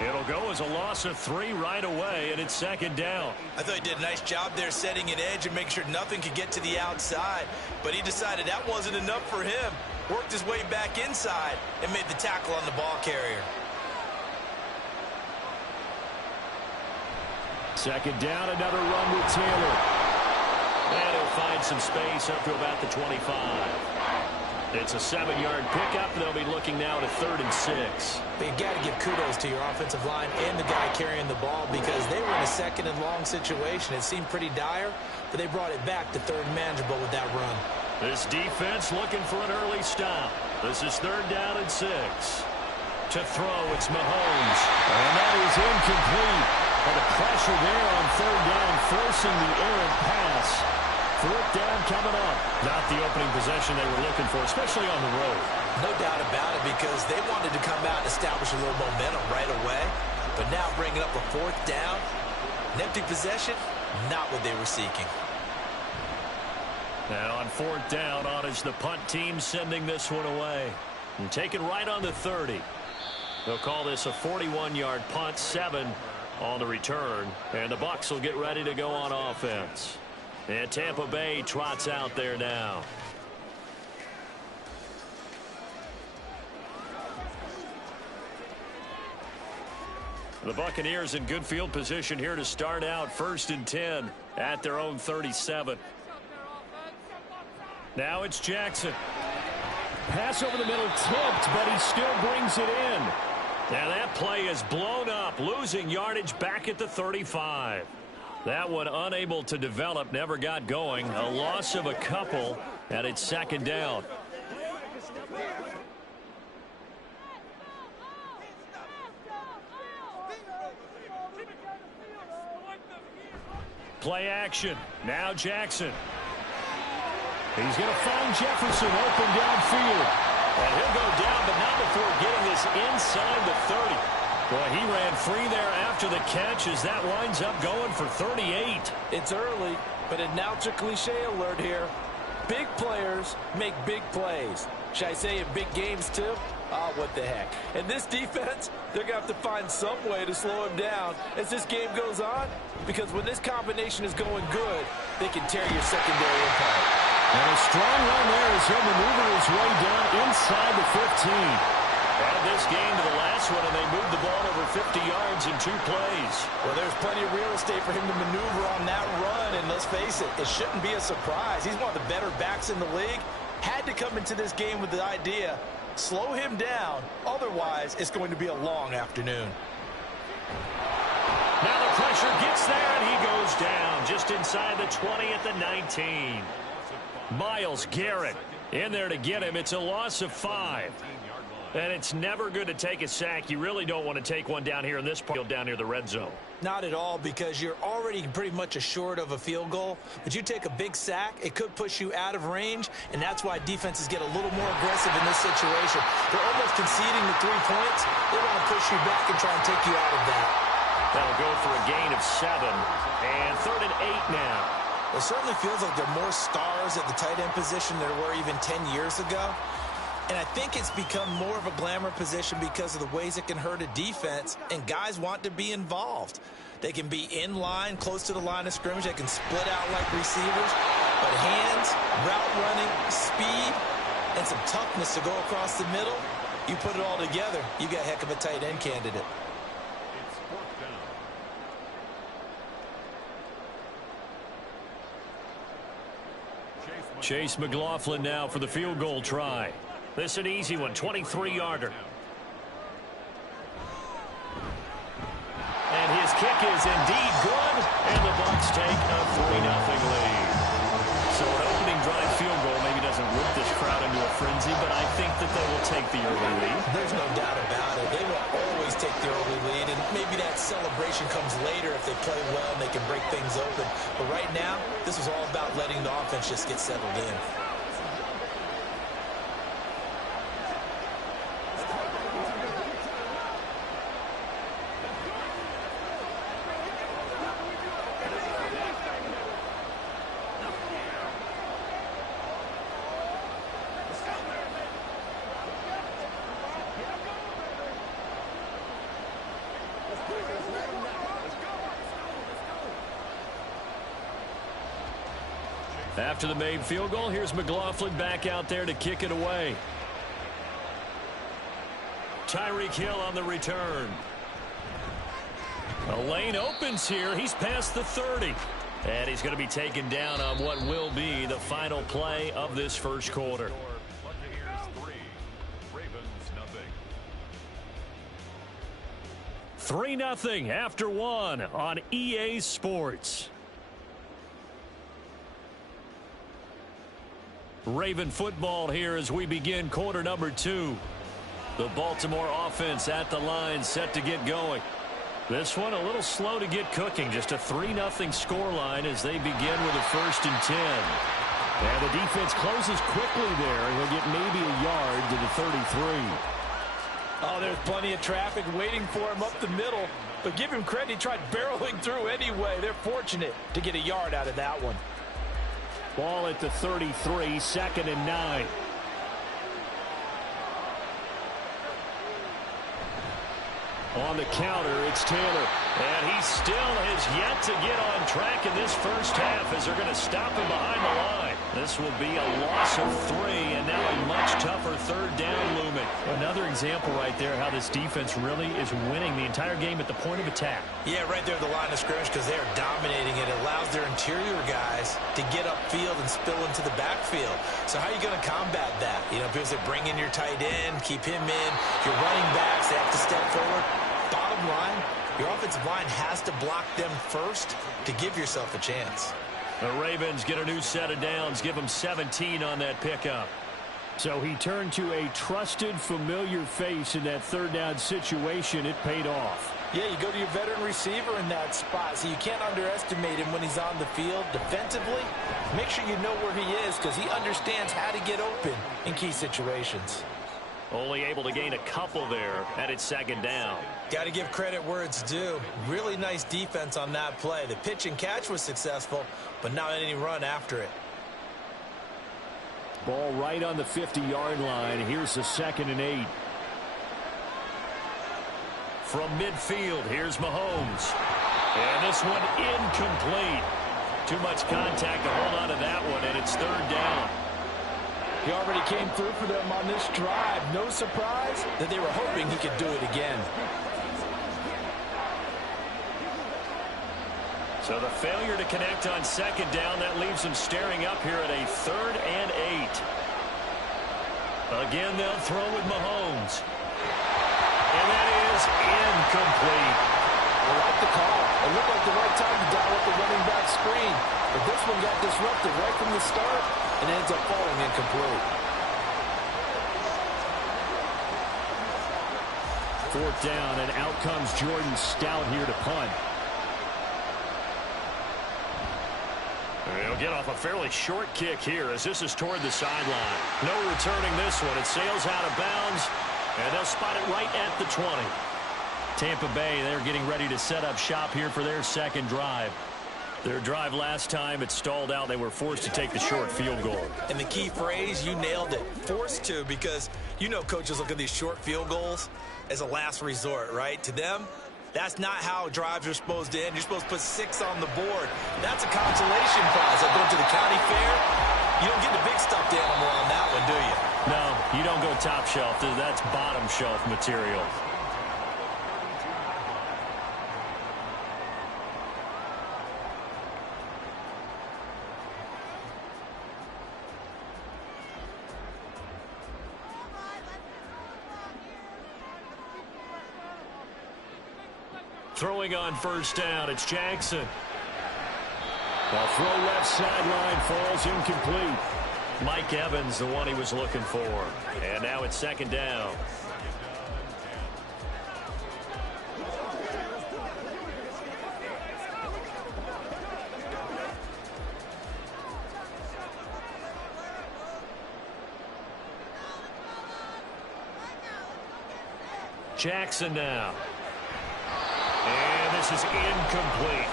It'll go as a loss of 3 right away, and it's second down. I thought he did a nice job there setting an edge and making sure nothing could get to the outside. But he decided that wasn't enough for him. Worked his way back inside and made the tackle on the ball carrier. Second down, another run with Taylor. And he'll find some space up to about the 25. It's a 7-yard pickup. They'll be looking now to 3rd and 6. But you got to give kudos to your offensive line and the guy carrying the ball, because they were in a 2nd and long situation. It seemed pretty dire, but they brought it back to 3rd and manageable with that run. This defense looking for an early stop. This is 3rd down and 6. To throw, it's Mahomes. And that is incomplete. And the pressure there on 3rd down, forcing the errant pass. 4th down coming up. Not the opening possession they were looking for, especially on the road. No doubt about it, because they wanted to come out and establish a little momentum right away. But now bringing up a 4th down, an empty possession, not what they were seeking. And on 4th down, on is the punt team sending this one away. And taken right on the 30. They'll call this a 41-yard punt, 7 on the return. And the Bucs will get ready to go on offense. And Tampa Bay trots out there now. The Buccaneers in good field position here to start out 1st and 10 at their own 37. Now it's Jackson. Pass over the middle tipped, but he still brings it in. Now that play is blown up, losing yardage back at the 35. That one unable to develop, never got going. A loss of a couple, and it's 2nd down. Play action. Now Jackson. He's going to find Jefferson open downfield. And he'll go down, but not before getting this inside the 30. Boy, he ran free there after the catch as that winds up going for 38. It's early, but announce a cliche alert here. Big players make big plays. Should I say in big games too? Oh, what the heck. And this defense, they're going to have to find some way to slow him down as this game goes on, because when this combination is going good, they can tear your secondary apart. And a strong run there as he'll maneuver his way down inside the 15. Add this game to the last one, and they moved the ball over 50 yards in 2 plays. Well, there's plenty of real estate for him to maneuver on that run, and let's face it, it shouldn't be a surprise. He's one of the better backs in the league. Had to come into this game with the idea, slow him down, otherwise it's going to be a long afternoon. Now the pressure gets there, and he goes down just inside the 20 at the 19. Myles Garrett in there to get him. It's a loss of 5. And it's never good to take a sack. You really don't want to take one down here in this part, down near the red zone. Not at all, because you're already pretty much assured of a field goal. But you take a big sack, it could push you out of range, and that's why defenses get a little more aggressive in this situation. They're almost conceding the 3 points. They want to push you back and try and take you out of that. That'll go for a gain of 7. And 3rd and 8 now. It certainly feels like there are more stars at the tight end position than there were even 10 years ago. And I think it's become more of a glamour position because of the ways it can hurt a defense, and guys want to be involved. They can be in line, close to the line of scrimmage. They can split out like receivers. But hands, route running, speed, and some toughness to go across the middle, you put it all together, you got a heck of a tight end candidate. It's 4th down. Chase McLaughlin now for the field goal try. This is an easy one, 23-yarder. And his kick is indeed good, and the Bucs take a 3-0 lead. So an opening drive field goal maybe doesn't whip this crowd into a frenzy, but I think that they will take the early lead. There's no doubt about it. They will always take the early lead, and maybe that celebration comes later if they play well and they can break things open. But right now, this is all about letting the offense just get settled in. After the made field goal, here's McLaughlin back out there to kick it away. Tyreek Hill on the return. A lane opens here. He's past the 30. And he's going to be taken down on what will be the final play of this first quarter. Buccaneers 3, Ravens nothing. 3-0 after one on EA Sports. Raven football here as we begin quarter number 2. The Baltimore offense at the line set to get going. This one a little slow to get cooking. Just a 3-0 scoreline as they begin with a 1st and 10. And the defense closes quickly there. He'll get maybe a yard to the 33. Oh, there's plenty of traffic waiting for him up the middle. But give him credit, he tried barreling through anyway. They're fortunate to get a yard out of that one. Ball at the 33, 2nd and 9. On the counter, it's Taylor. And he still has yet to get on track in this first half as they're going to stop him behind the line. This will be a loss of 3, and now a much tougher 3rd down looming. Another example right there how this defense really is winning the entire game at the point of attack. Yeah, right there at the line of scrimmage because they are dominating it. It allows their interior guys to get upfield and spill into the backfield. So how are you going to combat that? You know, because they bring in your tight end, keep him in. Your running backs, they have to step forward. Bottom line, your offensive line has to block them first to give yourself a chance. The Ravens get a new set of downs, give them 17 on that pickup. So he turned to a trusted, familiar face in that 3rd down situation. It paid off. Yeah, you go to your veteran receiver in that spot, so you can't underestimate him when he's on the field. Defensively, make sure you know where he is because he understands how to get open in key situations. Only able to gain a couple there, and it's 2nd down. Got to give credit where it's due. Really nice defense on that play. The pitch and catch was successful, but not any run after it. Ball right on the 50-yard line. Here's the 2nd and 8. From midfield, here's Mahomes. And this one incomplete. Too much contact to hold on to that one, and it's 3rd down. He already came through for them on this drive. No surprise that they were hoping he could do it again. So the failure to connect on 2nd down, that leaves them staring up here at a 3rd and 8. Again, they'll throw with Mahomes. And that is incomplete. I like the call. It looked like the right time to dial up the running back screen. But this one got disrupted right from the start and ends up falling incomplete. 4th down, and out comes Jordan Stout here to punt. He'll get off a fairly short kick here as this is toward the sideline. No returning this one. It sails out of bounds, and they'll spot it right at the 20. Tampa Bay, they're getting ready to set up shop here for their 2nd drive. Their drive last time, it stalled out. They were forced to take the short field goal. And the key phrase, you nailed it. Forced to, because you know coaches look at these short field goals as a last resort, right? To them, that's not how drives are supposed to end. You're supposed to put 6 on the board. That's a consolation prize. Like going to the county fair, you don't get the big stuffed animal on that one, do you? No, you don't go top shelf. That's bottom shelf material. Throwing on first down, it's Jackson. The throw left sideline falls incomplete. Mike Evans, the one he was looking for. And now it's second down. Jackson now. And this is incomplete.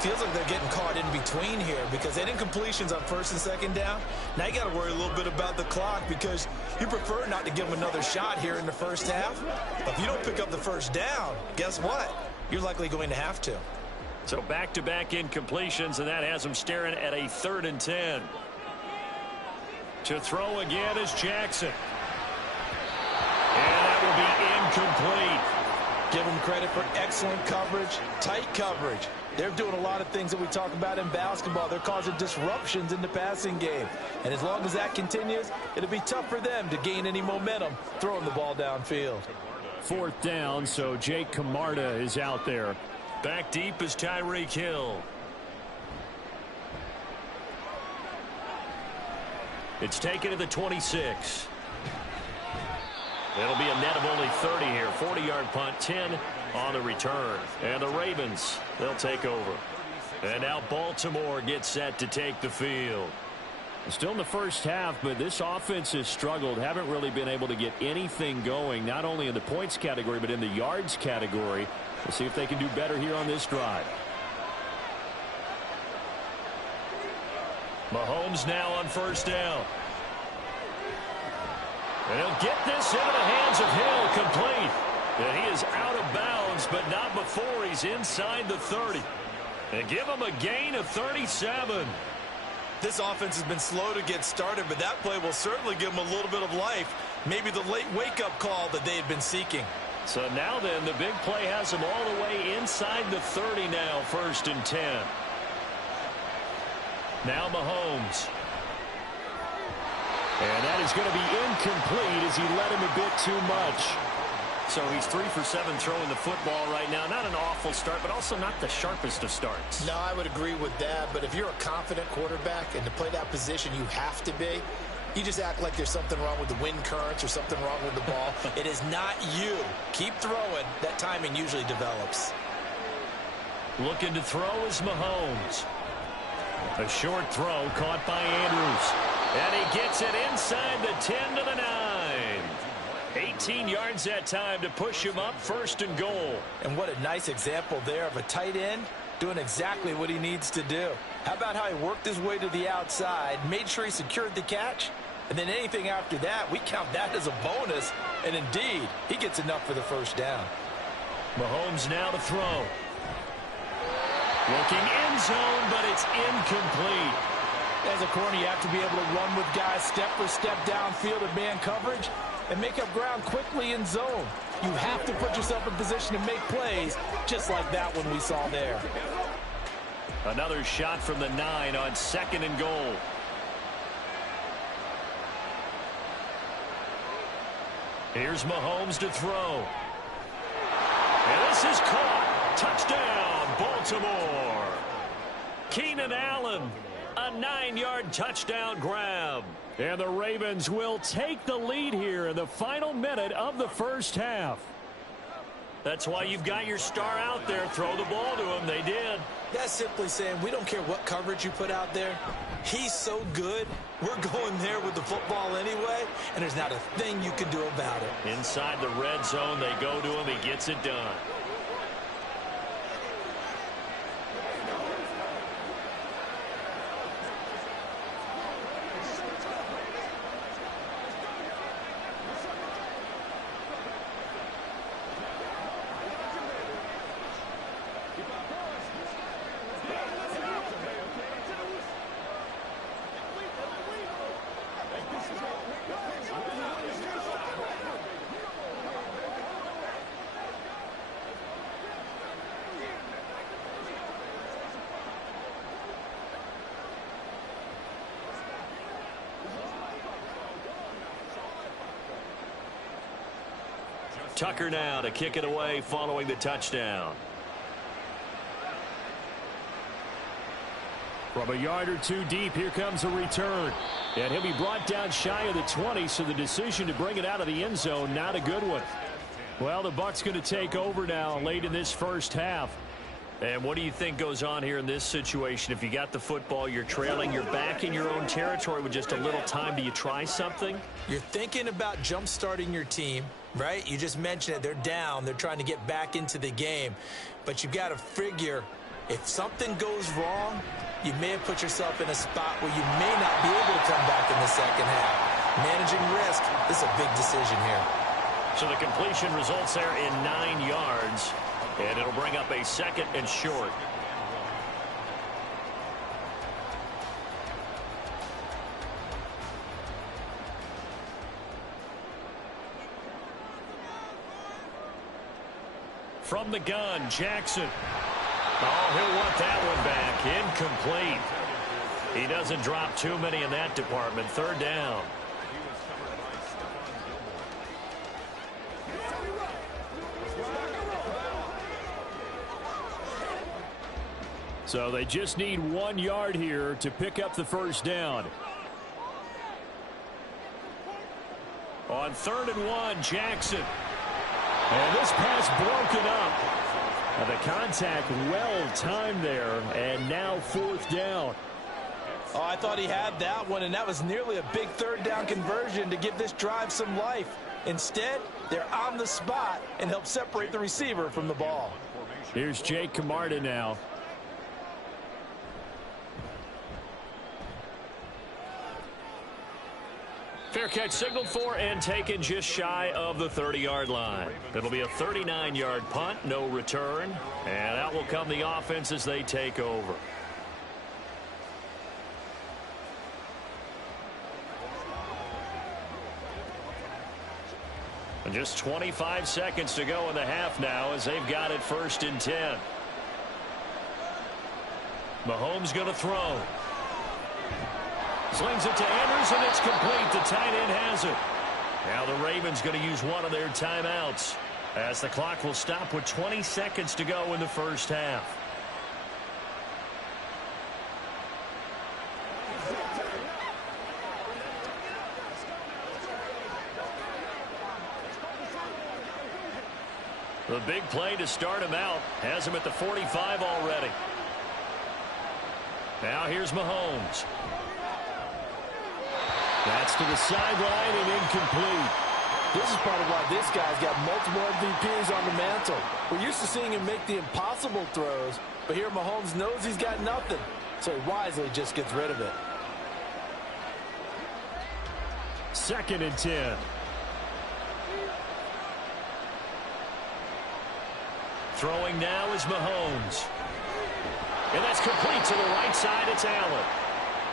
Feels like they're getting caught in between here because they didn't incompletions on first and second down. Now you got to worry a little bit about the clock because you prefer not to give them another shot here in the first half. But if you don't pick up the first down, guess what? You're likely going to have to. So back-to-back incompletions, and that has them staring at a 3rd and 10. To throw again is Jackson. And that will be incomplete. Give them credit for excellent coverage, tight coverage. They're doing a lot of things that we talk about in basketball. They're causing disruptions in the passing game. And as long as that continues, it'll be tough for them to gain any momentum throwing the ball downfield. 4th down, so Jake Camarda is out there. Back deep is Tyreek Hill. It's taken to the 26. It'll be a net of only 30 here. 40-yard punt, 10 on the return. And the Ravens, they'll take over. And now Baltimore gets set to take the field. Still in the first half, but this offense has struggled. Haven't really been able to get anything going, not only in the points category, but in the yards category. We'll see if they can do better here on this drive. Mahomes now on first down. And he'll get this into the hands of Hill, complete. And he is out of bounds, but not before he's inside the 30. And give him a gain of 37. This offense has been slow to get started, but that play will certainly give them a little bit of life. Maybe the late wake-up call that they had been seeking. So now then, the big play has them all the way inside the 30 now, 1st and 10. Now Mahomes. And that is going to be incomplete as he led him a bit too much. So he's 3 for 7 throwing the football right now. Not an awful start, but also not the sharpest of starts. No, I would agree with that. But if you're a confident quarterback and to play that position you have to be, you just act like there's something wrong with the wind currents or something wrong with the ball. It is not you. Keep throwing. That timing usually develops. Looking to throw is Mahomes. A short throw caught by Andrews. And he gets it inside the 10 to the 9. 18 yards that time to push him up, 1st and goal. And what a nice example there of a tight end doing exactly what he needs to do. How about how he worked his way to the outside, made sure he secured the catch, and then anything after that, we count that as a bonus. And indeed, he gets enough for the first down. Mahomes now to throw. Looking end zone, but it's incomplete. As a corner, you have to be able to run with guys step for step downfield in man coverage and make up ground quickly in zone. You have to put yourself in position to make plays, just like that one we saw there. Another shot from the 9 on 2nd and goal. Here's Mahomes to throw. And this is caught. Touchdown, Baltimore. Keenan Allen, a 9-yard touchdown grab. And the Ravens will take the lead here in the final minute of the first half. That's why you've got your star out there. Throw the ball to him. They did. That's simply saying we don't care what coverage you put out there. He's so good. We're going there with the football anyway, and there's not a thing you can do about it. Inside the red zone, they go to him. He gets it done. Tucker now to kick it away following the touchdown. From a yard or two deep, here comes a return. And he'll be brought down shy of the 20, so the decision to bring it out of the end zone, not a good one. Well, the Bucs going to take over now late in this first half. And what do you think goes on here in this situation? If you got the football, you're trailing, you're back in your own territory with just a little time. Do you try something? You're thinking about jump-starting your team, right? You just mentioned it. They're down. They're trying to get back into the game. But you've got to figure if something goes wrong, you may have put yourself in a spot where you may not be able to come back in the second half. Managing risk, this is a big decision here. So the completion results there in 9 yards. And it'll bring up a second and short. From the gun, Jackson. Oh, he'll want that one back. Incomplete. He doesn't drop too many in that department. Third down. So they just need 1 yard here to pick up the first down. On 3rd and 1, Jackson. And this pass broken up. And the contact well timed there, and now 4th down. Oh, I thought he had that one, and that was nearly a big 3rd down conversion to give this drive some life. Instead, they're on the spot and help separate the receiver from the ball. Here's Jake Camarda now. Fair catch signaled for and taken just shy of the 30-yard line. It'll be a 39-yard punt, no return. And out will come the offense as they take over. And just 25 seconds to go in the half now as they've got it 1st and 10. Mahomes going to throw. Slings it to Andrews, and it's complete. The tight end has it. Now the Ravens going to use one of their timeouts as the clock will stop with 20 seconds to go in the first half. The big play to start him out has him at the 45 already. Now here's Mahomes. That's to the sideline and incomplete. This is part of why this guy's got multiple MVPs on the mantle. We're used to seeing him make the impossible throws, but here Mahomes knows he's got nothing, so he wisely just gets rid of it. 2nd and 10. Throwing now is Mahomes. And that's complete to the right side. It's Allen.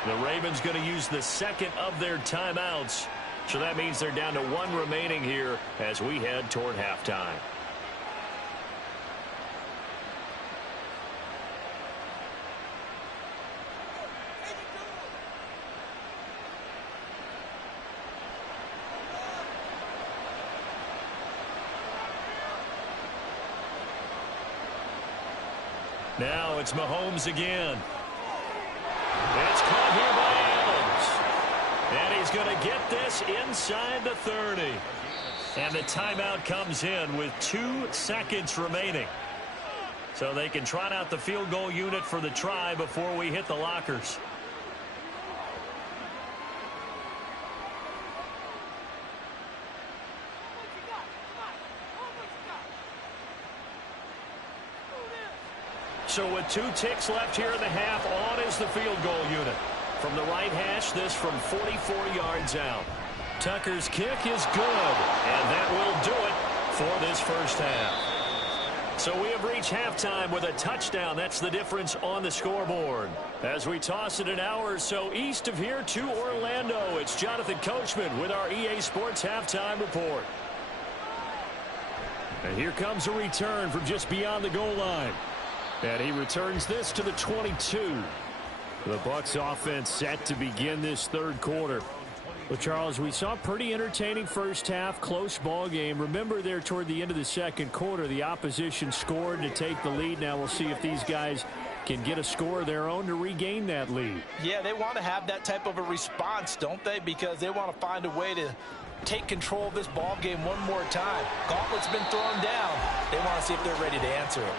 The Ravens going to use the second of their timeouts. So that means they're down to 1 remaining here as we head toward halftime. Now it's Mahomes again. It's caught here by Adams. And he's going to get this inside the 30. And the timeout comes in with 2 seconds remaining. So they can trot out the field goal unit for the try before we hit the lockers. So with 2 ticks left here in the half, on is the field goal unit. From the right hash, this from 44 yards out. Tucker's kick is good, and that will do it for this first half. So we have reached halftime with a touchdown. That's the difference on the scoreboard. As we toss it an hour or so east of here to Orlando, it's Jonathan Coachman with our EA Sports Halftime Report. And here comes a return from just beyond the goal line. And he returns this to the 22. The Bucs offense set to begin this third quarter. Well, Charles, we saw a pretty entertaining first half, close ball game. Remember there toward the end of the second quarter, the opposition scored to take the lead. Now we'll see if these guys can get a score of their own to regain that lead. Yeah, they want to have that type of a response, don't they? Because they want to find a way to take control of this ball game one more time. Gauntlet's been thrown down. They want to see if they're ready to answer it.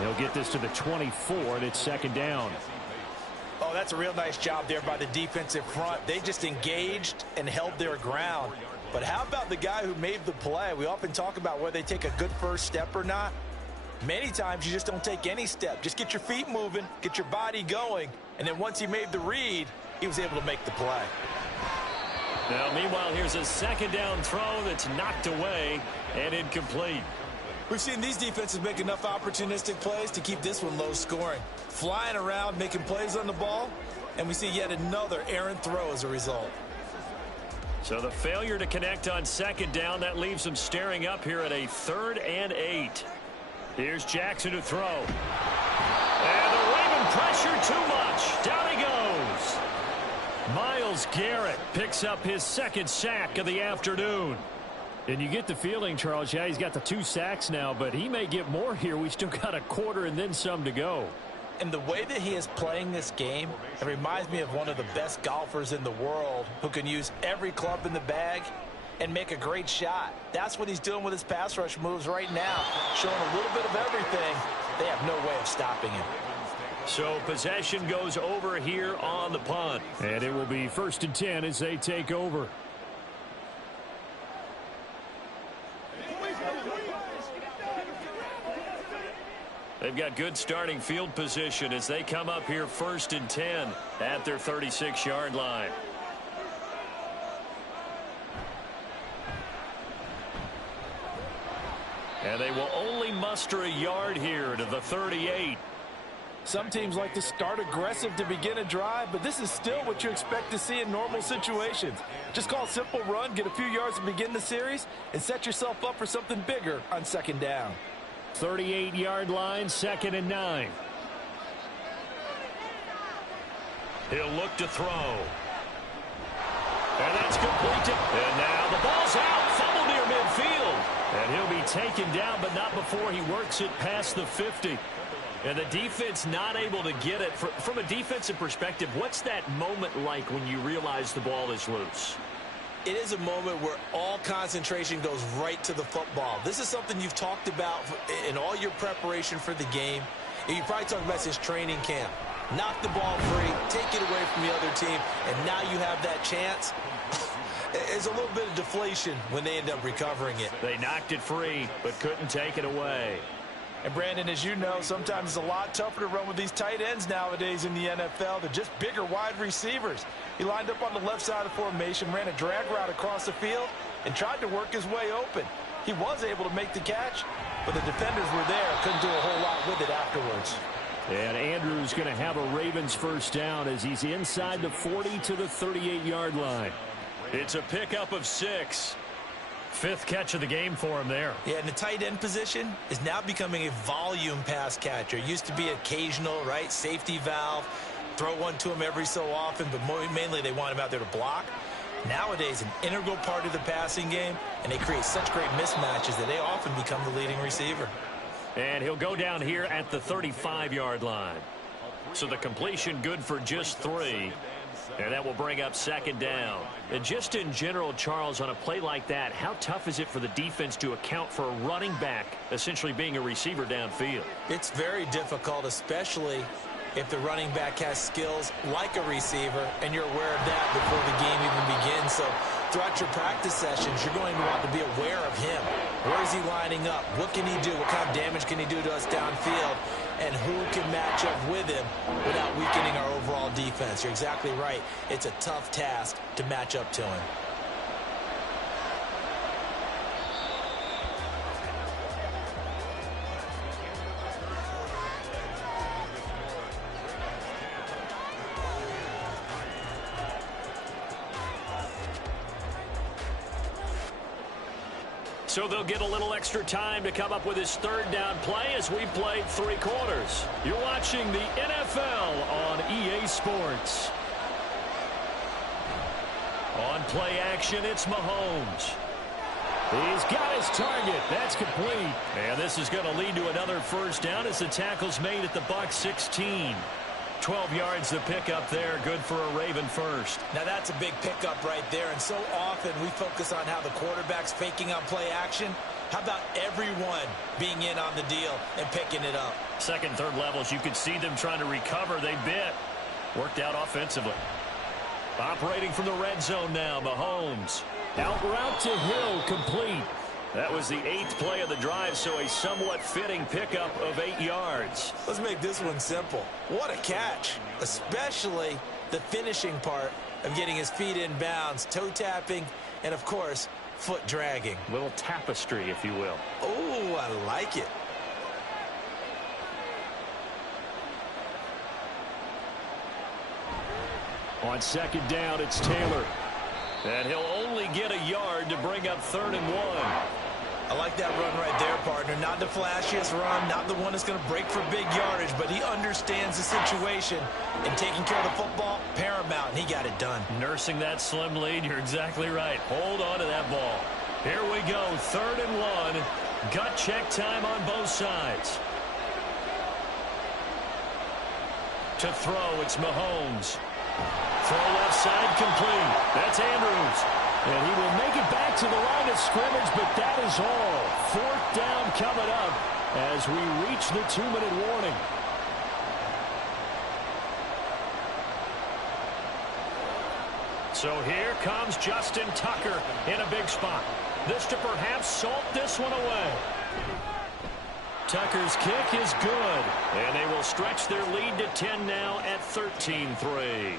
They'll get this to the 24, and it's second down. Oh, that's a real nice job there by the defensive front. They just engaged and held their ground. But how about the guy who made the play? We often talk about whether they take a good first step or not. Many times you just don't take any step. Just get your feet moving, get your body going, and then once he made the read, he was able to make the play. Now, meanwhile, here's a second down throw that's knocked away and incomplete. We've seen these defenses make enough opportunistic plays to keep this one low scoring. Flying around, making plays on the ball, and we see yet another errant throw as a result. So the failure to connect on second down, that leaves them staring up here at a 3rd and 8. Here's Jackson to throw. And the Raven pressure too much. Down he goes. Myles Garrett picks up his second sack of the afternoon. And you get the feeling, Charles, yeah, he's got the 2 sacks now, but he may get more here. We still got a quarter and then some to go. And the way that he is playing this game, it reminds me of one of the best golfers in the world who can use every club in the bag and make a great shot. That's what he's doing with his pass rush moves right now, showing a little bit of everything. They have no way of stopping him. So possession goes over here on the punt. And it will be 1st and 10 as they take over. They've got good starting field position as they come up here 1st and 10 at their 36-yard line. And they will only muster a yard here to the 38. Some teams like to start aggressive to begin a drive, but this is still what you expect to see in normal situations. Just call a simple run, get a few yards to begin the series, and set yourself up for something bigger on second down. 38-yard line, 2nd and 9. He'll look to throw. And that's complete. And now the ball's out. Fumble near midfield. And he'll be taken down, but not before he works it past the 50. And the defense not able to get it. From a defensive perspective, what's that moment like when you realize the ball is loose? It is a moment where all concentration goes right to the football. This is something you've talked about in all your preparation for the game. And you probably talked about since training camp. Knock the ball free, take it away from the other team, and now you have that chance. There's a little bit of deflation when they end up recovering it. They knocked it free, but couldn't take it away. And Brandon, as you know, sometimes it's a lot tougher to run with these tight ends nowadays in the NFL. They're just bigger wide receivers. He lined up on the left side of the formation, ran a drag route across the field, and tried to work his way open. He was able to make the catch, but the defenders were there. Couldn't do a whole lot with it afterwards. And Andrews going to have a Ravens first down as he's inside the 40 to the 38-yard line. It's a pickup of 6. 5th catch of the game for him there. Yeah, and the tight end position is now becoming a volume pass catcher. It used to be occasional, right? Safety valve, throw one to him every so often, but mainly they want him out there to block. Nowadays, an integral part of the passing game, and they create such great mismatches that they often become the leading receiver. And he'll go down here at the 35-yard line. So the completion good for just 3. And that will bring up second down. And just in general, Charles, on a play like that, how tough is it for the defense to account for a running back essentially being a receiver downfield? It's very difficult, especially if the running back has skills like a receiver, and you're aware of that before the game even begins. So throughout your practice sessions, you're going to want to be aware of him. Where is he lining up? What can he do? What kind of damage can he do to us downfield? And who can match up with him without weakening our overall defense? You're exactly right. It's a tough task to match up to him. So they'll get a little extra time to come up with his 3rd down play as we played 3 quarters. You're watching the NFL on EA Sports. On play action, it's Mahomes. He's got his target. That's complete. And this is going to lead to another first down as the tackle's made at the Bucs 16. 12 yards to pick up there. Good for a Raven first. Now that's a big pickup right there, and so often we focus on how the quarterback's faking on play action. How about everyone being in on the deal and picking it up? Second, third levels, you could see them trying to recover. They bit. Worked out offensively. Operating from the red zone now, Mahomes. Out route to Hill, complete. That was the 8th play of the drive, so a somewhat fitting pickup of 8 yards. Let's make this one simple. What a catch, especially the finishing part of getting his feet in bounds, toe tapping, and of course, foot dragging. Little tapestry, if you will. Oh, I like it. On second down, it's Taylor. And he'll only get a yard to bring up 3rd and 1. I like that run right there, partner. Not the flashiest run, not the one that's going to break for big yardage, but he understands the situation, and taking care of the football, paramount, and he got it done. Nursing that slim lead, you're exactly right. Hold on to that ball. Here we go, 3rd and 1. Gut check time on both sides. To throw, it's Mahomes. Throw left side, complete. That's Andrews. And he will make it back to the line of scrimmage, but that is all. 4th down coming up as we reach the 2-minute warning. So here comes Justin Tucker in a big spot. This to perhaps salt this one away. Tucker's kick is good, and they will stretch their lead to 10 now at 13-3.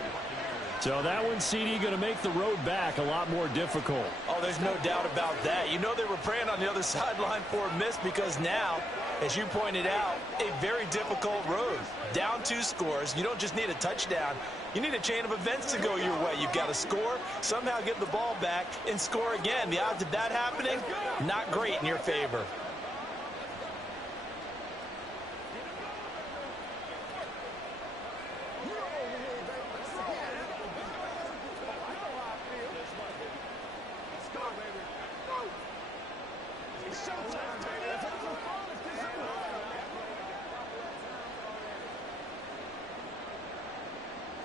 So that one, CD, going to make the road back a lot more difficult. Oh, there's no doubt about that. You know they were praying on the other sideline for a miss because now, as you pointed out, a very difficult road. Down 2 scores. You don't just need a touchdown. You need a chain of events to go your way. You've got to score, somehow get the ball back, and score again. The odds of that happening, not great in your favor.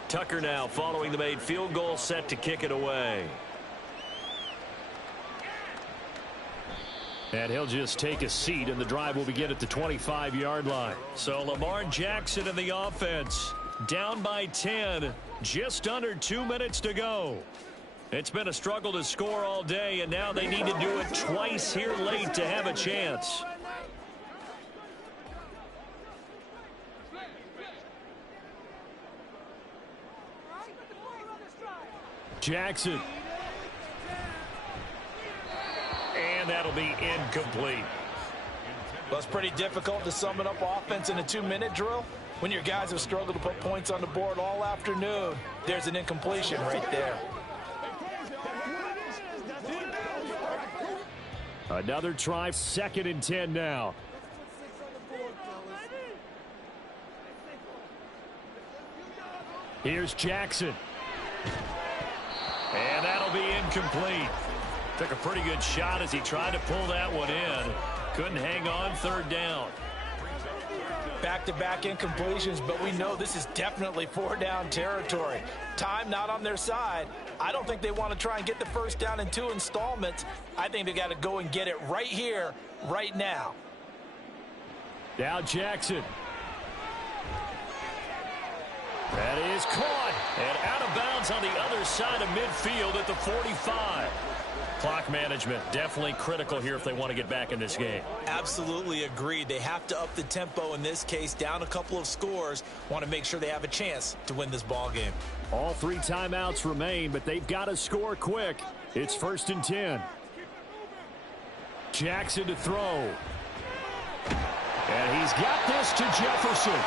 Tucker now following the made field goal, set to kick it away. And he'll just take a seat, and the drive will begin at the 25-yard line. So Lamar Jackson in the offense, down by 10, just under 2 minutes to go. It's been a struggle to score all day, and now they need to do it twice here late to have a chance. Jackson. And that'll be incomplete. Well, it's pretty difficult to sum it up offense in a 2-minute drill when your guys have struggled to put points on the board all afternoon. There's an incompletion right there. Another try, 2nd and 10 now. Here's Jackson. And that'll be incomplete. Took a pretty good shot as he tried to pull that one in. Couldn't hang on, 3rd down. Back-to-back incompletions, but we know this is definitely 4-down territory. Time not on their side. I don't think they want to try and get the first down in 2 installments. I think they got to go and get it right here, right now. Now Jackson. That is caught. And out of bounds on the other side of midfield at the 45. Clock management definitely critical here if they want to get back in this game. Absolutely agreed. They have to up the tempo in this case, down a couple of scores. Want to make sure they have a chance to win this ball game. All 3 timeouts remain, but they've got to score quick. It's 1st and 10. Jackson to throw. And he's got this to Jefferson.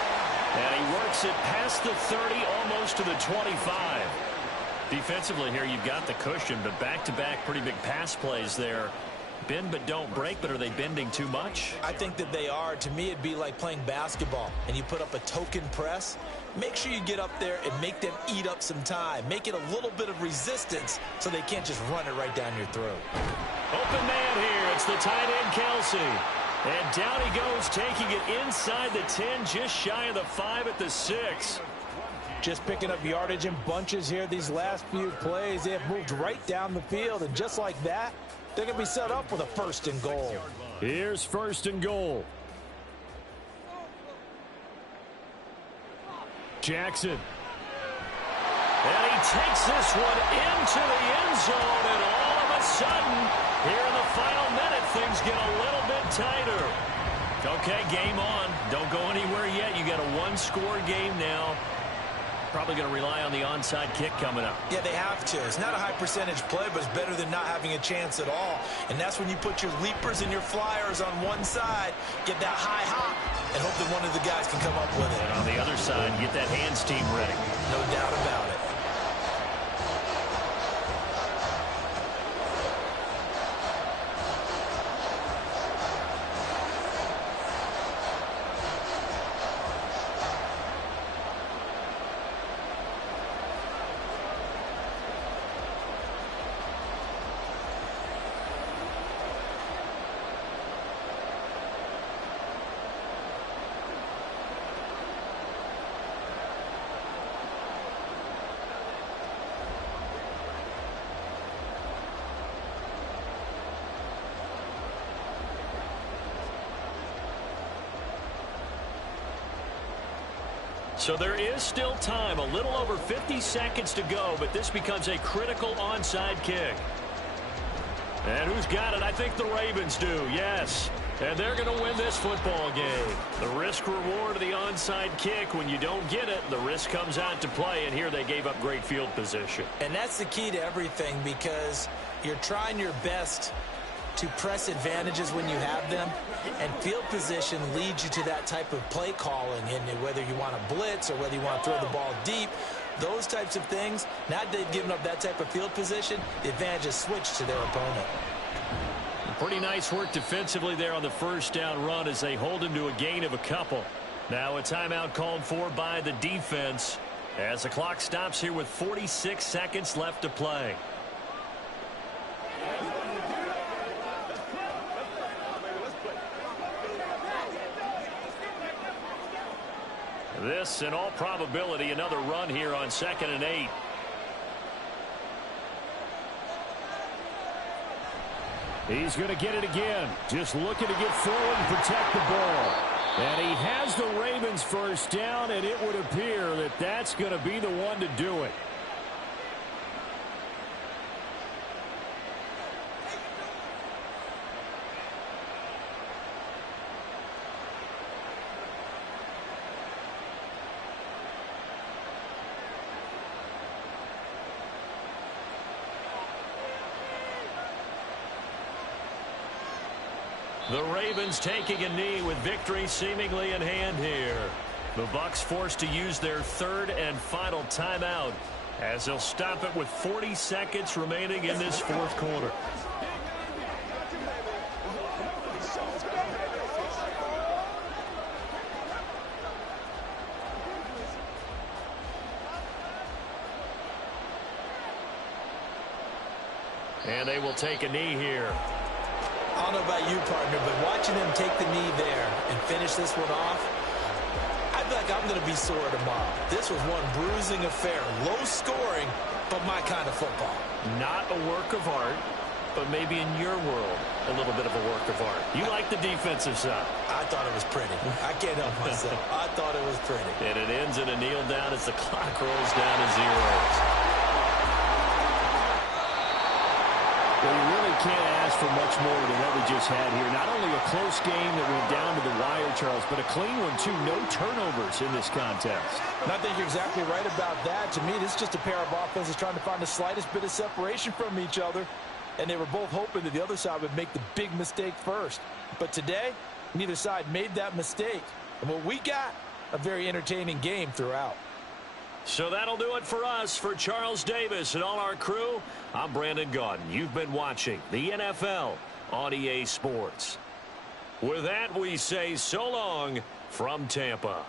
And he works it past the 30, almost to the 25. Defensively here, you've got the cushion, but back-to-back pretty big pass plays there. Bend but don't break, but are they bending too much? I think that they are. To me, it'd be like playing basketball, and you put up a token press. Make sure you get up there and make them eat up some time. Make it a little bit of resistance so they can't just run it right down your throat. Open man here. It's the tight end, Kelsey. And down he goes, taking it inside the 10, just shy of the 5 at the 6. Just picking up yardage in bunches here these last few plays. They have moved right down the field, and just like that, they're going to be set up with a 1st and goal. Here's 1st and goal. Jackson. And he takes this one into the end zone, and all of a sudden, here in the final minute, things get a little bit tighter. Okay, game on. Don't go anywhere yet. You got a one-score game now. Probably going to rely on the onside kick coming up. Yeah, they have to. It's not a high percentage play, but it's better than not having a chance at all. And that's when you put your leapers and your flyers on one side, get that high hop, and hope that one of the guys can come up with it. And on the other side, get that hands team ready. No doubt about it. So there is still time, a little over 50 seconds to go, but this becomes a critical onside kick. And who's got it? I think the Ravens do, yes. And they're going to win this football game. The risk-reward of the onside kick, when you don't get it, the risk comes out to play, and here they gave up great field position. And that's the key to everything, because you're trying your best to press advantages when you have them, and field position leads you to that type of play calling, and whether you want to blitz or whether you want to throw the ball deep, those types of things. Now that they've given up that type of field position, the advantage is switched to their opponent. Pretty nice work defensively there on the first down run as they hold him to a gain of a couple. Now a timeout called for by the defense as the clock stops here with 46 seconds left to play. This, in all probability, another run here on 2nd and 8. He's going to get it again. Just looking to get forward and protect the ball. And he has the Ravens first down, and it would appear that that's going to be the one to do it. The Ravens taking a knee with victory seemingly in hand here. The Bucs forced to use their 3rd and final timeout as they'll stop it with 40 seconds remaining in this 4th quarter. And they will take a knee here. I don't know about you, partner, but watching them take the knee there and finish this one off, I feel like I'm going to be sore tomorrow. This was one bruising affair. Low scoring, but my kind of football. Not a work of art, but maybe in your world, a little bit of a work of art. You like the defensive side. I thought it was pretty. I can't help myself. I thought it was pretty. And it ends in a kneel down as the clock rolls down to 0. Well, you really can't ask for much more than what we just had here. Not only a close game that went down to the wire, Charles, but a clean one, too. No turnovers in this contest. And I think you're exactly right about that. To me, this is just a pair of offenses trying to find the slightest bit of separation from each other. And they were both hoping that the other side would make the big mistake first. But today, neither side made that mistake. And what we got, a very entertaining game throughout. So that'll do it for us. For Charles Davis and all our crew, I'm Brandon Gaudin. You've been watching the NFL on EA Sports. With that, we say so long from Tampa.